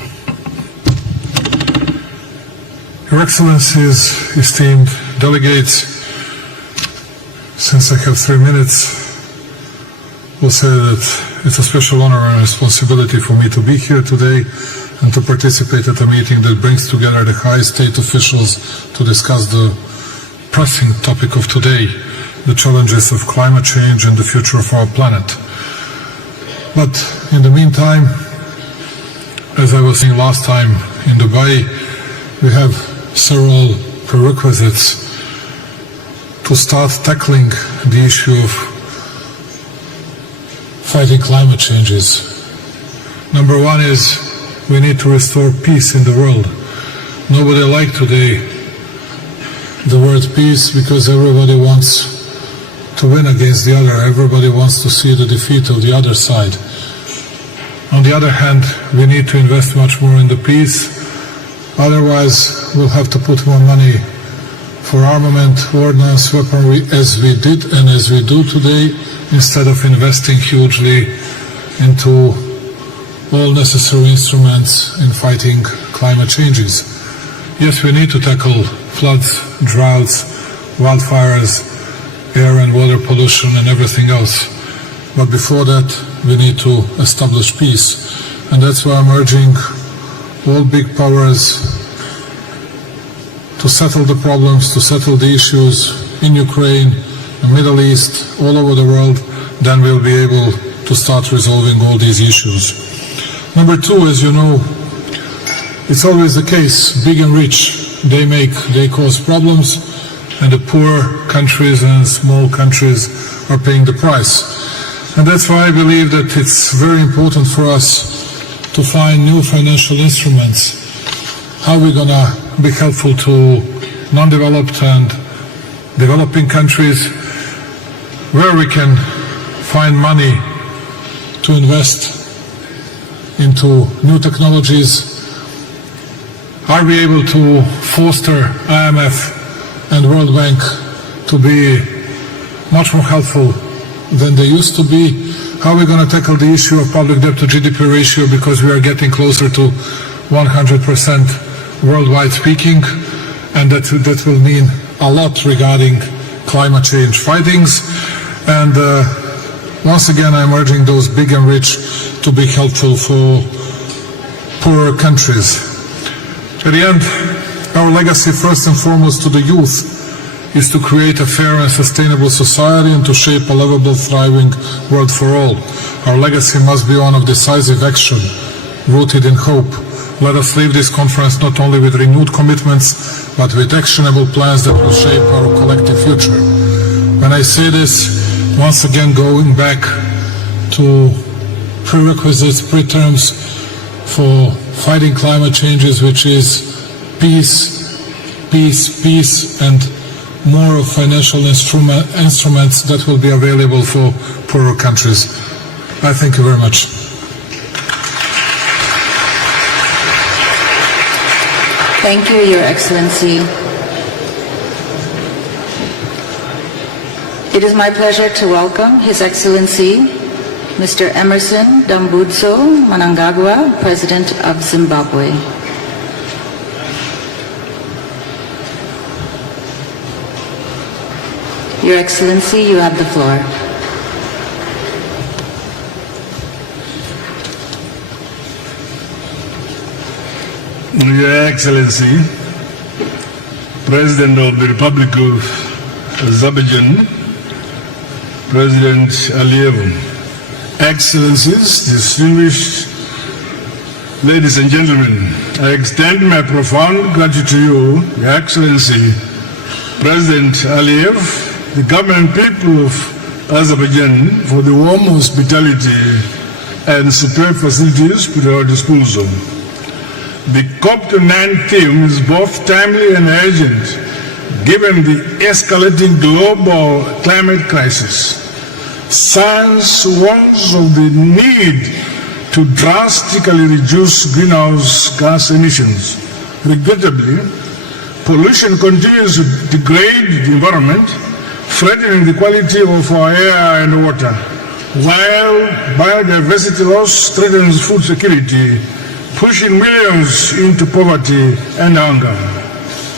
Your Excellencies, esteemed delegates, since I have 3 minutes, will say that it's a special honor and responsibility for me to be here today and to participate at a meeting that brings together the high state officials to discuss the pressing topic of today, the challenges of climate change and the future of our planet. But in the meantime, as I was saying last time in Dubai, we have several prerequisites to start tackling the issue of fighting climate changes. Number one is we need to restore peace in the world. Nobody likes today the word peace because everybody wants to win against the other. Everybody wants to see the defeat of the other side. On the other hand, we need to invest much more in the peace. Otherwise, we'll have to put more money for armament, ordnance, weaponry, as we did and as we do today, instead of investing hugely into all necessary instruments in fighting climate changes. Yes, we need to tackle floods, droughts, wildfires, air and water pollution and everything else. But before that, we need to establish peace. And that's why I'm urging all big powers to settle the problems, to settle the issues in Ukraine, the Middle East, all over the world. Then we'll be able to start resolving all these issues. Number two, as you know, it's always the case, big and rich, they cause problems, and the poor countries and small countries are paying the price. And that's why I believe that it's very important for us to find new financial instruments. How are we going to be helpful to non-developed and developing countries, where we can find money to invest into new technologies? Are we able to foster IMF and World Bank to be much more helpful than they used to be? How are we going to tackle the issue of public debt to GDP ratio, because we are getting closer to 100% worldwide speaking, and that will mean a lot regarding climate change fightings. And once again, I'm urging those big and rich to be helpful for poorer countries. At the end, our legacy, first and foremost to the youth, is to create a fair and sustainable society and to shape a livable, thriving world for all. Our legacy must be one of decisive action, rooted in hope. Let us leave this conference not only with renewed commitments, but with actionable plans that will shape our collective future. When I say this, once again going back to prerequisites, pre-terms for fighting climate changes, which is peace, peace, peace, and more of financial instruments that will be available for poorer countries. I thank you very much. Thank you, Your Excellency. It is my pleasure to welcome His Excellency Mr. Emerson Dambudzo Mnangagwa, President of Zimbabwe. Your Excellency, you have the floor. Your Excellency, President of the Republic of Azerbaijan, President Aliyev, Excellencies, distinguished ladies and gentlemen, I extend my profound gratitude to you, Your Excellency, President Aliyev, the government people of Azerbaijan, for the warm hospitality and superb facilities put at our disposal. The COP29 theme is both timely and urgent, given the escalating global climate crisis. Science warns of the need to drastically reduce greenhouse gas emissions. Regrettably, pollution continues to degrade the environment, threatening the quality of our air and water, while biodiversity loss threatens food security, pushing millions into poverty and hunger.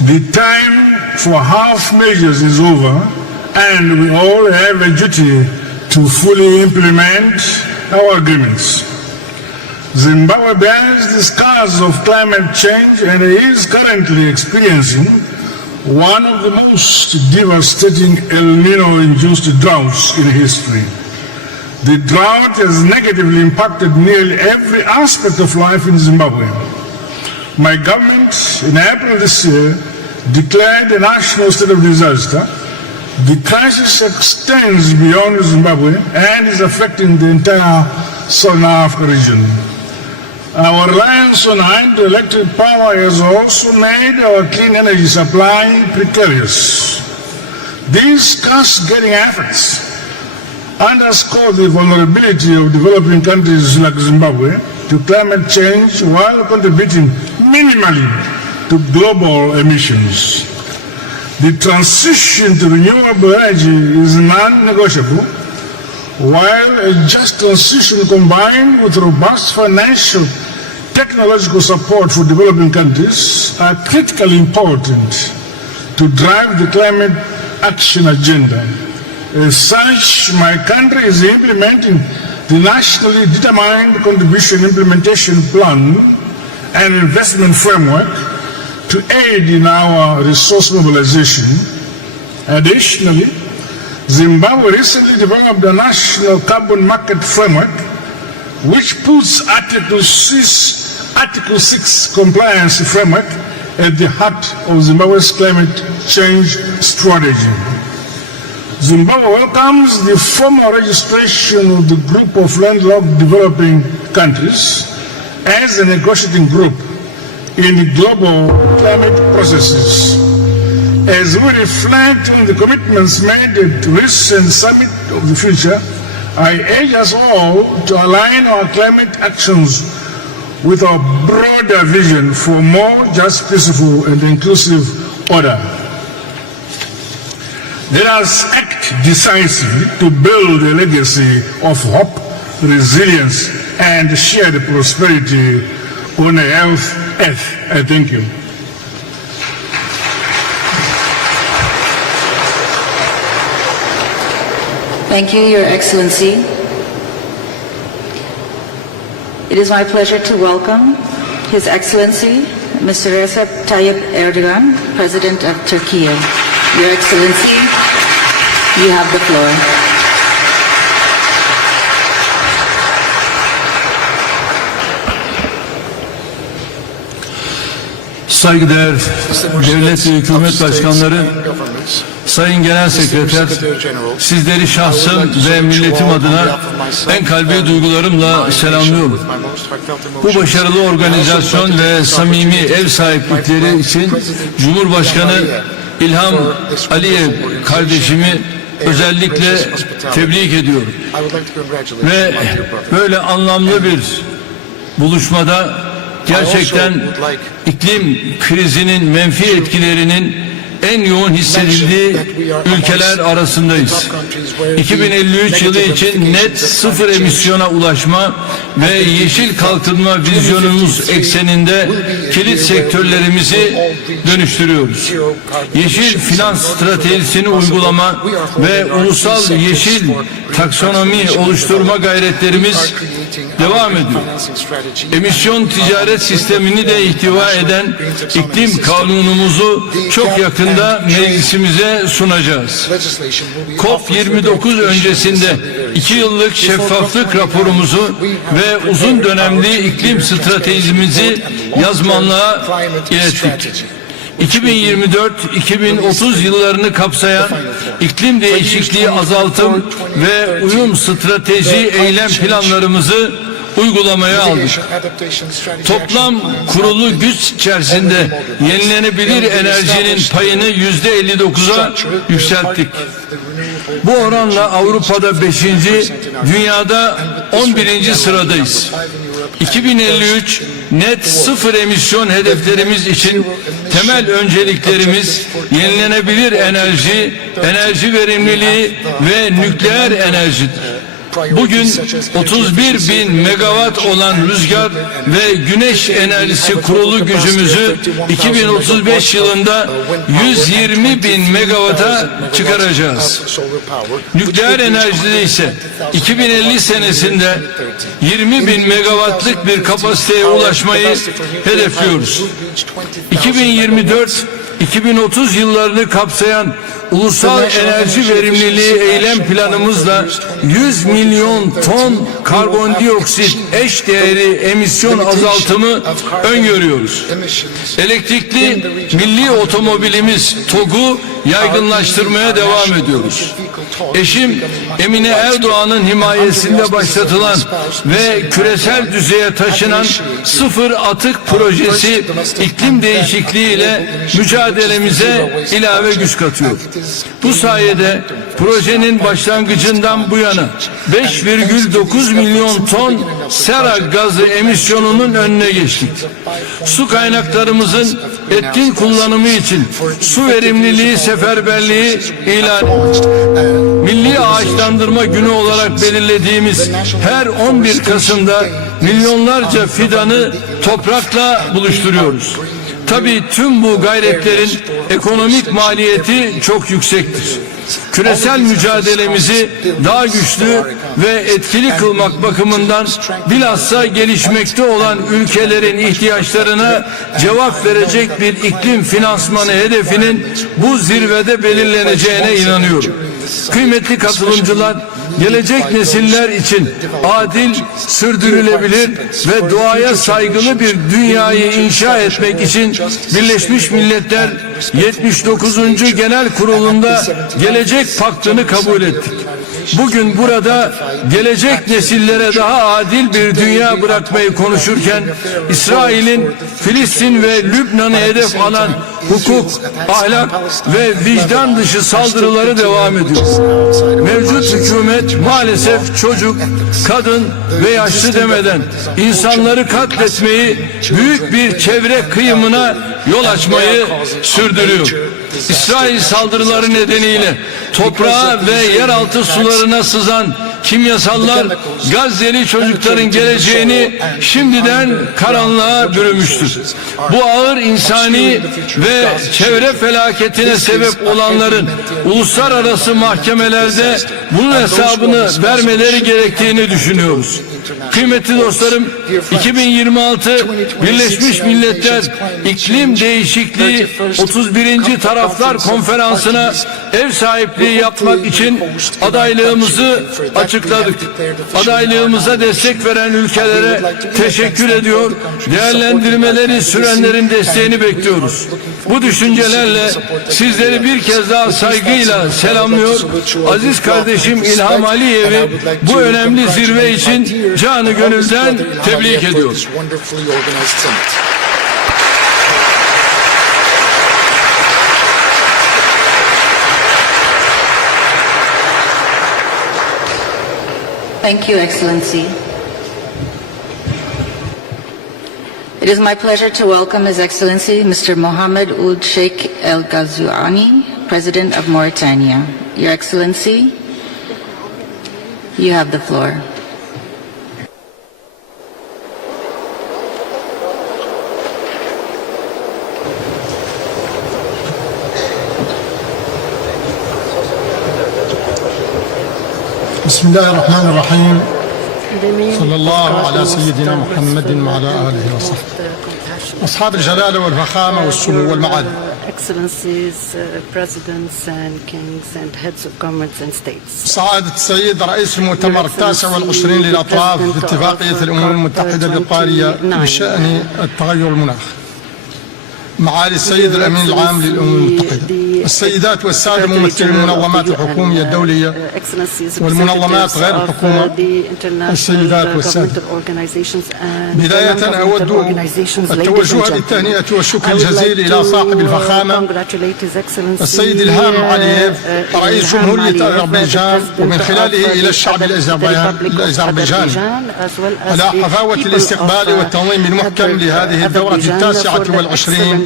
The time for half measures is over, and we all have a duty to fully implement our agreements. Zimbabwe bears the scars of climate change and is currently experiencing one of the most devastating El Nino-induced droughts in history. The drought has negatively impacted nearly every aspect of life in Zimbabwe. My government, in April this year, declared a national state of disaster. The crisis extends beyond Zimbabwe and is affecting the entire Southern Africa region. Our reliance on hydroelectric power has also made our clean energy supply precarious. These cost-getting efforts underscore the vulnerability of developing countries like Zimbabwe to climate change while contributing minimally to global emissions. The transition to renewable energy is non-negotiable, while a just transition combined with robust financial technological support for developing countries are critically important to drive the climate action agenda. As such, my country is implementing the nationally determined contribution implementation plan and investment framework to aid in our resource mobilization. Additionally, Zimbabwe recently developed a national carbon market framework which puts Article 6 compliance framework at the heart of Zimbabwe's climate change strategy. Zimbabwe welcomes the formal registration of the group of landlocked developing countries as a negotiating group in the global climate processes. As we reflect on the commitments made at the recent Summit of the Future, I urge us all to align our climate actions with our broader vision for more just, peaceful, and inclusive order. Let us act decisively to build a legacy of hope, resilience, and shared prosperity on a healthy earth. I thank you. Thank you, Your Excellency. It is my pleasure to welcome His Excellency, Mr. Recep Tayyip Erdogan, President of Turkey. Your Excellency, you have the floor. Saygıdeğer devlet ve hükümet başkanları, Sayın Genel Sekreter, sizleri şahsım ve milletim adına en kalbi duygularımla selamlıyorum. Bu başarılı organizasyon ve samimi ev sahiplikleri için Cumhurbaşkanı İlham Aliyev kardeşimi özellikle tebrik ediyorum. Ve böyle anlamlı bir buluşmada gerçekten iklim krizinin menfi etkilerinin en yoğun hissedildiği ülkeler arasındayız. 2053 yılı için net sıfır emisyona ulaşma ve yeşil kalkınma vizyonumuz ekseninde kilit sektörlerimizi dönüştürüyoruz. Yeşil finans stratejisini uygulama ve ulusal yeşil taksonomi oluşturma gayretlerimiz devam ediyor. Emisyon ticaret sistemini de ihtiva eden iklim kanunumuzu çok yakında meclisimize sunacağız. COP29 öncesinde 2 yıllık şeffaflık raporumuzu ve uzun dönemli iklim stratejimizi yazmanlığa ilettik. 2024-2030 yıllarını kapsayan iklim değişikliği azaltım ve uyum strateji eylem planlarımızı uygulamaya aldık. Toplam kurulu güç içerisinde yenilenebilir enerjinin payını %59'a yükselttik. Bu oranla Avrupa'da 5. dünyada 11. sıradayız. 2053 net sıfır emisyon hedeflerimiz için temel önceliklerimiz yenilenebilir enerji, enerji verimliliği ve nükleer enerjidir. Bugün 31 bin megawatt olan rüzgar ve güneş enerjisi kurulu gücümüzü 2035 yılında 120 bin megawatt'a çıkaracağız. Nükleer enerjide ise 2050 senesinde 20 bin megawattlık bir kapasiteye ulaşmayı hedefliyoruz. 2024-2030 yıllarını kapsayan Ulusal Enerji Verimliliği Eylem Planımızla 100 milyon ton karbondioksit eş değeri emisyon azaltımı öngörüyoruz. Elektrikli milli otomobilimiz TOG'u yaygınlaştırmaya devam ediyoruz. Eşim Emine Erdoğan'ın himayesinde başlatılan ve küresel düzeye taşınan sıfır atık projesi iklim değişikliği ile mücadelemize ilave güç katıyor. Bu sayede projenin başlangıcından bu yana 5,9 milyon ton sera gazı emisyonunun önüne geçtik. Su kaynaklarımızın etkin kullanımı için su verimliliği seferberliği ilan Milli Ağaçlandırma Günü olarak belirlediğimiz her 11 Kasım'da milyonlarca fidanı toprakla buluşturuyoruz. Tabii tüm bu gayretlerin ekonomik maliyeti çok yüksektir. Küresel mücadelemizi daha güçlü ve etkili kılmak bakımından bilhassa gelişmekte olan ülkelerin ihtiyaçlarına cevap verecek bir iklim finansmanı hedefinin bu zirvede belirleneceğine inanıyorum. Kıymetli katılımcılar, gelecek nesiller için adil, sürdürülebilir ve doğaya saygılı bir dünyayı inşa etmek için Birleşmiş Milletler 79. Genel Kurulu'nda Gelecek Paktı'nı kabul ettik. Bugün burada gelecek nesillere daha adil bir dünya bırakmayı konuşurken İsrail'in Filistin ve Lübnan'ı hedef alan hukuk, ahlak ve vicdan dışı saldırıları devam ediyor. Mevcut hükümet maalesef çocuk, kadın ve yaşlı demeden insanları katletmeyi, büyük bir çevre kıyımına yol açmayı sürdürüyor. İsrail saldırıları nedeniyle toprağa ve yeraltı sularına sızan kimyasallar Gazze'li çocukların geleceğini şimdiden karanlığa bürümüştür. Bu ağır insani ve çevre felaketine sebep olanların uluslararası mahkemelerde bunun hesabını vermeleri gerektiğini düşünüyoruz. Kıymetli dostlarım, 2026 Birleşmiş Milletler İklim Değişikliği 31. Taraflar Konferansı'na ev sahipliği yapmak için adaylığımızı açıkladık. Adaylığımıza destek veren ülkelere teşekkür ediyor, değerlendirmeleri sürenlerin desteğini bekliyoruz. Bu düşüncelerle sizleri bir kez daha saygıyla selamlıyor, aziz kardeşim İlham Aliyev'i bu önemli zirve için canı gönülden tebrik ediyorum. Thank you, Excellency. It is my pleasure to welcome His Excellency Mr. Mohammed Ould Sheikh El Ghazouani, President of Mauritania. Your Excellency, you have the floor. بسم الله الرحمن الرحيم صلى الله على سيدنا محمد وعلى آله وصحبه أصحاب الجلالة والفخامة والسمو والمعالي Excellencies, presidents and kings and heads of governments and states. سعادة السيد رئيس المؤتمر التاسع والعشرين للأطراف باتفاقية الأمم المتحدة الإطارية بشأن التغير المناخ. معالي السيد الأمين العام للأمم المتحدة، السيدات والسادة ممثلي المنظمات الحكومية الدولية والمنظمات غير الحكومة، السيدات والسادة، بداية أود التوجه بالتهنئة والشكر الجزيل إلى صاحب الفخامة السيد إلهام علييف رئيس جمهورية أذربيجان ومن خلاله إلى الشعب الأذربيجاني على حفاوة الاستقبال والتنظيم المحكم لهذه الدورة التاسعة والعشرين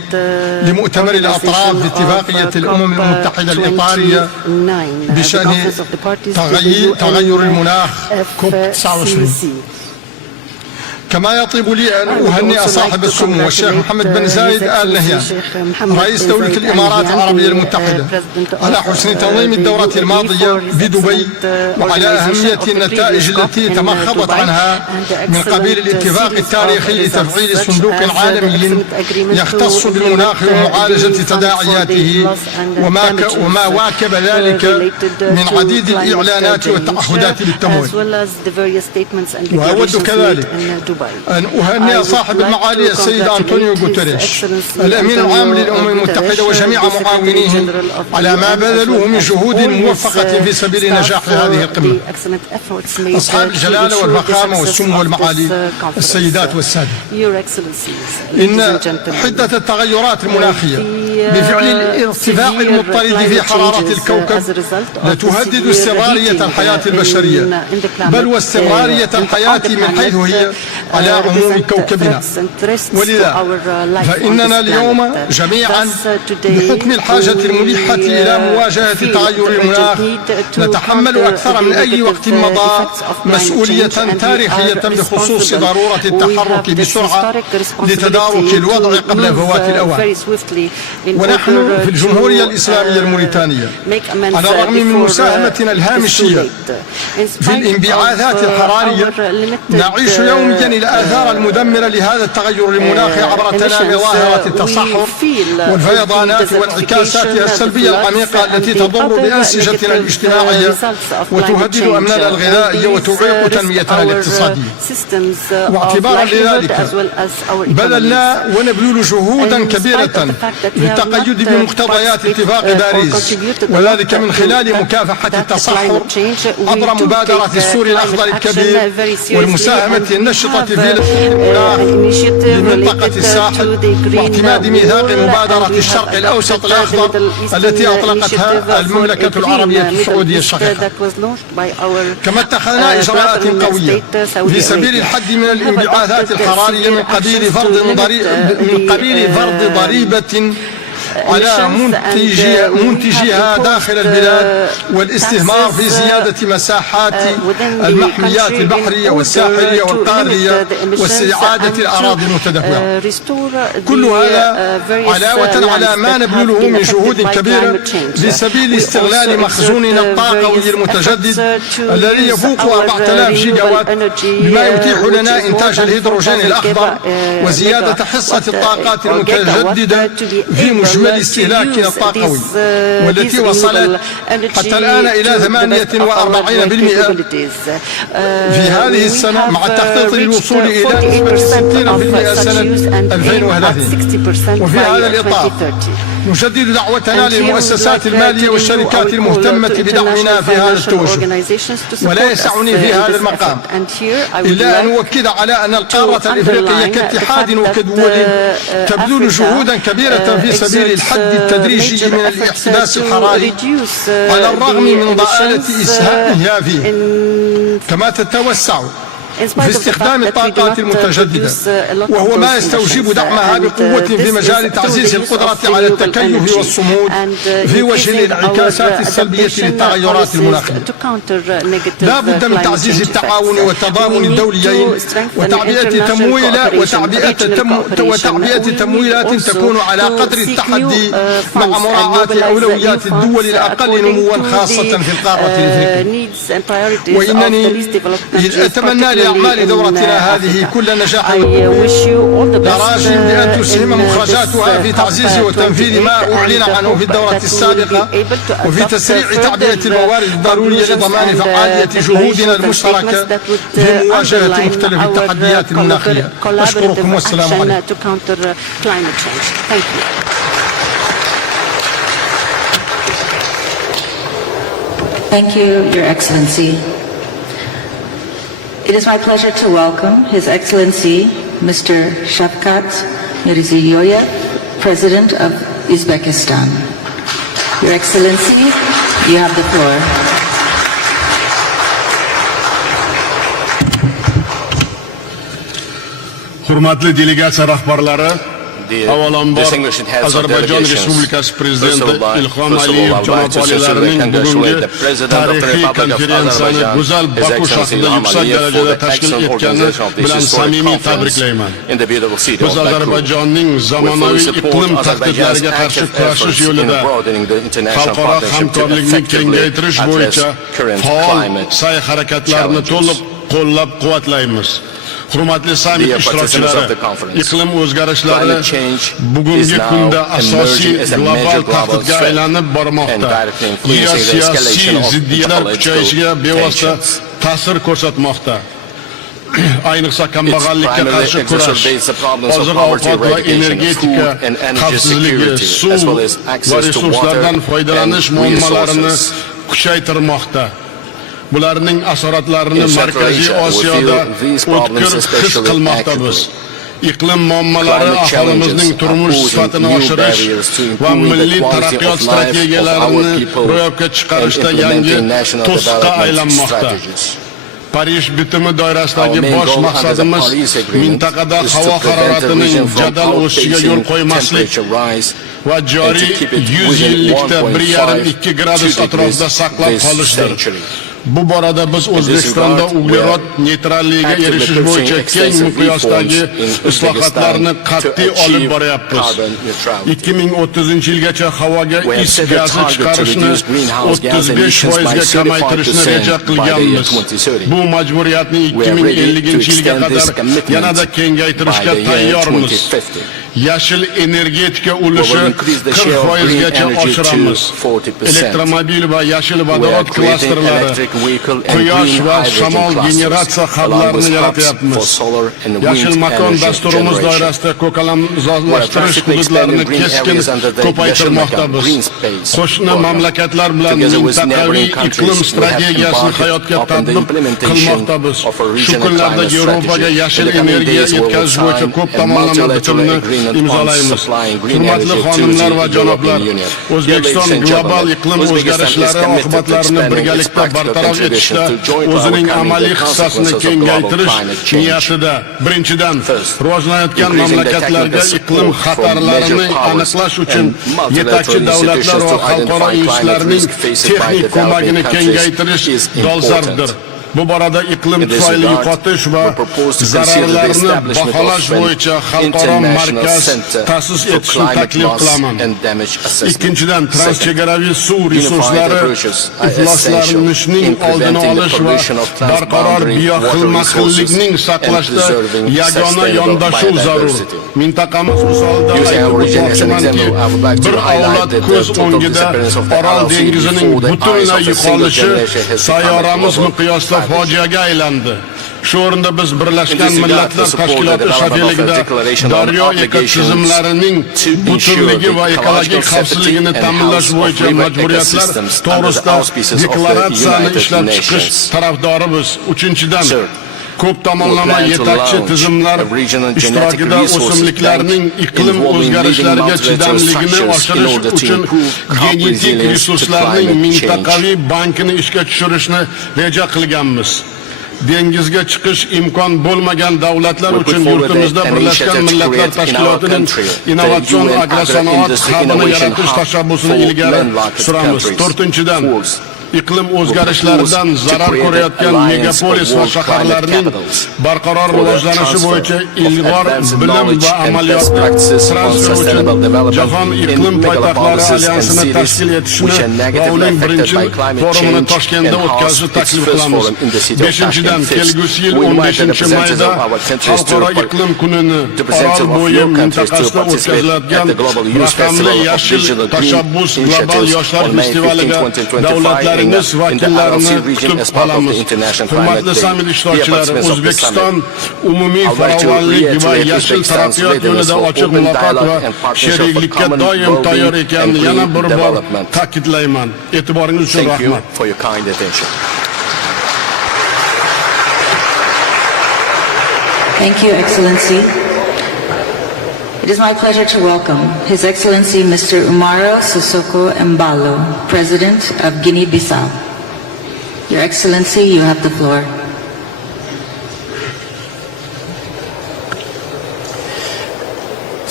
لمؤتمر الأطراف باتفاقية الأمم المتحدة الإطارية بشأن تغير المناخ كوب 29. كما يطيب لي أن أهنئ صاحب السمو الشيخ محمد بن زايد آل نهيان رئيس دولة الإمارات العربية المتحدة على حسن تنظيم الدورة الماضية بدبي وعلى أهمية النتائج التي تمخضت عنها من قبيل الاتفاق التاريخي لتفعيل صندوق عالمي يختص بالمناخ ومعالجة تداعياته وما واكب ذلك من عديد الإعلانات والتعهدات للتمويل. وأود كذلك أن أهنئ صاحب المعالي السيد أنطونيو غوتيريش الأمين العام للأمم المتحدة وجميع معاونيه على ما بذلوه من جهود موفقة في سبيل نجاح هذه القمة. أصحاب الجلالة والفخامة والسمو والمعالي السيدات والسادة، إن حدة التغيرات المناخية بفعل الارتفاع المضطرد في حرارة الكوكب لتهدد استمرارية الحياة البشرية، بل واستمرارية الحياة من حيث هي على عموم كوكبنا. ولذا فإننا اليوم جميعا بحكم الحاجة الملحة إلى مواجهة تغير المناخ نتحمل أكثر من أي وقت مضى مسؤولية تاريخية بخصوص ضرورة التحرك بسرعة لتدارك الوضع قبل فوات الأوان. ونحن في الجمهورية الإسلامية الموريتانية على الرغم من مساهمتنا الهامشية في الانبعاثات الحرارية نعيش يوميا الآثار المدمرة لهذا التغير المناخي عبر تلامي ظاهرة التصحر والفيضانات وانعكاساتها السلبية العميقة التي تضر بأنسجتنا الاجتماعية وتهدد أمننا الغذائي وتعيق تنميتنا الاقتصادية. واعتبارا لذلك بذلنا ونبذل جهودا كبيرة للتقيد بمقتضيات اتفاق باريس، وذلك من خلال مكافحة التصحر عبر مبادرة السور الأخضر الكبير والمساهمة النشطة في المناخ لمنطقة الساحل واعتماد ميثاق مبادرة الشرق الأوسط الأخضر التي أطلقتها المملكة العربية السعودية الشقيقة. كما اتخذنا إجراءات قوية في سبيل الحد من الانبعاثات الحرارية من قبيل فرض ضريبة على منتجيها داخل البلاد والاستثمار في زيادة مساحات المحميات البحرية والساحلية والقارية واستعادة الأراضي المتدهورة. كل هذا علاوة على ما نبذله من جهود كبيرة في سبيل استغلال مخزوننا الطاقوي المتجدد الذي يفوق 4000 جيجا وات بما يتيح لنا إنتاج الهيدروجين الأخضر وزيادة حصة الطاقات المتجددة في مجمل استهلاكنا الطاقوي والتي وصلت حتى الآن إلى 48% في هذه السنة مع التخطيط للوصول إلى نسبة 60% سنة 2030. وفي هذا الإطار نجدد دعوتنا للمؤسسات المالية والشركات المهتمة بدعمنا في هذا التوجه. ولا يسعني في هذا المقام إلا أن أؤكد على أن القارة الإفريقية كاتحاد وكدول تبذل جهودا كبيرة في سبيل الحد التدريجي من الاحتباس الحراري على الرغم من ضآلة إسهامها فيه، كما تتوسع في استخدام الطاقات المتجددة، وهو ما يستوجب دعمها بقوة في مجال تعزيز القدرة على التكيف والصمود في وجه الانعكاسات السلبية للتغيرات المناخية. لا بد من تعزيز التعاون والتضامن الدوليين وتعبئة تمويلات تكون على قدر التحدي مع مراعاة أولويات الدول الأقل نموا خاصة في القارة الإفريقية. وإنني أتمنى لأعمال دورتنا هذه كل نجاح راجي بأن تسهم مخرجاتها في تعزيز وتنفيذ ما أعلن عنه في الدورة السابقة وفي تسريع تعبئة الموارد الضرورية لضمان فعالية جهودنا المشتركة في مواجهة مختلف التحديات المناخية. أشكركم والسلام عليكم. Thank you, Your Excellency. It is my pleasure to welcome His Excellency Mr. Shavkat Mirziyoyev, President of Uzbekistan. Your Excellency, you have the floor. Hurmatli delegatsiya rahbarlari, Avvalambor Azerbaijan Respublikasi Prezidenti İlham Aliyev janob olilarining bugungi tarixiy konferensiyani go'zal Baku shahrida yuksak darajada tashkil etgani bilan samimiy tabriklayman. Biz Ozarbayjonning zamonaviy iqlim tahdidlariga qarshi kurashish yo'lida xalqaro hamkorlikni kengaytirish bo'yicha faol sa'y-harakatlarni to'liq qo'llab-quvvatlaymiz. Hurmatli sammit ishtirokchilari, iqlim o'zgarishlari bugungi kunda asosiy global tahdidga aylanib bormoqda. Geosiyosiy ziddiyatlar kuchayishiga bevosita ta'sir ko'rsatmoqda. Ayniqsa kambag'allikka qarshi kurash, oziq-ovqat va energetika xavfsizligi, suv va resurslardan foydalanish muammolarini kuchaytirmoqda. Bularning asoratlarini Markaziy Osiyoda o'tkir his qilmoqdamiz. Iqlim muammolari aholimizning turmush sifatini oshirish va milliy taraqqiyot strategiyalarini ro'yobga chiqarishda yangi to'siqqa aylanmoqda. Parij bitimi doirasidagi bosh maqsadimiz mintaqada havo haroratining jadal o'sishiga yo'l qo'ymaslik va joriy 100 yillikda 1,5-2 gradus atrofida saqlab qolishdir. Bu borada biz O'zbekistonda uglerod neytralligiga erishish bo'yicha keng miqyosdagi islohotlarni qat'iy olib boryapmiz. 2030-yilgacha havoga is gazi chiqarishni 35% ga kamaytirishni reja qilganmiz. Bu majburiyatni 2050-yilga qadar yanada kengaytirishga tayyormiz. Yashil energetika ulushi 40% gacha oshiramiz. Elektromobil va yashil vodorod klasterlari, quyosh va shamol generatsiya hublarini yaratyapmiz. Yashil makon dasturimiz doirasida ko'kalamzorlashtirish hududlarini keskin ko'paytirmoqdamiz. Qo'shni mamlakatlar bilan mintaqaviy iqlim strategiyasini hayotga tatbiq qilmoqdamiz. Shu kunlarda Yevropaga yashil energiya yetkazish bo'yicha ko'p tomonlama bitimni imzolaymiz. Hurmatli xonimlar va janoblar, O'zbekiston global iqlim o'zgarishlari oqibatlarini birgalikda bartaraf etishda o'zining amaliy hissasini kengaytirish niyatida. Birinchidan, rivojlanayotgan mamlakatlarga iqlim xatarlarini aniqlash uchun yetakchi davlatlar va xalqaro institutlarning texnik ko'magini kengaytirish dolzarbdir. Bu borada iqlim tufayli yo'qotish va zararlarni baholash bo'yicha xalqaro markaz ta'sis etishni taklif qilaman. Ikkinchidan, transchegaraviy suv resurslari ifloslanishning oldini olish va barqaror bioxilma-xillikning saqlashda yagona yondashuv zarur. Mintaqamiz misolida aytib o'tmoqchimanki, bir avlod ko'z o'ngida Orol dengizining butunlay yo'qolishi sayyoramiz miqyosida fojiaga aylandi. Shu o'rinda biz Birlashgan Millatlar Tashkiloti shafeligida daryo ekotizimlarining butunligi va ekologik xavfsizligini ta'minlash bo'yicha majburiyatlar to'g'risida deklaratsiyani ishlab chiqish tarafdorimiz. Uchinchidan, ko'p tomonlama yetakchi tizimlar ishtirokida o'simliklarning iqlim o'zgarishlariga chidamligini oshirish uchun genetik resurslarning mintaqaviy bankini ishga tushirishni reja qilganmiz. Dengizga chiqish imkon bo'lmagan davlatlar uchun yurtimizda Birlashgan Millatlar Tashkilotining innovatsion agrosanoat hubini yaratish tashabbusini ilgari suramiz. To'rtinchidan, iqlim o'zgarishlaridan zarar ko'rayotgan megapolis va shaharlarning barqaror rivojlanishi bo'yicha ilg'or bilim va amaliyot transferi uchun Jahon iqlim poytaxtlari alyansini tashkil etishni va uning birinchi forumini Toshkentda o'tkazishni taklif qilamiz. Beshinchidan, kelgusi yil 15-mayda Xalqaro iqlim kunini Orol bo'yi mintaqasida o'tkaziladigan raqamli yashil tashabbus global yoshlar festivaliga davlatlar vakillarini kutib qolamiz. Hurmatli sammit ishtirokchilari, O'zbekiston umumiy farovonlik va yashil taraqqiyot yo'lida ochiq muloqot va sheriklikka doim tayyor ekanini yana bir bor ta'kidlayman. E'tiboringiz uchun rahmat. Thank you, Excellency. It is my pleasure to welcome His Excellency Mr. Umaro Sissoco Embalo, President of Guinea-Bissau. Your Excellency, you have the floor.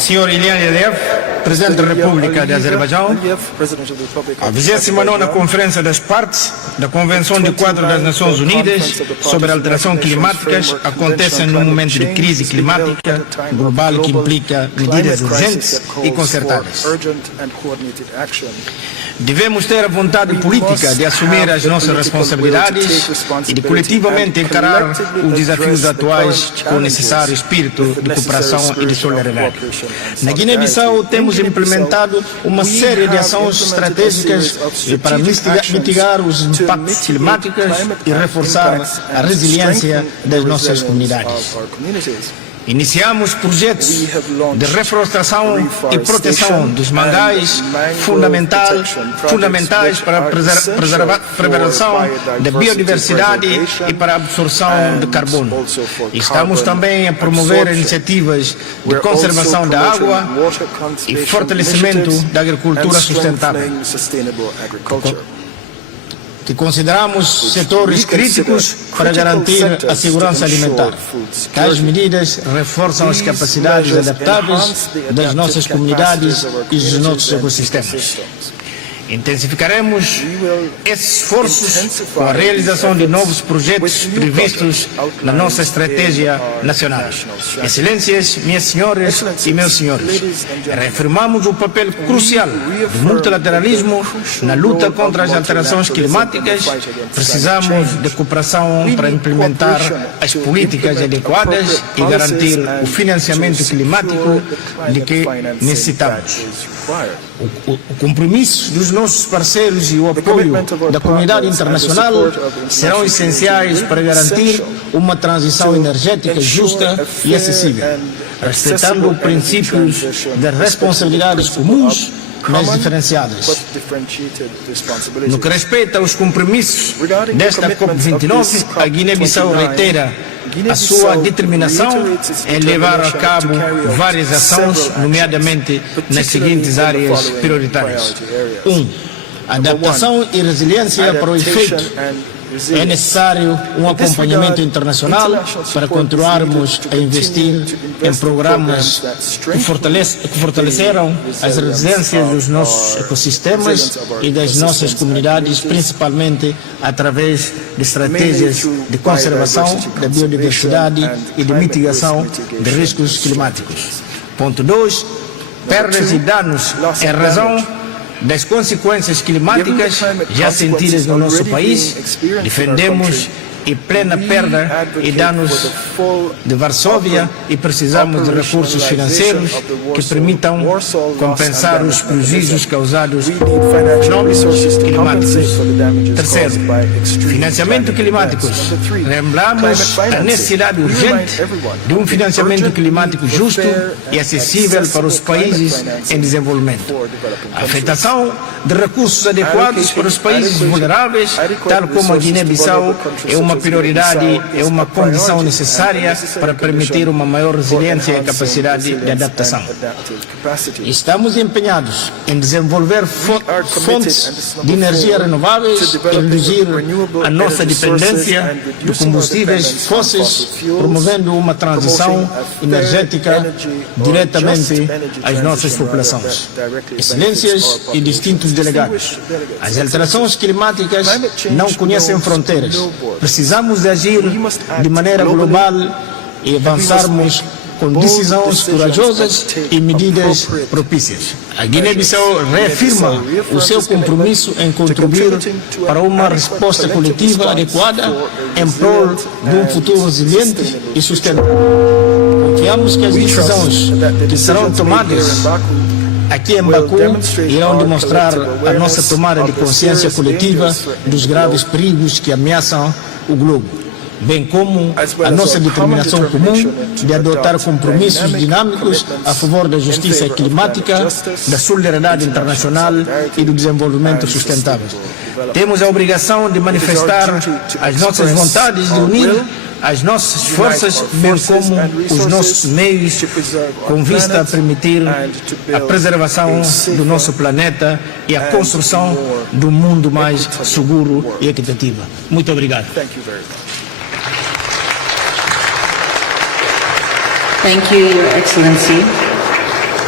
Sr. Ilhan Aliyev, Presidente da República de Azerbaijão, a 29ª Conferência das Partes da Convenção de Quadro das Nações Unidas sobre alterações climáticas acontece num momento de crise climática global que implica medidas urgentes e concertadas. Devemos ter a vontade política de assumir as nossas responsabilidades e de coletivamente encarar os desafios atuais com o necessário espírito de cooperação e de solidariedade. Na Guiné-Bissau temos implementado uma série de ações estratégicas para mitigar os impactos climáticos e reforçar a resiliência das nossas comunidades. Iniciamos projetos de reflorestação e proteção dos mangás fundamentais para a preservação da biodiversidade e para a absorção de carbono. Estamos também a promover iniciativas de conservação da água e fortalecimento da agricultura sustentável, que consideramos setores críticos para garantir a segurança alimentar. Tais medidas reforçam as capacidades adaptáveis das nossas comunidades e dos nossos ecossistemas. Intensificaremos esses esforços com a realização de novos projetos previstos na nossa estratégia nacional. Excelências, minhas senhoras e meus senhores, reafirmamos o papel crucial do multilateralismo na luta contra as alterações climáticas. Precisamos de cooperação para implementar as políticas adequadas e garantir o financiamento climático de que necessitamos. O compromisso dos nossos parceiros e o apoio da comunidade internacional serão essenciais para garantir uma transição energética justa e acessível, respeitando os princípios das responsabilidades comuns, mas diferenciadas. No que respeita aos compromissos desta COP29, a Guiné-Bissau reitera a sua determinação em levar a cabo várias ações, nomeadamente nas seguintes áreas prioritárias. 1. Adaptação e resiliência para o efeito. É necessário um acompanhamento internacional para continuarmos a investir em programas que fortalecerão as resiliências dos nossos ecossistemas e das nossas comunidades, principalmente através de estratégias de conservação da biodiversidade e de mitigação de riscos climáticos. Ponto 2. Perdas e danos em razão das consequências climáticas já sentidas no nosso país. Defendemos e plena perda e danos de Varsóvia e precisamos de recursos financeiros que permitam compensar os prejuízos causados pelos fenómenos climáticos. Terceiro, financiamento climático. Lembramos a necessidade urgente de um financiamento climático justo e acessível para os países em desenvolvimento. A afetação de recursos adequados para os países vulneráveis, tal como a Guiné-Bissau, é uma prioridade, é uma condição necessária para permitir uma maior resiliência e capacidade de adaptação. Estamos empenhados em desenvolver fontes de energia renováveis e reduzir a nossa dependência de combustíveis fósseis, promovendo uma transição energética diretamente às nossas populações. Excelências e distintos delegados, as alterações climáticas não conhecem fronteiras. Precisamos de agir de maneira global e avançarmos com decisões corajosas e medidas propícias. A Guiné-Bissau reafirma o seu compromisso em contribuir para uma resposta coletiva adequada em prol de um futuro resiliente e sustentável. Confiamos que as decisões que serão tomadas aqui em Baku irão demonstrar a nossa tomada de consciência coletiva dos graves perigos que ameaçam o globo, bem como a nossa determinação comum de adotar compromissos dinâmicos a favor da justiça climática, da solidariedade internacional e do desenvolvimento sustentável. Temos a obrigação de manifestar as nossas vontades de unir as nossas forças, bem como os nossos meios, com vista a permitir a preservação do nosso planeta e a construção de um mundo mais seguro e equitativo. Muito obrigado. Thank you, Your Excellency.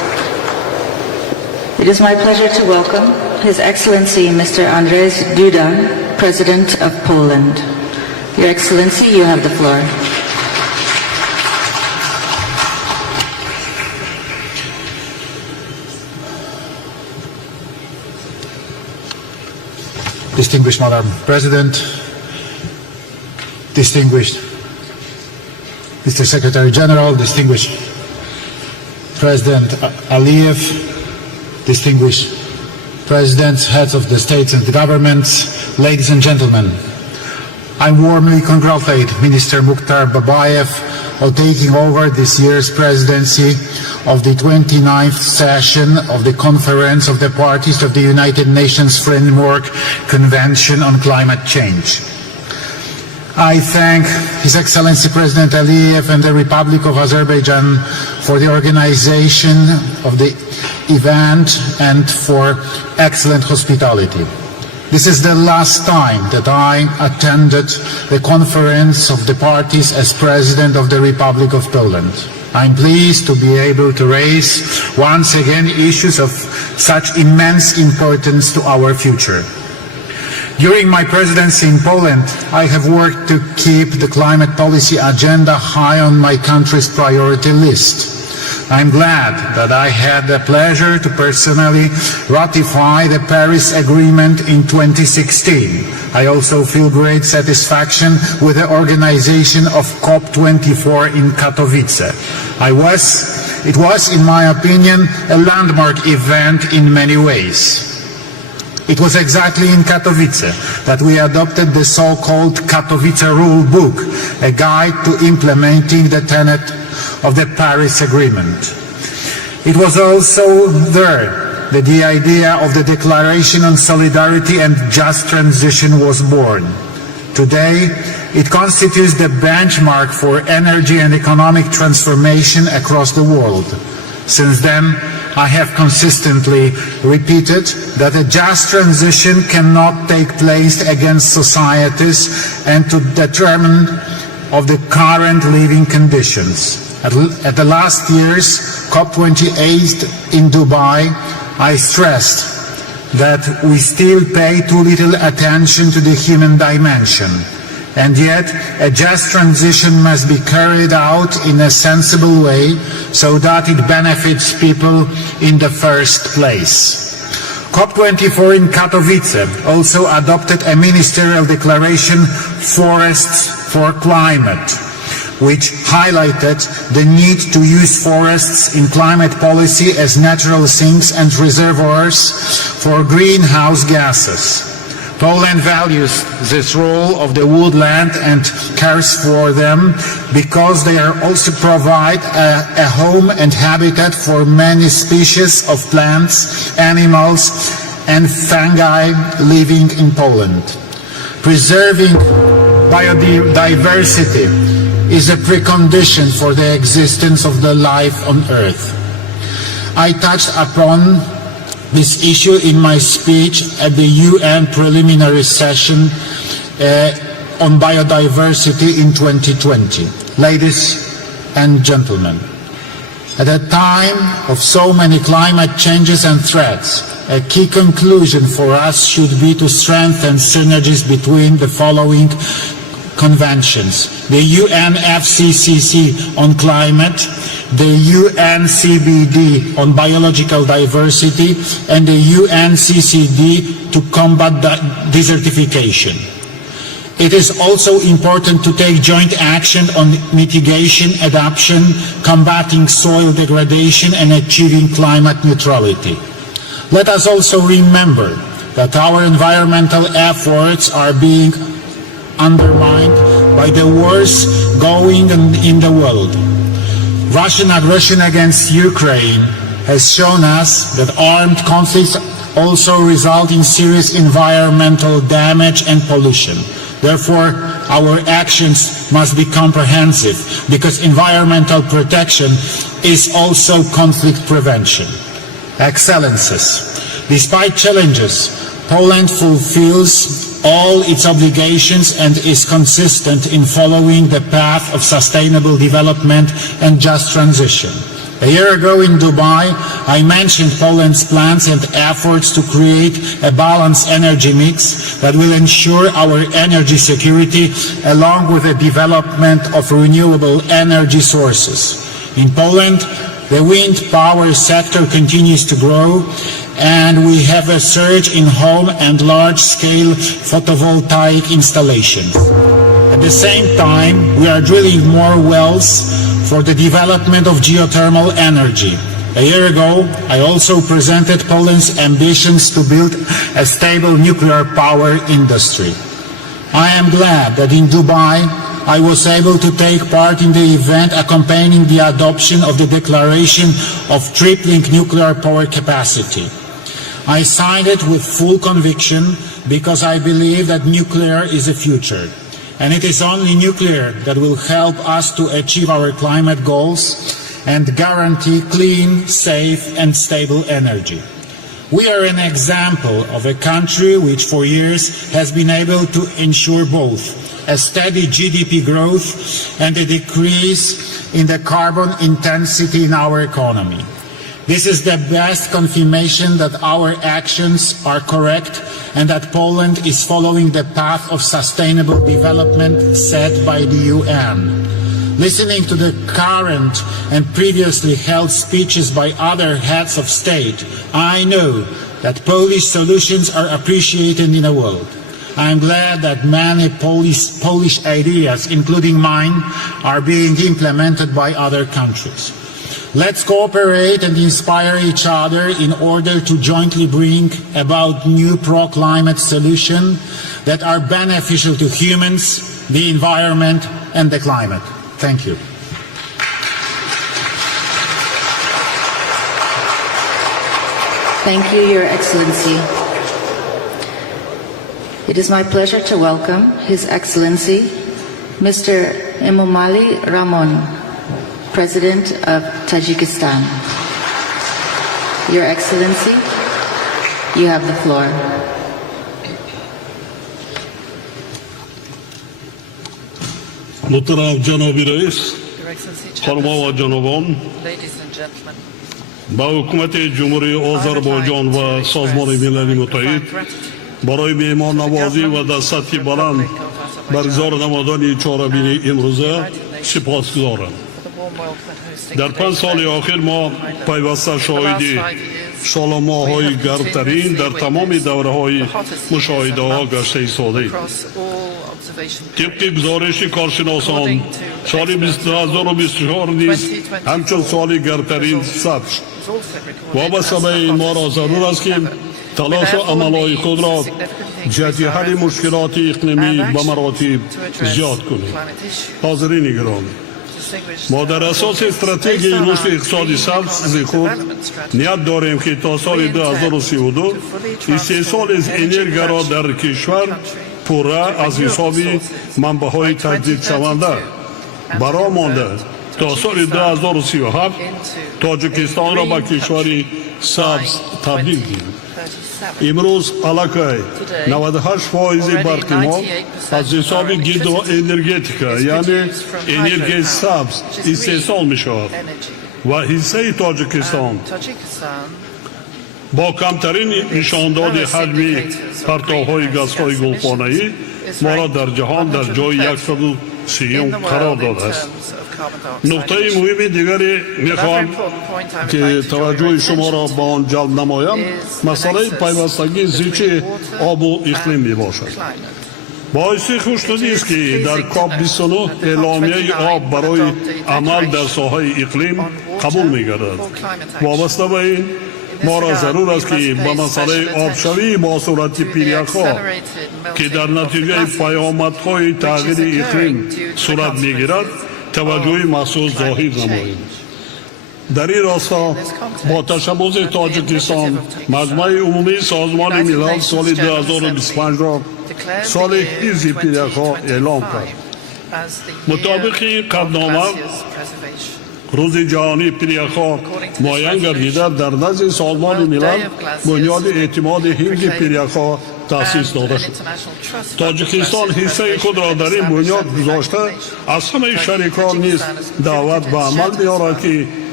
It is my pleasure to welcome His Excellency Mr. Andrzej Duda, President of Poland. Your Excellency, you have the floor. Distinguished Madam President, distinguished Mr. Secretary General, distinguished President Aliyev, distinguished Presidents, heads of the states and the governments, ladies and gentlemen, I warmly congratulate Minister Mukhtar Babayev on taking over this year's presidency of the 29th session of the Conference of the Parties of the United Nations Framework Convention on Climate Change. I thank His Excellency President Aliyev and the Republic of Azerbaijan for the organization of the event and for excellent hospitality. This is the last time that I attended the Conference of the Parties as President of the Republic of Poland. I'm pleased to be able to raise once again issues of such immense importance to our future. During my presidency in Poland, I have worked to keep the climate policy agenda high on my country's priority list. I'm glad that I had the pleasure to personally ratify the Paris Agreement in 2016. I also feel great satisfaction with the organization of COP24 in Katowice. It was, in my opinion, a landmark event in many ways. It was exactly in Katowice that we adopted the so-called Katowice Rule Book, a guide to implementing the tenet of the Paris Agreement. It was also there that the idea of the Declaration on Solidarity and Just Transition was born. Today, it constitutes the benchmark for energy and economic transformation across the world. Since then, I have consistently repeated that a just transition cannot take place against societies and to determine of the current living conditions. At the last year's COP28 in Dubai, I stressed that we still pay too little attention to the human dimension. And yet, a just transition must be carried out in a sensible way so that it benefits people in the first place. COP24 in Katowice also adopted a ministerial declaration, Forests for Climate, which highlighted the need to use forests in climate policy as natural sinks and reservoirs for greenhouse gases. Poland values this role of the woodland and cares for them because they are also provide a home and habitat for many species of plants, animals and fungi living in Poland. Preserving biodiversity is a precondition for the existence of the life on Earth. I touched upon this issue in my speech at the UN preliminary session on biodiversity in 2020. Ladies and gentlemen, at a time of so many climate changes and threats, a key conclusion for us should be to strengthen synergies between the following conventions: the UNFCCC on climate, the UNCBD on biological diversity, and the UNCCD to combat desertification. It is also important to take joint action on mitigation, adaptation, combating soil degradation, and achieving climate neutrality. Let us also remember that our environmental efforts are being undermined by the wars going on in the world. Russian aggression against Ukraine has shown us that armed conflicts also result in serious environmental damage and pollution. Therefore, our actions must be comprehensive, because environmental protection is also conflict prevention. Excellencies, despite challenges, Poland fulfills all its obligations and is consistent in following the path of sustainable development and just transition. A year ago in Dubai, I mentioned Poland's plans and efforts to create a balanced energy mix that will ensure our energy security along with the development of renewable energy sources. In Poland, the wind power sector continues to grow, and we have a surge in home and large-scale photovoltaic installations. At the same time, we are drilling more wells for the development of geothermal energy. A year ago, I also presented Poland's ambitions to build a stable nuclear power industry. I am glad that in Dubai, I was able to take part in the event accompanying the adoption of the Declaration of Tripling Nuclear Power Capacity. I signed it with full conviction because I believe that nuclear is the future. And it is only nuclear that will help us to achieve our climate goals and guarantee clean, safe and stable energy. We are an example of a country which for years has been able to ensure both a steady GDP growth and a decrease in the carbon intensity in our economy. This is the best confirmation that our actions are correct and that Poland is following the path of sustainable development set by the UN. Listening to the current and previously held speeches by other heads of state, I know that Polish solutions are appreciated in the world. I am glad that many Polish ideas, including mine, are being implemented by other countries. Let's cooperate and inspire each other in order to jointly bring about new pro-climate solutions that are beneficial to humans, the environment and the climate. Thank you. Thank you, Your Excellency. It is my pleasure to welcome His Excellency, Mr. Emomali Rahmon, President of Tajikistan. Your Excellency, you have the floor. Muhtaram Janobi Rais, Xonimo va Janobon, با حکومت جمهوری آذربایجان و سازمان ملل متحد برای مهمان نوازی و در سطح بلند برگزار نمودن چهارمین امروزه سپاسگزارم. در 5 سال آخر ما پیوسته شاهد شالامه‌های گرمترین در تمام دوره‌های مشاهده‌ها گشته ایستاده‌ایم. طبق گزارش کارشناسان سال 2024 نیز همچون سال گرمترین ثبت شد. وابسته به این ما را ضرور است که تلاش و عملهای خود را جهت حل مشکلات اقلیمی به مراتب زیاد کنیم. حاضرین گرامی، ما در اساس استراتژی رشد اقتصادی سبز خود نیت داریم که تا سال 2032 استحصال از انرژی را در کشور پوره از حساب منبع‌های تجدید شونده برآمده تا سال 2037 تاجیکستان را به کشوری سبز تبدیل کنیم. امروز علاقه 98% برق ما از حساب گرد و انرژتیکا یعنی انرژی سبز استحصال می شود و حصه تاجیکستان با کمترین نشانداد حجم پرتوهای گازهای گلخانه‌ای ما را در جهان در جای 130 قرار داده است. نقطه مهم دیگری میخوام که توجه شما را به آن جلب نمایم مسئله پیوستگی زیچ آب و اقلیم می باشد. باعث خوشنودی است که در کاپ 29 اعلامیه آب برای عمل در ساحه اقلیم قبول می گردد. وابسته به این ما را ضرور است که به مسئله آبشوی با صورت پیریک‌ها که در نتیجه پیامدهای تغییر اقلیم صورت می‌گیرد توجه مخصوص ظاهر نماییم. در این راستا با تشبث تاجیکستان مجمع عمومی سازمان ملل سال 2025 را سال حفظ پیریک‌ها اعلام کرد. مطابق قطعنامه روز جهانی پیریک‌ها معین گردیده در نزد سازمان ملل بنیاد اعتماد حفظ پیریک‌ها تأسیس داده شد. تاجیکستان حصه خود را در این بنیاد گذاشته از همه شریکان نیز دعوت به عمل می‌آورد که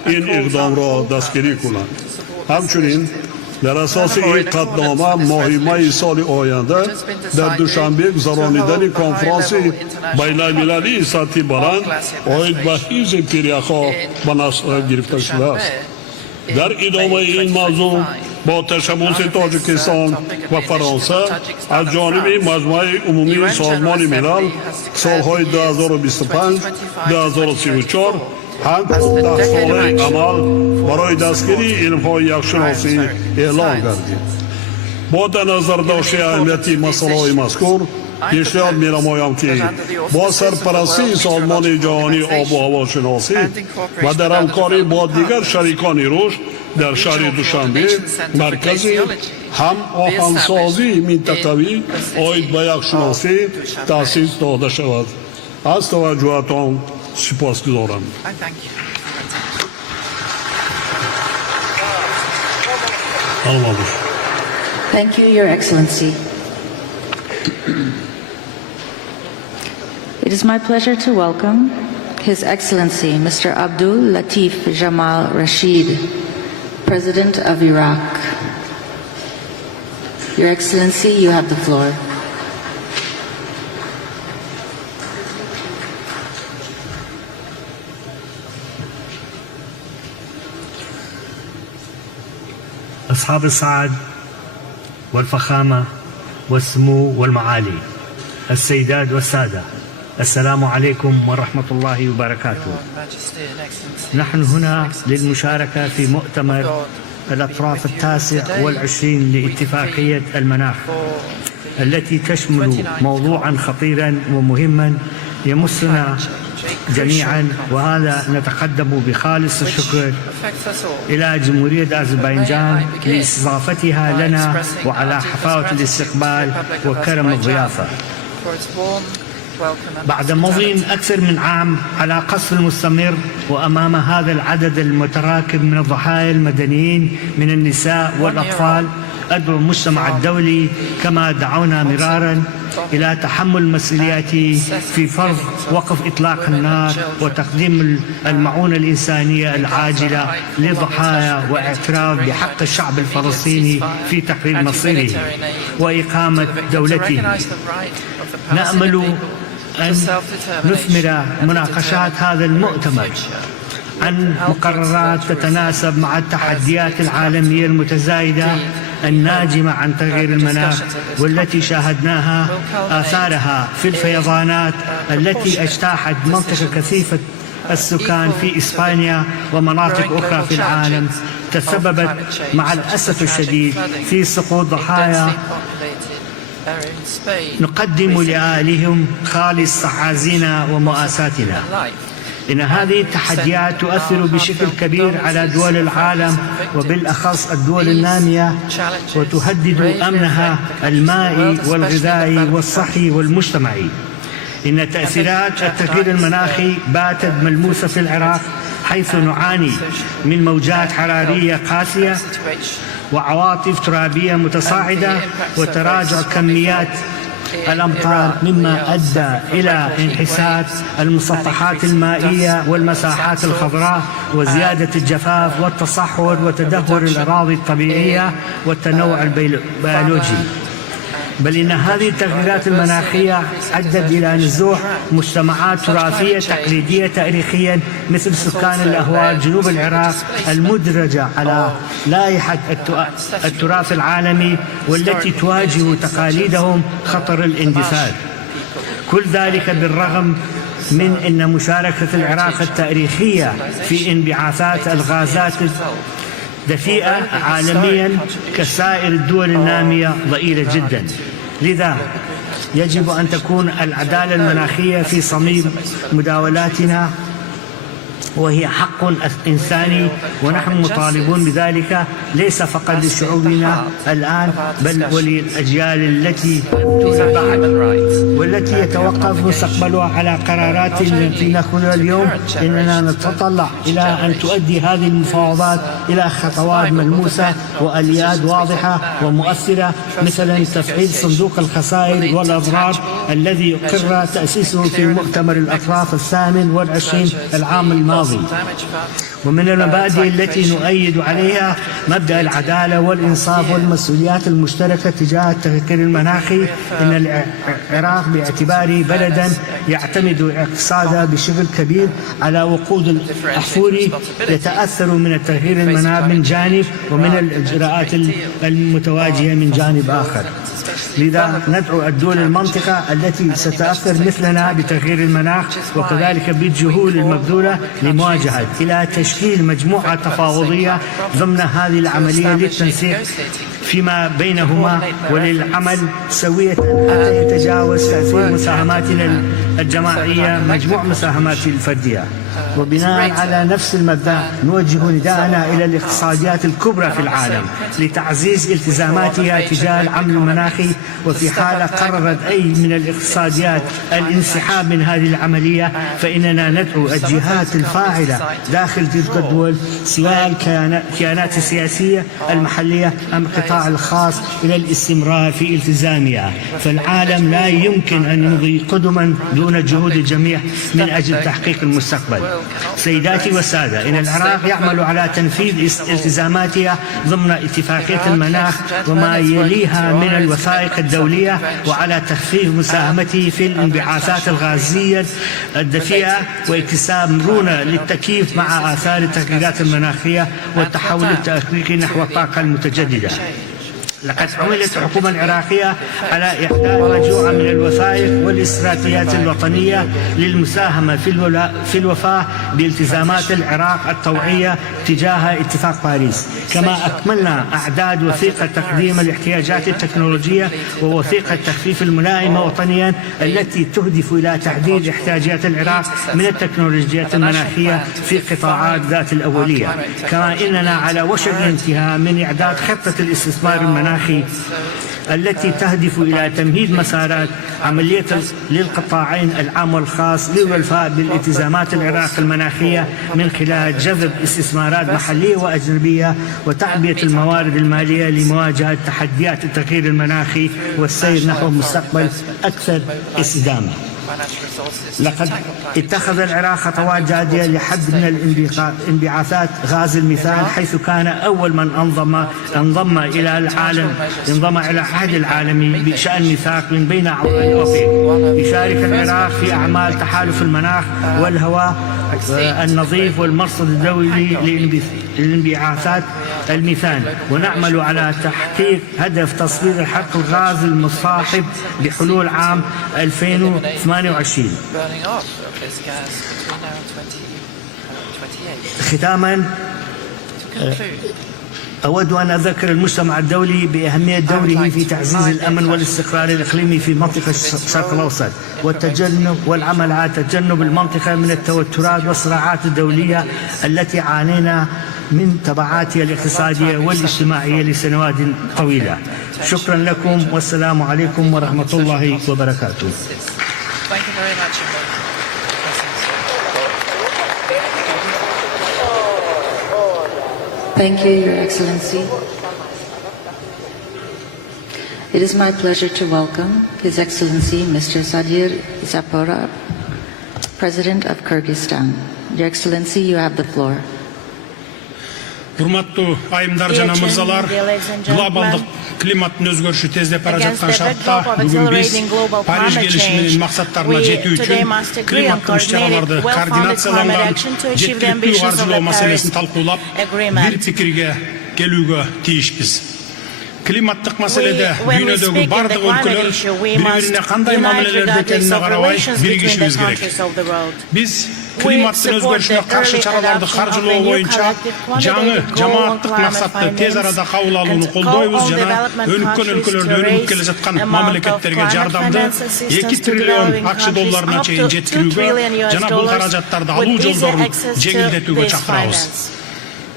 این اقدام را دستگیری کنند. همچنین در اساس این قطعنامه ماه می سال آینده در دوشنبه گذرانیدن کنفرانس بین المللی سطح بلند آید به حفظ پیریخا به نظر گرفته شده است. در ادامه این موضوع با تشبث تاجیکستان و فرانسه از جانب مجمع عمومی سازمان ملل سالهای 2025 2034 هم 10 ساله عمل برای دستگیری علم‌های یکشناسی اعلام گردید. با در نظر داشته اهمیت مسائل مذکور پیشنهاد می‌نمایم که با سرپرستی سازمان جهانی آب و هوا شناسی و در همکاری با دیگر شریکان رشد در شهر دوشنبه مرکزی هم آهنگسازی منطقوی آید به یکشناسی تأسیس داده شود. از توجهتان سپاسگزارم. Thank you, Your Excellency. It is my pleasure to welcome His Excellency Mr. Abdul Latif Jamal Rashid, President of Iraq. Your Excellency, you have the floor. أصحاب السعادة والفخامة والسمو والمعالي، السيدات والسادة، السلام عليكم ورحمة الله وبركاته. نحن هنا للمشاركة في مؤتمر الأطراف 29 لاتفاقية المناخ التي تشمل موضوعا خطيرا ومهما يمسنا جميعا، وهذا نتقدم بخالص الشكر إلى جمهورية أذربيجان لاستضافتها لنا وعلى حفاوة الاستقبال وكرم الضيافة. بعد مضي أكثر من عام على قصف المستمر وأمام هذا العدد المتراكم من الضحايا المدنيين من النساء والأطفال، أدعو المجتمع الدولي كما دعونا مرارا إلى تحمل مسؤولياته في فرض وقف إطلاق النار وتقديم المعونة الإنسانية العاجلة للضحايا واعتراف بحق الشعب الفلسطيني في تقرير مصيره وإقامة دولته. نأمل أن نثمر مناقشات هذا المؤتمر عن مقررات تتناسب مع التحديات العالمية المتزايدة الناجمة عن تغيير المناخ والتي شاهدناها آثارها في الفيضانات التي اجتاحت منطقة كثيفة السكان في إسبانيا ومناطق أخرى في العالم، تسببت مع الأسف الشديد في سقوط ضحايا. نقدم لأهلهم خالص تعازينا ومؤاساتنا. إن هذه التحديات تؤثر بشكل كبير على دول العالم وبالأخص الدول النامية، وتهدد أمنها المائي والغذائي والصحي والمجتمعي. إن تأثيرات التغيير المناخي باتت ملموسة في العراق، حيث نعاني من موجات حرارية قاسية وعواصف ترابية متصاعدة وتراجع كميات الأمطار، مما أدى إلى انحسار المسطحات المائية والمساحات الخضراء وزيادة الجفاف والتصحر وتدهور الأراضي الطبيعية والتنوع البيولوجي. بل إن هذه التغييرات المناخية أدت إلى نزوح مجتمعات تراثية تقليدية تاريخيا مثل سكان الأهوال جنوب العراق المدرجة على لائحة التراث العالمي والتي تواجه تقاليدهم خطر الاندثار. كل ذلك بالرغم من أن مشاركة العراق التاريخية في انبعاثات الغازات دفيئة عالميا كسائر الدول النامية ضئيلة جدا. لذا يجب أن تكون العدالة المناخية في صميم مداولاتنا، وهي حق إنساني ونحن مطالبون بذلك ليس فقط لشعوبنا الآن بل وللأجيال التي تأتي بعد، والتي يتوقف مستقبلها على قرارات التي نأخذها اليوم. إننا نتطلع إلى أن تؤدي هذه المفاوضات إلى خطوات ملموسة وآليات واضحة ومؤثرة، مثلا تفعيل صندوق الخسائر والأضرار الذي قرر تأسيسه في مؤتمر الأطراف 28 العام الماضي، ومن المبادئ التي نؤيد عليها مبدأ العدالة والإنصاف والمسؤوليات المشتركة تجاه التغيير المناخي. إن العراق باعتباره بلدا يعتمد اقتصاده بشكل كبير على وقود الأحفوري يتأثر من التغيير المناخي من جانب ومن الإجراءات المتواجهة من جانب آخر. لذا ندعو الدول المنطقة التي ستتأثر مثلنا بتغيير المناخ وكذلك بالجهود المبذولة لمواجهة إلى تشكيل مجموعة تفاوضية ضمن هذه العملية للتنسيق فيما بينهما وللعمل سوية حتى يتجاوز تأثير مساهماتنا الجماعية مجموع مساهمات الفردية. وبناء على نفس المبدأ نوجه نداءنا إلى الاقتصاديات الكبرى في العالم لتعزيز التزاماتها تجاه العمل المناخي، وفي حالة قررت أي من الاقتصاديات الانسحاب من هذه العملية فإننا ندعو الجهات الفاعلة داخل تلك الدول سواء الكيانات السياسية المحلية أم القطاع الخاص إلى الاستمرار في التزامها. فالعالم لا يمكن أن يمضي قدما دون جهود الجميع من أجل تحقيق المستقبل. سيداتي والسادة، إن العراق يعمل على تنفيذ التزاماتها ضمن اتفاقية المناخ وما يليها من الوثائق الدولية وعلى تخفيف مساهمته في الانبعاثات الغازية الدفيئة واكتساب مرونة للتكييف مع آثار التغييرات المناخية والتحول التأكيدي نحو الطاقة المتجددة. لقد عملت الحكومة العراقية على إحداث مجموعة من الوثائق والاستراتيجيات الوطنية للمساهمة في الوفاء بالتزامات العراق الطوعية تجاه اتفاق باريس. كما أكملنا أعداد وثيقة تقديم الاحتياجات التكنولوجية ووثيقة تخفيف الملائمة وطنيا التي تهدف إلى تحديد احتياجات العراق من التكنولوجيات المناخية في قطاعات ذات الأولية. كما إننا على وشك الانتهاء من إعداد خطة الاستثمار المناخي التي تهدف إلى تمهيد مسارات عملية للقطاعين العام والخاص للوفاء بالالتزامات العراق المناخية من خلال جذب استثمارات محلية وأجنبية وتعبئة الموارد المالية لمواجهة تحديات التغيير المناخي والسير نحو مستقبل أكثر استدامة. لقد اتخذ العراق خطوات جادية لحد من انبعاثات غاز الميثان، حيث كان أول من انضم إلى العالم عهد العالمي بشأن ميثاق من بين أعضاء الأوبك. يشارك العراق في أعمال تحالف المناخ والهواء النظيف والمرصد الدولي لانبعاثات الميثان، ونعمل على تحقيق هدف تصفير الحرق الغاز المصاحب بحلول عام 2028. ختاما أود أن أذكر المجتمع الدولي بأهمية دوره في تعزيز الأمن والاستقرار الإقليمي في منطقة الشرق الأوسط والعمل على تجنب المنطقة من التوترات والصراعات الدولية التي عانينا من تبعاتها الاقتصادية والاجتماعية لسنوات طويلة. شكرا لكم والسلام عليكم ورحمة الله وبركاته. Thank you, Your Excellency. It is my pleasure to welcome His Excellency Mr. Sadir Zaporov, President of Kyrgyzstan. Your Excellency, you have the floor. Hurmatlı ayımдар жана мырзалар, глобалдык климаттын өзгөрүшү тездеп бара жаткан шартта бүгүн биз Париж келишиминин максаттарына жетүү үчүн климаттык иш-чараларды координацияланган жеткиликтүү каржылоо маселесин талкуулап бир пикирге келүүгө тийишпиз. Климаттык маселеде дүйнөдөгү бардык өлкөлөр бири-бирине кандай мамилелерде экенине карабай биригишибиз керек. Биз климаттын өзгөрүшүнө каршы чараларды каржылоо боюнча жаңы жамааттык максатты тез арада кабыл алууну колдойбуз жана өнүккөн өлкөлөрдө өнүгүп келе жаткан мамлекеттерге жардамды 2 триллион акч долларына чейин жеткирүүгө жана бул каражаттарды алуу жолдорун жеңилдетүүгө чакырабыз.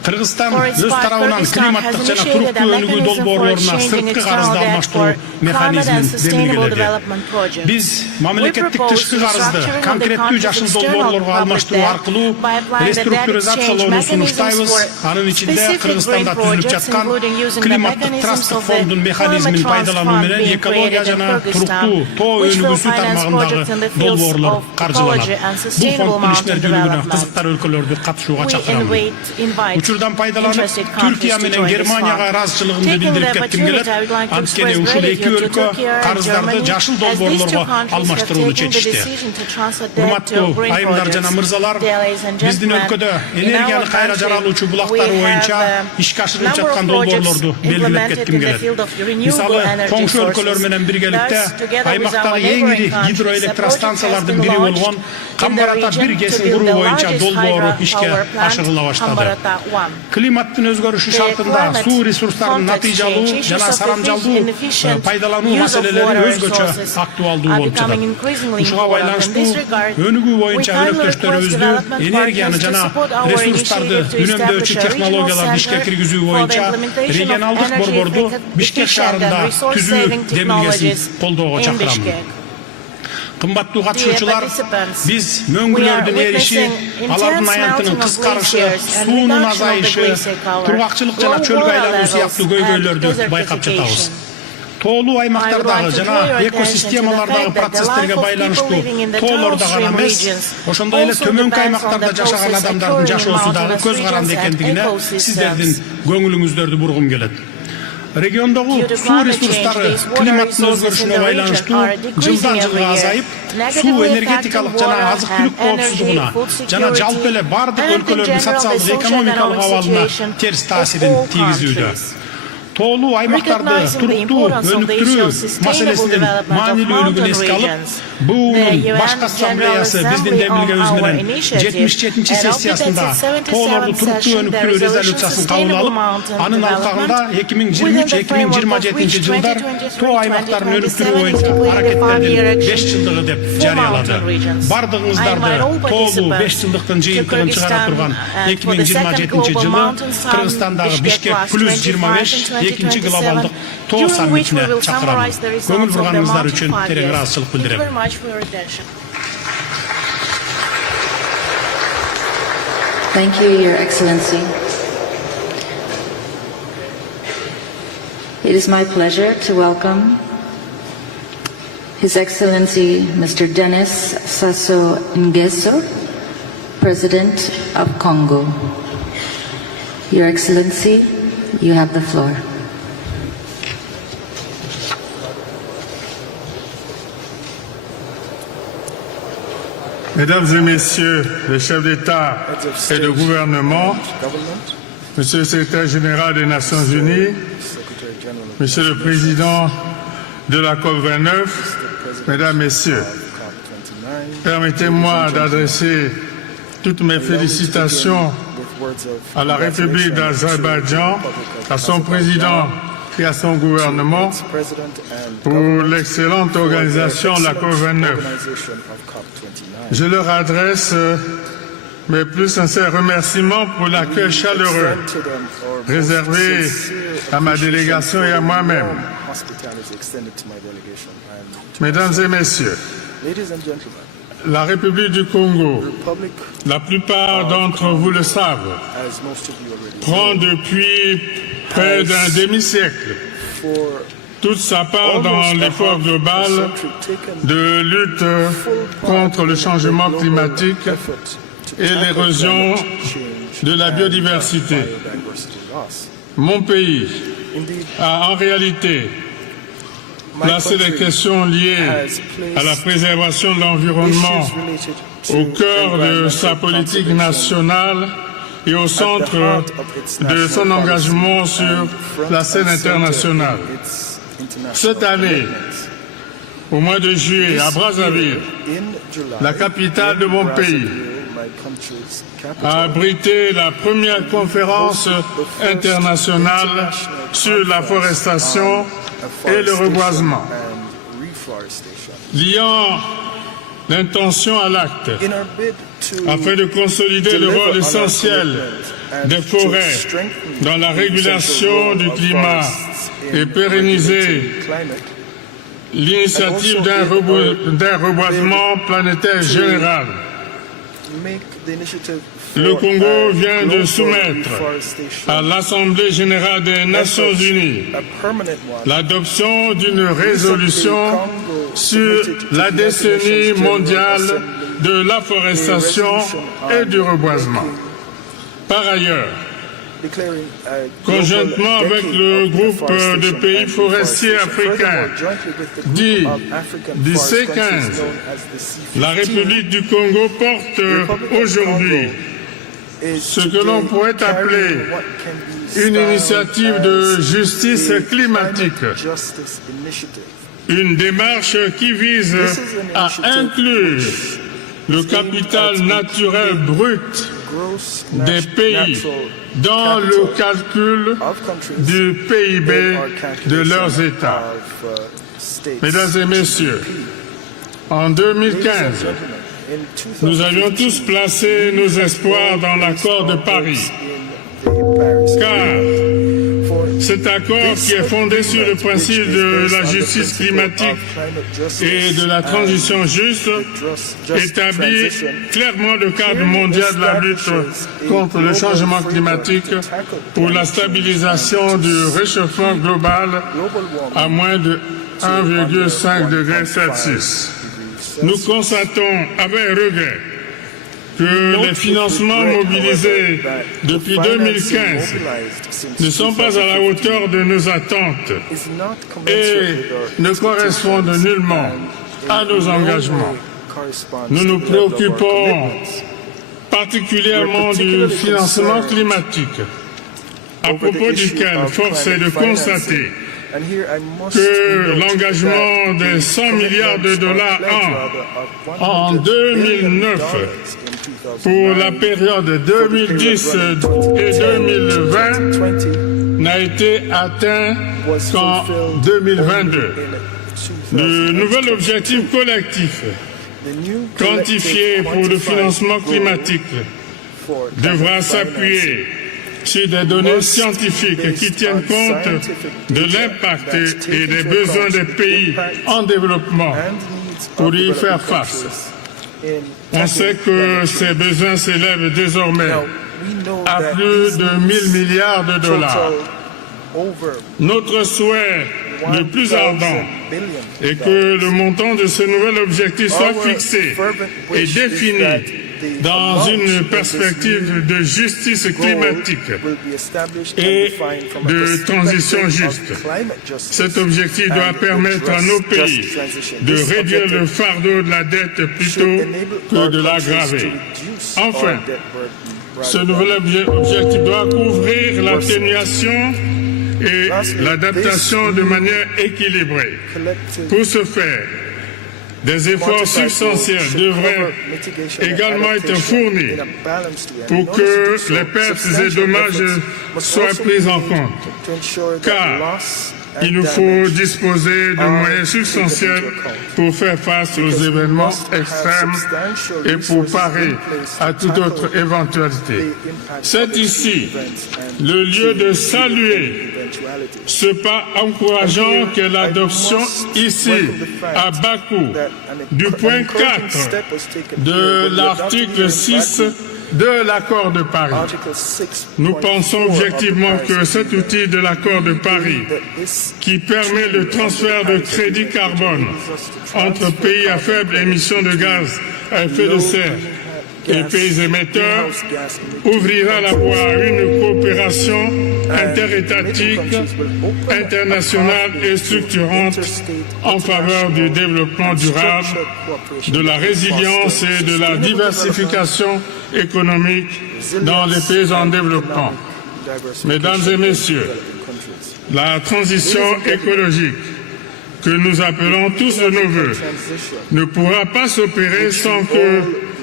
Кыргызстан өз тарабынан климаттык жана туруктуу өнүгүү долбоорлоруна сырткы карызды алмаштыруу механизмин демилгеледи. Биз мамлекеттик тышкы карызды конкреттүү жашыл долбоорлорго алмаштыруу аркылуу реструктуризациялоону сунуштайбыз. Анын ичинде Кыргызстанда түзүлүп жаткан климаттык трасттык фондун механизмин пайдалануу менен экология жана туруктуу тоо өнүгүүсү тармагындагы долбоорлор каржыланат. Бул фонддун ишмердүүлүгүнө кызыктар өлкөлөрдү катышууга чакырам. Учурдан пайдаланып, Түркия менен Германияга ыраазычылыгымды билдирип кетким келет. Анткени ушул эки өлкө карыздарды жашыл долбоорлорго алмаштырууну чечишти. Урматтуу айымдар жана мырзалар, биздин өлкөдө энергияны кайра жаралуучу булактар боюнча ишке ашырылып жаткан долбоорлорду белгилеп кетким келет. Мисалы, коңшу өлкөлөр менен биргеликте аймактагы эң ири гидроэлектростанциялардын бири болгон Камбарата 1 ГЭСин куруу боюнча долбоору ишке ашырыла баштады. Климаттын өзгөрүшү шартында суу ресурстарын натыйжалуу жана сарамжалдуу пайдалануу маселелери өзгөчө актуалдуу болуп жатат. Ушуга байланыштуу өнүгүү боюнча өнөктөштөрүбүздү энергияны жана ресурстарды үнөмдөөчү технологияларды ишке киргизүү боюнча регионалдык борборду Бишкек шаарында түзүү демилгесин колдоого чакырамын. Кымбаттуу катышуучулар, биз мөңгүлөрдүн эриши, алардын аянтынын кыскарышы, суунун азайышы, тургакчылык жана чөлгө айлануу сыяктуу көйгөйлөрдү байкап жатабыз. Тоолуу аймактардагы жана экосистемалардагы процесстерге байланыштуу тоолордо гана эмес, ошондой эле төмөнкү аймактарда жашаган адамдардын жашоосу дагы көз каранды экендигине сиздердин көңүлүңүздөрдү бургум келет. Региондогу суу ресурстары климаттын өзгөрүшүнө байланыштуу жылдан жылга азайып, суу энергетикалык жана азык-түлүк коопсуздугуна жана жалпы эле бардык өлкөлөрдүн социалдык экономикалык абалына терс таасирин тийгизүүдө. Тоолуу аймактарды туруктуу өнүктүрүү маселесинин маанилүүлүгүн эске алып, БУнун башкы ассамблеясы биздин демилгебиз менен 77-чи сессиясында тоолорду туруктуу өнүктүрүү резолюциясын кабыл алып, анын алкагында 2023-2027 жылдар тоо аймактарын өнүктүрүү боюнча аракеттердин 5 жылдыгы деп жарыялады. Бардыгыңыздарды тоолуу 5 жылдыктын жыйынтыгын чыгара турган 2027 жылы Кыргызстандагы Бишкек плюс 25 экинчи глобалдык тоо саммитине чакырам. Көңүл бурганыңыздар үчүн терең ыраазычылык билдирем. Thank you, Your Excellency. It is my pleasure to welcome His Excellency Mr. Denis Sassou Nguesso, President of Congo. Your Excellency, you have the floor. Mesdames et Messieurs les chefs d'État et de gouvernement, Monsieur le Secrétaire général des Nations Unies, Monsieur le Président de la COP29, Mesdames, Messieurs, permettez-moi d'adresser toutes mes félicitations à la République d'Azerbaïdjan, à son président et à son gouvernement pour l'excellente organisation de la COP29. Je leur adresse mes plus sincères remerciements pour l'accueil chaleureux réservé à ma délégation et à moi-même. Mesdames et Messieurs, la République du Congo, la plupart d'entre vous le savent, prend depuis près d'un demi-siècle toute sa part dans l'effort global de lutte contre le changement climatique et l'érosion de la biodiversité. Mon pays a en réalité placé les questions liées à la préservation de l'environnement au cœur de sa politique nationale et au centre de son engagement sur la scène internationale. Cette année, au mois de juillet, à Brazzaville, la capitale de mon pays, a abrité la première conférence internationale sur la forestation et le reboisement. Liant l'intention à l'acte, afin de consolider le rôle essentiel des forêts dans la régulation du climat et pérenniser l'initiative d'un reboisement planétaire général. Le Congo vient de soumettre à l'Assemblée générale des Nations unies l'adoption d'une résolution sur la décennie mondiale de l'afforestation et du reboisement. Par ailleurs, conjointement avec le groupe de pays forestiers africains, dit du C15, la République du Congo porte aujourd'hui ce que l'on pourrait appeler une initiative de justice climatique, une démarche qui vise à inclure le capital naturel brut des pays dans le calcul du PIB de leurs États. Mesdames et messieurs, en 2015, nous avions tous placé nos espoirs dans l'accord de Paris, car cet accord qui est fondé sur le principe de la justice climatique et de la transition juste établit clairement le cadre mondial de la lutte contre le changement climatique pour la stabilisation du réchauffement global à moins de 1,5 degré Celsius. Nous constatons avec regret que les financements mobilisés depuis 2015 ne sont pas à la hauteur de nos attentes et ne correspondent nullement à nos engagements. Nous nous préoccupons particulièrement du financement climatique, à propos duquel force est de constater que l'engagement des 100 milliards de dollars en 2009 pour la période 2010 et 2020 n'a été atteint qu'en 2022. Le nouvel objectif collectif quantifié pour le financement climatique devra s'appuyer sur des données scientifiques qui tiennent compte de l'impact et des besoins des pays en développement pour y faire face. On sait que ces besoins s'élèvent désormais à plus de 1 000 milliards de dollars. Notre souhait le plus ardent est que le montant de ce nouvel objectif soit fixé et défini dans une perspective de justice climatique et de transition juste. Cet objectif doit permettre à nos pays de réduire le fardeau de la dette plutôt que de l'aggraver. Enfin, ce nouvel objectif doit couvrir l'atténuation et l'adaptation de manière équilibrée. Pour ce faire, des efforts substantiels devraient également être fournis pour que les pertes et dommages soient pris en compte, car il nous faut disposer de moyens substantiels pour faire face aux événements extrêmes et pour parer à toute autre éventualité. C'est ici le lieu de saluer ce pas encourageant qu'est l'adoption ici, à Baku, du point 4 de l'article 6 de l'accord de Paris. Nous pensons objectivement que cet outil de l'accord de Paris, qui permet le transfert de crédits carbone entre pays à faible émission de gaz à effet de serre et pays émetteurs, ouvrira la voie à une coopération interétatique, internationale et structurante en faveur du développement durable, de la résilience et de la diversification économique dans les pays en développement. Mesdames et messieurs, la transition écologique que nous appelons tous de nos vœux ne pourra pas s'opérer sans que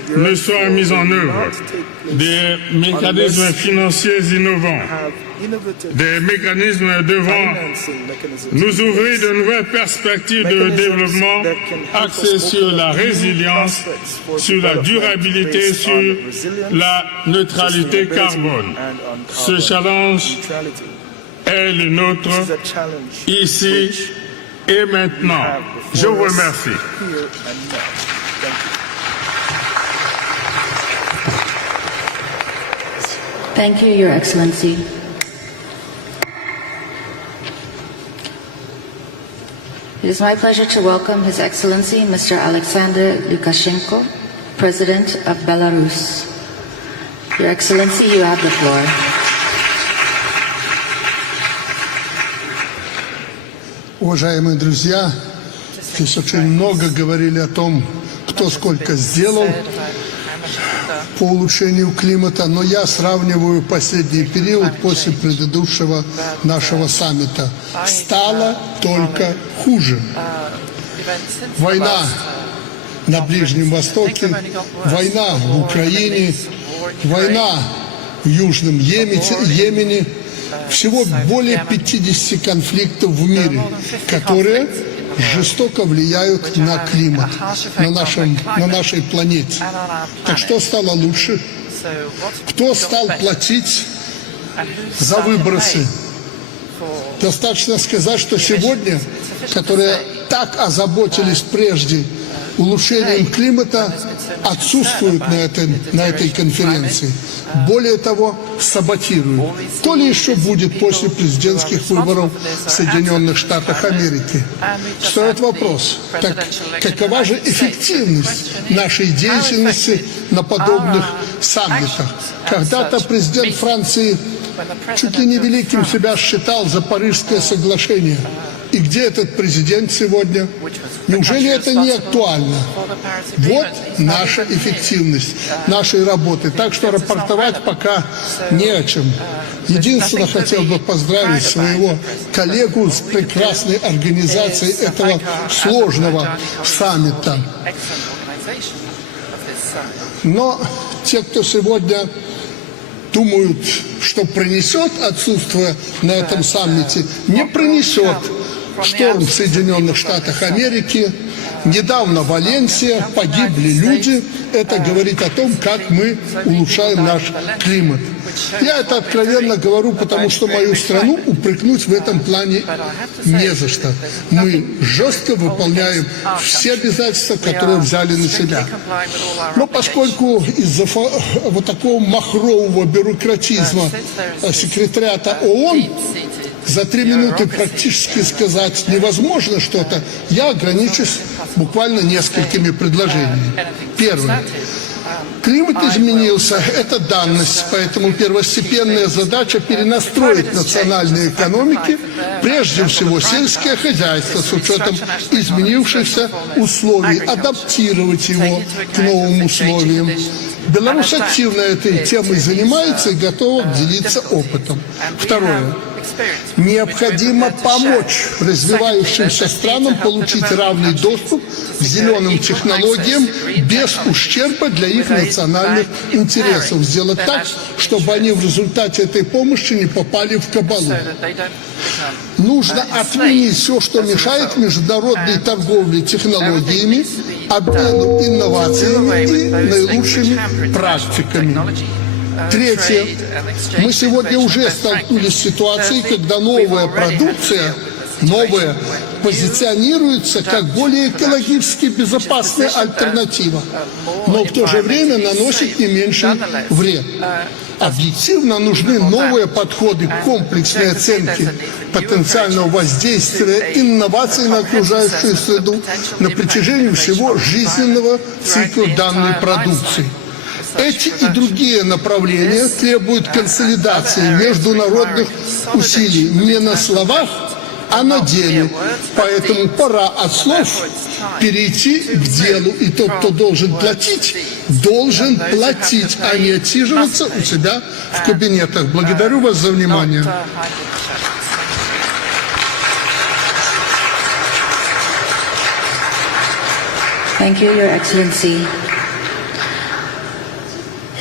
ne soient mis en œuvre des mécanismes financiers innovants, des mécanismes devant nous ouvrir de nouvelles perspectives de développement axées sur la résilience, sur la durabilité, sur la neutralité carbone. Ce challenge est le nôtre ici et maintenant. Je vous remercie. Thank you, Your Excellency. It is my pleasure to welcome His Excellency Mr. Alexander Lukashenko, President of Belarus. Your Excellency, you have the floor. Уважаемые друзья, здесь очень много говорили о том, кто сколько сделал по улучшению климата, но я сравниваю последний период после предыдущего нашего саммита. Стало только хуже. Война на Ближнем Востоке, война в Украине, война в Южном Йемене, всего более 50 конфликтов в мире, которые жестоко влияют на климат, на нашей планете. Так что стало лучше? Кто стал платить за выбросы? Достаточно сказать, что сегодня, которые так озаботились прежде улучшением климата, отсутствуют на этой конференции. Более того, саботируют. То ли еще будет после президентских выборов в Соединенных Штатах Америки. Встает вопрос, так какова же эффективность нашей деятельности на подобных саммитах? Когда-то президент Франции чуть ли не великим себя считал за Парижское соглашение. И где этот президент сегодня? Неужели это не актуально? Вот наша эффективность нашей работы. Так что рапортовать пока не о чем. Единственное, хотел бы поздравить своего коллегу с прекрасной организацией этого сложного саммита. Но те, кто сегодня думают, что принесет отсутствие на этом саммите, не принесет. Шторм в Соединенных Штатах Америки, недавно Валенсия, погибли люди. Это говорит о том, как мы улучшаем наш климат. Я это откровенно говорю, потому что мою страну упрекнуть в этом плане не за что. Мы жестко выполняем все обязательства, которые взяли на себя. Но поскольку из-за вот такого махрового бюрократизма секретариата ООН за 3 минуты практически сказать невозможно что-то, я ограничусь буквально несколькими предложениями. Первое. Климат изменился, это данность, поэтому первостепенная задача перенастроить национальные экономики, прежде всего сельское хозяйство с учетом изменившихся условий, адаптировать его к новым условиям. Беларусь активно этой темой занимается и готова делиться опытом. Второе. Необходимо помочь развивающимся странам получить равный доступ к зеленым технологиям без ущерба для их национальных интересов. Сделать так, чтобы они в результате этой помощи не попали в кабалу. Нужно отменить все, что мешает международной торговле технологиями, обмену инновациями и наилучшими практиками. Третье. Мы сегодня уже столкнулись с ситуацией, когда новая продукция, позиционируется как более экологически безопасная альтернатива, но в то же время наносит не меньший вред. Объективно нужны новые подходы к комплексной оценке потенциального воздействия инноваций на окружающую среду на протяжении всего жизненного цикла данной продукции. Эти и другие направления требуют консолидации международных усилий не на словах, а на деле. Поэтому пора от слов перейти к делу. И тот, кто должен платить, а не отсиживаться у себя в кабинетах. Благодарю вас за внимание. Thank you, Your Excellency.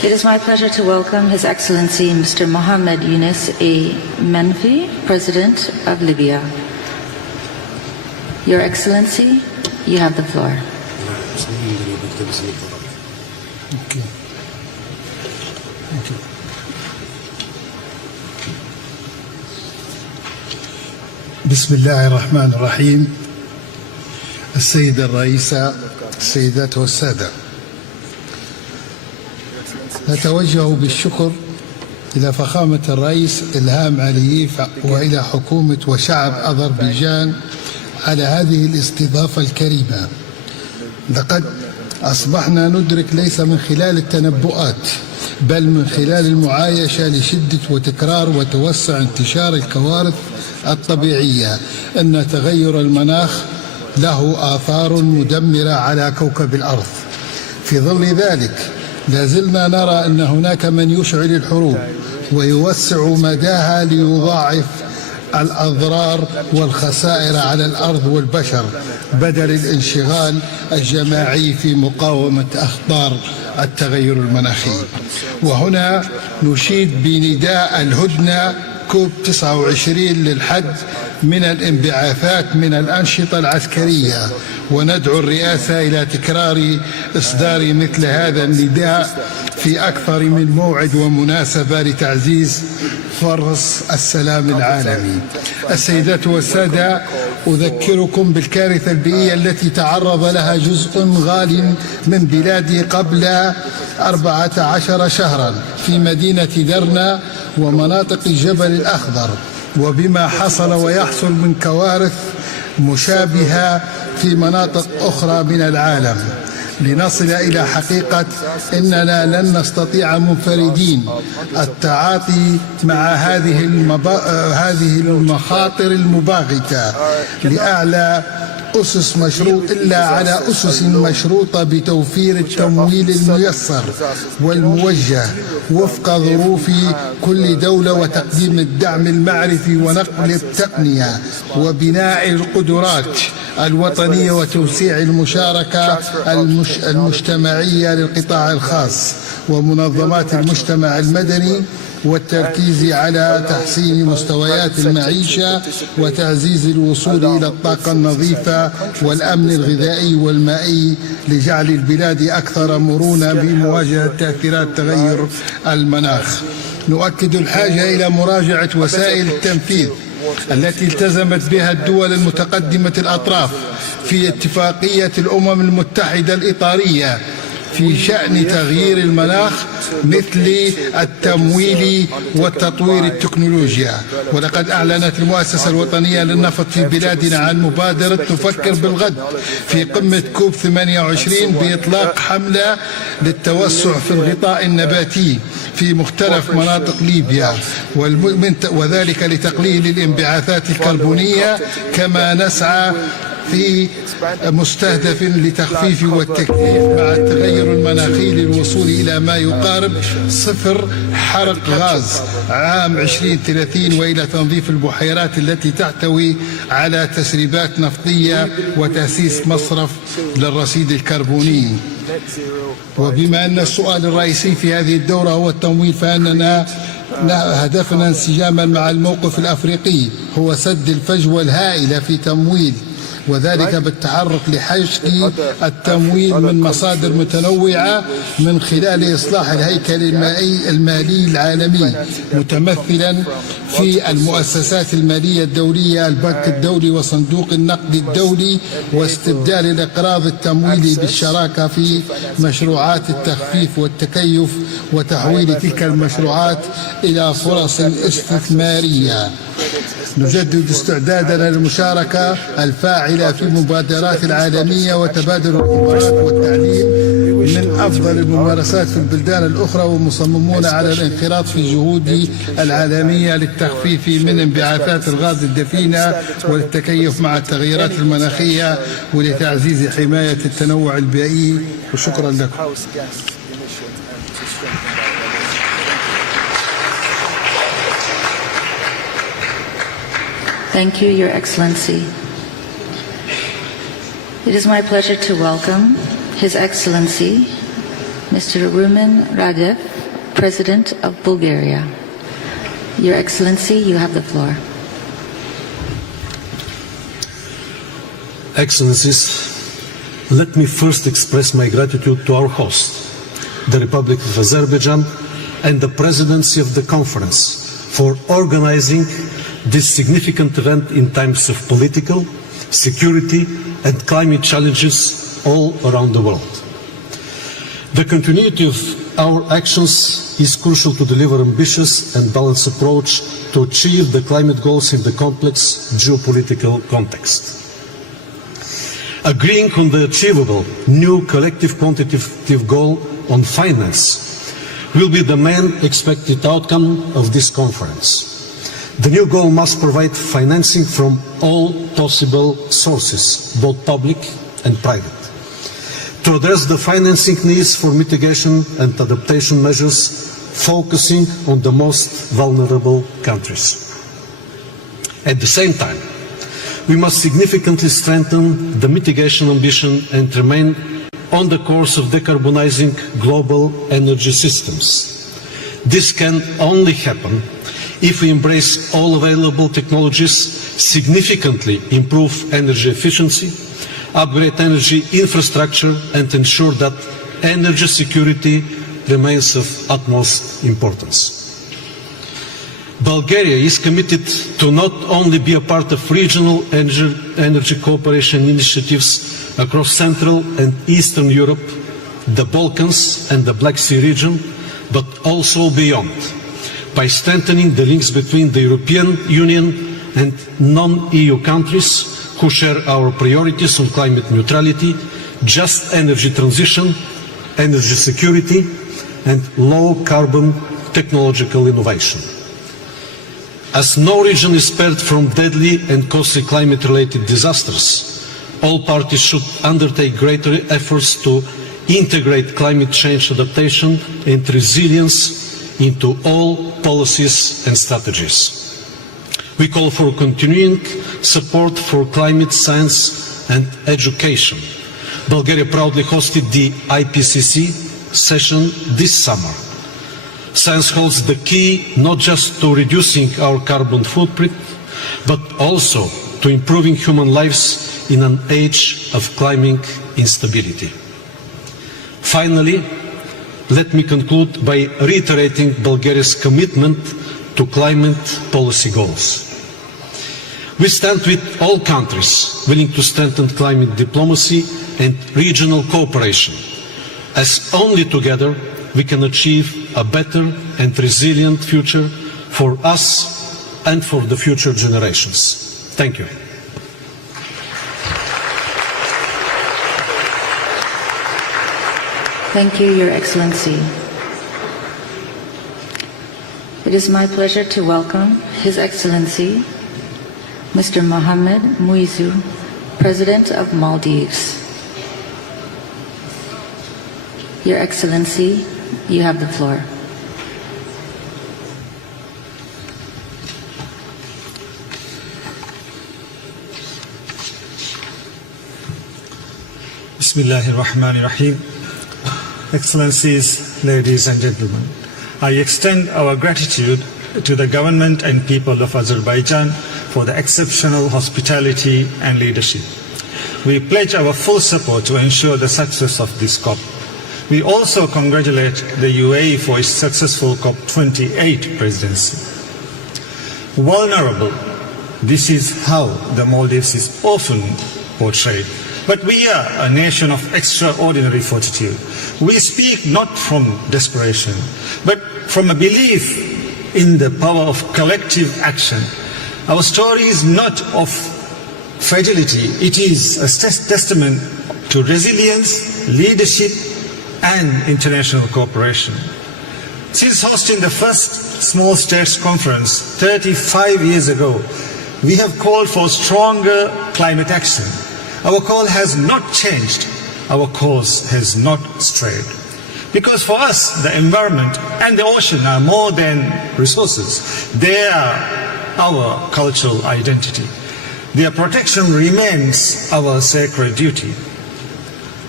It is my pleasure to welcome His Excellency Mr. Mohammed Yunus A. Menfi, President of Libya. Your Excellency, you have the floor. بسم الله الرحمن الرحيم. السيدة الرئيسة، السيدات والسادة، نتوجه بالشكر إلى فخامة الرئيس إلهام علييف وإلى حكومة وشعب أذربيجان على هذه الاستضافة الكريمة. لقد أصبحنا ندرك ليس من خلال التنبؤات بل من خلال المعايشة لشدة وتكرار وتوسع انتشار الكوارث الطبيعية أن تغير المناخ له آثار مدمرة على كوكب الأرض. في ظل ذلك لازلنا نرى أن هناك من يشعل الحروب ويوسع مداها ليضاعف الأضرار والخسائر على الأرض والبشر بدل الانشغال الجماعي في مقاومة أخطار التغير المناخي. وهنا نشيد بنداء الهدنة كوب 29 للحد من الانبعاثات من الأنشطة العسكرية، وندعو الرئاسة إلى تكرار إصدار مثل هذا النداء في أكثر من موعد ومناسبة لتعزيز فرص السلام العالمي. السيدات والسادة، أذكركم بالكارثة البيئية التي تعرض لها جزء غال من بلادي قبل 14 شهرا في مدينة درنا ومناطق الجبل الأخضر، وبما حصل ويحصل من كوارث مشابهة في مناطق أخرى من العالم. لنصل إلى حقيقة أننا لن نستطيع منفردين التعاطي مع هذه المخاطر المباغتة لأعلى أسس مشروط إلا على أسس مشروطة بتوفير التمويل الميسر والموجه وفق ظروف كل دولة وتقديم الدعم المعرفي ونقل التقنية وبناء القدرات الوطنية وتوسيع المشاركة المجتمعية للقطاع الخاص ومنظمات المجتمع المدني والتركيز على تحسين مستويات المعيشة وتعزيز الوصول إلى الطاقة النظيفة والأمن الغذائي والمائي لجعل البلاد أكثر مرونة بمواجهة تأثيرات تغير المناخ. نؤكد الحاجة إلى مراجعة وسائل التنفيذ التي التزمت بها الدول المتقدمة الأطراف في اتفاقية الأمم المتحدة الإطارية في شأن تغيير المناخ مثل التمويل وتطوير التكنولوجيا. ولقد أعلنت المؤسسة الوطنية للنفط في بلادنا عن مبادرة نفكر بالغد في قمة كوب 28 بإطلاق حملة للتوسع في الغطاء النباتي في مختلف مناطق ليبيا، وذلك لتقليل الانبعاثات الكربونية، كما نسعى في مستهدف لتخفيف والتكييف مع التغير المناخي للوصول إلى ما يقارب 0 حرق غاز عام 2030 وإلى تنظيف البحيرات التي تحتوي على تسريبات نفطية وتأسيس مصرف للرصيد الكربوني. وبما أن السؤال الرئيسي في هذه الدورة هو التمويل، فإننا هدفنا انسجاما مع الموقف الأفريقي هو سد الفجوة الهائلة في تمويل، وذلك بالتحرك لحشد التمويل من مصادر متنوعة من خلال إصلاح الهيكل المالي العالمي متمثلا في المؤسسات المالية الدولية، البنك الدولي وصندوق النقد الدولي، واستبدال الإقراض التمويلي بالشراكة في مشروعات التخفيف والتكيف وتحويل تلك المشروعات إلى فرص استثمارية. نجدد استعدادنا للمشاركة الفاعلة في المبادرات العالمية وتبادل الخبرات والتعليم من أفضل الممارسات في البلدان الأخرى، ومصممون على الانخراط في الجهود العالمية للتخفيف من انبعاثات الغاز الدفينة وللتكيف مع التغيرات المناخية ولتعزيز حماية التنوع البيئي. وشكرا لكم. Thank you, Your Excellency. It is my pleasure to welcome His Excellency Mr. Rumen Radev, President of Bulgaria. Your Excellency, you have the floor. Excellencies, let me first express my gratitude to our host, the Republic of Azerbaijan, and the Presidency of the Conference for organizing this significant event in times of political, security, and climate challenges all around the world. The continuity of our actions is crucial to deliver ambitious and balanced approach to achieve the climate goals in the complex geopolitical context. Agreeing on the achievable new collective quantitative goal on finance will be the main expected outcome of this conference. The new goal must provide financing from all possible sources, both public and private, to address the financing needs for mitigation and adaptation measures, focusing on the most vulnerable countries. At the same time, we must significantly strengthen the mitigation ambition and remain on the course of decarbonizing global energy systems. This can only happen if we embrace all available technologies, significantly improve energy efficiency, upgrade energy infrastructure, and ensure that energy security remains of utmost importance. Bulgaria is committed to not only be a part of regional energy cooperation initiatives across Central and Eastern Europe, the Balkans and the Black Sea region, but also beyond, by strengthening the links between the European Union and non-EU countries who share our priorities on climate neutrality, just energy transition, energy security, and low-carbon technological innovation. As no region is spared from deadly and costly climate-related disasters, all parties should undertake greater efforts to integrate climate change adaptation and resilience into all policies and strategies. We call for continuing support for climate science and education. Bulgaria proudly hosted the IPCC session this summer. Science holds the key not just to reducing our carbon footprint, but also to improving human lives in an age of climate instability. Finally, let me conclude by reiterating Bulgaria's commitment to climate policy goals. We stand with all countries willing to strengthen climate diplomacy and regional cooperation, as only together we can achieve a better and resilient future for us and for the future generations. Thank you. Thank you, Your Excellency. It is my pleasure to welcome His Excellency, Mr. Mohammed Muizu, President of Maldives. Your Excellency, you have the floor. Bismillahirrahmanirrahim. Excellencies, ladies and gentlemen, I extend our gratitude to the government and people of Azerbaijan for the exceptional hospitality and leadership. We pledge our full support to ensure the success of this COP. We also congratulate the UAE for its successful COP28 presidency. Vulnerable, this is how the Maldives is often portrayed. But we are a nation of extraordinary fortitude. We speak not from desperation, but from a belief in the power of collective action. Our story is not of fragility, it is a testament to resilience, leadership, and international cooperation. Since hosting the first Small States Conference 35 years ago, we have called for stronger climate action. Our call has not changed. Our course has not strayed. Because for us, the environment and the ocean are more than resources. They are our cultural identity. Their protection remains our sacred duty.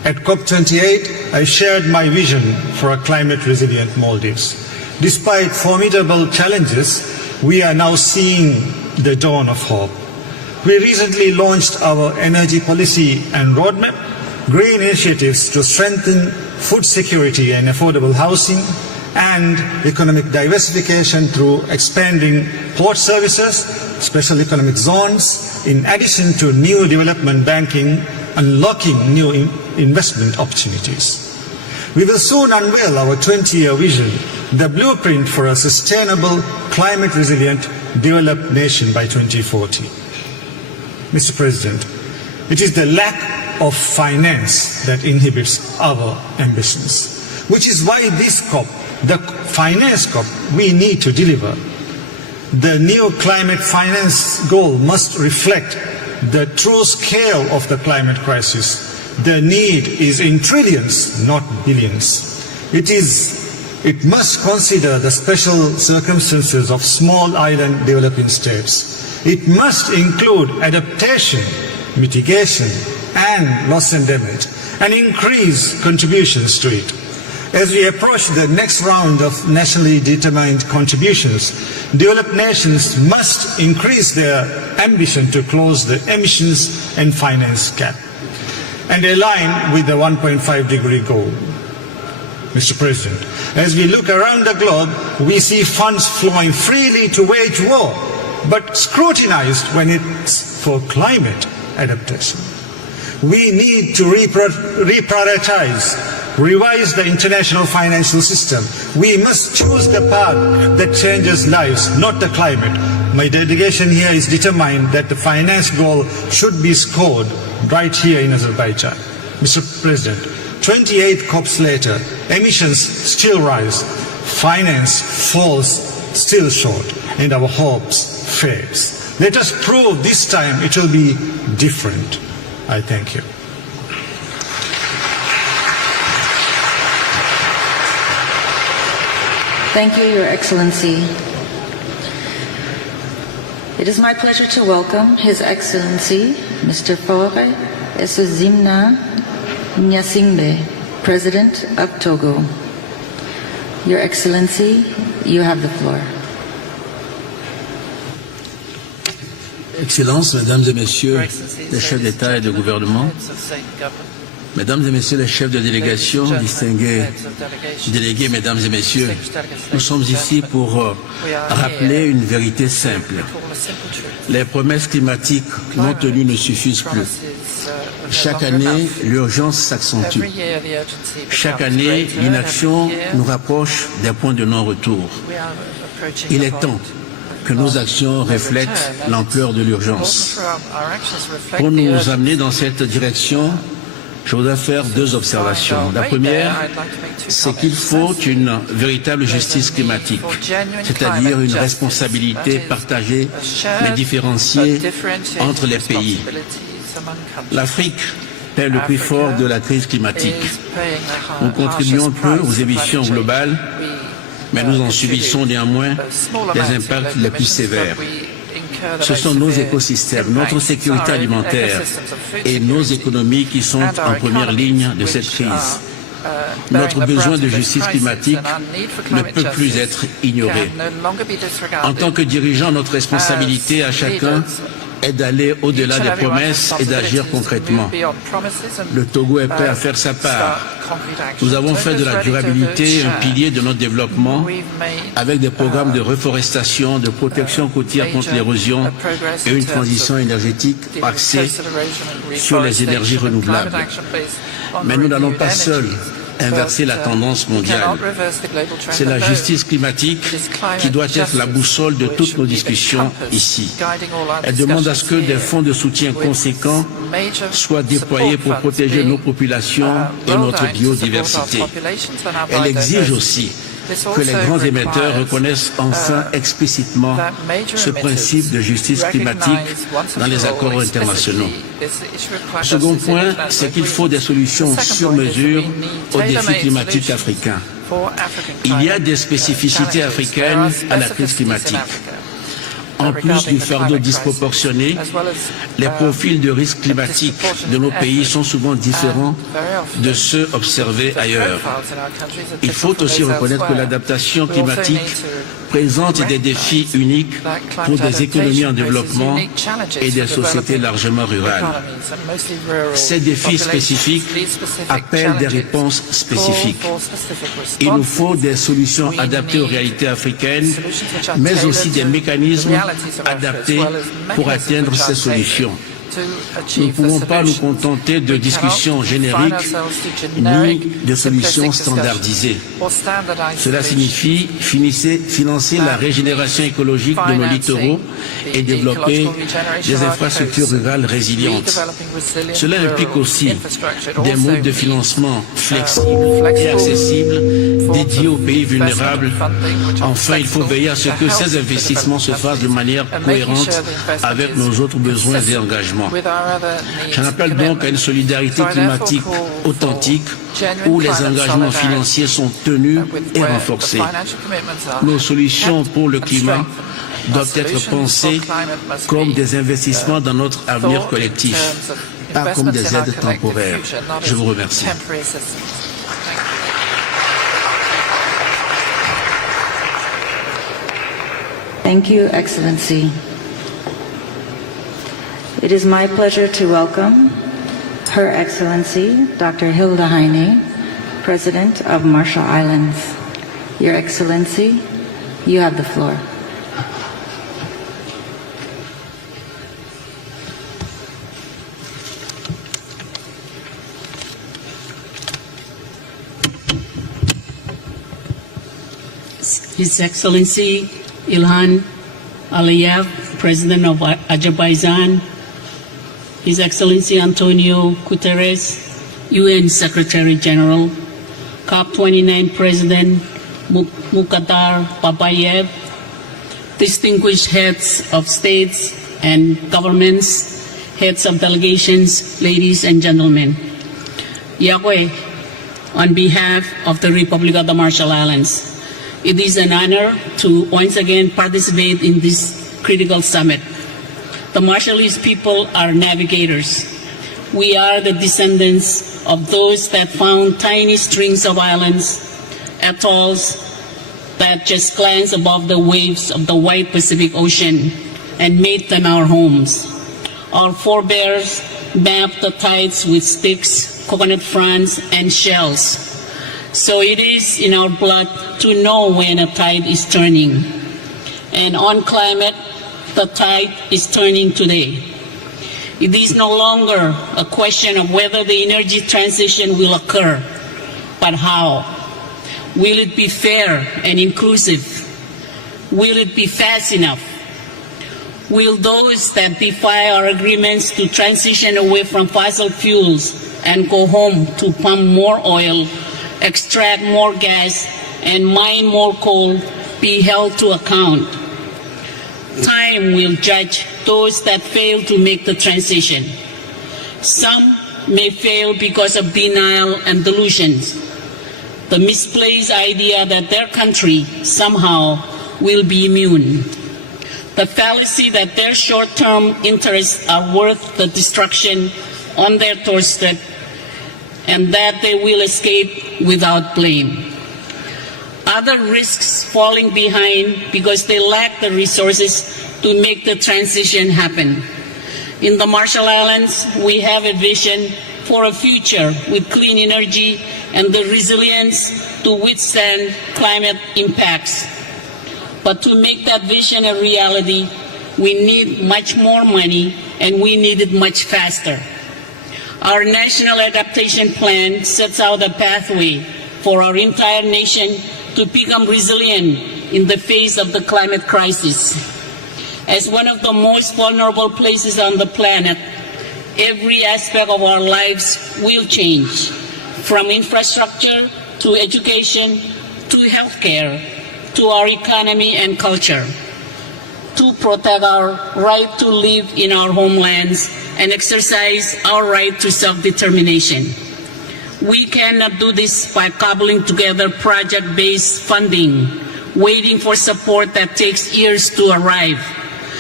At COP28, I shared my vision for a climate-resilient Maldives. Despite formidable challenges, we are now seeing the dawn of hope. We recently launched our energy policy and roadmap, green initiatives to strengthen food security and affordable housing, and economic diversification through expanding port services, special economic zones, in addition to new development banking, unlocking new investment opportunities. We will soon unveil our 20-year vision, the blueprint for a sustainable, climate-resilient, developed nation by 2040. Mr. President, it is the lack of finance that inhibits our ambitions, which is why this COP, the finance COP, we need to deliver. The new climate finance goal must reflect the true scale of the climate crisis. The need is in trillions, not billions. It must consider the special circumstances of small island developing states. It must include adaptation, mitigation, and loss and damage, and increase contributions to it. As we approach the next round of nationally determined contributions, developed nations must increase their ambition to close the emissions and finance gap and align with the 1.5-degree goal. Mr. President, as we look around the globe, we see funds flowing freely to wage war, but scrutinized when it's for climate adaptation. We need to reprioritize, revise the international financial system. We must choose the path that changes lives, not the climate. My delegation here is determined that the finance goal should be scored right here in Azerbaijan. Mr. President, 28 COPs later, emissions still rise, finance falls still short, and our hopes fades. Let us prove this time it will be different. I thank you. Thank you, Your Excellency. It is my pleasure to welcome His Excellency, Mr. Faure Essozimna Nyasingbe, President of Togo. Your Excellency, you have the floor. Excellences, Mesdames et Messieurs les chefs d'État et de gouvernement, Mesdames et Messieurs les chefs de délégation, distingués délégués, Mesdames et Messieurs, nous sommes ici pour rappeler une vérité simple. Les promesses climatiques non tenues ne suffisent plus. Chaque année, l'urgence s'accentue. Chaque année, l'inaction nous rapproche des points de non-retour. Il est temps que nos actions reflètent l'ampleur de l'urgence. Pour nous amener dans cette direction, je voudrais faire deux observations. La première, c'est qu'il faut une véritable justice climatique, c'est-à-dire une responsabilité partagée mais différenciée entre les pays. L'Afrique paie le prix fort de la crise climatique. Nous contribuons peu aux émissions globales, mais nous en subissons néanmoins les impacts les plus sévères. Ce sont nos écosystèmes, notre sécurité alimentaire et nos économies qui sont en première ligne de cette crise. Notre besoin de justice climatique ne peut plus être ignoré. En tant que dirigeants, notre responsabilité à chacun est d'aller au-delà des promesses et d'agir concrètement. Le Togo est prêt à faire sa part. Nous avons fait de la durabilité un pilier de notre développement avec des programmes de reforestation, de protection côtière contre l'érosion et une transition énergétique axée sur les énergies renouvelables. Mais nous n'allons pas seuls inverser la tendance mondiale. C'est la justice climatique qui doit être la boussole de toutes nos discussions ici. Elle demande à ce que des fonds de soutien conséquents soient déployés pour protéger nos populations et notre biodiversité. Elle exige aussi que les grands émetteurs reconnaissent enfin explicitement ce principe de justice climatique dans les accords internationaux. Second point, c'est qu'il faut des solutions sur mesure aux défis climatiques africains. Il y a des spécificités africaines à la crise climatique. En plus du fardeau disproportionné, les profils de risques climatiques de nos pays sont souvent différents de ceux observés ailleurs. Il faut aussi reconnaître que l'adaptation climatique présente des défis uniques pour des économies en développement et des sociétés largement rurales. Ces défis spécifiques appellent des réponses spécifiques. Il nous faut des solutions adaptées aux réalités africaines, mais aussi des mécanismes adaptés pour atteindre ces solutions. Nous ne pouvons pas nous contenter de discussions génériques ni de solutions standardisées. Cela signifie financer la régénération écologique de nos littoraux et développer des infrastructures rurales résilientes. Cela implique aussi des modes de financement flexibles et accessibles dédiés aux pays vulnérables. Enfin, il faut veiller à ce que ces investissements se fassent de manière cohérente avec nos autres besoins et engagements. J'en appelle donc à une solidarité climatique authentique où les engagements financiers sont tenus et renforcés. Nos solutions pour le climat doivent être pensées comme des investissements dans notre avenir collectif, pas comme des aides temporaires. Je vous remercie. Thank you, Excellency. It is my pleasure to welcome Her Excellency Dr. Hilda Heine, President of Marshall Islands. Your Excellency, you have the floor. His Excellency Ilhan Aliyev, President of Azerbaijan, His Excellency Antonio Guterres, UN Secretary General, COP29 President Mukhtar Babayev, distinguished heads of states and governments, heads of delegations, ladies and gentlemen. Yahweh, on behalf of the Republic of the Marshall Islands, it is an honor to once again participate in this critical summit. The Marshallese people are navigators. We are the descendants of those that found tiny strings of islands, atolls that just glance above the waves of the wide Pacific Ocean and made them our homes. Our forebears mapped the tides with sticks, coconut fronds, and shells. So it is in our blood to know when a tide is turning. And on climate, the tide is turning today. It is no longer a question of whether the energy transition will occur, but how. Will it be fair and inclusive? Will it be fast enough? Will those that defy our agreements to transition away from fossil fuels and go home to pump more oil, extract more gas, and mine more coal be held to account? Time will judge those that fail to make the transition. Some may fail because of denial and delusions, the misplaced idea that their country somehow will be immune, the fallacy that their short-term interests are worth the destruction on their doorstep, and that they will escape without blame. Other risks falling behind because they lack the resources to make the transition happen. In the Marshall Islands, we have a vision for a future with clean energy and the resilience to withstand climate impacts. But to make that vision a reality, we need much more money, and we need it much faster. Our National Adaptation Plan sets out a pathway for our entire nation to become resilient in the face of the climate crisis. As one of the most vulnerable places on the planet, every aspect of our lives will change, from infrastructure to education to healthcare to our economy and culture. To protect our right to live in our homelands and exercise our right to self-determination. We cannot do this by cobbling together project-based funding, waiting for support that takes years to arrive.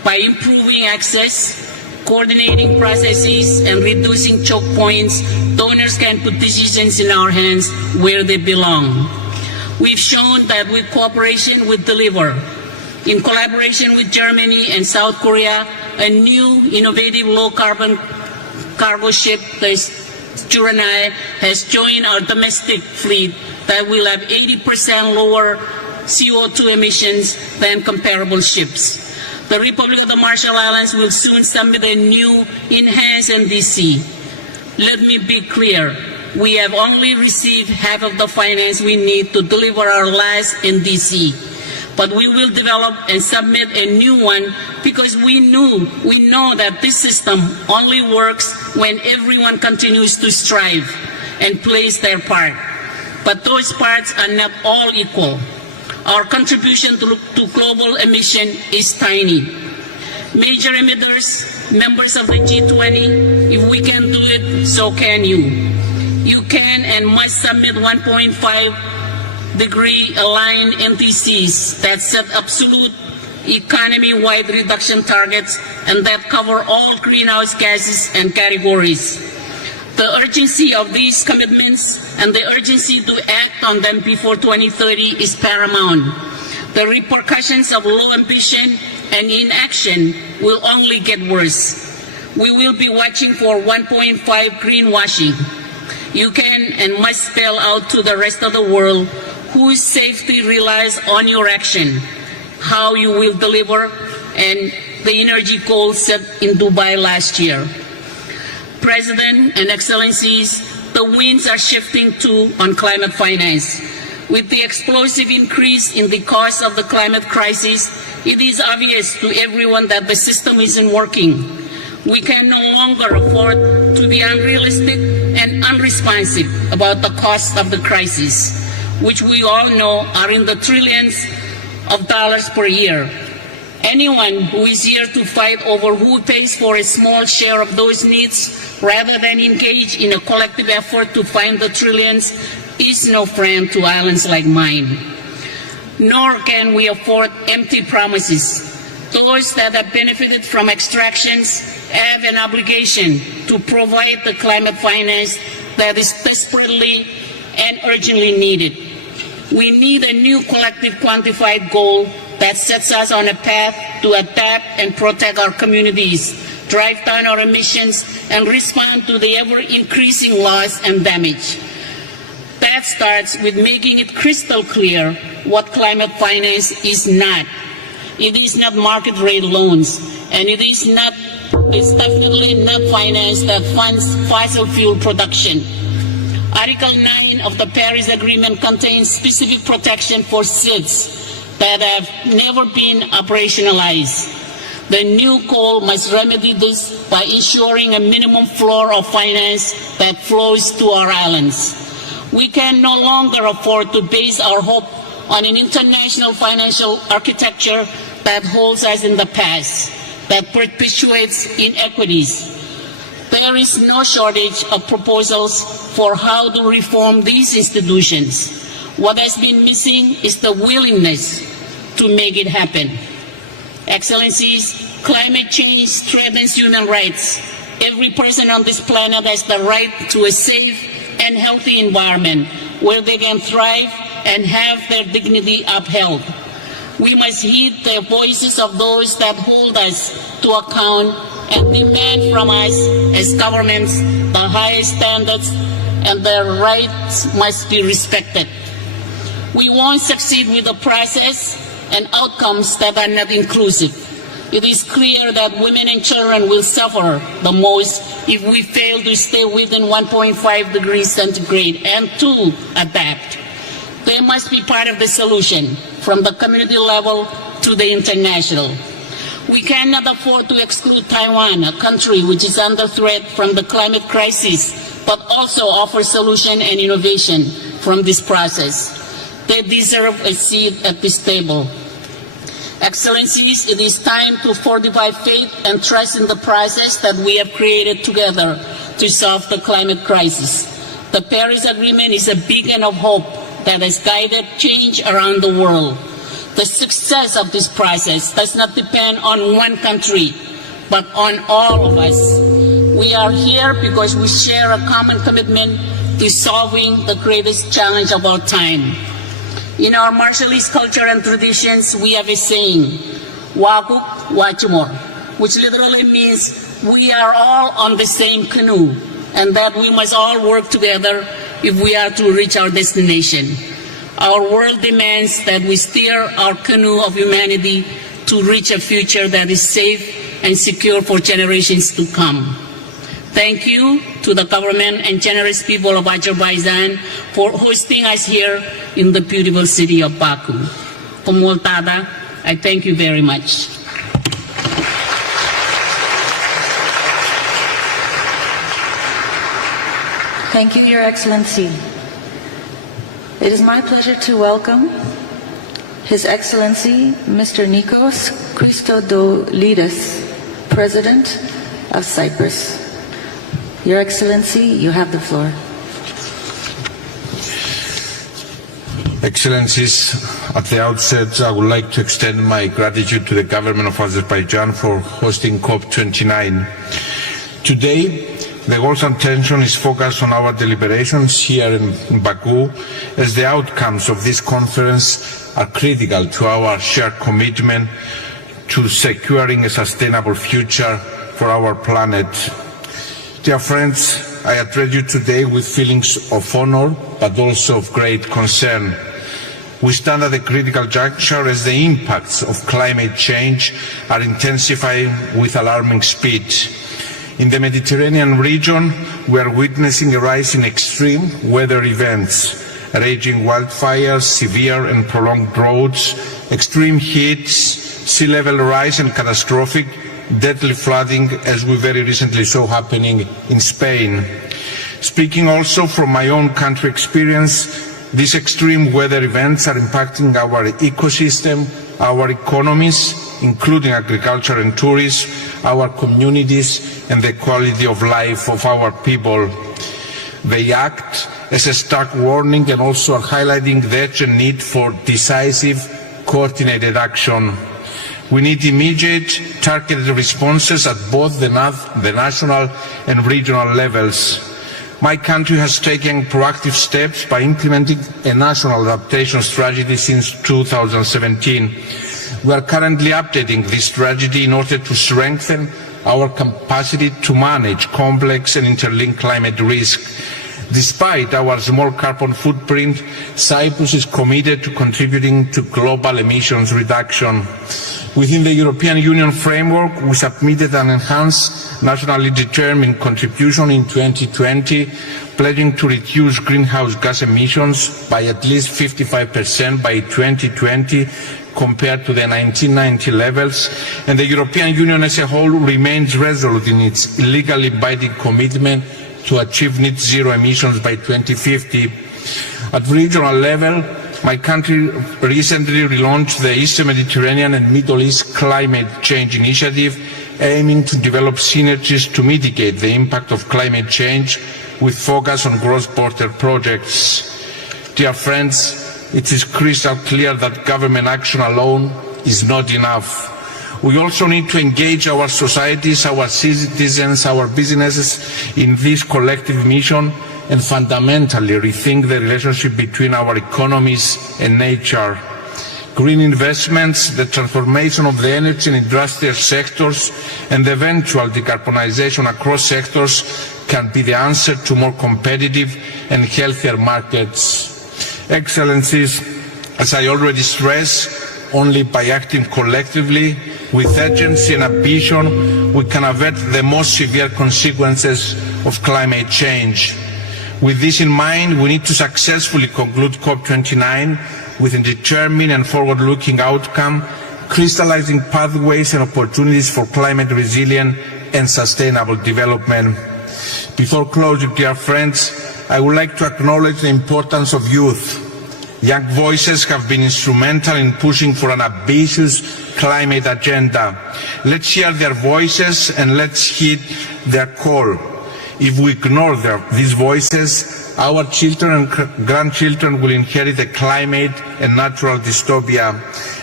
by improving access, coordinating processes, and reducing choke points, donors can put decisions in our hands where they belong. We've shown that with cooperation, we deliver. In collaboration with Germany and South Korea, a new innovative low-carbon cargo ship, the Astronaut, has joined our domestic fleet that will have 80% lower CO2 emissions than comparable ships. The Republic of the Marshall Islands will soon submit a new enhanced NDC. Let me be clear, we have only received half of the finance we need to deliver our last NDC. But we will develop and submit a new one because we know that this system only works when everyone continues to strive and plays their part. But those parts are not all equal. Our contribution to global emission is tiny. Major emitters, members of the G20, if we can do it, so can you. You can and must submit 1.5-degree aligned NDCs that set absolute economy-wide reduction targets and that cover all greenhouse gases and categories. The urgency of these commitments and the urgency to act on them before 2030 is paramount. The repercussions of low ambition and inaction will only get worse. We will be watching for 1.5 greenwashing. You can and must spell out to the rest of the world whose safety relies on your action, how you will deliver, and the energy goals set in Dubai last year. President and Excellencies, the winds are shifting too on climate finance. With the explosive increase in the cost of the climate crisis, it is obvious to everyone that the system isn't working. We can no longer afford to be unrealistic and unresponsive about the cost of the crisis, which we all know are in the trillions of dollars per year. Anyone who is here to fight over who pays for a small share of those needs rather than engage in a collective effort to find the trillions is no friend to islands like mine. Nor can we afford empty promises. Those that have benefited from extractions have an obligation to provide the climate finance that is desperately and urgently needed. We need a new collective quantified goal that sets us on a path to adapt and protect our communities, drive down our emissions, and respond to the ever-increasing loss and damage. That starts with making it crystal clear what climate finance is not. It is not market rate loans, and it's definitely not finance that funds fossil fuel production. Article 9 of the Paris Agreement contains specific protection for SIDS that have never been operationalized. The new call must remedy this by ensuring a minimum floor of finance that flows to our islands. We can no longer afford to base our hope on an international financial architecture that holds us in the past, that perpetuates inequities. There is no shortage of proposals for how to reform these institutions. What has been missing is the willingness to make it happen. Excellencies, climate change threatens human rights. Every person on this planet has the right to a safe and healthy environment where they can thrive and have their dignity upheld. We must heed the voices of those that hold us to account and demand from us as governments the highest standards, and their rights must be respected. We won't succeed with a process and outcomes that are not inclusive. It is clear that women and children will suffer the most if we fail to stay within 1.5 degrees centigrade and to adapt. They must be part of the solution from the community level to the international. We cannot afford to exclude Taiwan, a country which is under threat from the climate crisis, but also offers solution and innovation from this process. They deserve a seat at this table. Excellencies, it is time to fortify faith and trust in the process that we have created together to solve the climate crisis. The Paris Agreement is a beacon of hope that has guided change around the world. The success of this process does not depend on one country, but on all of us. We are here because we share a common commitment to solving the greatest challenge of our time. In our Marshallese culture and traditions, we have a saying, "Wakuk Wachimor," which literally means we are all on the same canoe, and that we must all work together if we are to reach our destination. Our world demands that we steer our canoe of humanity to reach a future that is safe and secure for generations to come. Thank you to the government and generous people of Azerbaijan for hosting us here in the beautiful city of Baku. Komoltada, I thank you very much. Thank you, Your Excellency. It is my pleasure to welcome His Excellency Mr. Nikos Christodoulidis, President of Cyprus. Your Excellency, you have the floor. Excellencies, at the outset, I would like to extend my gratitude to the government of Azerbaijan for hosting COP29. Today, the world's attention is focused on our deliberations here in Baku, as the outcomes of this conference are critical to our shared commitment to securing a sustainable future for our planet. Dear friends, I address you today with feelings of honor, but also of great concern. We stand at a critical juncture as the impacts of climate change are intensifying with alarming speed. In the Mediterranean region, we are witnessing a rise in extreme weather events, raging wildfires, severe and prolonged droughts, extreme heats, sea level rise and catastrophic, deadly flooding, as we very recently saw happening in Spain. Speaking also from my own country experience, these extreme weather events are impacting our ecosystem, our economies, including agriculture and tourism, our communities and the quality of life of our people. They act as a stark warning and also are highlighting the urgent need for decisive, coordinated action. We need immediate, targeted responses at both the national and regional levels. My country has taken proactive steps by implementing a national adaptation strategy since 2017. We are currently updating this strategy in order to strengthen our capacity to manage complex and interlinked climate risk. Despite our small carbon footprint, Cyprus is committed to contributing to global emissions reduction. Within the European Union framework, we submitted an enhanced nationally determined contribution in 2020, pledging to reduce greenhouse gas emissions by at least 55% by 2020 compared to the 1990 levels, and the European Union as a whole remains resolute in its legally binding commitment to achieve net zero emissions by 2050. At regional level, my country recently relaunched the Eastern Mediterranean and Middle East Climate Change Initiative, aiming to develop synergies to mitigate the impact of climate change with focus on cross-border projects. Dear friends, it is crystal clear that government action alone is not enough. We also need to engage our societies, our citizens, our businesses in this collective mission and fundamentally rethink the relationship between our economies and nature. Green investments, the transformation of the energy and industrial sectors, and the eventual decarbonization across sectors can be the answer to more competitive and healthier markets. Excellencies, as I already stressed, only by acting collectively with urgency and ambition we can avert the most severe consequences of climate change. With this in mind, we need to successfully conclude COP29 with a determined and forward-looking outcome, crystallizing pathways and opportunities for climate resilient and sustainable development. Before closing, dear friends, I would like to acknowledge the importance of youth. Young voices have been instrumental in pushing for an ambitious climate agenda. Let's hear their voices and let's heed their call. If we ignore these voices, our children and grandchildren will inherit a climate and natural dystopia.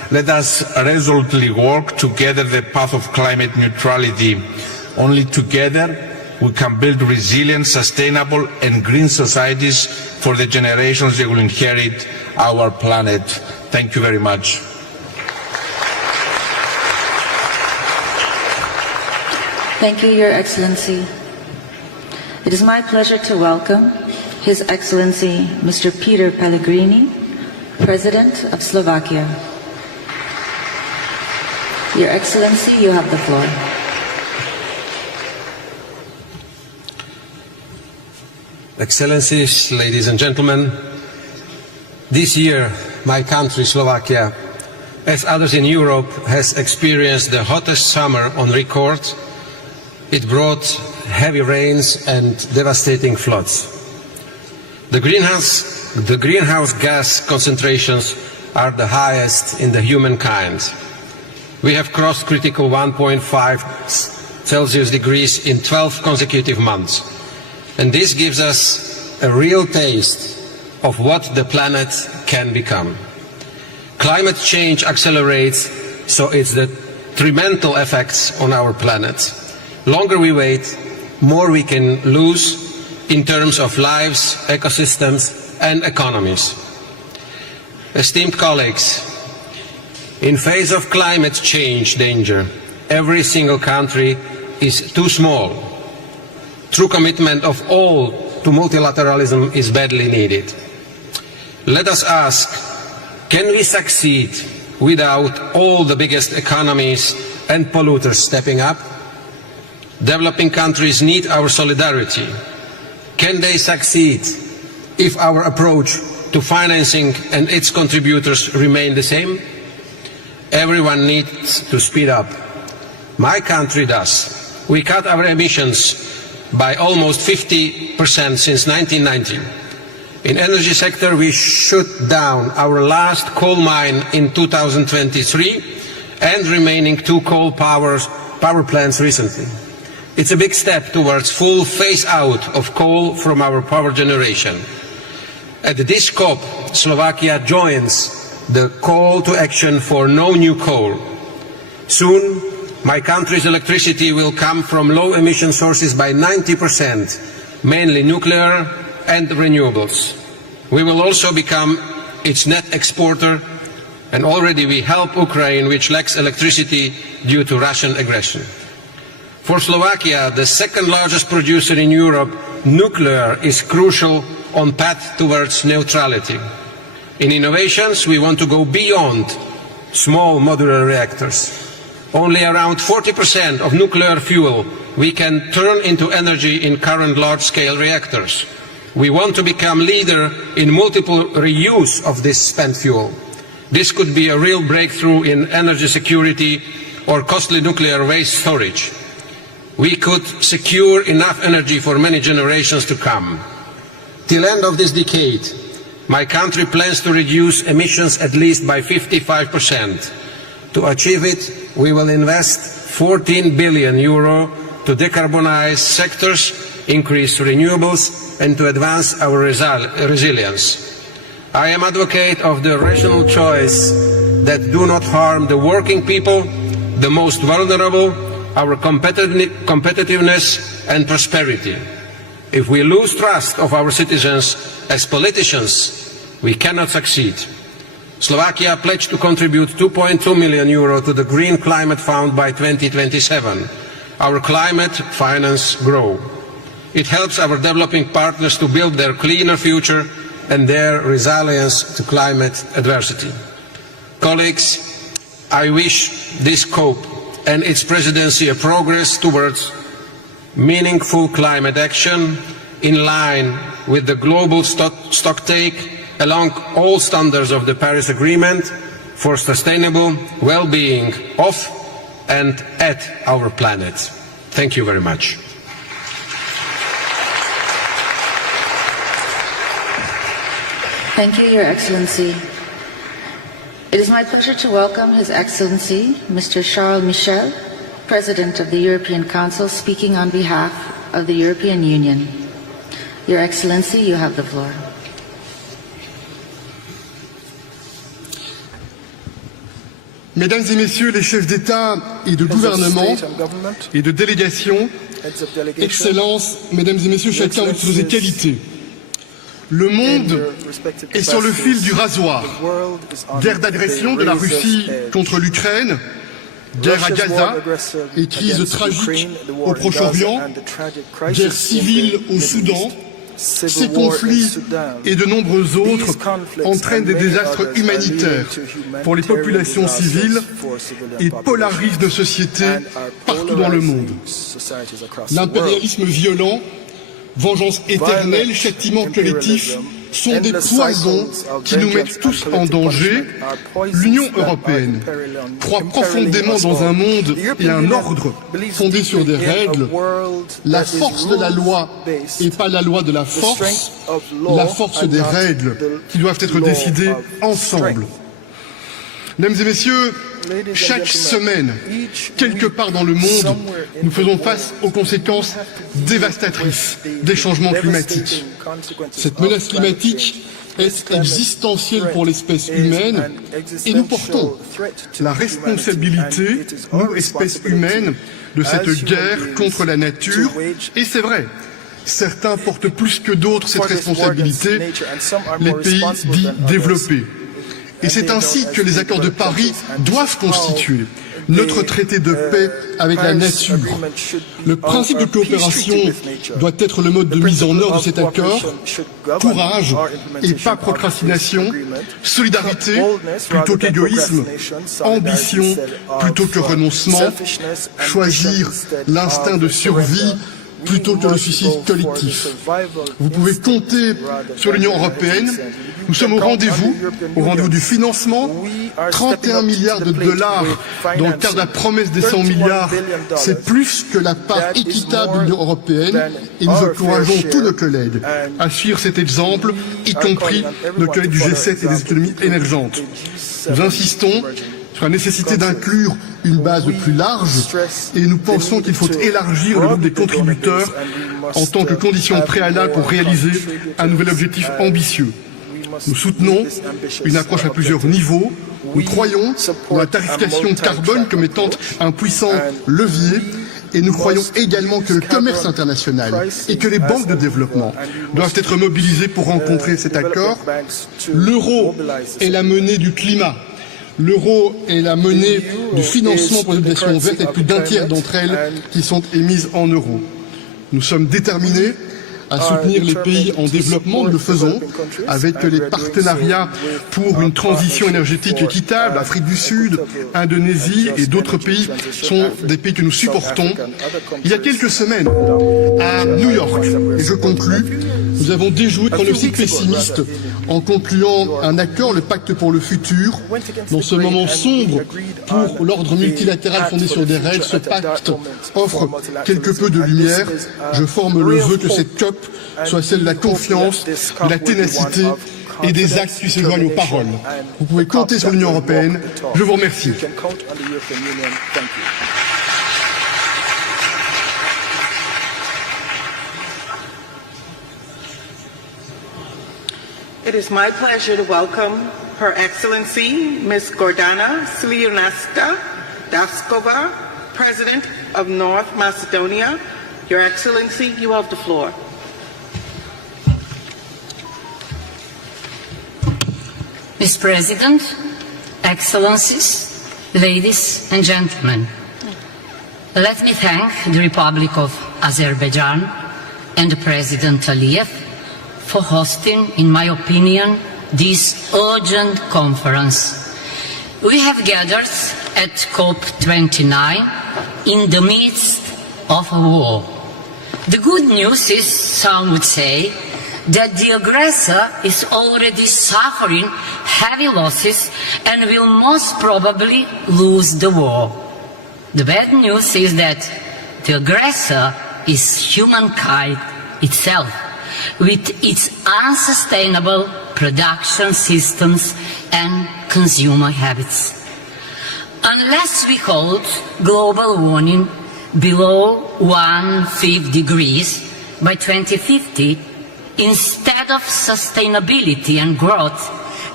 Let us resolutely work together the path of climate neutrality. Only together we can build resilient, sustainable and green societies for the generations that will inherit our planet. Thank you very much. Thank you, Your Excellency. It is my pleasure to welcome His Excellency Mr. Peter Pellegrini, President of Slovakia. Your Excellency, you have the floor. Excellencies, ladies and gentlemen, this year my country, Slovakia, as others in Europe, has experienced the hottest summer on record. It brought heavy rains and devastating floods. The greenhouse gas concentrations are the highest in the humankind. We have crossed critical 1.5 Celsius degrees in 12 consecutive months. And this gives us a real taste of what the planet can become. Climate change accelerates, so it's the detrimental effects on our planet. Longer we wait, more we can lose in terms of lives, ecosystems and economies. Esteemed colleagues, in face of climate change danger, every single country is too small. True commitment of all to multilateralism is badly needed. Let us ask, can we succeed without all the biggest economies and polluters stepping up? Developing countries need our solidarity. Can they succeed if our approach to financing and its contributors remain the same? Everyone needs to speed up. My country does. We cut our emissions by almost 50% since 1990. In energy sector, we shut down our last coal mine in 2023 and remaining 2 coal power plants recently. It's a big step towards full phase out of coal from our power generation. At this COP, Slovakia joins the call to action for no new coal. Soon, my country's electricity will come from low-emission sources by 90%, mainly nuclear and renewables. We will also become its net exporter, and already we help Ukraine, which lacks electricity due to Russian aggression. For Slovakia, the second largest producer in Europe, nuclear is crucial on path towards neutrality. In innovations, we want to go beyond small modular reactors. Only around 40% of nuclear fuel we can turn into energy in current large-scale reactors. We want to become leader in multiple reuse of this spent fuel. This could be a real breakthrough in energy security or costly nuclear waste storage. We could secure enough energy for many generations to come. Till end of this decade, my country plans to reduce emissions at least by 55%. To achieve it, we will invest €14 billion to decarbonize sectors, increase renewables, and to advance our resilience. I am advocate of the rational choice that do not harm the working people, the most vulnerable, our competitiveness and prosperity. If we lose trust of our citizens as politicians, we cannot succeed. Slovakia pledged to contribute €2.2 million to the Green Climate Fund by 2027. Our climate finance grow. It helps our developing partners to build their cleaner future and their resilience to climate adversity. Colleagues, I wish this COP and its presidency a progress towards meaningful climate action in line with the global stocktake along all standards of the Paris Agreement for sustainable well-being of and at our planet. Thank you very much. Thank you, Your Excellency. It is my pleasure to welcome His Excellency, Mr. Charles Michel, President of the European Council, speaking on behalf of the European Union. Your Excellency, you have the floor. Mesdames et Messieurs les chefs d'État et de gouvernement et de délégation, Excellences, Mesdames et Messieurs, chacun de vos qualités, le monde est sur le fil du rasoir. Guerre d'agression de la Russie contre l'Ukraine, guerre à Gaza et crise tragique au Proche-Orient, guerre civile au Soudan. Ces conflits et de nombreux autres entraînent des désastres humanitaires pour les populations civiles et polarisent nos sociétés partout dans le monde. L'impérialisme violent, vengeance éternelle, châtiment collectif sont des poisons qui nous mettent tous en danger. L'Union européenne croit profondément dans un monde et un ordre fondé sur des règles. La force de la loi et pas la loi de la force des règles qui doivent être décidées ensemble. Mesdames et messieurs, chaque semaine, quelque part dans le monde, nous faisons face aux conséquences dévastatrices des changements climatiques. Cette menace climatique est existentielle pour l'espèce humaine et nous portons la responsabilité, nous, espèce humaine, de cette guerre contre la nature. Et c'est vrai, certains portent plus que d'autres cette responsabilité, les pays dits développés. Et c'est ainsi que les accords de Paris doivent constituer notre traité de paix avec la nature. Le principe de coopération doit être le mode de mise en œuvre de cet accord. Courage et pas procrastination, solidarité plutôt qu'égoïsme, ambition plutôt que renoncement, choisir l'instinct de survie plutôt que le suicide collectif. Vous pouvez compter sur l'Union européenne. Nous sommes au rendez-vous du financement. 31 milliards de dollars dans le cadre de la promesse des 100 milliards, c'est plus que la part équitable de l'Union européenne et nous encourageons tous nos collègues à suivre cet exemple, y compris nos collègues du G7 et des économies émergentes. Nous insistons sur la nécessité d'inclure une base plus large et nous pensons qu'il faut élargir le groupe des contributeurs en tant que condition préalable pour réaliser un nouvel objectif ambitieux. Nous soutenons une approche à plusieurs niveaux. Nous croyons dans la tarification carbone comme étant un puissant levier et nous croyons également que le commerce international et que les banques de développement doivent être mobilisées pour rencontrer cet accord. L'euro est la monnaie du climat. L'euro est la monnaie du financement pour les obligations vertes et plus d'un tiers d'entre elles qui sont émises en euros. Nous sommes déterminés à soutenir les pays en développement. Nous le faisons avec les partenariats pour une transition énergétique équitable. Afrique du Sud, Indonésie et d'autres pays sont des pays que nous supportons. Il y a quelques semaines, à New York, et je conclus, nous avons déjoué le pronostic pessimiste en concluant un accord, le pacte pour le futur. Dans ce moment sombre pour l'ordre multilatéral fondé sur des règles, ce pacte offre quelque peu de lumière. Je forme le vœu que cette COP soit celle de la confiance, de la ténacité et des actes qui se joignent aux paroles. Vous pouvez compter sur l'Union européenne. Je vous remercie. It is my pleasure to welcome Her Excellency Ms. Gordana Sliunaska-Daskova, President of North Macedonia. Your Excellency, you have the floor. Mr. President, Excellencies, ladies and gentlemen, let me thank the Republic of Azerbaijan and President Aliyev for hosting, in my opinion, this urgent conference. We have gathered at COP29 in the midst of a war. The good news is, some would say, that the aggressor is already suffering heavy losses and will most probably lose the war. The bad news is that the aggressor is humankind itself, with its unsustainable production systems and consumer habits. Unless we hold global warming below 1.5 degrees by 2050, instead of sustainability and growth,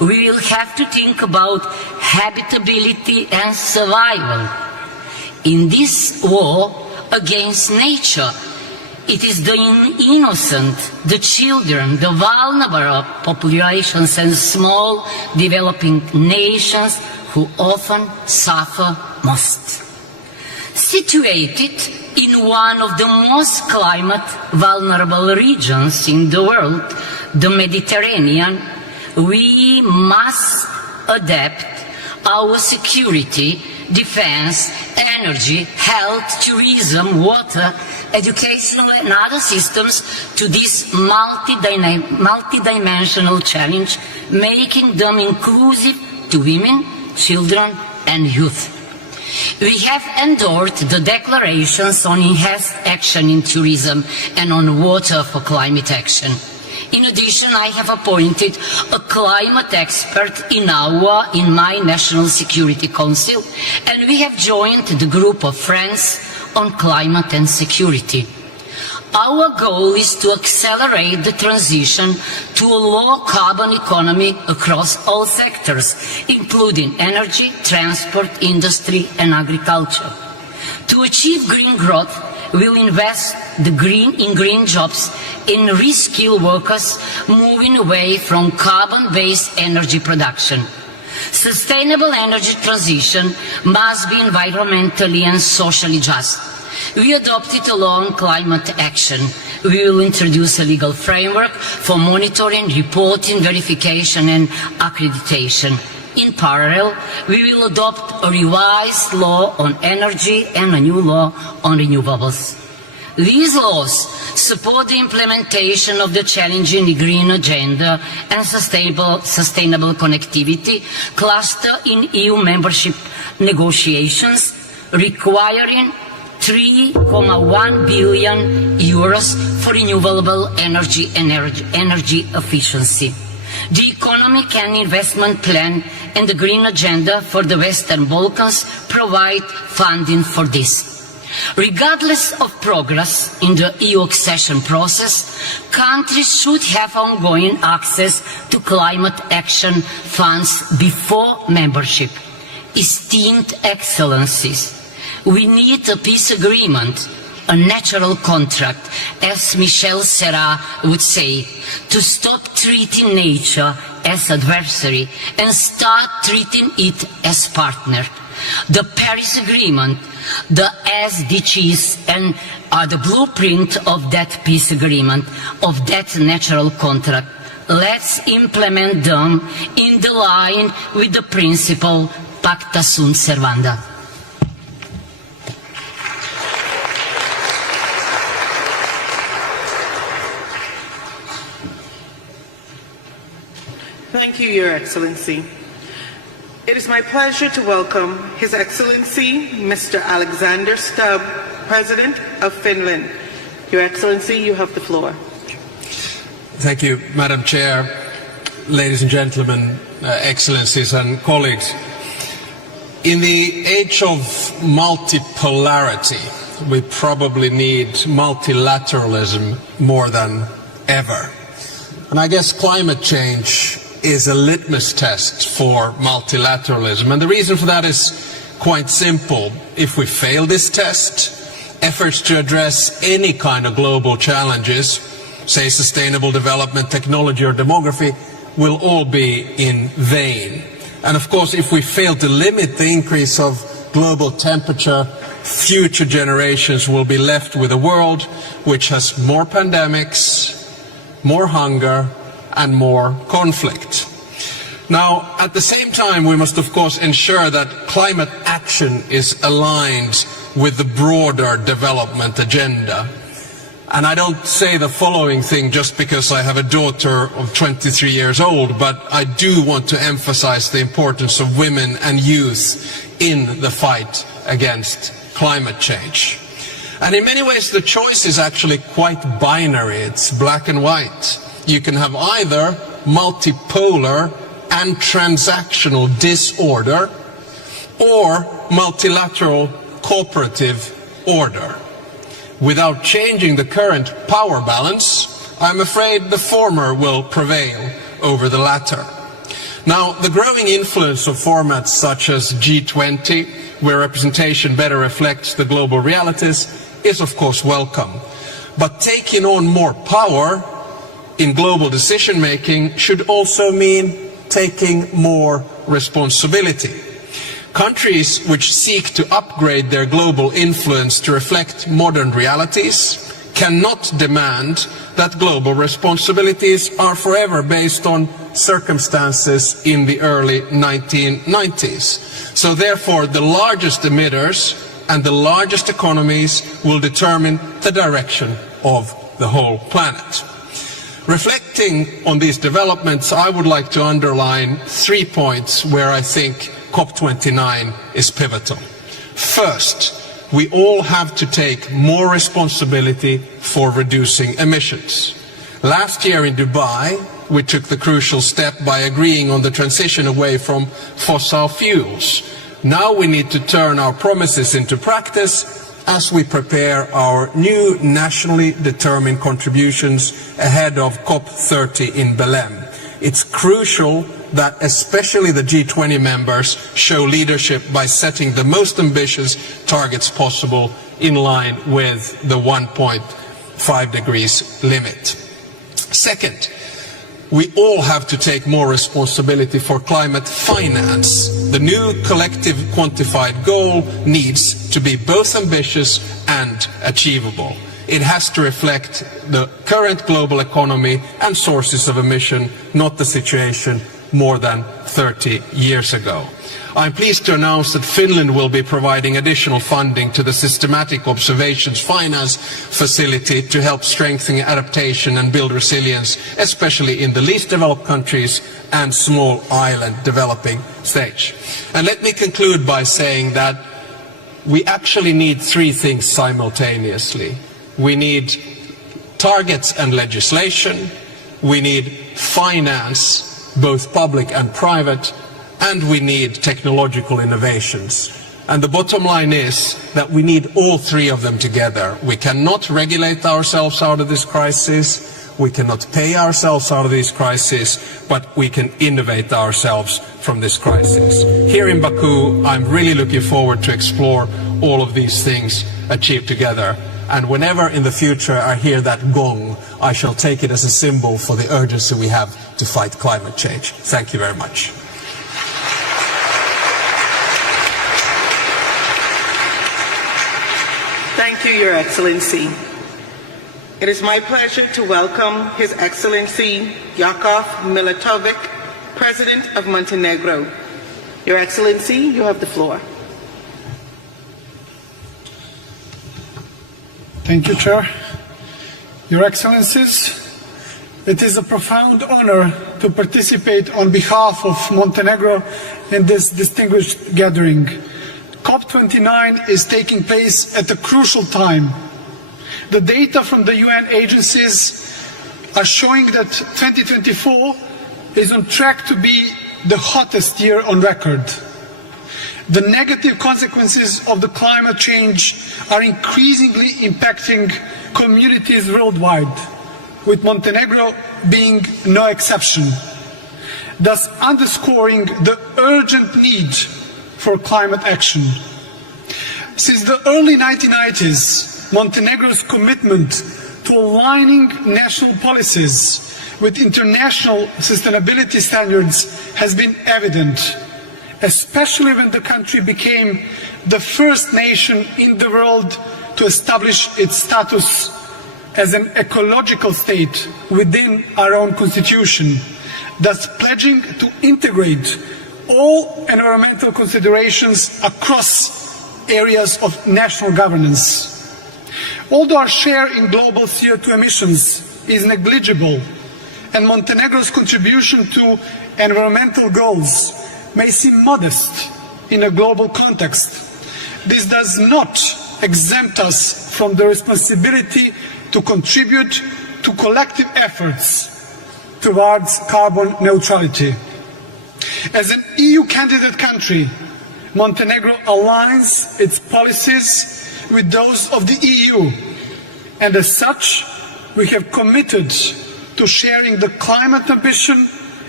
we will have to think about habitability and survival. In this war against nature, it is the innocent, the children, the vulnerable populations and small developing nations who often suffer most. Situated in one of the most climate vulnerable regions in the world, the Mediterranean, we must adapt our security, defense, energy, health, tourism, water, educational and other systems to this multidimensional challenge, making them inclusive to women, children and youth. We have endorsed the declarations on enhanced action in tourism and on water for climate action. In addition, I have appointed a climate expert in my National Security Council, and we have joined the group of friends on climate and security. Our goal is to accelerate the transition to a low-carbon economy across all sectors, including energy, transport, industry and agriculture. To achieve green growth, we will invest in green jobs, in reskill workers, moving away from carbon-based energy production. Sustainable energy transition must be environmentally and socially just. We adopted a long climate action. We will introduce a legal framework for monitoring, reporting, verification and accreditation. In parallel, we will adopt a revised law on energy and a new law on renewables. These laws support the implementation of the challenging green agenda and sustainable connectivity cluster in EU membership negotiations, requiring €3.1 billion for renewable energy and energy efficiency. The Economic and Investment Plan and the Green Agenda for the Western Balkans provide funding for this. Regardless of progress in the EU accession process, countries should have ongoing access to climate action funds before membership. Esteemed Excellencies, we need a peace agreement, a natural contract, as Michel Serra would say, to stop treating nature as adversary and start treating it as partner. The Paris Agreement, the SDGs, and are the blueprint of that peace agreement, of that natural contract. Let's implement them in the line with the principle Pacta sunt servanda. Thank you, Your Excellency. It is my pleasure to welcome His Excellency, Mr. Alexander Stubb, President of Finland. Your Excellency, you have the floor. Thank you, Madam Chair, ladies and gentlemen, Excellencies and colleagues. In the age of multipolarity, we probably need multilateralism more than ever. And I guess climate change is a litmus test for multilateralism. And the reason for that is quite simple. If we fail this test, efforts to address any kind of global challenges, say sustainable development, technology or demography, will all be in vain. And of course, if we fail to limit the increase of global temperature, future generations will be left with a world which has more pandemics, more hunger and more conflict. Now, at the same time, we must of course ensure that climate action is aligned with the broader development agenda. And I don't say the following thing just because I have a daughter of 23 years old, but I do want to emphasize the importance of women and youth in the fight against climate change. And in many ways, the choice is actually quite binary. It's black and white. You can have either multipolar and transactional disorder or multilateral cooperative order. Without changing the current power balance, I'm afraid the former will prevail over the latter. Now, the growing influence of formats such as G20, where representation better reflects the global realities, is of course welcome. But taking on more power in global decision-making should also mean taking more responsibility. Countries which seek to upgrade their global influence to reflect modern realities cannot demand that global responsibilities are forever based on circumstances in the early 1990s. So therefore, the largest emitters and the largest economies will determine the direction of the whole planet. Reflecting on these developments, I would like to underline 3 points where I think COP29 is pivotal. First, we all have to take more responsibility for reducing emissions. Last year in Dubai, we took the crucial step by agreeing on the transition away from fossil fuels. Now we need to turn our promises into practice as we prepare our new nationally determined contributions ahead of COP30 in Belém. It's crucial that especially the G20 members show leadership by setting the most ambitious targets possible in line with the 1.5 degrees limit. Second, we all have to take more responsibility for climate finance. The new collective quantified goal needs to be both ambitious and achievable. It has to reflect the current global economy and sources of emission, not the situation more than 30 years ago. I'm pleased to announce that Finland will be providing additional funding to the Systematic Observations Finance Facility to help strengthen adaptation and build resilience, especially in the least developed countries and small island developing stage. And let me conclude by saying that we actually need 3 things simultaneously. We need targets and legislation, we need finance, both public and private, and we need technological innovations. And the bottom line is that we need all 3 of them together. We cannot regulate ourselves out of this crisis, we cannot pay ourselves out of this crisis, but we can innovate ourselves from this crisis. Here in Baku, I'm really looking forward to explore all of these things achieved together. And whenever in the future I hear that gong, I shall take it as a symbol for the urgency we have to fight climate change. Thank you very much. Thank you, Your Excellency. It is my pleasure to welcome His Excellency Jakov Milatovic, President of Montenegro. Your Excellency, you have the floor. Thank you, Chair. Your Excellencies, it is a profound honor to participate on behalf of Montenegro in this distinguished gathering. COP29 is taking place at a crucial time. The data from the UN agencies are showing that 2024 is on track to be the hottest year on record. The negative consequences of the climate change are increasingly impacting communities worldwide, with Montenegro being no exception, thus underscoring the urgent need for climate action. Since the early 1990s, Montenegro's commitment to aligning national policies with international sustainability standards has been evident, especially when the country became the first nation in the world to establish its status as an ecological state within our own constitution, thus pledging to integrate all environmental considerations across areas of national governance. Although our share in global CO2 emissions is negligible and Montenegro's contribution to environmental goals may seem modest in a global context, this does not exempt us from the responsibility to contribute to collective efforts towards carbon neutrality. As an EU candidate country, Montenegro aligns its policies with those of the EU, and as such, we have committed to sharing the climate ambition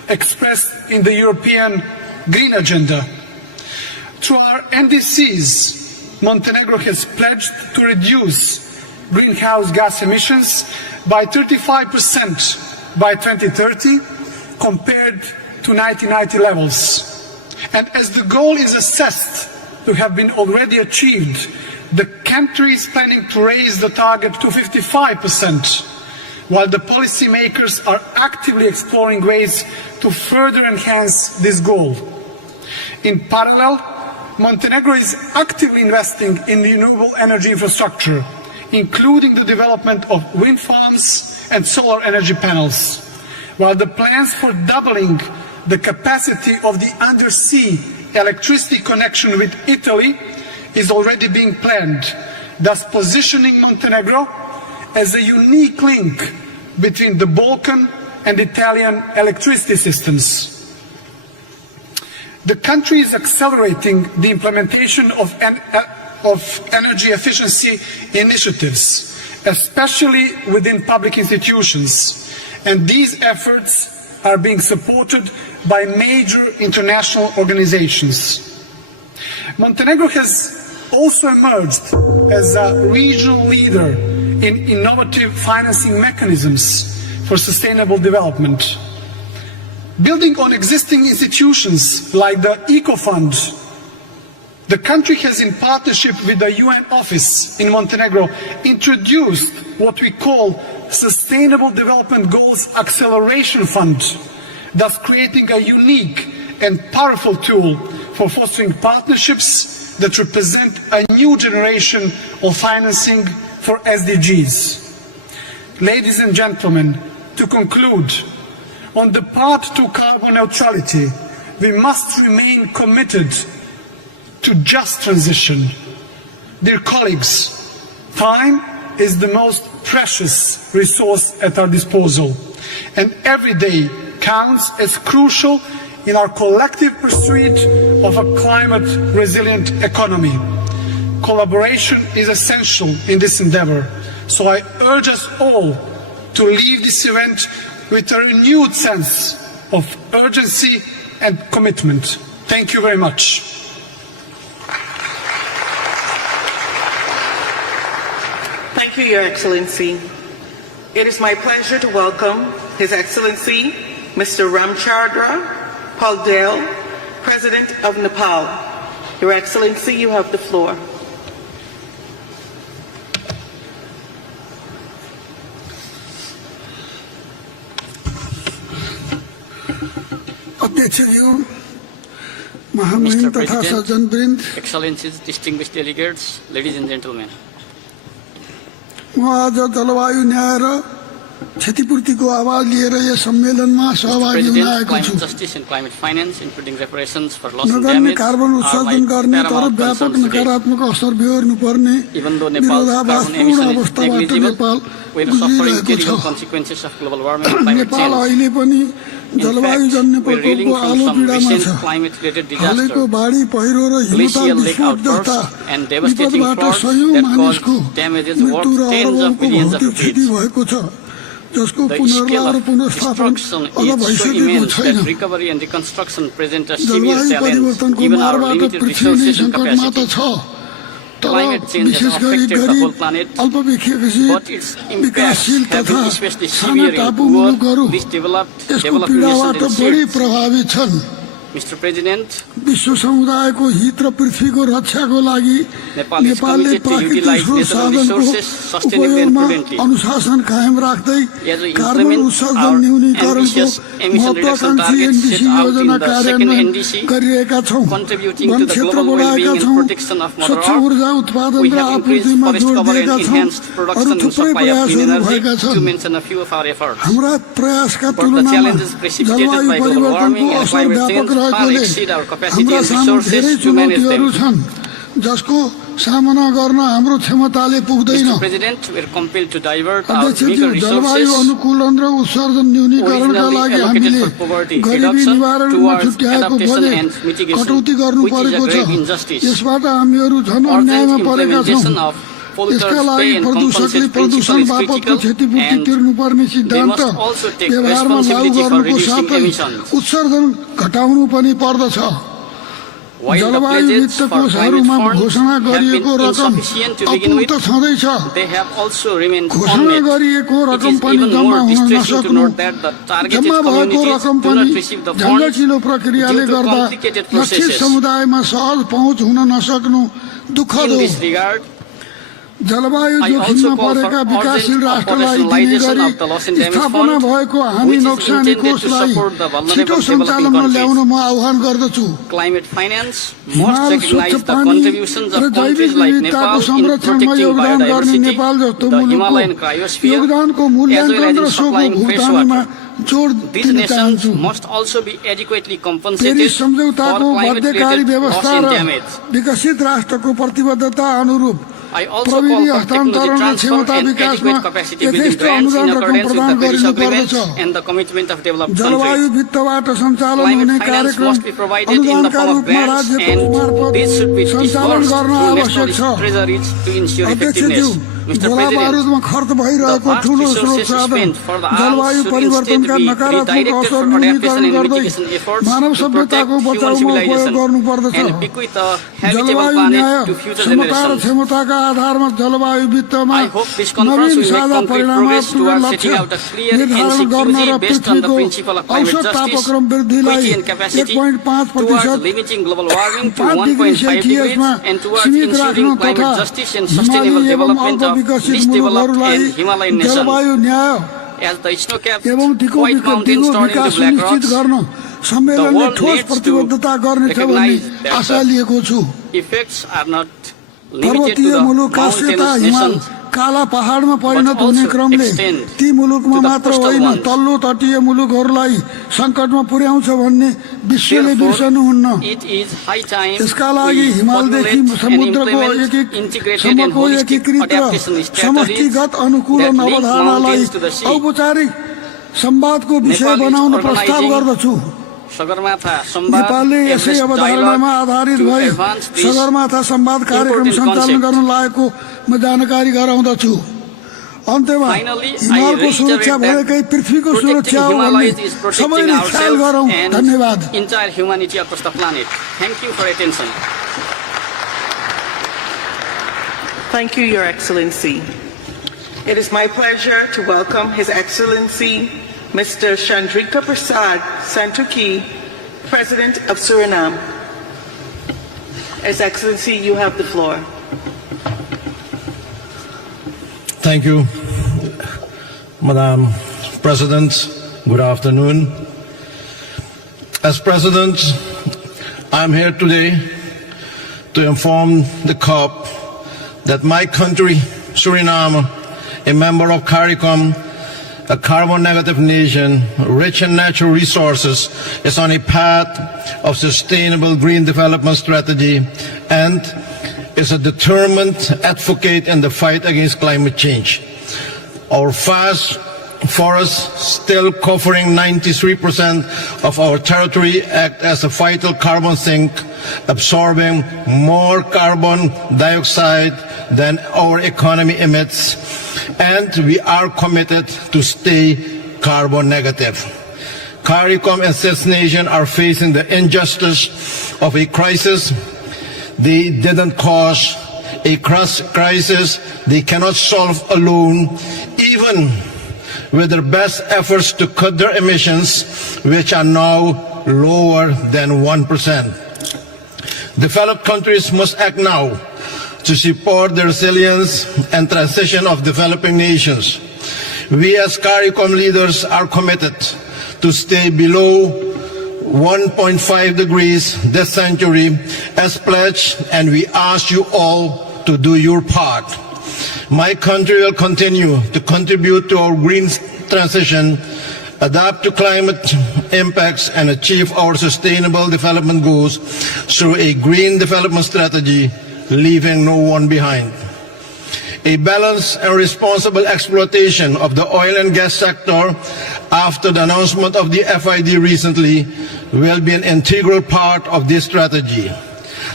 expressed in the European Green Agenda. Through our NDCs, Montenegro has pledged to reduce greenhouse gas emissions by 35% by 2030 compared to 1990 levels. And as the goal is assessed to have been already achieved, the country is planning to raise the target to 55%, while the policymakers are actively exploring ways to further enhance this goal. In parallel, Montenegro is actively investing in renewable energy infrastructure, including the development of wind farms and solar energy panels, while the plans for doubling the capacity of the undersea electricity connection with Italy is already being planned, thus positioning Montenegro as a unique link between the Balkan and Italian electricity systems. The country is accelerating the implementation of energy efficiency initiatives, especially within public institutions, and these efforts are being supported by major international organizations. Montenegro has also emerged as a regional leader in innovative financing mechanisms for sustainable development. Building on existing institutions like the Eco Fund, the country has, in partnership with the UN office in Montenegro, introduced what we call Sustainable Development Goals Acceleration Fund, thus creating a unique and powerful tool for fostering partnerships that represent a new generation of financing for SDGs. Ladies and gentlemen, to conclude, on the path to carbon neutrality, we must remain committed to just transition. Dear colleagues, time is the most precious resource at our disposal, and every day counts as crucial in our collective pursuit of a climate-resilient economy. Collaboration is essential in this endeavor, so I urge us all to leave this event with a renewed sense of urgency and commitment. Thank you very much. Thank you, Your Excellency. It is my pleasure to welcome His Excellency Mr. Ramchandra Paldale, President of Nepal. Your Excellency, you have the floor. Mr. President, Excellencies, distinguished delegates, ladies and gentlemen. Mr. President, climate justice and climate finance, including reparations for loss and damage, are my paramount concerns today. Even though Nepal's carbon emission is negligible, we are suffering terrible consequences of global warming and climate change. In fact, we are reeling from some recent climate-related disasters, glacial lake outbursts, and devastating floods that caused damages worth tens of billions of rupees. The scale of destruction is so immense that recovery and reconstruction present a severe challenge given our limited resources and capacity. Climate change has affected the whole planet, but its impacts have been especially severe in poor, least developed nations and states. Mr. President, Nepal is committed to utilize natural resources sustainably and prudently. As we implement our ambitious emission reduction targets set out in the second NDC, contributing to the global well-being and protection of Mother Earth, we have increased forest cover and enhanced production and supply of clean energy, to mention a few of our efforts. But the challenges precipitated by global warming and climate change far exceed our capacity and resources to manage them. Mr. President, we are compelled to divert our bigger resources originally allocated for poverty reduction towards adaptation and mitigation, which is a grave injustice. Urgent implementation of यसका लागि प्रदूषकले प्रदूषण बापतको क्षतिपूर्ति तिर्नुपर्ने सिद्धान्त व्यवहारमा लागू गर्नुको साथै उत्सर्जन घटाउनु पनि पर्दछ। जलवायु वित्त कोषहरूमा घोषणा गरिएको रकम अपूर्त छँदैछ। घोषणा गरिएको रकम पनि जम्मा हुन नसक्नु, जम्मा भएको रकम पनि झन्झटिलो प्रक्रियाले गर्दा लक्षित समुदायमा सहज पहुँच हुन नसक्नु दुःखद हो। जलवायु जोखिममा परेका विकासशील राष्ट्रलाई दिने गरी स्थापना भएको हामी नोक्सानी कोषलाई छिटो सञ्चालनमा ल्याउन म आह्वान गर्दछु। हिमाल, स्वच्छ पानी र जैविक विविधताको संरक्षणमा योगदान गर्ने नेपाल जस्तो मुलुकको योगदानको मूल्याङ्कन र सोको भुक्तानीमा जोड दिन चाहन्छु। पेरिस सम्झौताको बाध्यकारी व्यवस्था र विकसित राष्ट्रको प्रतिबद्धता अनुरूप प्रविधि हस्तान्तरण र क्षमता विकासमा यथेष्ट अनुदान रकम प्रदान गरिनुपर्दछ। जलवायु वित्तबाट सञ्चालन हुने कार्यक्रम अनुदानका रूपमा राज्यको मार्फत सञ्चालन गर्न आवश्यक छ। अध्यक्षज्यू, गोला बारुदमा खर्च भइरहेको ठूलो स्रोत साधन जलवायु परिवर्तनका नकारात्मक असर न्यूनीकरण गर्दै मानव सभ्यताको बचाउमा उपयोग गर्नुपर्दछ। जलवायु न्याय, समता र क्षमताका आधारमा जलवायु वित्तमा नवीन साझा परिणामात्मक लक्ष्य निर्धारण गर्न र पृथ्वीको औसत तापक्रम वृद्धिलाई 1.5% 5 डिग्री सेल्सियसमा सीमित राख्न तथा हिमाली एवं अल्प विकसित मुलुकहरूलाई जलवायु न्याय एवं दिगो विकास सुनिश्चित गर्न सम्मेलनले ठोस प्रतिबद्धता गर्नेछ भन्ने आशा लिएको छु। पर्वतीय मुलुक काश्यता हिमाल काला पहाडमा परिणत हुने क्रमले ती मुलुकमा मात्र होइन तल्लो तटीय मुलुकहरूलाई संकटमा पुर्याउँछ भन्ने विश्वले बिर्सनुहुन्न। यसका लागि हिमालदेखि समुद्रको सम्मको एकीकृत र समष्टिगत अनुकूलन अवधारणालाई औपचारिक संवादको विषय बनाउन प्रस्ताव गर्दछु। नेपालले यसै अवधारणामा आधारित भए सगरमाथा संवाद कार्यक्रम सञ्चालन गर्न लागेको म जानकारी गराउँदछु। अन्त्यमा हिमालको सुरक्षा भनेकै पृथ्वीको सुरक्षा हो भन्ने सबैले ख्याल गरौँ। धन्यवाद। Thank you, Your Excellency. It is my pleasure to welcome His Excellency Mr. Chandrika Prasad Santokhi, President of Suriname. His Excellency, you have the floor. Thank you, Madam President. Good afternoon. As President, I'm here today to inform the COP that my country, Suriname, a member of CARICOM, a carbon-negative nation, rich in natural resources, is on a path of sustainable green development strategy and is a determined advocate in the fight against climate change. Our vast forests, still covering 93% of our territory, act as a vital carbon sink, absorbing more carbon dioxide than our economy emits, and we are committed to stay carbon negative. CARICOM and its nations are facing the injustice of a crisis they didn't cause, a crisis they cannot solve alone, even with their best efforts to cut their emissions, which are now lower than 1%. Developed countries must act now to support the resilience and transition of developing nations. We as CARICOM leaders are committed to stay below 1.5 degrees this century as pledged, and we ask you all to do your part. My country will continue to contribute to our green transition, adapt to climate impacts, and achieve our sustainable development goals through a green development strategy, leaving no one behind. A balanced and responsible exploitation of the oil and gas sector after the announcement of the FID recently will be an integral part of this strategy.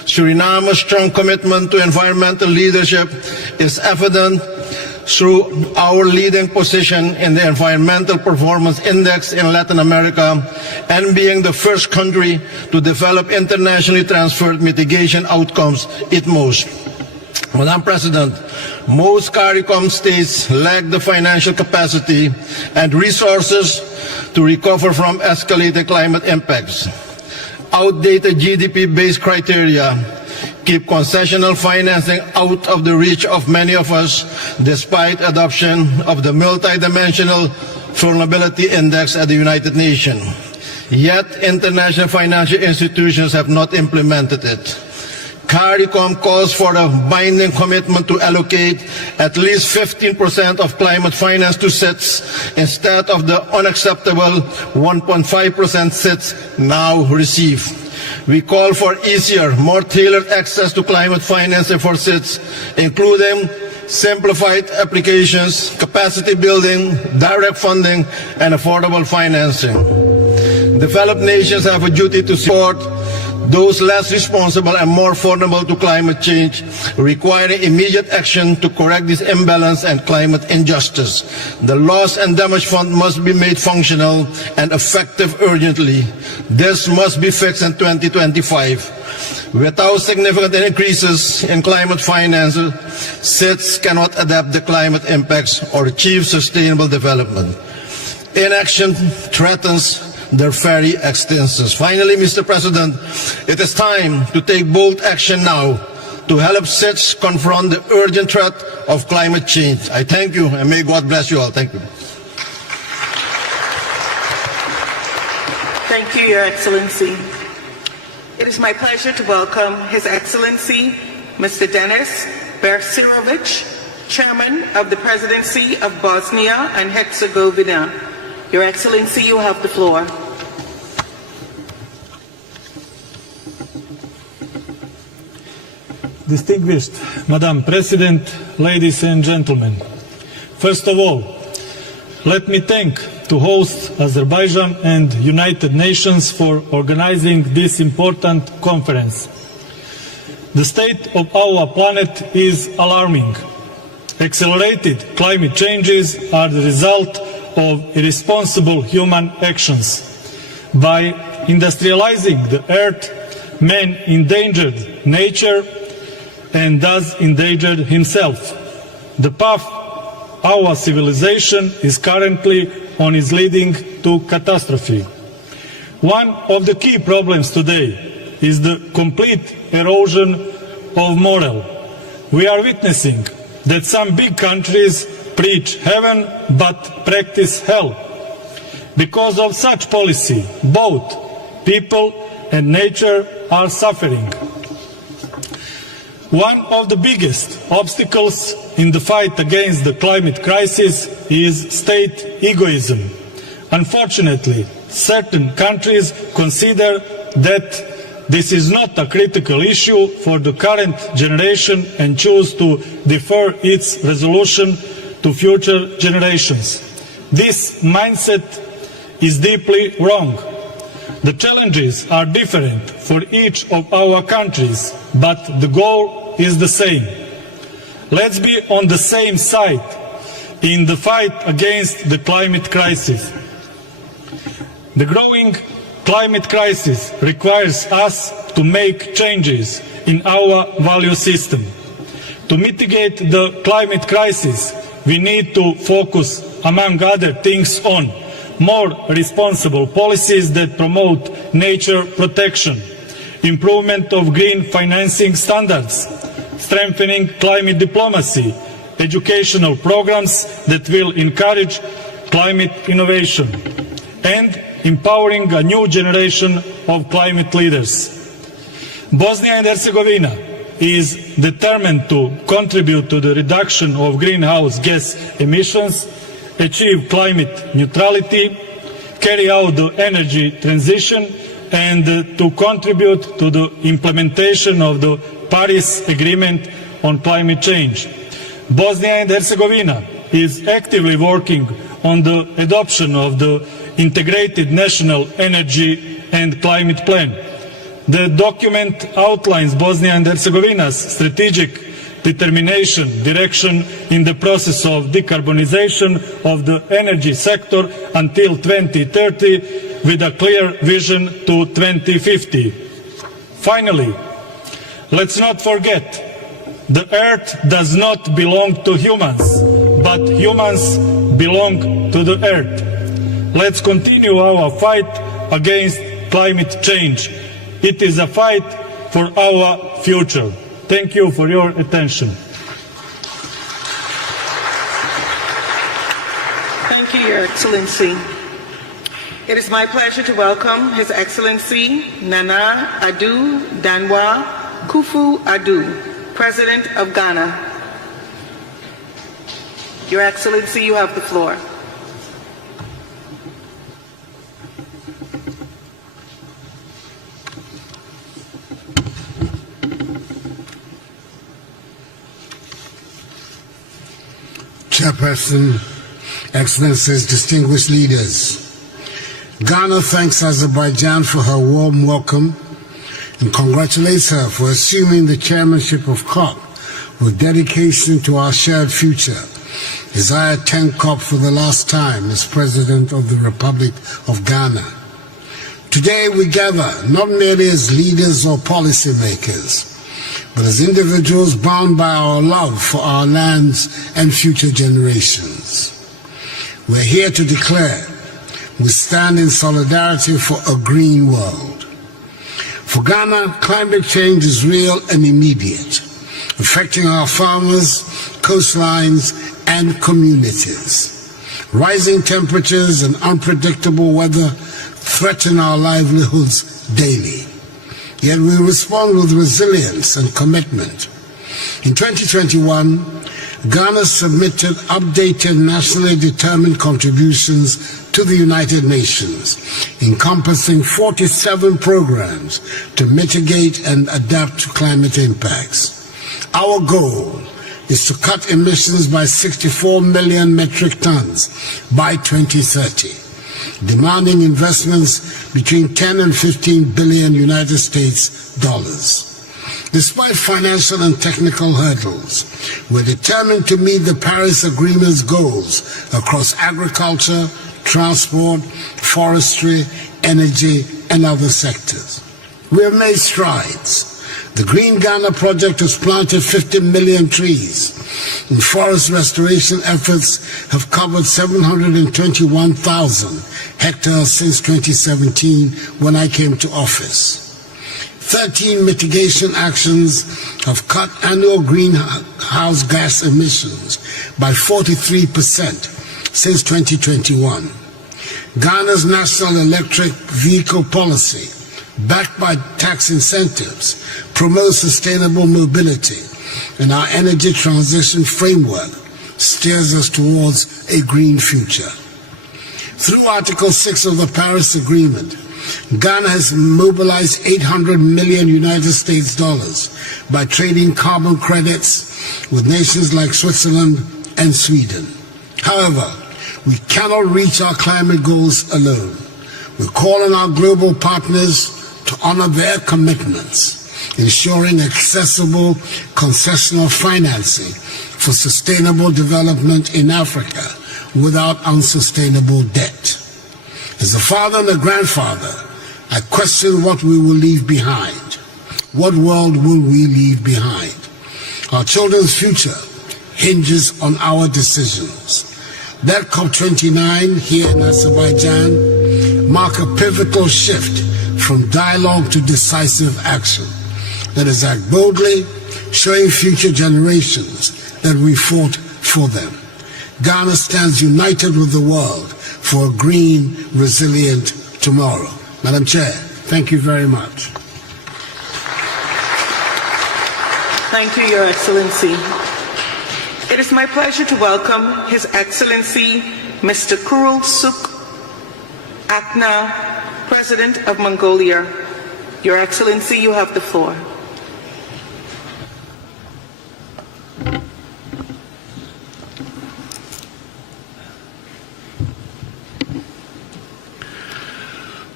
Suriname's strong commitment to environmental leadership is evident through our leading position in the Environmental Performance Index in Latin America and being the first country to develop internationally transferred mitigation outcomes it most. Madam President, most CARICOM states lack the financial capacity and resources to recover from escalating climate impacts. Outdated GDP-based criteria keep concessional financing out of the reach of many of us, despite adoption of the multidimensional vulnerability index at the United Nations. Yet international financial institutions have not implemented it. CARICOM calls for a binding commitment to allocate at least 15% of climate finance to SITs instead of the unacceptable 1.5% SITs now receive. We call for easier, more tailored access to climate financing for SITs, including simplified applications, capacity building, direct funding, and affordable financing. Developed nations have a duty to support those less responsible and more vulnerable to climate change, requiring immediate action to correct this imbalance and climate injustice. The Loss and Damage Fund must be made functional and effective urgently. This must be fixed in 2025. Without significant increases in climate finance, SITs cannot adapt the climate impacts or achieve sustainable development. Inaction threatens their very existence. Finally, Mr. President, it is time to take bold action now to help SITs confront the urgent threat of climate change. I thank you, and may God bless you all. Thank you. Thank you, Your Excellency. It is my pleasure to welcome His Excellency, Mr. Denis Bersirovic, Chairman of the Presidency of Bosnia and Herzegovina. Your Excellency, you have the floor. Distinguished Madam President, ladies and gentlemen, first of all, let me thank to host Azerbaijan and United Nations for organizing this important conference. The state of our planet is alarming. Accelerated climate changes are the result of irresponsible human actions. By industrializing the earth, man endangered nature and thus endangered himself. The path our civilization is currently on is leading to catastrophe. One of the key problems today is the complete erosion of moral. We are witnessing that some big countries preach heaven but practice hell. Because of such policy, both people and nature are suffering. One of the biggest obstacles in the fight against the climate crisis is state egoism. Unfortunately, certain countries consider that this is not a critical issue for the current generation and choose to defer its resolution to future generations. This mindset is deeply wrong. The challenges are different for each of our countries, but the goal is the same. Let's be on the same side in the fight against the climate crisis. The growing climate crisis requires us to make changes in our value system. To mitigate the climate crisis, we need to focus, among other things, on more responsible policies that promote nature protection, improvement of green financing standards, strengthening climate diplomacy, educational programs that will encourage climate innovation, and empowering a new generation of climate leaders. Bosnia and Herzegovina is determined to contribute to the reduction of greenhouse gas emissions, achieve climate neutrality, carry out the energy transition, and to contribute to the implementation of the Paris Agreement on climate change. Bosnia and Herzegovina is actively working on the adoption of the Integrated National Energy and Climate Plan. The document outlines Bosnia and Herzegovina's strategic determination, direction in the process of decarbonization of the energy sector until 2030 with a clear vision to 2050. Finally, let's not forget, the earth does not belong to humans, but humans belong to the earth. Let's continue our fight against climate change. It is a fight for our future. Thank you for your attention. Thank you, Your Excellency. It is my pleasure to welcome His Excellency Nana Addo Danwa Kufu-Addo, President of Ghana. Your Excellency, you have the floor. Chairperson, Excellencies, distinguished leaders, Ghana thanks Azerbaijan for her warm welcome and congratulates her for assuming the chairmanship of COP with dedication to our shared future as I attend COP for the last time as President of the Republic of Ghana. Today we gather not merely as leaders or policymakers, but as individuals bound by our love for our lands and future generations. We're here to declare we stand in solidarity for a green world. For Ghana, climate change is real and immediate, affecting our farmers, coastlines, and communities. Rising temperatures and unpredictable weather threaten our livelihoods daily. Yet we respond with resilience and commitment. In 2021, Ghana submitted updated nationally determined contributions to the United Nations, encompassing 47 programs to mitigate and adapt to climate impacts. Our goal is to cut emissions by 64 million metric tons by 2030. Demanding investments between 10 and 15 billion United States dollars. Despite financial and technical hurdles, we're determined to meet the Paris Agreement's goals across agriculture, transport, forestry, energy, and other sectors. We have made strides. The Green Ghana project has planted 50 million trees, and forest restoration efforts have covered 721,000 hectares since 2017 when I came to office. 13 mitigation actions have cut annual greenhouse gas emissions by 43% since 2021. Ghana's national electric vehicle policy, backed by tax incentives, promotes sustainable mobility, and our energy transition framework steers us towards a green future. Through Article 6 of the Paris Agreement, Ghana has mobilized 800 million United States dollars by trading carbon credits with nations like Switzerland and Sweden. However, we cannot reach our climate goals alone. We call on our global partners to honor their commitments, ensuring accessible concessional financing for sustainable development in Africa without unsustainable debt. As a father and a grandfather, I question what we will leave behind. What world will we leave behind? Our children's future hinges on our decisions. That COP29 here in Azerbaijan mark a pivotal shift from dialogue to decisive action. Let us act boldly, showing future generations that we fought for them. Ghana stands united with the world for a green, resilient tomorrow. Madam Chair, thank you very much. Thank you, Your Excellency. It is my pleasure to welcome His Excellency Mr. Kurulsuk Akna, President of Mongolia. Your Excellency, you have the floor.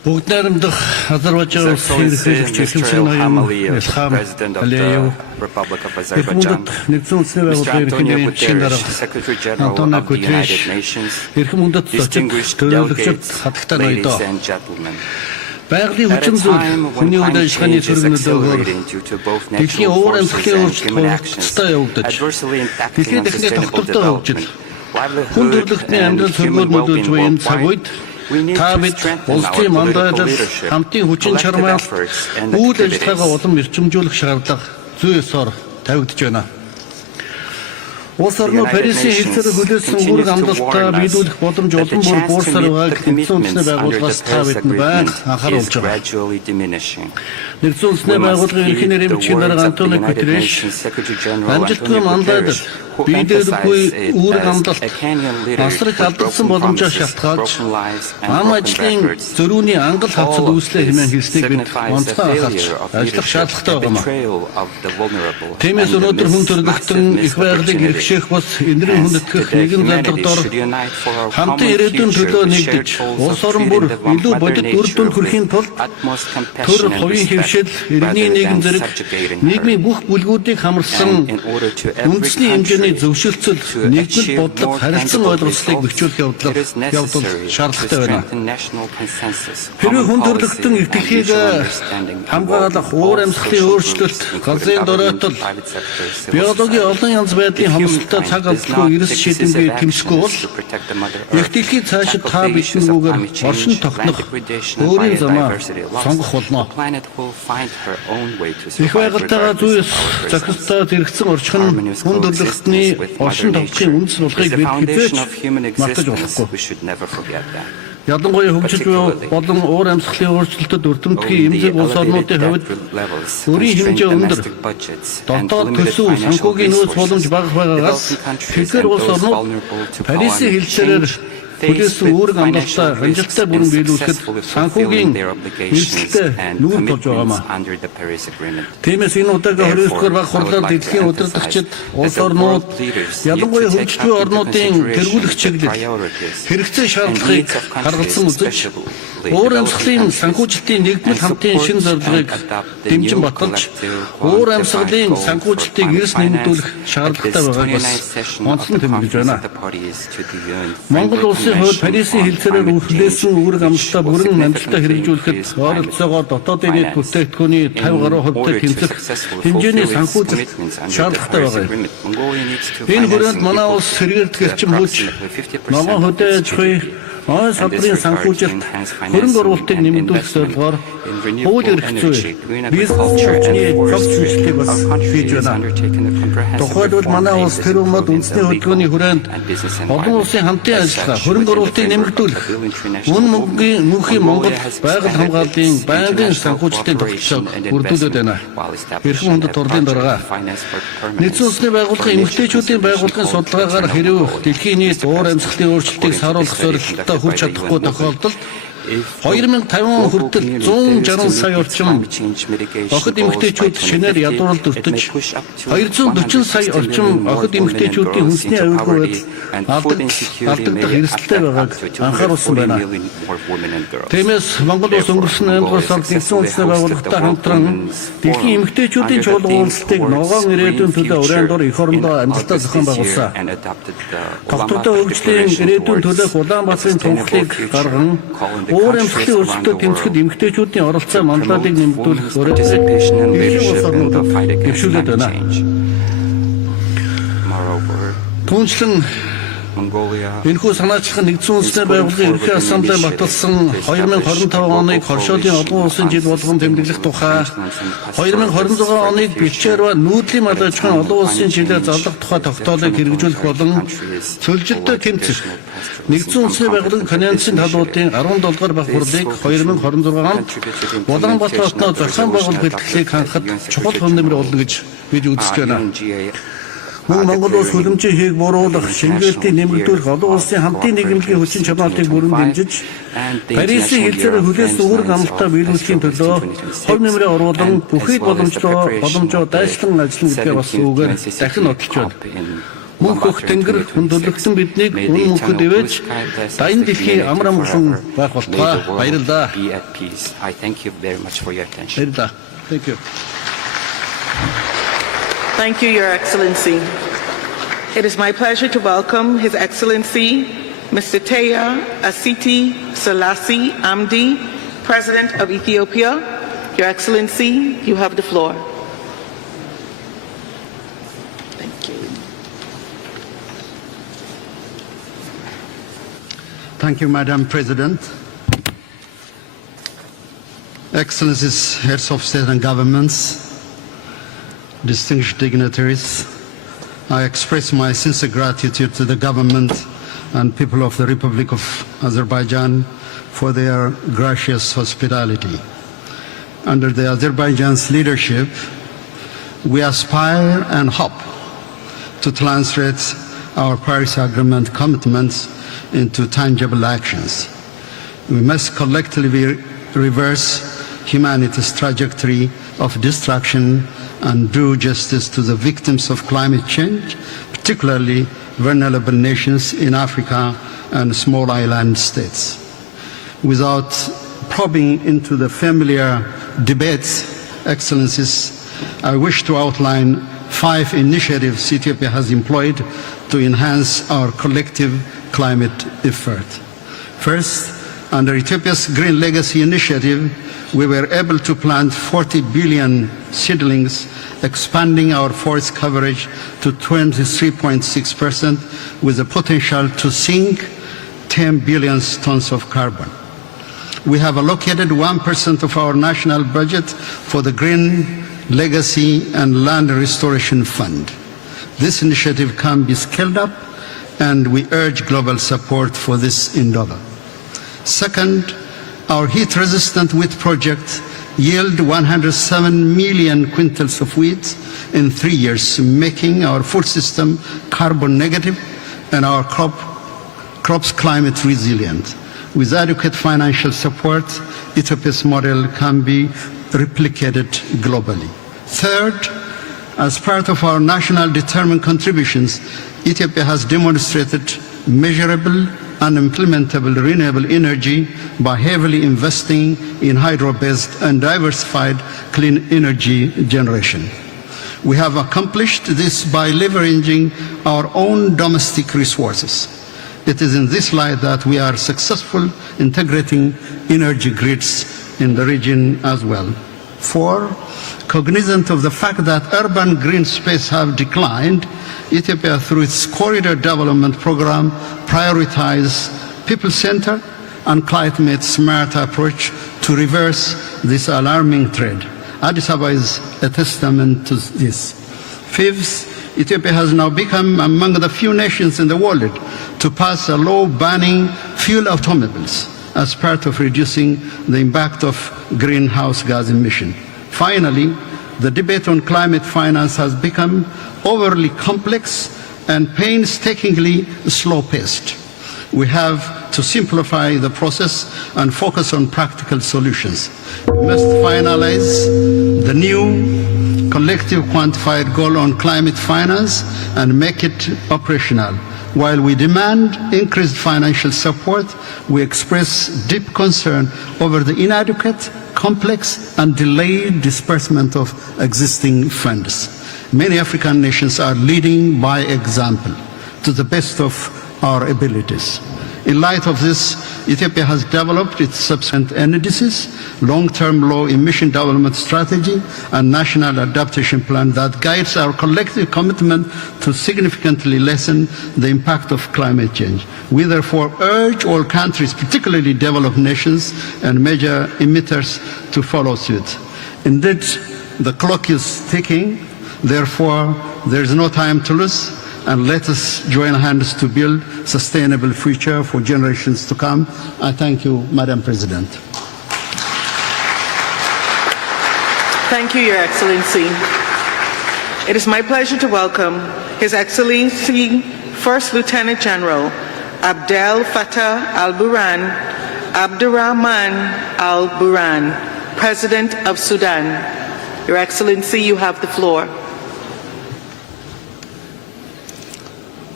Бүгд найрамдах Азербайджан улсын ерөнхийлөгч Илхам Алиев, Эрхэмүндэт нэгдсэн үндэсний байгууллагын ерөнхий нэрийн жишээн дарга Антонио Гутерриш, Эрхэмүндэт зочин төлөөлөгчд хатагтай ноёдоо. Байгалийн хүчин зүйл хүний үйл ажиллагааны төрөмнөлөөр дэлхийн уур амьсгалын өөрчлөлтөд явагдаж, дэлхийн техникийн тогтвортой хөгжил, хүн төрөлхтний амьдрал сөргөөл нөлөөлж буй энэ цаг үед та бид улсын мандатаар хамтын хүчин чармайл үйл ажиллагаагаа улам эрчимжүүлэх шаардлага зүй ёсоор тавигдж байна. Улс орны Парисын хэлцээр хүлээсэн үүрэг амлалтаа биелүүлэх боломж улам бүр буурсаар байгааг нэгдсэн үндэсний байгууллагаас та бидэнд байнга анхааруулж байгаа. Нэгдсэн үндэсний байгууллагын ерөнхий нэрийн бичгийн дарга Антонио Гутерриш амжилттай мандатаар биелүүлэхгүй үүрэг амлалт асрах алдсан боломжоо шалтгаалж ам ажлын зөрүүний ангал хавцад үүслэх хэмээн хэлснийг бид онцгой анхаарч ажиллах шаардлагатай байгаа юм. Тиймээс өнөөдөр хүн төрөлхтөн их байгалыг иргэшээх бас энэрийн хүндэтгэх нэгэн зорилгодоор хамтын ирээдүйн төлөө нэгдэж улс орон бүр илүү бодит үр дүнд хүрэхийн тулд төр хувийн хөвшил, иргэний нийгэм зэрэг нийгмийн бүх бүлгүүдийг хамарсан үндэсний хэмжээний зөвшөлтсөл нэгдэл бодлого харилцан ойлголцлыг бэхжүүлэх явдал шаардлагатай байна. Хэрвээ хүн төрөлхтөн эртэлхийг хамгаалах уур амьсгалын өөрчлөлт, газрын доройтол, биологийн олон янз байдлын хомсдолтой цаг алдалгүй эрс шийдэмгүй тэмцэхгүй бол их дэлхийн цаашид та биднийгүйгээр оршин тогтнох өөрийн замаа сонгох болно. Их байгальтайгаа зүйс захистай зэрэгцэн орчин хүн төрөлхтний оршин тогтохын үндэс болгохыг бид хизээч мартаж болохгүй. Ялангуяа хөгжиж буй болон уур амьсгалын өөрчлөлтөд өртөмтгий эмзэг улс орнуудын хувьд өөрийн хэмжээ өндөр дотоод төсөв санхүүгийн нөөц боломж бага байгаагаас тэдгээр улс орнууд Парисын хэлцээрээр хүлээсэн үүрэг амлалтаа амжилттай бүрэн биелүүлэхэд санхүүгийн нэмэлттэй нүүр тулж байгаамаа. Тиймээс энэ удаагийн 29-р баг хурлаар дэлхийн удирдагчид, улс орнууд, ялангуяа хөгжиж буй орнуудын тэргүүлэх чиглэл, хэрэгцээ шаардлагыг харгалзан үзэж, уур амьсгалын санхүүжилтийн нэгдмэл хамтын шин зорилгыг дэмжин баталж, уур амьсгалын санхүүжилтийг эрс нэмэгдүүлэх шаардлагатай байгааг бас онцлон тэмдэглэж байна. Монгол улсын хувьд Парисын хэлцээрээр хүлээсэн үүрэг амлалтаа бүрэн амжилттай хэрэгжүүлэхэд ойролцоогоор дотоодын нийт бүтээгдэхүүний 50% тэмцэх хэмжээний санхүүжилт шаардлагатай байгаа юм. Энэ хүрээнд манай улс сэргийлэх эрчим хүч, ногоон хөдөө аж ахуй, ой салбарын санхүүжилт, хөрөнгө оруулалтыг нэмэгдүүлэх зорилгоор хууль эрх зүй, бизнес орчны цогц шинжилгээг бас хийж байна. Тухайлбал манай улс тэр өмнөд үндэсний хөдөлгөөний хүрээнд олон улсын хамтын ажиллагаа, хөрөнгө оруулалтыг нэмэгдүүлэх, үн мөнхийн Монгол байгаль хамгааллын байнгын санхүүжилтийн тогтолцоог бүрдүүлээд байна. Эрхэм хүндэт хурлын дарга нэгдсэн үндэсний байгууллагын эмэгтэйчүүдийн байгууллагын судалгаагаар хэрв дэлхийн нийт уур амьсгалын өөрчлөлтийг сааруулах зорилготой хүрч чадахгүй тохиолдолд 2050 хүртэл 160 сая орчим охид эмэгтэйчүүд шинээр ядууралд өртөж 240 сая орчим охид эмэгтэйчүүдийн хүнсний аюулгүй байдал алдагдах эрсдэлтэй байгааг анхааруулсан байна. Тиймээс Монгол улс өнгөрсөн 8 дугаар сард нэгдсэн үндэсний байгууллагатай хамтран дэлхийн эмэгтэйчүүдийн чуулган уулзалтыг ногоон ирээдүйн төлөө уран дор эх орондоо амжилттай зохион байгуулсан. Тогтвортой хөгжлийн ирээдүйн төлөөх Улаанбаатарын тунхлыг гарган уур амьсгалын өөрчлөлтөд тэмцэхэд эмэгтэйчүүдийн оролцоо мандатыг нэмэгдүүлэх зорилгыг дэлхийн улс орнуудад дэвшүүлээд байна. Түүнчлэн энэхүү санаачлах нэгдсэн үндэсний байгууллагын ерөнхий ассамблеийн баталсан 2025 оныг хоршоолын олон улсын жил болгон тэмдэглэх тухай, 2026 оныг бэлчээр ба нүүдлийн мал аж ахуйн олон улсын жилээр зарлах тухай тогтоолыг хэрэгжүүлэх болон цөлжилтөд тэмцэх нэгдсэн үндэсний байгууллагын конвенцийн талуудын 17 дугаар баг хурлыг 2026 онд Улаанбаатар хотноо зохион байгуулах бэлтгэлийг хангахад чухал хөндөмөр болно гэж бид үзэж байна. Мөн Монгол улс хөлөмжийн хийг бууруулах, шингээалтийг нэмэгдүүлэх, олон улсын хамтын нийгэмлэгийн хүчин чармаалтыг бүрэн дэмжиж, Парисын хэлцээрээр хүлээсэн үүрэг амлалтаа биелүүлэхийн төлөө хувь нэмрээ оруулан бүхий боломжоо дайшлан ажиллана гэдгээ бас үүгээр дахин нотолж байна. Мөнх тэнгэр хүндлэгтэн биднийг үнмөхөд ивэж дайн дэлхийн амар амгалан байх болтугай. Баярлалаа. I thank you very much for your attention. Баярлалаа. Thank you. Thank you, Your Excellency. It is my pleasure to welcome His Excellency Mr. Taya Asiti Selassie Amdi, President of Ethiopia. Your Excellency, you have the floor. Thank you. Thank you, Madam President. Excellencies, heads of state and governments, distinguished dignitaries, I express my sincere gratitude to the government and people of the Republic of Azerbaijan for their gracious hospitality. Under the Azerbaijan's leadership, we aspire and hope to translate our Paris Agreement commitments into tangible actions. We must collectively reverse humanity's trajectory of destruction and do justice to the victims of climate change, particularly vulnerable nations in Africa and small island states. Without probing into the familiar debates, Excellencies, I wish to outline 5 initiatives Ethiopia has employed to enhance our collective climate effort. First, under Ethiopia's Green Legacy Initiative, we were able to plant 40 billion seedlings, expanding our forest coverage to 23.6% with the potential to sink 10 billion tons of carbon. We have allocated 1% of our national budget for the Green Legacy and Land Restoration Fund. This initiative can be scaled up, and we urge global support for this endeavor. Second, our heat-resistant wheat project yield 107 million quintals of wheat in 3 years, making our food system carbon negative and our crops climate resilient. With adequate financial support, Ethiopia's model can be replicated globally. Third, as part of our national determined contributions, Ethiopia has demonstrated measurable and implementable renewable energy by heavily investing in hydro-based and diversified clean energy generation. We have accomplished this by leveraging our own domestic resources. It is in this light that we are successful integrating energy grids in the region as well. 4, cognizant of the fact that urban green space have declined, Ethiopia, through its corridor development program, prioritizes people-centered and climate-smart approach to reverse this alarming trend. Addis Ababa is a testament to this. 5th, Ethiopia has now become among the few nations in the world to pass a law banning fuel automobiles as part of reducing the impact of greenhouse gas emission. Finally, the debate on climate finance has become overly complex and painstakingly slow-paced. We have to simplify the process and focus on practical solutions. We must finalize the new collective quantified goal on climate finance and make it operational. While we demand increased financial support, we express deep concern over the inadequate, complex and delayed disbursement of existing funds. Many African nations are leading by example to the best of our abilities. In light of this, Ethiopia has developed its subsequent NDCs, long-term low emission development strategy, and national adaptation plan that guides our collective commitment to significantly lessen the impact of climate change. We therefore urge all countries, particularly developed nations and major emitters, to follow suit. Indeed, the clock is ticking. Therefore, there is no time to lose, and let us join hands to build a sustainable future for generations to come. I thank you, Madam President. Thank you, Your Excellency. It is my pleasure to welcome His Excellency First Lieutenant General Abdel Fattah al-Burhan, Abdurrahman al-Burhan, President of Sudan. Your Excellency, you have the floor.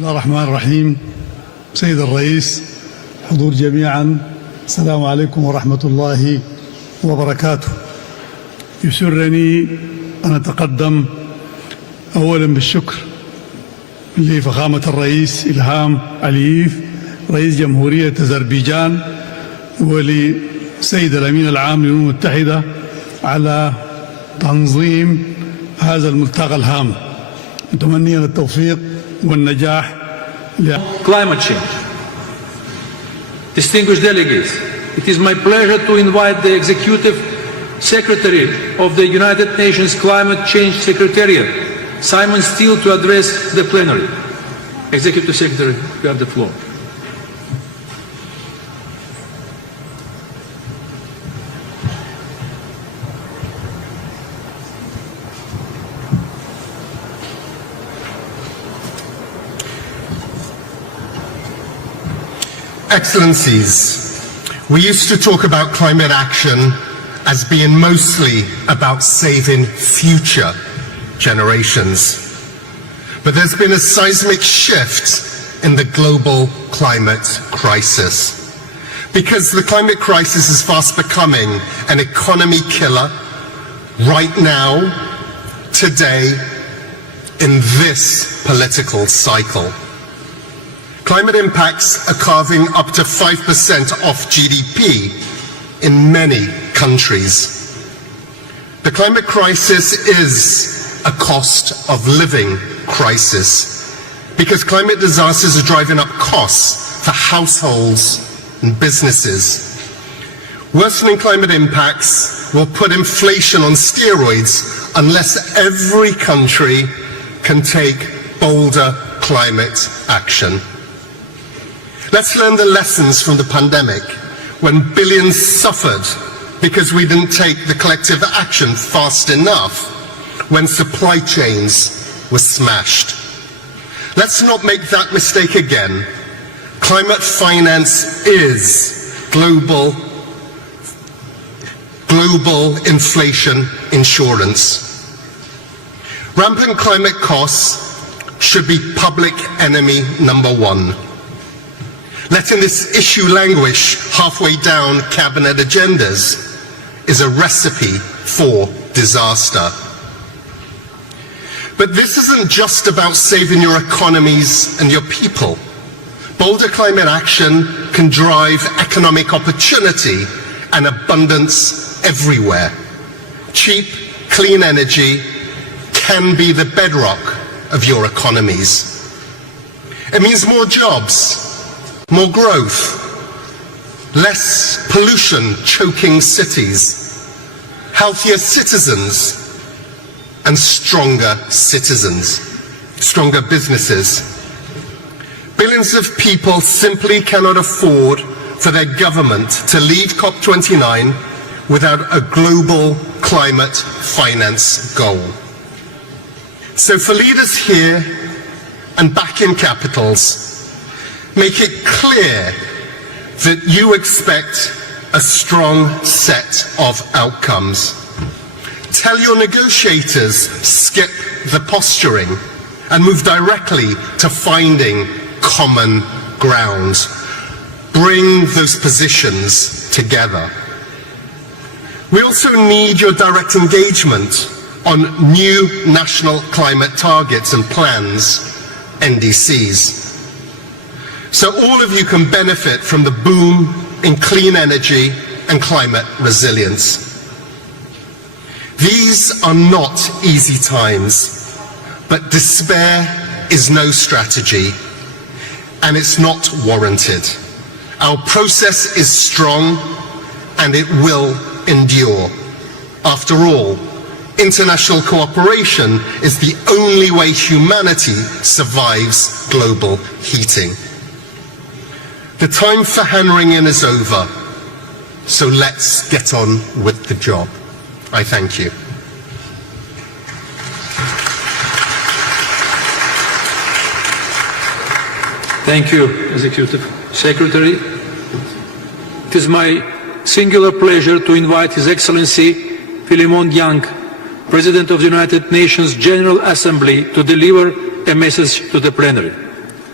الله الرحمن الرحيم. سيد الرئيس، حضور جميعا، السلام عليكم ورحمة الله وبركاته. يسرني أن أتقدم أولا بالشكر لفخامة الرئيس إلهام علييف رئيس جمهورية أذربيجان ولسيد الأمين العام للأمم المتحدة على تنظيم هذا الملتقى الهام. نتمنى التوفيق والنجاح. Climate change. Distinguished delegates, it is my pleasure to invite the Executive Secretary of the United Nations Climate Change Secretariat, Simon Steele, to address the plenary. Executive Secretary, you have the floor. Excellencies, we used to talk about climate action as being mostly about saving future generations. But there's been a seismic shift in the global climate crisis, because the climate crisis is fast becoming an economy killer right now, today, in this political cycle. Climate impacts are carving up to 5% off GDP in many countries. The climate crisis is a cost of living crisis, because climate disasters are driving up costs for households and businesses. Worsening climate impacts will put inflation on steroids unless every country can take bolder climate action. Let's learn the lessons from the pandemic, when billions suffered because we didn't take the collective action fast enough, when supply chains were smashed. Let's not make that mistake again. Climate finance is global inflation insurance. Rampant climate costs should be public enemy number one. Letting this issue languish halfway down cabinet agendas is a recipe for disaster. But this isn't just about saving your economies and your people. Bolder climate action can drive economic opportunity and abundance everywhere. Cheap, clean energy can be the bedrock of your economies. It means more jobs, more growth, less pollution choking cities, healthier citizens, and stronger businesses. Billions of people simply cannot afford for their government to leave COP29 without a global climate finance goal. So for leaders here and back in capitals, make it clear that you expect a strong set of outcomes. Tell your negotiators, skip the posturing and move directly to finding common ground. Bring those positions together. We also need your direct engagement on new national climate targets and plans, NDCs. So all of you can benefit from the boom in clean energy and climate resilience. These are not easy times, but despair is no strategy, and it's not warranted. Our process is strong, and it will endure. After all, international cooperation is the only way humanity survives global heating. The time for hand-wringing is over, so let's get on with the job. I thank you. Thank you, Executive Secretary. It is my singular pleasure to invite His Excellency Philemon Yang, President of the United Nations General Assembly, to deliver a message to the plenary.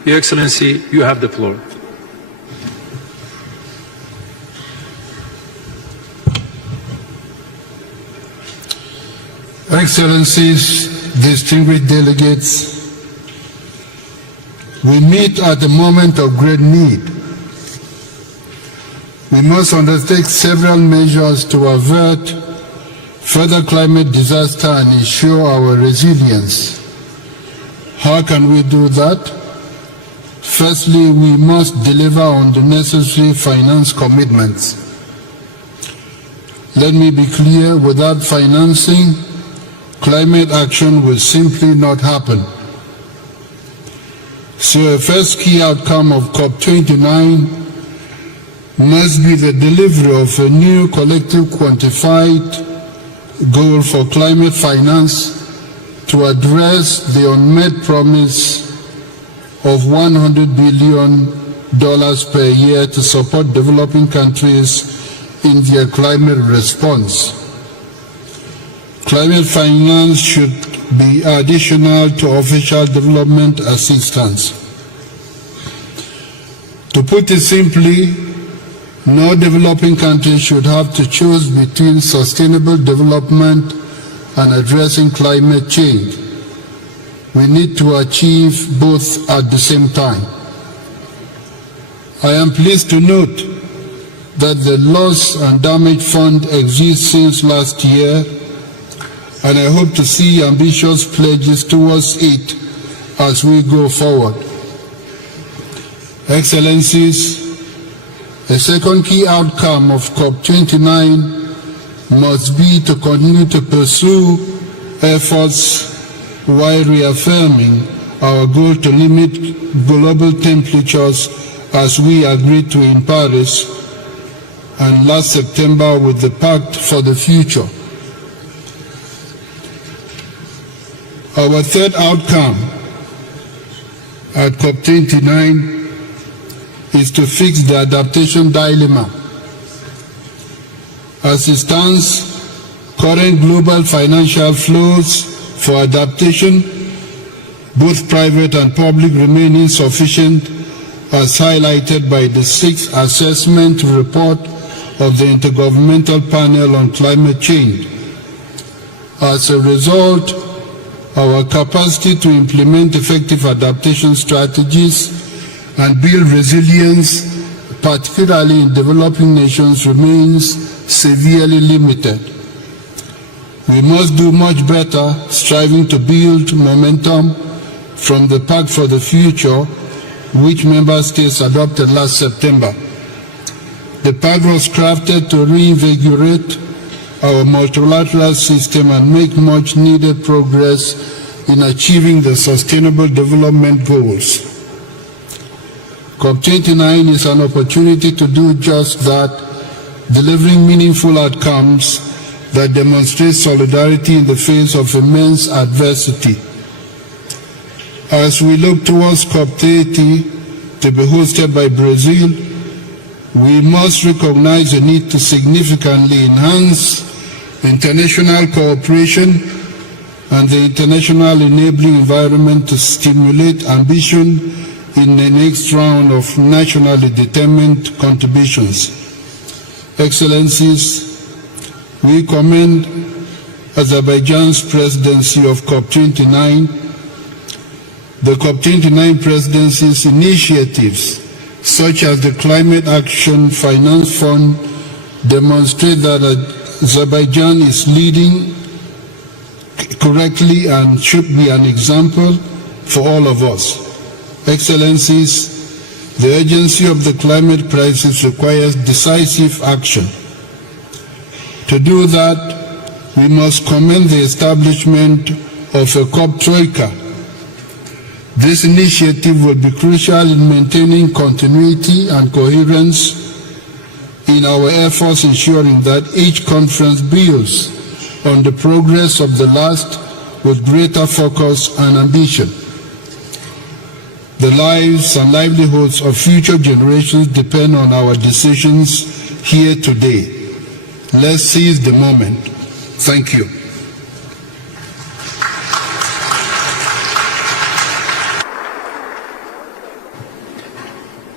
Your Excellency, you have the floor. Excellencies, distinguished delegates, we meet at a moment of great need. We must undertake several measures to avert further climate disaster and ensure our resilience. How can we do that? Firstly, we must deliver on the necessary finance commitments. Let me be clear, without financing, climate action will simply not happen. So a first key outcome of COP29 must be the delivery of a new collective quantified goal for climate finance to address the unmet promise of $100 billion per year to support developing countries in their climate response. Climate finance should be additional to official development assistance. To put it simply, no developing country should have to choose between sustainable development and addressing climate change. We need to achieve both at the same time. I am pleased to note that the Loss and Damage Fund exists since last year, and I hope to see ambitious pledges towards it as we go forward. Excellencies, a second key outcome of COP29 must be to continue to pursue efforts while reaffirming our goal to limit global temperatures as we agreed to in Paris and last September with the Pact for the Future. Our third outcome at COP29 is to fix the adaptation dilemma. As it stands, current global financial flows for adaptation, both private and public, remain insufficient, as highlighted by the 6th assessment report of the Intergovernmental Panel on Climate Change. As a result, our capacity to implement effective adaptation strategies and build resilience, particularly in developing nations, remains severely limited. We must do much better, striving to build momentum from the Pact for the Future, which member states adopted last September. The Pact was crafted to reinvigorate our multilateral system and make much needed progress in achieving the Sustainable Development Goals. COP29 is an opportunity to do just that, delivering meaningful outcomes that demonstrate solidarity in the face of immense adversity. As we look towards COP30 to be hosted by Brazil, we must recognize the need to significantly enhance international cooperation and the international enabling environment to stimulate ambition in the next round of nationally determined contributions. Excellencies, we commend Azerbaijan's presidency of COP29. The COP29 presidency's initiatives, such as the Climate Action Finance Fund, demonstrate that Azerbaijan is leading correctly and should be an example for all of us. Excellencies, the urgency of the climate crisis requires decisive action. To do that, we must commend the establishment of a COP Troika. This initiative will be crucial in maintaining continuity and coherence in our efforts, ensuring that each conference builds on the progress of the last with greater focus and ambition. The lives and livelihoods of future generations depend on our decisions here today. Let's seize the moment. Thank you.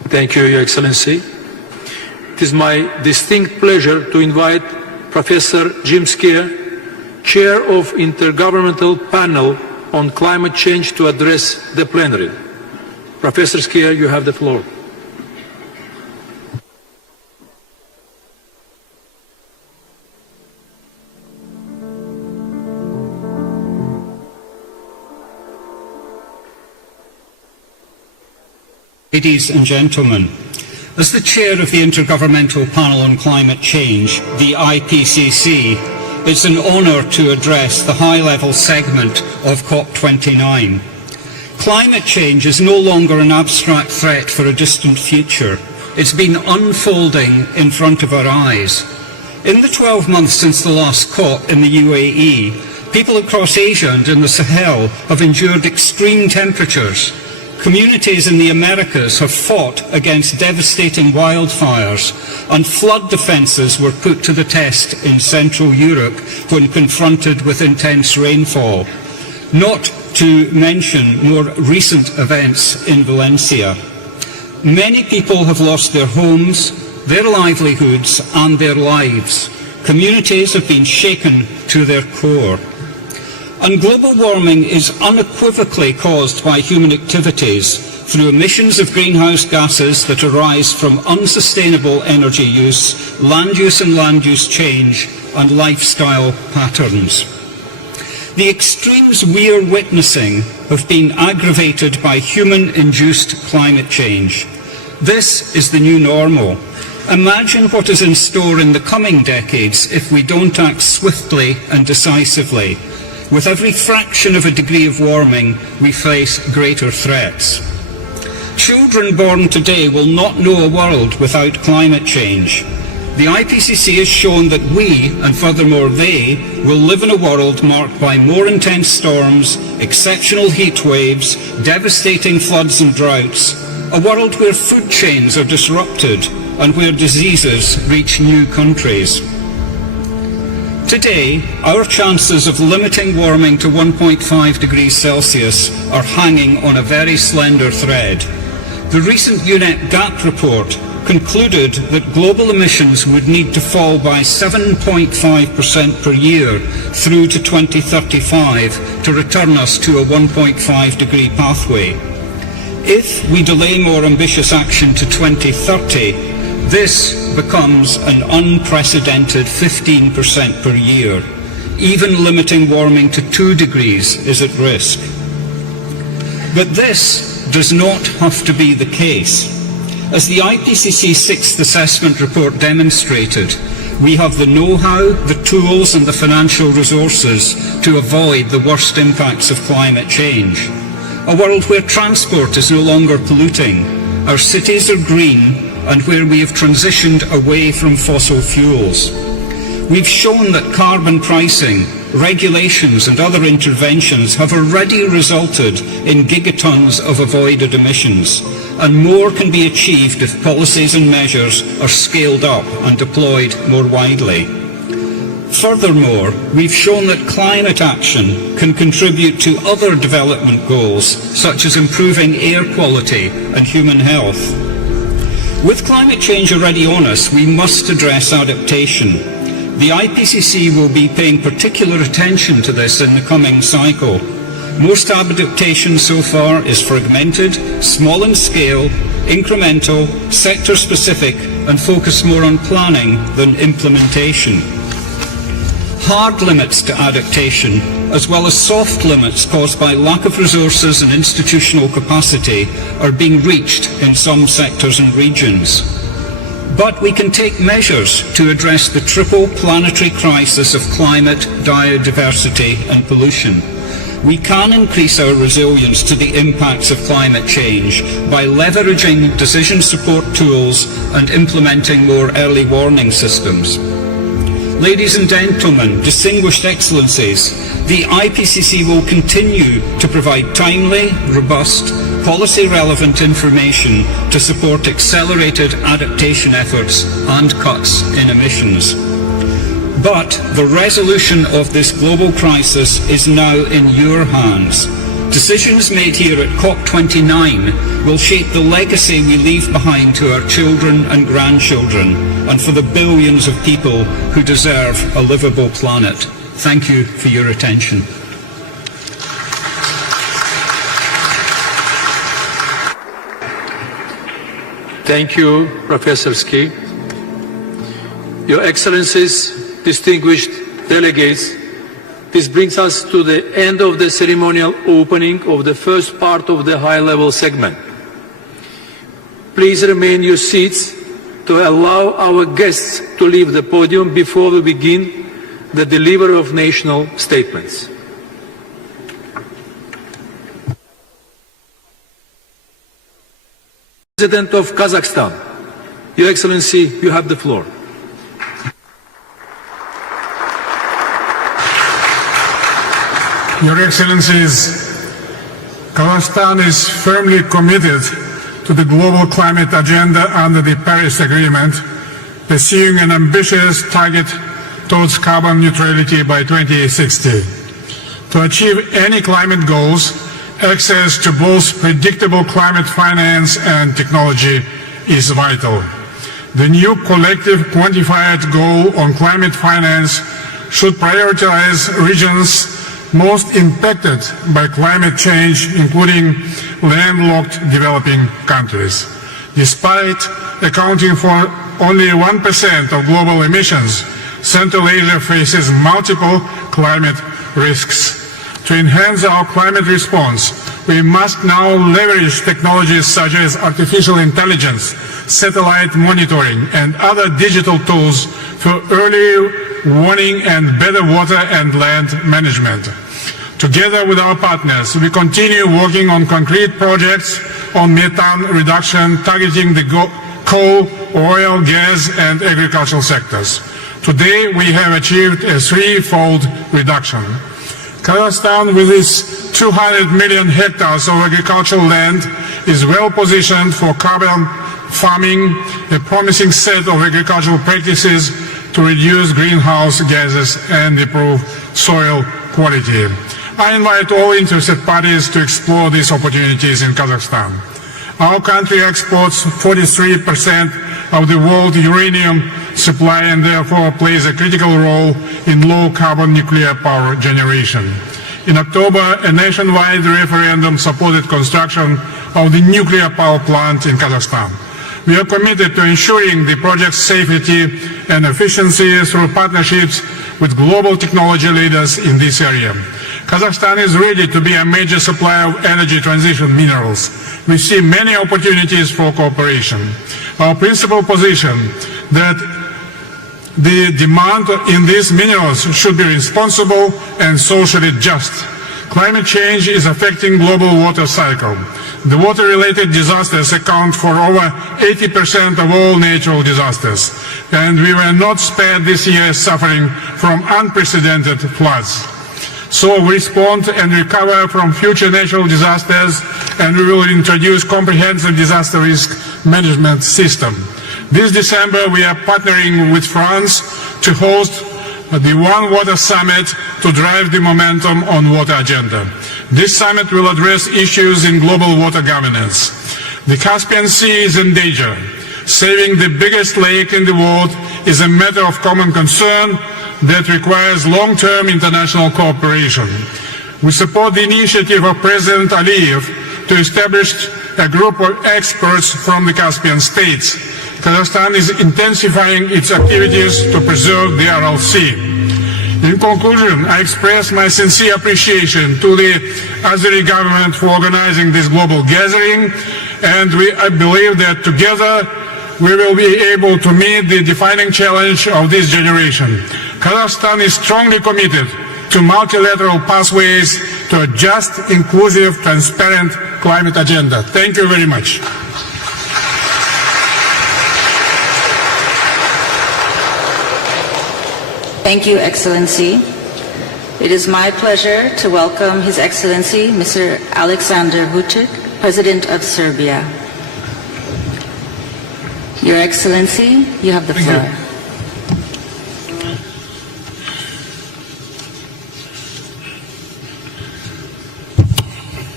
Thank you, Your Excellency. It is my distinct pleasure to invite Professor Jim Keir, Chair of Intergovernmental Panel on Climate Change, to address the plenary. Professor Keir, you have the floor. Ladies and gentlemen, as the chair of the Intergovernmental Panel on Climate Change, the IPCC, it's an honour to address the high-level segment of COP29. Climate change is no longer an abstract threat for a distant future. It's been unfolding in front of our eyes. In the 12 months since the last COP in the UAE, people across Asia and in the Sahel have endured extreme temperatures. Communities in the Americas have fought against devastating wildfires, and flood defences were put to the test in Central Europe when confronted with intense rainfall. Not to mention more recent events in Valencia. Many people have lost their homes, their livelihoods and their lives. Communities have been shaken to their core. And global warming is unequivocally caused by human activities through emissions of greenhouse gases that arise from unsustainable energy use, land use and land use change, and lifestyle patterns. The extremes we are witnessing have been aggravated by human-induced climate change. This is the new normal. Imagine what is in store in the coming decades if we don't act swiftly and decisively. With every fraction of a degree of warming, we face greater threats. Children born today will not know a world without climate change. The IPCC has shown that we, and furthermore they, will live in a world marked by more intense storms, exceptional heat waves, devastating floods and droughts, a world where food chains are disrupted and where diseases reach new countries. Today, our chances of limiting warming to 1.5 degrees Celsius are hanging on a very slender thread. The recent UNEP GAP report concluded that global emissions would need to fall by 7.5% per year through to 2035 to return us to a 1.5 degree pathway. If we delay more ambitious action to 2030, this becomes an unprecedented 15% per year. Even limiting warming to 2 degrees is at risk. But this does not have to be the case. As the IPCC 6th Assessment Report demonstrated, we have the know-how, the tools and the financial resources to avoid the worst impacts of climate change. A world where transport is no longer polluting, our cities are green, and where we have transitioned away from fossil fuels. We've shown that carbon pricing, regulations and other interventions have already resulted in gigatons of avoided emissions, and more can be achieved if policies and measures are scaled up and deployed more widely. Furthermore, we've shown that climate action can contribute to other development goals, such as improving air quality and human health. With climate change already on us, we must address adaptation. The IPCC will be paying particular attention to this in the coming cycle. Most adaptation so far is fragmented, small in scale, incremental, sector-specific, and focused more on planning than implementation. Hard limits to adaptation, as well as soft limits caused by lack of resources and institutional capacity, are being reached in some sectors and regions. But we can take measures to address the triple planetary crisis of climate, biodiversity and pollution. We can increase our resilience to the impacts of climate change by leveraging decision support tools and implementing more early warning systems. Ladies and gentlemen, distinguished excellencies, the IPCC will continue to provide timely, robust, policy-relevant information to support accelerated adaptation efforts and cuts in emissions. But the resolution of this global crisis is now in your hands. Decisions made here at COP29 will shape the legacy we leave behind to our children and grandchildren, and for the billions of people who deserve a livable planet. Thank you for your attention. Thank you, Professor Ski. Your Excellencies, distinguished delegates, this brings us to the end of the ceremonial opening of the first part of the high-level segment. Please remain in your seats to allow our guests to leave the podium before we begin the delivery of national statements. President of Kazakhstan, Your Excellency, you have the floor. Your Excellencies, Kazakhstan is firmly committed to the global climate agenda under the Paris Agreement, pursuing an ambitious target towards carbon neutrality by 2060. To achieve any climate goals, access to both predictable climate finance and technology is vital. The new collective quantified goal on climate finance should prioritize regions most impacted by climate change, including landlocked developing countries. Despite accounting for only 1% of global emissions, Central Asia faces multiple climate risks. To enhance our climate response, we must now leverage technologies such as artificial intelligence, satellite monitoring, and other digital tools for early warning and better water and land management. Together with our partners, we continue working on concrete projects on methane reduction, targeting the coal, oil, gas, and agricultural sectors. Today, we have achieved a threefold reduction. Kazakhstan, with its 200 million hectares of agricultural land, is well positioned for carbon farming, a promising set of agricultural practices to reduce greenhouse gases and improve soil quality. I invite all interested parties to explore these opportunities in Kazakhstan. Our country exports 43% of the world uranium supply and therefore plays a critical role in low-carbon nuclear power generation. In October, a nationwide referendum supported construction of the nuclear power plant in Kazakhstan. We are committed to ensuring the project's safety and efficiency through partnerships with global technology leaders in this area. Kazakhstan is ready to be a major supplier of energy transition minerals. We see many opportunities for cooperation. Our principal position that the demand in these minerals should be responsible and socially just. Climate change is affecting global water cycle. The water-related disasters account for over 80% of all natural disasters, and we were not spared this year suffering from unprecedented floods. So we respond and recover from future natural disasters, and we will introduce comprehensive disaster risk management system. This December, we are partnering with France to host the One Water Summit to drive the momentum on water agenda. This summit will address issues in global water governance. The Caspian Sea is in danger. Saving the biggest lake in the world is a matter of common concern that requires long-term international cooperation. We support the initiative of President Aliyev to establish a group of experts from the Caspian states. Kazakhstan is intensifying its activities to preserve the Aral Sea. In conclusion, I express my sincere appreciation to the Azeri government for organizing this global gathering, and I believe that together we will be able to meet the defining challenge of this generation. Kazakhstan is strongly committed to multilateral pathways to a just, inclusive, transparent climate agenda. Thank you very much. Thank you, Excellency. It is my pleasure to welcome His Excellency, Mr. Alexander Vučić, President of Serbia. Your Excellency, you have the floor.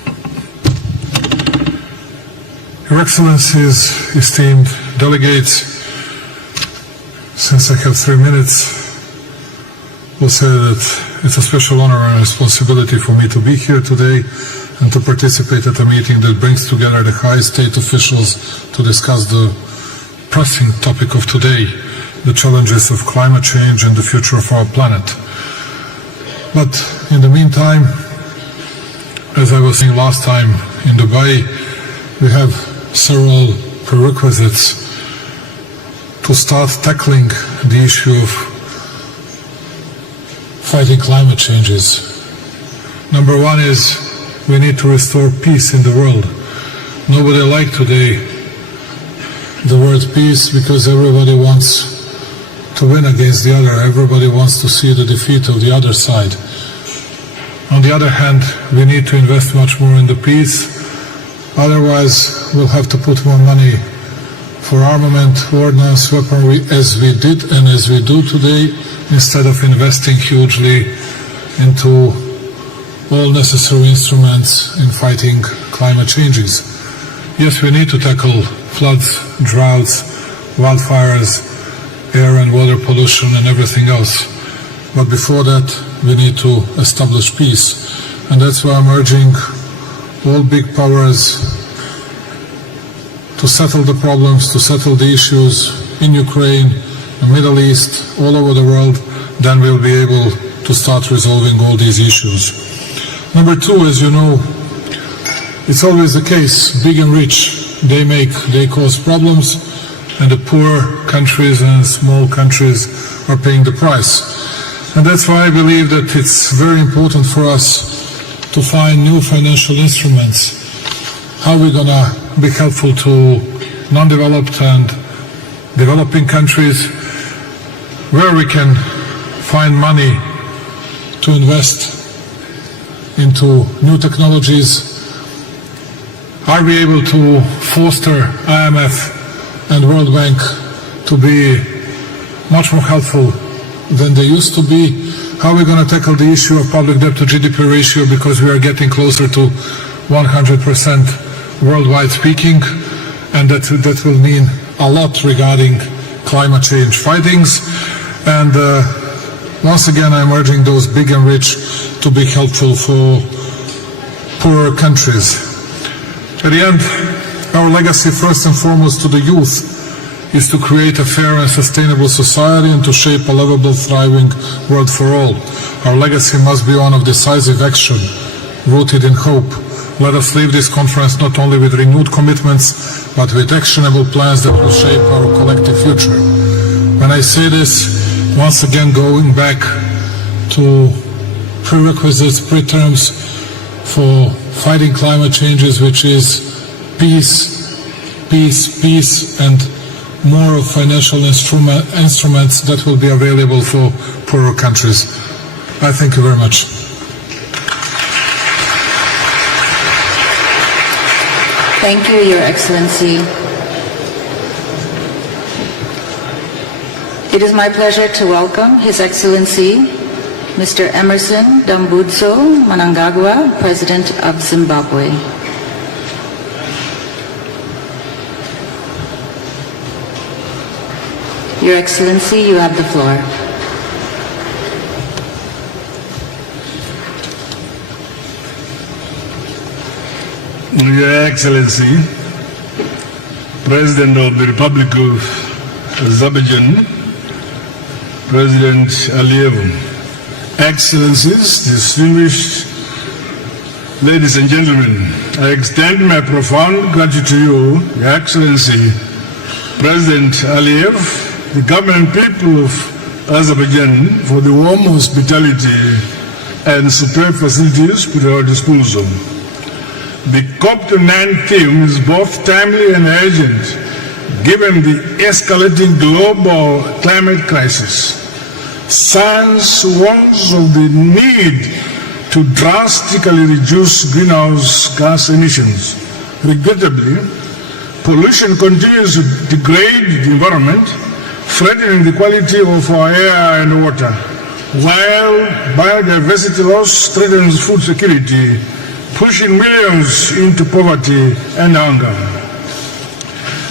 Your Excellencies, esteemed delegates, since I have 3 minutes, will say that it's a special honor and responsibility for me to be here today and to participate at a meeting that brings together the high state officials to discuss the pressing topic of today, the challenges of climate change and the future of our planet. But in the meantime, as I was saying last time in Dubai, we have several prerequisites to start tackling the issue of fighting climate changes. Number one is we need to restore peace in the world. Nobody likes today the word peace because everybody wants to win against the other. Everybody wants to see the defeat of the other side. On the other hand, we need to invest much more in the peace. Otherwise, we'll have to put more money for armament, ordnance, weaponry, as we did and as we do today, instead of investing hugely into all necessary instruments in fighting climate changes. Yes, we need to tackle floods, droughts, wildfires, air and water pollution and everything else. But before that, we need to establish peace. And that's why I'm urging all big powers to settle the problems, to settle the issues in Ukraine, the Middle East, all over the world. Then we'll be able to start resolving all these issues. Number two, as you know, it's always the case, big and rich, they cause problems, and the poor countries and small countries are paying the price. And that's why I believe that it's very important for us to find new financial instruments. How we're going to be helpful to non-developed and developing countries, where we can find money to invest into new technologies. Are we able to foster IMF and World Bank to be much more helpful than they used to be? How are we going to tackle the issue of public debt to GDP ratio, because we are getting closer to 100% worldwide speaking, and that will mean a lot regarding climate change fightings. And once again, I'm urging those big and rich to be helpful for poorer countries. At the end, our legacy, first and foremost to the youth, is to create a fair and sustainable society and to shape a livable, thriving world for all. Our legacy must be one of decisive action, rooted in hope. Let us leave this conference not only with renewed commitments, but with actionable plans that will shape our collective future. When I say this, once again going back to prerequisites, pre-terms for fighting climate changes, which is peace, peace, peace, and more of financial instruments that will be available for poorer countries. I thank you very much. Thank you, Your Excellency. It is my pleasure to welcome His Excellency Mr. Emerson Dambudzo Mnangagwa, President of Zimbabwe. Your Excellency, you have the floor. Your Excellency, President of the Republic of Azerbaijan, President Aliyev, Excellencies, distinguished ladies and gentlemen, I extend my profound gratitude to you, Your Excellency, President Aliyev, the government and people of Azerbaijan, for the warm hospitality and superb facilities put at our disposal. The COP29 theme is both timely and urgent, given the escalating global climate crisis. Science warns of the need to drastically reduce greenhouse gas emissions. Regrettably, pollution continues to degrade the environment, threatening the quality of our air and water, while biodiversity loss threatens food security, pushing millions into poverty and hunger.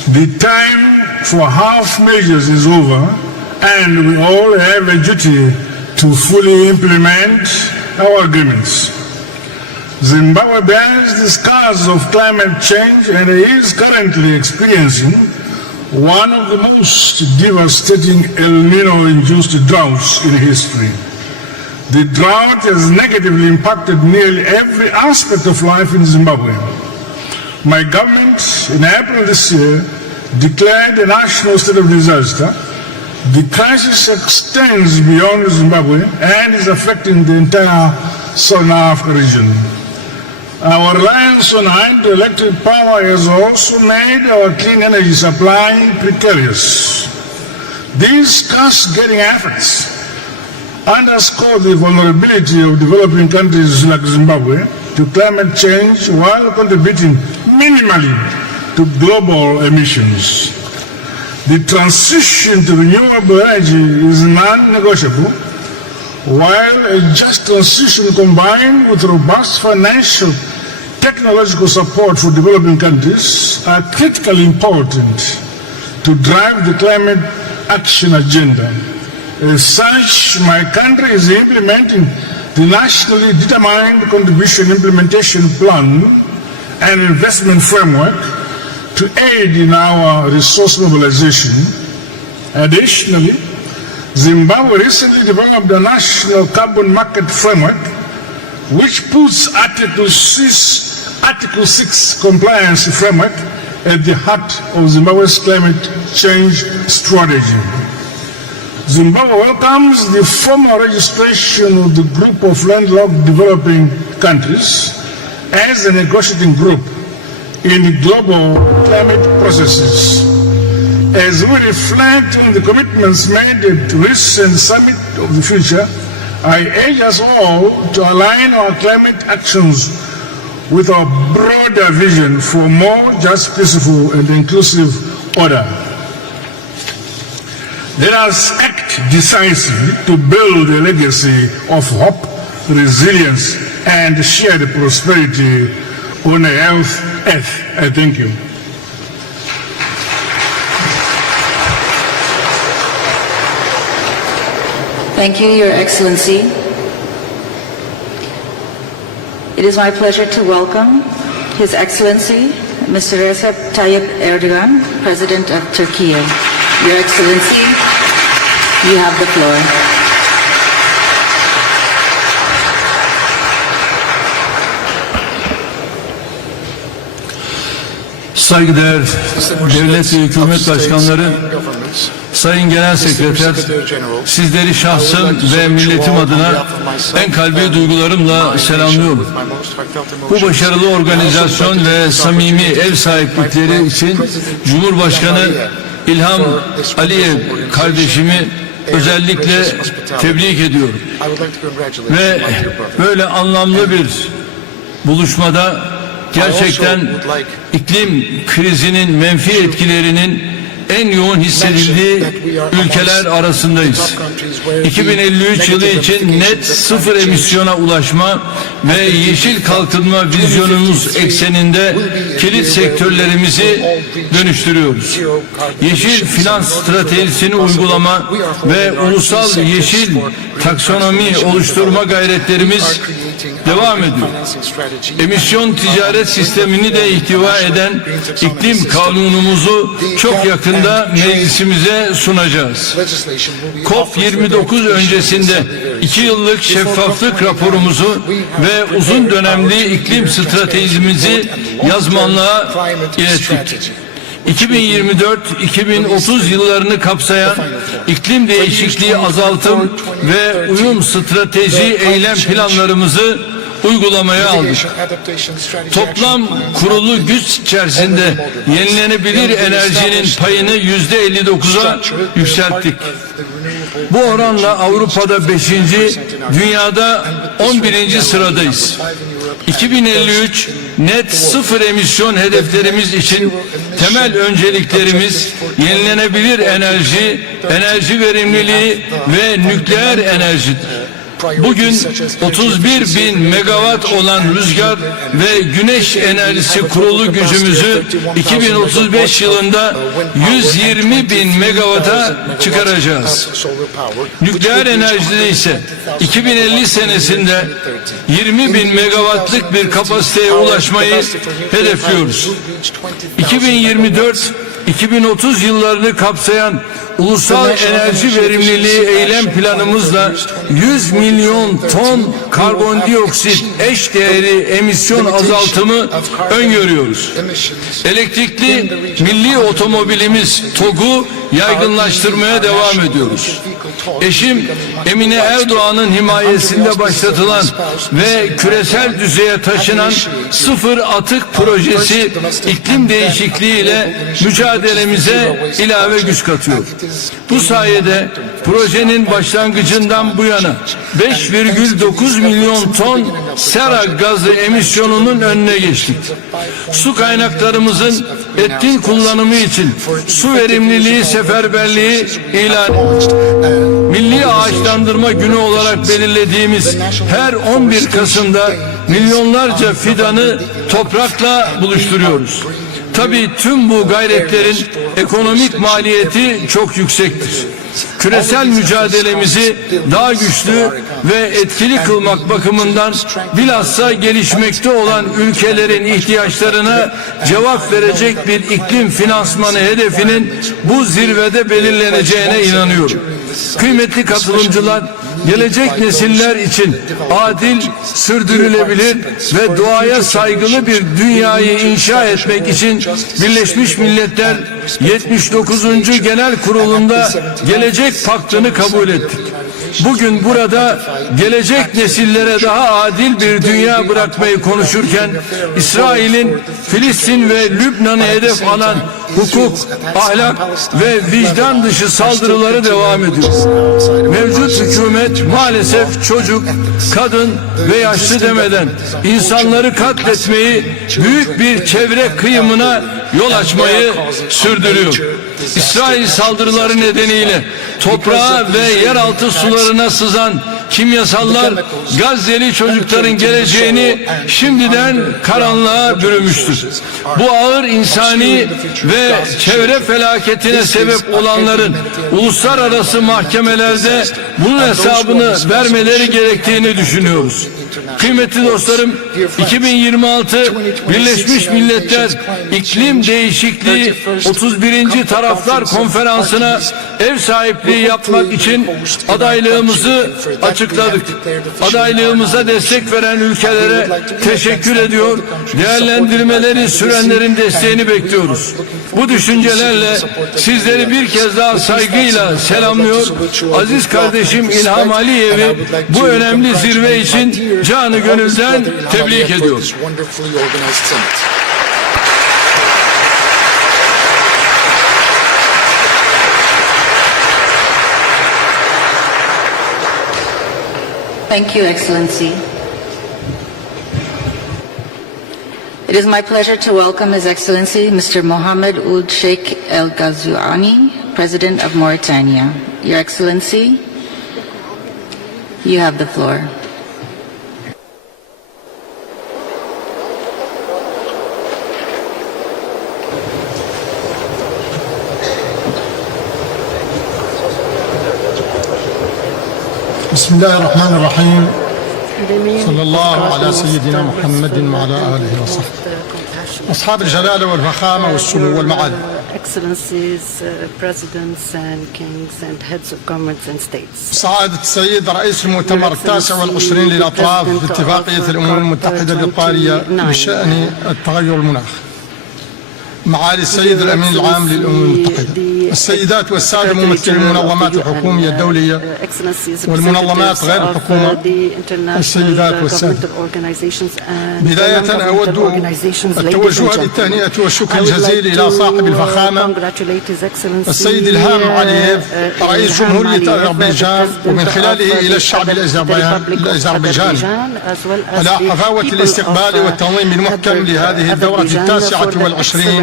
The time for half measures is over, and we all have a duty to fully implement our agreements. Zimbabwe bears the scars of climate change and is currently experiencing one of the most devastating El Nino-induced droughts in history. The drought has negatively impacted nearly every aspect of life in Zimbabwe. My government, in April this year, declared a national state of disaster. The crisis extends beyond Zimbabwe and is affecting the entire Southern Africa region. Our reliance on hydroelectric power has also made our clean energy supply precarious. These cost-getting efforts underscore the vulnerability of developing countries like Zimbabwe to climate change while contributing minimally to global emissions. The transition to renewable energy is non-negotiable, while a just transition combined with robust financial technological support for developing countries are critically important to drive the climate action agenda. As such, my country is implementing the nationally determined contribution implementation plan and investment framework to aid in our resource mobilization. Additionally, Zimbabwe recently developed a national carbon market framework which puts Article 6 compliance framework at the heart of Zimbabwe's climate change strategy. Zimbabwe welcomes the formal registration of the group of landlocked developing countries as a negotiating group in the global climate processes. As we reflect on the commitments made at the recent Summit of the Future, I urge us all to align our climate actions with our broader vision for more just, peaceful, and inclusive order. Let us act decisively to build a legacy of hope, resilience, and shared prosperity on a healthy earth. I thank you. Thank you, Your Excellency. It is my pleasure to welcome His Excellency, Mr. Recep Tayyip Erdogan, President of Turkey. Your Excellency, you have the floor. Saygıdeğer devlet ve hükümet başkanları, Sayın Genel Sekreter, sizleri şahsım ve milletim adına en kalbi duygularımla selamlıyorum. Bu başarılı organizasyon ve samimi ev sahiplikleri için Cumhurbaşkanı İlham Aliyev kardeşimi özellikle tebrik ediyorum. Ve böyle anlamlı bir buluşmada gerçekten iklim krizinin menfi etkilerinin en yoğun hissedildiği ülkeler arasındayız. 2053 yılı için net sıfır emisyona ulaşma ve yeşil kalkınma vizyonumuz ekseninde kilit sektörlerimizi dönüştürüyoruz. Yeşil finans stratejisini uygulama ve ulusal yeşil taksonomi oluşturma gayretlerimiz devam ediyor. Emisyon ticaret sistemini de ihtiva eden iklim kanunumuzu çok yakında meclisimize sunacağız. COP29 öncesinde 2 yıllık şeffaflık raporumuzu ve uzun dönemli iklim stratejimizi yazmanlığa ilettik. 2024-2030 yıllarını kapsayan iklim değişikliği azaltım ve uyum strateji eylem planlarımızı uygulamaya aldık. Toplam kurulu güç içerisinde yenilenebilir enerjinin payını %59'a yükselttik. Bu oranla Avrupa'da 5. dünyada 11. sıradayız. 2053 net sıfır emisyon hedeflerimiz için temel önceliklerimiz yenilenebilir enerji, enerji verimliliği ve nükleer enerjidir. Bugün 31 bin megawatt olan rüzgar ve güneş enerjisi kurulu gücümüzü 2035 yılında 120 bin megawatt'a çıkaracağız. Nükleer enerjide ise 2050 senesinde 20 bin megawattlık bir kapasiteye ulaşmayı hedefliyoruz. 2024-2030 yıllarını kapsayan ulusal enerji verimliliği eylem planımızla 100 milyon ton karbondioksit eş değeri emisyon azaltımı öngörüyoruz. Elektrikli milli otomobilimiz TOG'u yaygınlaştırmaya devam ediyoruz. Eşim Emine Erdoğan'ın himayesinde başlatılan ve küresel düzeye taşınan sıfır atık projesi iklim değişikliği ile mücadelemize ilave güç katıyor. Bu sayede projenin başlangıcından bu yana 5,9 milyon ton sera gazı emisyonunun önüne geçtik. Su kaynaklarımızın etkin kullanımı için su verimliliği seferberliği ilan Milli Ağaçlandırma Günü olarak belirlediğimiz her 11 Kasım'da milyonlarca fidanı toprakla buluşturuyoruz. Tabii tüm bu gayretlerin ekonomik maliyeti çok yüksektir. Küresel mücadelemizi daha güçlü ve etkili kılmak bakımından bilhassa gelişmekte olan ülkelerin ihtiyaçlarına cevap verecek bir iklim finansmanı hedefinin bu zirvede belirleneceğine inanıyorum. Kıymetli katılımcılar, gelecek nesiller için adil, sürdürülebilir ve doğaya saygılı bir dünyayı inşa etmek için Birleşmiş Milletler 79. Genel Kurulu'nda Gelecek Paktı'nı kabul ettik. Bugün burada gelecek nesillere daha adil bir dünya bırakmayı konuşurken İsrail'in Filistin ve Lübnan'ı hedef alan hukuk, ahlak ve vicdan dışı saldırıları devam ediyor. Mevcut hükümet maalesef çocuk, kadın ve yaşlı demeden insanları katletmeyi, büyük bir çevre kıyımına yol açmayı sürdürüyor. İsrail saldırıları nedeniyle toprağa ve yeraltı sularına sızan kimyasallar Gazze'li çocukların geleceğini şimdiden karanlığa bürümüştür. Bu ağır insani ve çevre felaketine sebep olanların uluslararası mahkemelerde bunun hesabını vermeleri gerektiğini düşünüyoruz. Kıymetli dostlarım, 2026 Birleşmiş Milletler İklim Değişikliği 31. Taraflar Konferansı'na ev sahipliği yapmak için adaylığımızı açıkladık. Adaylığımıza destek veren ülkelere teşekkür ediyor, değerlendirmeleri sürenlerin desteğini bekliyoruz. Bu düşüncelerle sizleri bir kez daha saygıyla selamlıyor, aziz kardeşim İlham Aliyev'i bu önemli zirve için canı gönülden tebrik ediyorum. Thank you, Excellency. It is my pleasure to welcome His Excellency Mr. Mohammed Ould Sheikh El Ghazouani, President of Mauritania. Your Excellency, you have the floor. بسم الله الرحمن الرحيم صلى الله على سيدنا محمد وعلى آله وصحبه أصحاب الجلالة والفخامة والسمو والمعالي Excellencies, presidents and kings and heads of governments and states. سعادة السيد رئيس المؤتمر 29 للأطراف باتفاقية الأمم المتحدة الإطارية بشأن التغير المناخي. معالي السيد الأمين العام للأمم المتحدة، السيدات والسادة ممثلي المنظمات الحكومية الدولية والمنظمات غير الحكومة، السيدات والسادة، بداية أود التوجه بالتهنئة والشكر الجزيل إلى صاحب الفخامة السيد إلهام علييف رئيس جمهورية أذربيجان ومن خلاله إلى الشعب الأذربيجاني على حفاوة الاستقبال والتنظيم المحكم لهذه الدورة 29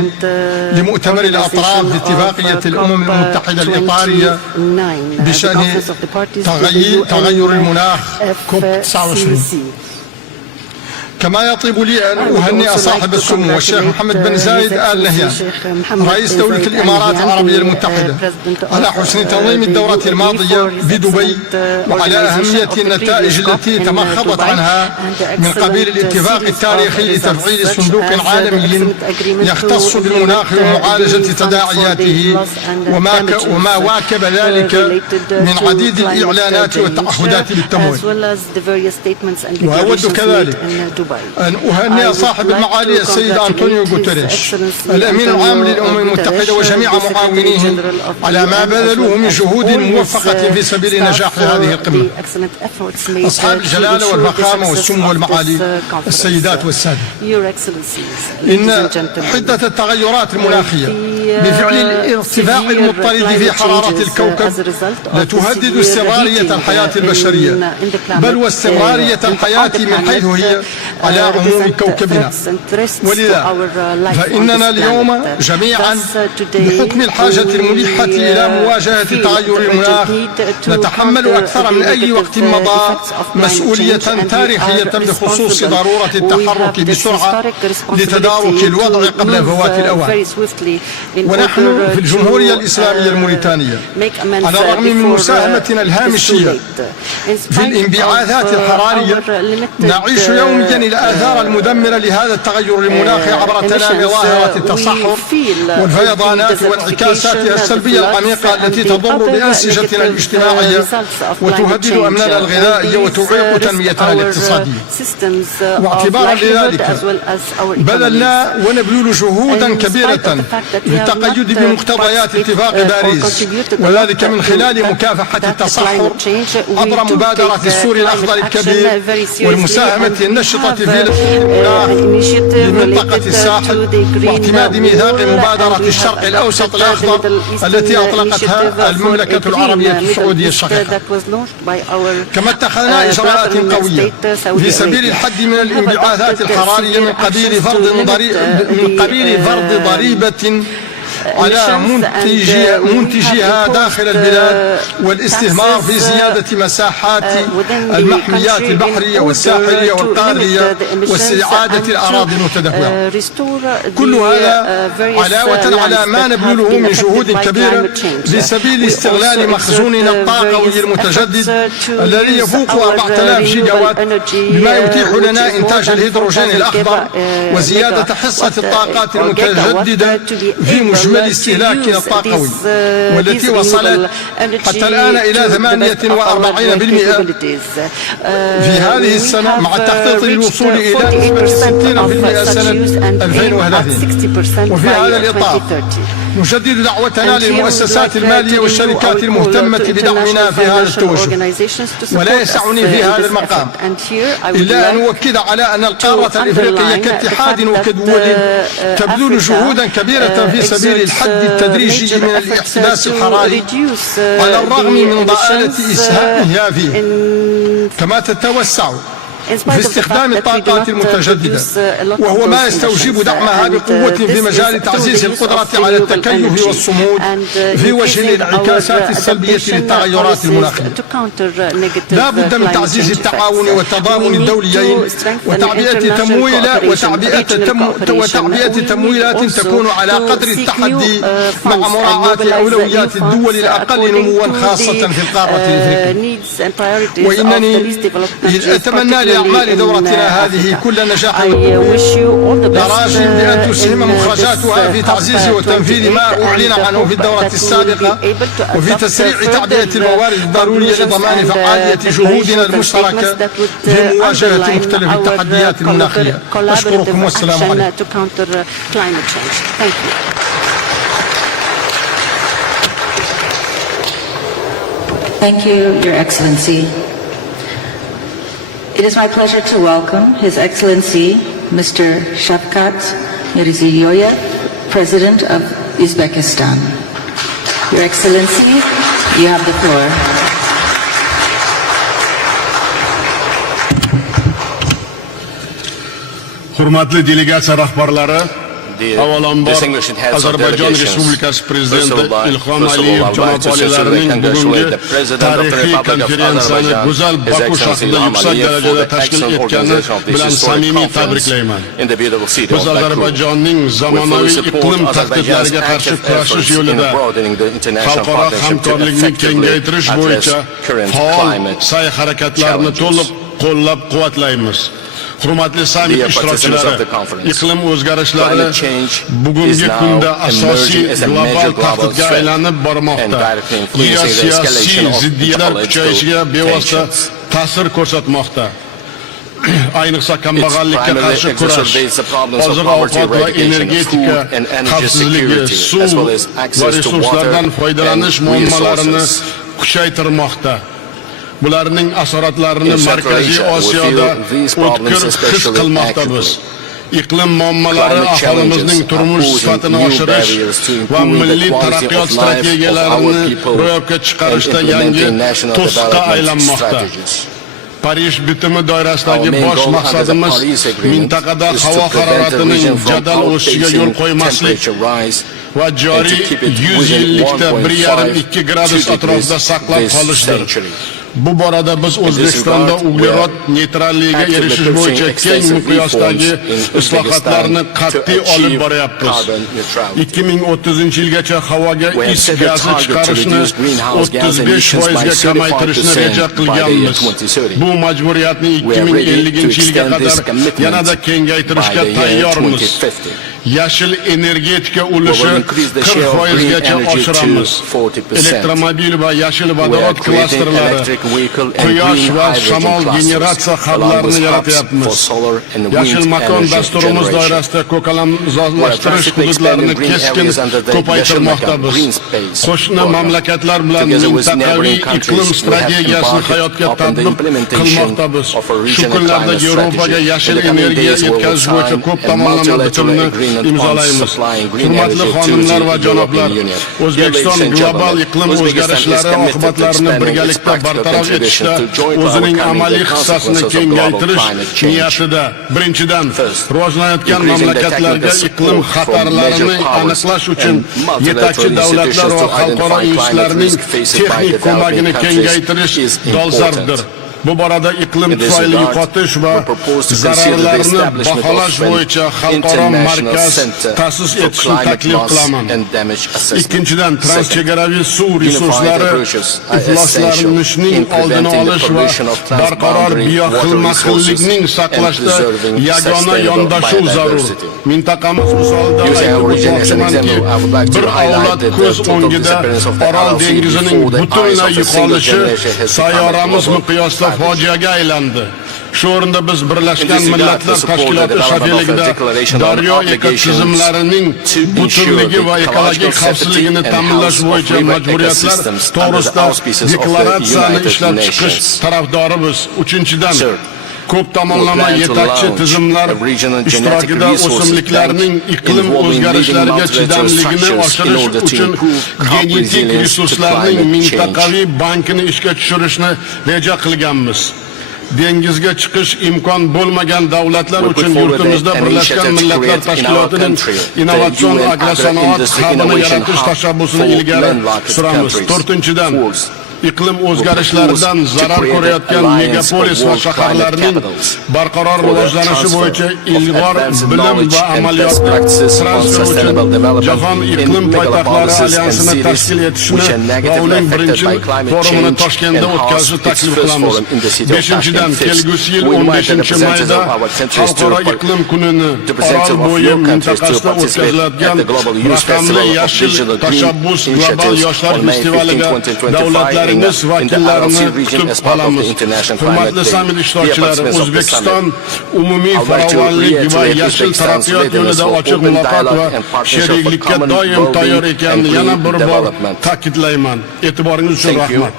لمؤتمر الأطراف باتفاقية الأمم المتحدة الإطارية بشأن تغير المناخ كوب 29. كما يطيب لي أن أهنئ صاحب السمو الشيخ محمد بن زايد آل نهيان رئيس دولة الإمارات العربية المتحدة على حسن تنظيم الدورة الماضية بدبي وعلى أهمية النتائج التي تمخضت عنها من قبيل الاتفاق التاريخي لتفعيل صندوق عالمي يختص بالمناخ ومعالجة تداعياته وما واكب ذلك من عديد الإعلانات والتعهدات بالتمويل. وأود كذلك أن أهنئ صاحب المعالي السيد أنطونيو غوتيريش الأمين العام للأمم المتحدة وجميع معاونيه على ما بذلوه من جهود موفقة في سبيل نجاح هذه القمة. أصحاب الجلالة والفخامة والسمو والمعالي السيدات والسادة، إن حدة التغيرات المناخية بفعل الارتفاع المضطرد في حرارة الكوكب لتهدد استمرارية الحياة البشرية، بل واستمرارية الحياة من حيث هي على عموم كوكبنا. ولذا فإننا اليوم جميعا بحكم الحاجة الملحة إلى مواجهة تغير المناخ نتحمل أكثر من أي وقت مضى مسؤولية تاريخية بخصوص ضرورة التحرك بسرعة لتدارك الوضع قبل فوات الأوان. ونحن في الجمهورية الإسلامية الموريتانية على الرغم من مساهمتنا الهامشية في الانبعاثات الحرارية نعيش يوميا الآثار المدمرة لهذا التغير المناخي عبر تنامي ظاهرة التصحر والفيضانات وانعكاساتها السلبية العميقة التي تضر بأنسجتنا الاجتماعية وتهدد أمننا الغذائي وتعيق تنميتنا الاقتصادية. واعتبارا لذلك بذلنا ونبذل جهودا كبيرة للتقيد بمقتضيات اتفاق باريس، وذلك من خلال مكافحة التصحر عبر مبادرة السور الأخضر الكبير والمساهمة النشطة في المناخ لمنطقة الساحل واعتماد ميثاق مبادرة الشرق الأوسط الأخضر التي أطلقتها المملكة العربية السعودية الشقيقة. كما اتخذنا إجراءات قوية في سبيل الحد من الانبعاثات الحرارية من قبيل فرض ضريبة على منتجيها داخل البلاد والاستثمار في زيادة مساحات المحميات البحرية والساحلية والقارية واستعادة الأراضي المتدهورة. كل هذا علاوة على ما نبذله من جهود كبيرة في سبيل استغلال مخزوننا الطاقوي المتجدد الذي يفوق 4000 جيجا وات بما يتيح لنا إنتاج الهيدروجين الأخضر وزيادة حصة الطاقات المتجددة في مجمل استهلاكنا الطاقوي والتي وصلت حتى الآن إلى 48% في هذه السنة مع التخطيط للوصول إلى 60% سنة 2030. وفي هذا الإطار نجدد دعوتنا للمؤسسات المالية والشركات المهتمة بدعمنا في هذا التوجه. ولا يسعني في هذا المقام إلا أن أؤكد على أن القارة الإفريقية كاتحاد وكدول تبذل جهودا كبيرة في سبيل الحد التدريجي من الاحتباس الحراري على الرغم من ضآلة إسهامها فيه، كما تتوسع في استخدام الطاقات المتجددة، وهو ما يستوجب دعمها بقوة في مجال تعزيز القدرة على التكيف والصمود في وجه الانعكاسات السلبية للتغيرات المناخية. لا بد من تعزيز التعاون والتضامن الدوليين وتعبئة تمويلات تكون على قدر التحدي مع مراعاة أولويات الدول الأقل نموا خاصة في القارة الإفريقية. وإنني أتمنى لأعمال دورتنا هذه كل نجاح راجي بأن تسهم مخرجاتها في تعزيز وتنفيذ ما أعلن عنه في الدورة السابقة وفي تسريع تعبئة الموارد الضرورية لضمان فعالية جهودنا المشتركة في مواجهة مختلف التحديات المناخية. أشكركم والسلام عليكم. Thank you, Your Excellency. It is my pleasure to welcome His Excellency Mr. Shavkat Mirziyoyev, President of Uzbekistan. Your Excellency, you have the floor. Hurmatli delegatsiya rahbarlari, Avvalambor Azerbaijan Respublikasi Prezidenti İlham Aliyev janob olilarining bugungi tarixiy konferensiyani go'zal Baku shahrida yuksak darajada tashkil etgani bilan samimiy tabriklayman. Biz Ozarbayjonning zamonaviy iqlim tahdidlariga qarshi kurashish yo'lida xalqaro hamkorlikni kengaytirish bo'yicha faol sa'y-harakatlarni to'liq qo'llab-quvvatlaymiz. Hurmatli sammit ishtirokchilari, iqlim o'zgarishlari bugungi kunda asosiy global tahdidga aylanib bormoqda. Geosiyosiy ziddiyatlar kuchayishiga bevosita ta'sir ko'rsatmoqda. Ayniqsa kambag'allikka qarshi kurash, oziq-ovqat va energetika xavfsizligi, suv va resurslardan foydalanish muammolarini kuchaytirmoqda. Bularning asoratlarini Markaziy Osiyoda o'tkir his qilmoqdamiz. Iqlim muammolari aholimizning turmush sifatini oshirish va milliy taraqqiyot strategiyalarini ro'yobga chiqarishda yangi to'siqqa aylanmoqda. Parij bitimi doirasidagi bosh maqsadimiz mintaqada havo haroratining jadal o'sishiga yo'l qo'ymaslik va joriy 100 yillikda 1,5-2 gradus atrofida saqlab qolishdir. Bu borada biz O'zbekistonda uglerod neytralligiga erishish bo'yicha keng miqyosdagi islohotlarni qat'iy olib boryapmiz. 2030-yilgacha havoga is gazi chiqarishni 35% ga kamaytirishni reja qilganmiz. Bu majburiyatni 2050-yilga qadar yanada kengaytirishga tayyormiz. Yashil energetika ulushi 40% gacha oshiramiz. Elektromobil va yashil vodorod klasterlari, quyosh va shamol generatsiya hublarini yaratyapmiz. Yashil makon dasturimiz doirasida ko'kalamzorlashtirish hududlarini keskin ko'paytirmoqdamiz. Qo'shni mamlakatlar bilan mintaqaviy iqlim strategiyasini hayotga tatbiq qilmoqdamiz. Shu kunlarda Yevropaga yashil energiya yetkazish bo'yicha ko'p tomonlama bitimni imzolaymiz. Hurmatli xonimlar va janoblar, O'zbekiston global iqlim o'zgarishlari oqibatlarini birgalikda bartaraf etishda o'zining amaliy hissasini kengaytirish niyatida. Birinchidan, rivojlanayotgan mamlakatlarga iqlim xatarlarini aniqlash uchun yetakchi davlatlar va xalqaro institutlarning texnik ko'magini kengaytirish dolzarbdir. Bu borada iqlim tufayli yo'qotish va zararlarni baholash bo'yicha xalqaro markaz ta'sis etishni taklif qilaman. Ikkinchidan, transchegaraviy suv resurslari ifloslanishning oldini olish va barqaror bioxilma-xillikning saqlashda yagona yondashuv zarur. Mintaqamiz misolida aytib o'tmoqchimanki, bir avlod ko'z o'ngida Orol dengizining butunlay yo'qolishi sayyoramiz miqyosida fojiaga aylandi. Shu o'rinda biz Birlashgan Millatlar Tashkiloti shafeligida daryo ekotizimlarining butunligi va ekologik xavfsizligini ta'minlash bo'yicha majburiyatlar to'g'risida deklaratsiyani ishlab chiqish tarafdorimiz. Uchinchidan, ko'p tomonlama yetakchi tizimlar ishtirokida o'simliklarning iqlim o'zgarishlariga chidamligini oshirish uchun genetik resurslarning mintaqaviy bankini ishga tushirishni reja qilganmiz. Dengizga chiqish imkon bo'lmagan davlatlar uchun yurtimizda Birlashgan Millatlar Tashkilotining innovatsion agrosanoat hubini yaratish tashabbusini ilgari suramiz. To'rtinchidan, iqlim o'zgarishlaridan zarar ko'rayotgan megapolis va shaharlarning barqaror rivojlanishi bo'yicha ilg'or bilim va amaliyot transfer uchun Jahon iqlim poytaxtlari alyansini tashkil etishni va uning birinchi forumini Toshkentda o'tkazishni taklif qilamiz. Beshinchidan, kelgusi yil 15-mayda Xalqaro iqlim kunini Orol bo'yi mintaqasida o'tkaziladigan raqamli yashil tashabbus global yoshlar festivaliga davlatlar vakillarini kutib qolamiz. Hurmatli sammit ishtirokchilari, O'zbekiston umumiy farovonlik va yashil taraqqiyot yo'lida ochiq muloqot va sheriklikka doim tayyor ekanini yana bir bor ta'kidlayman. E'tiboringiz uchun rahmat.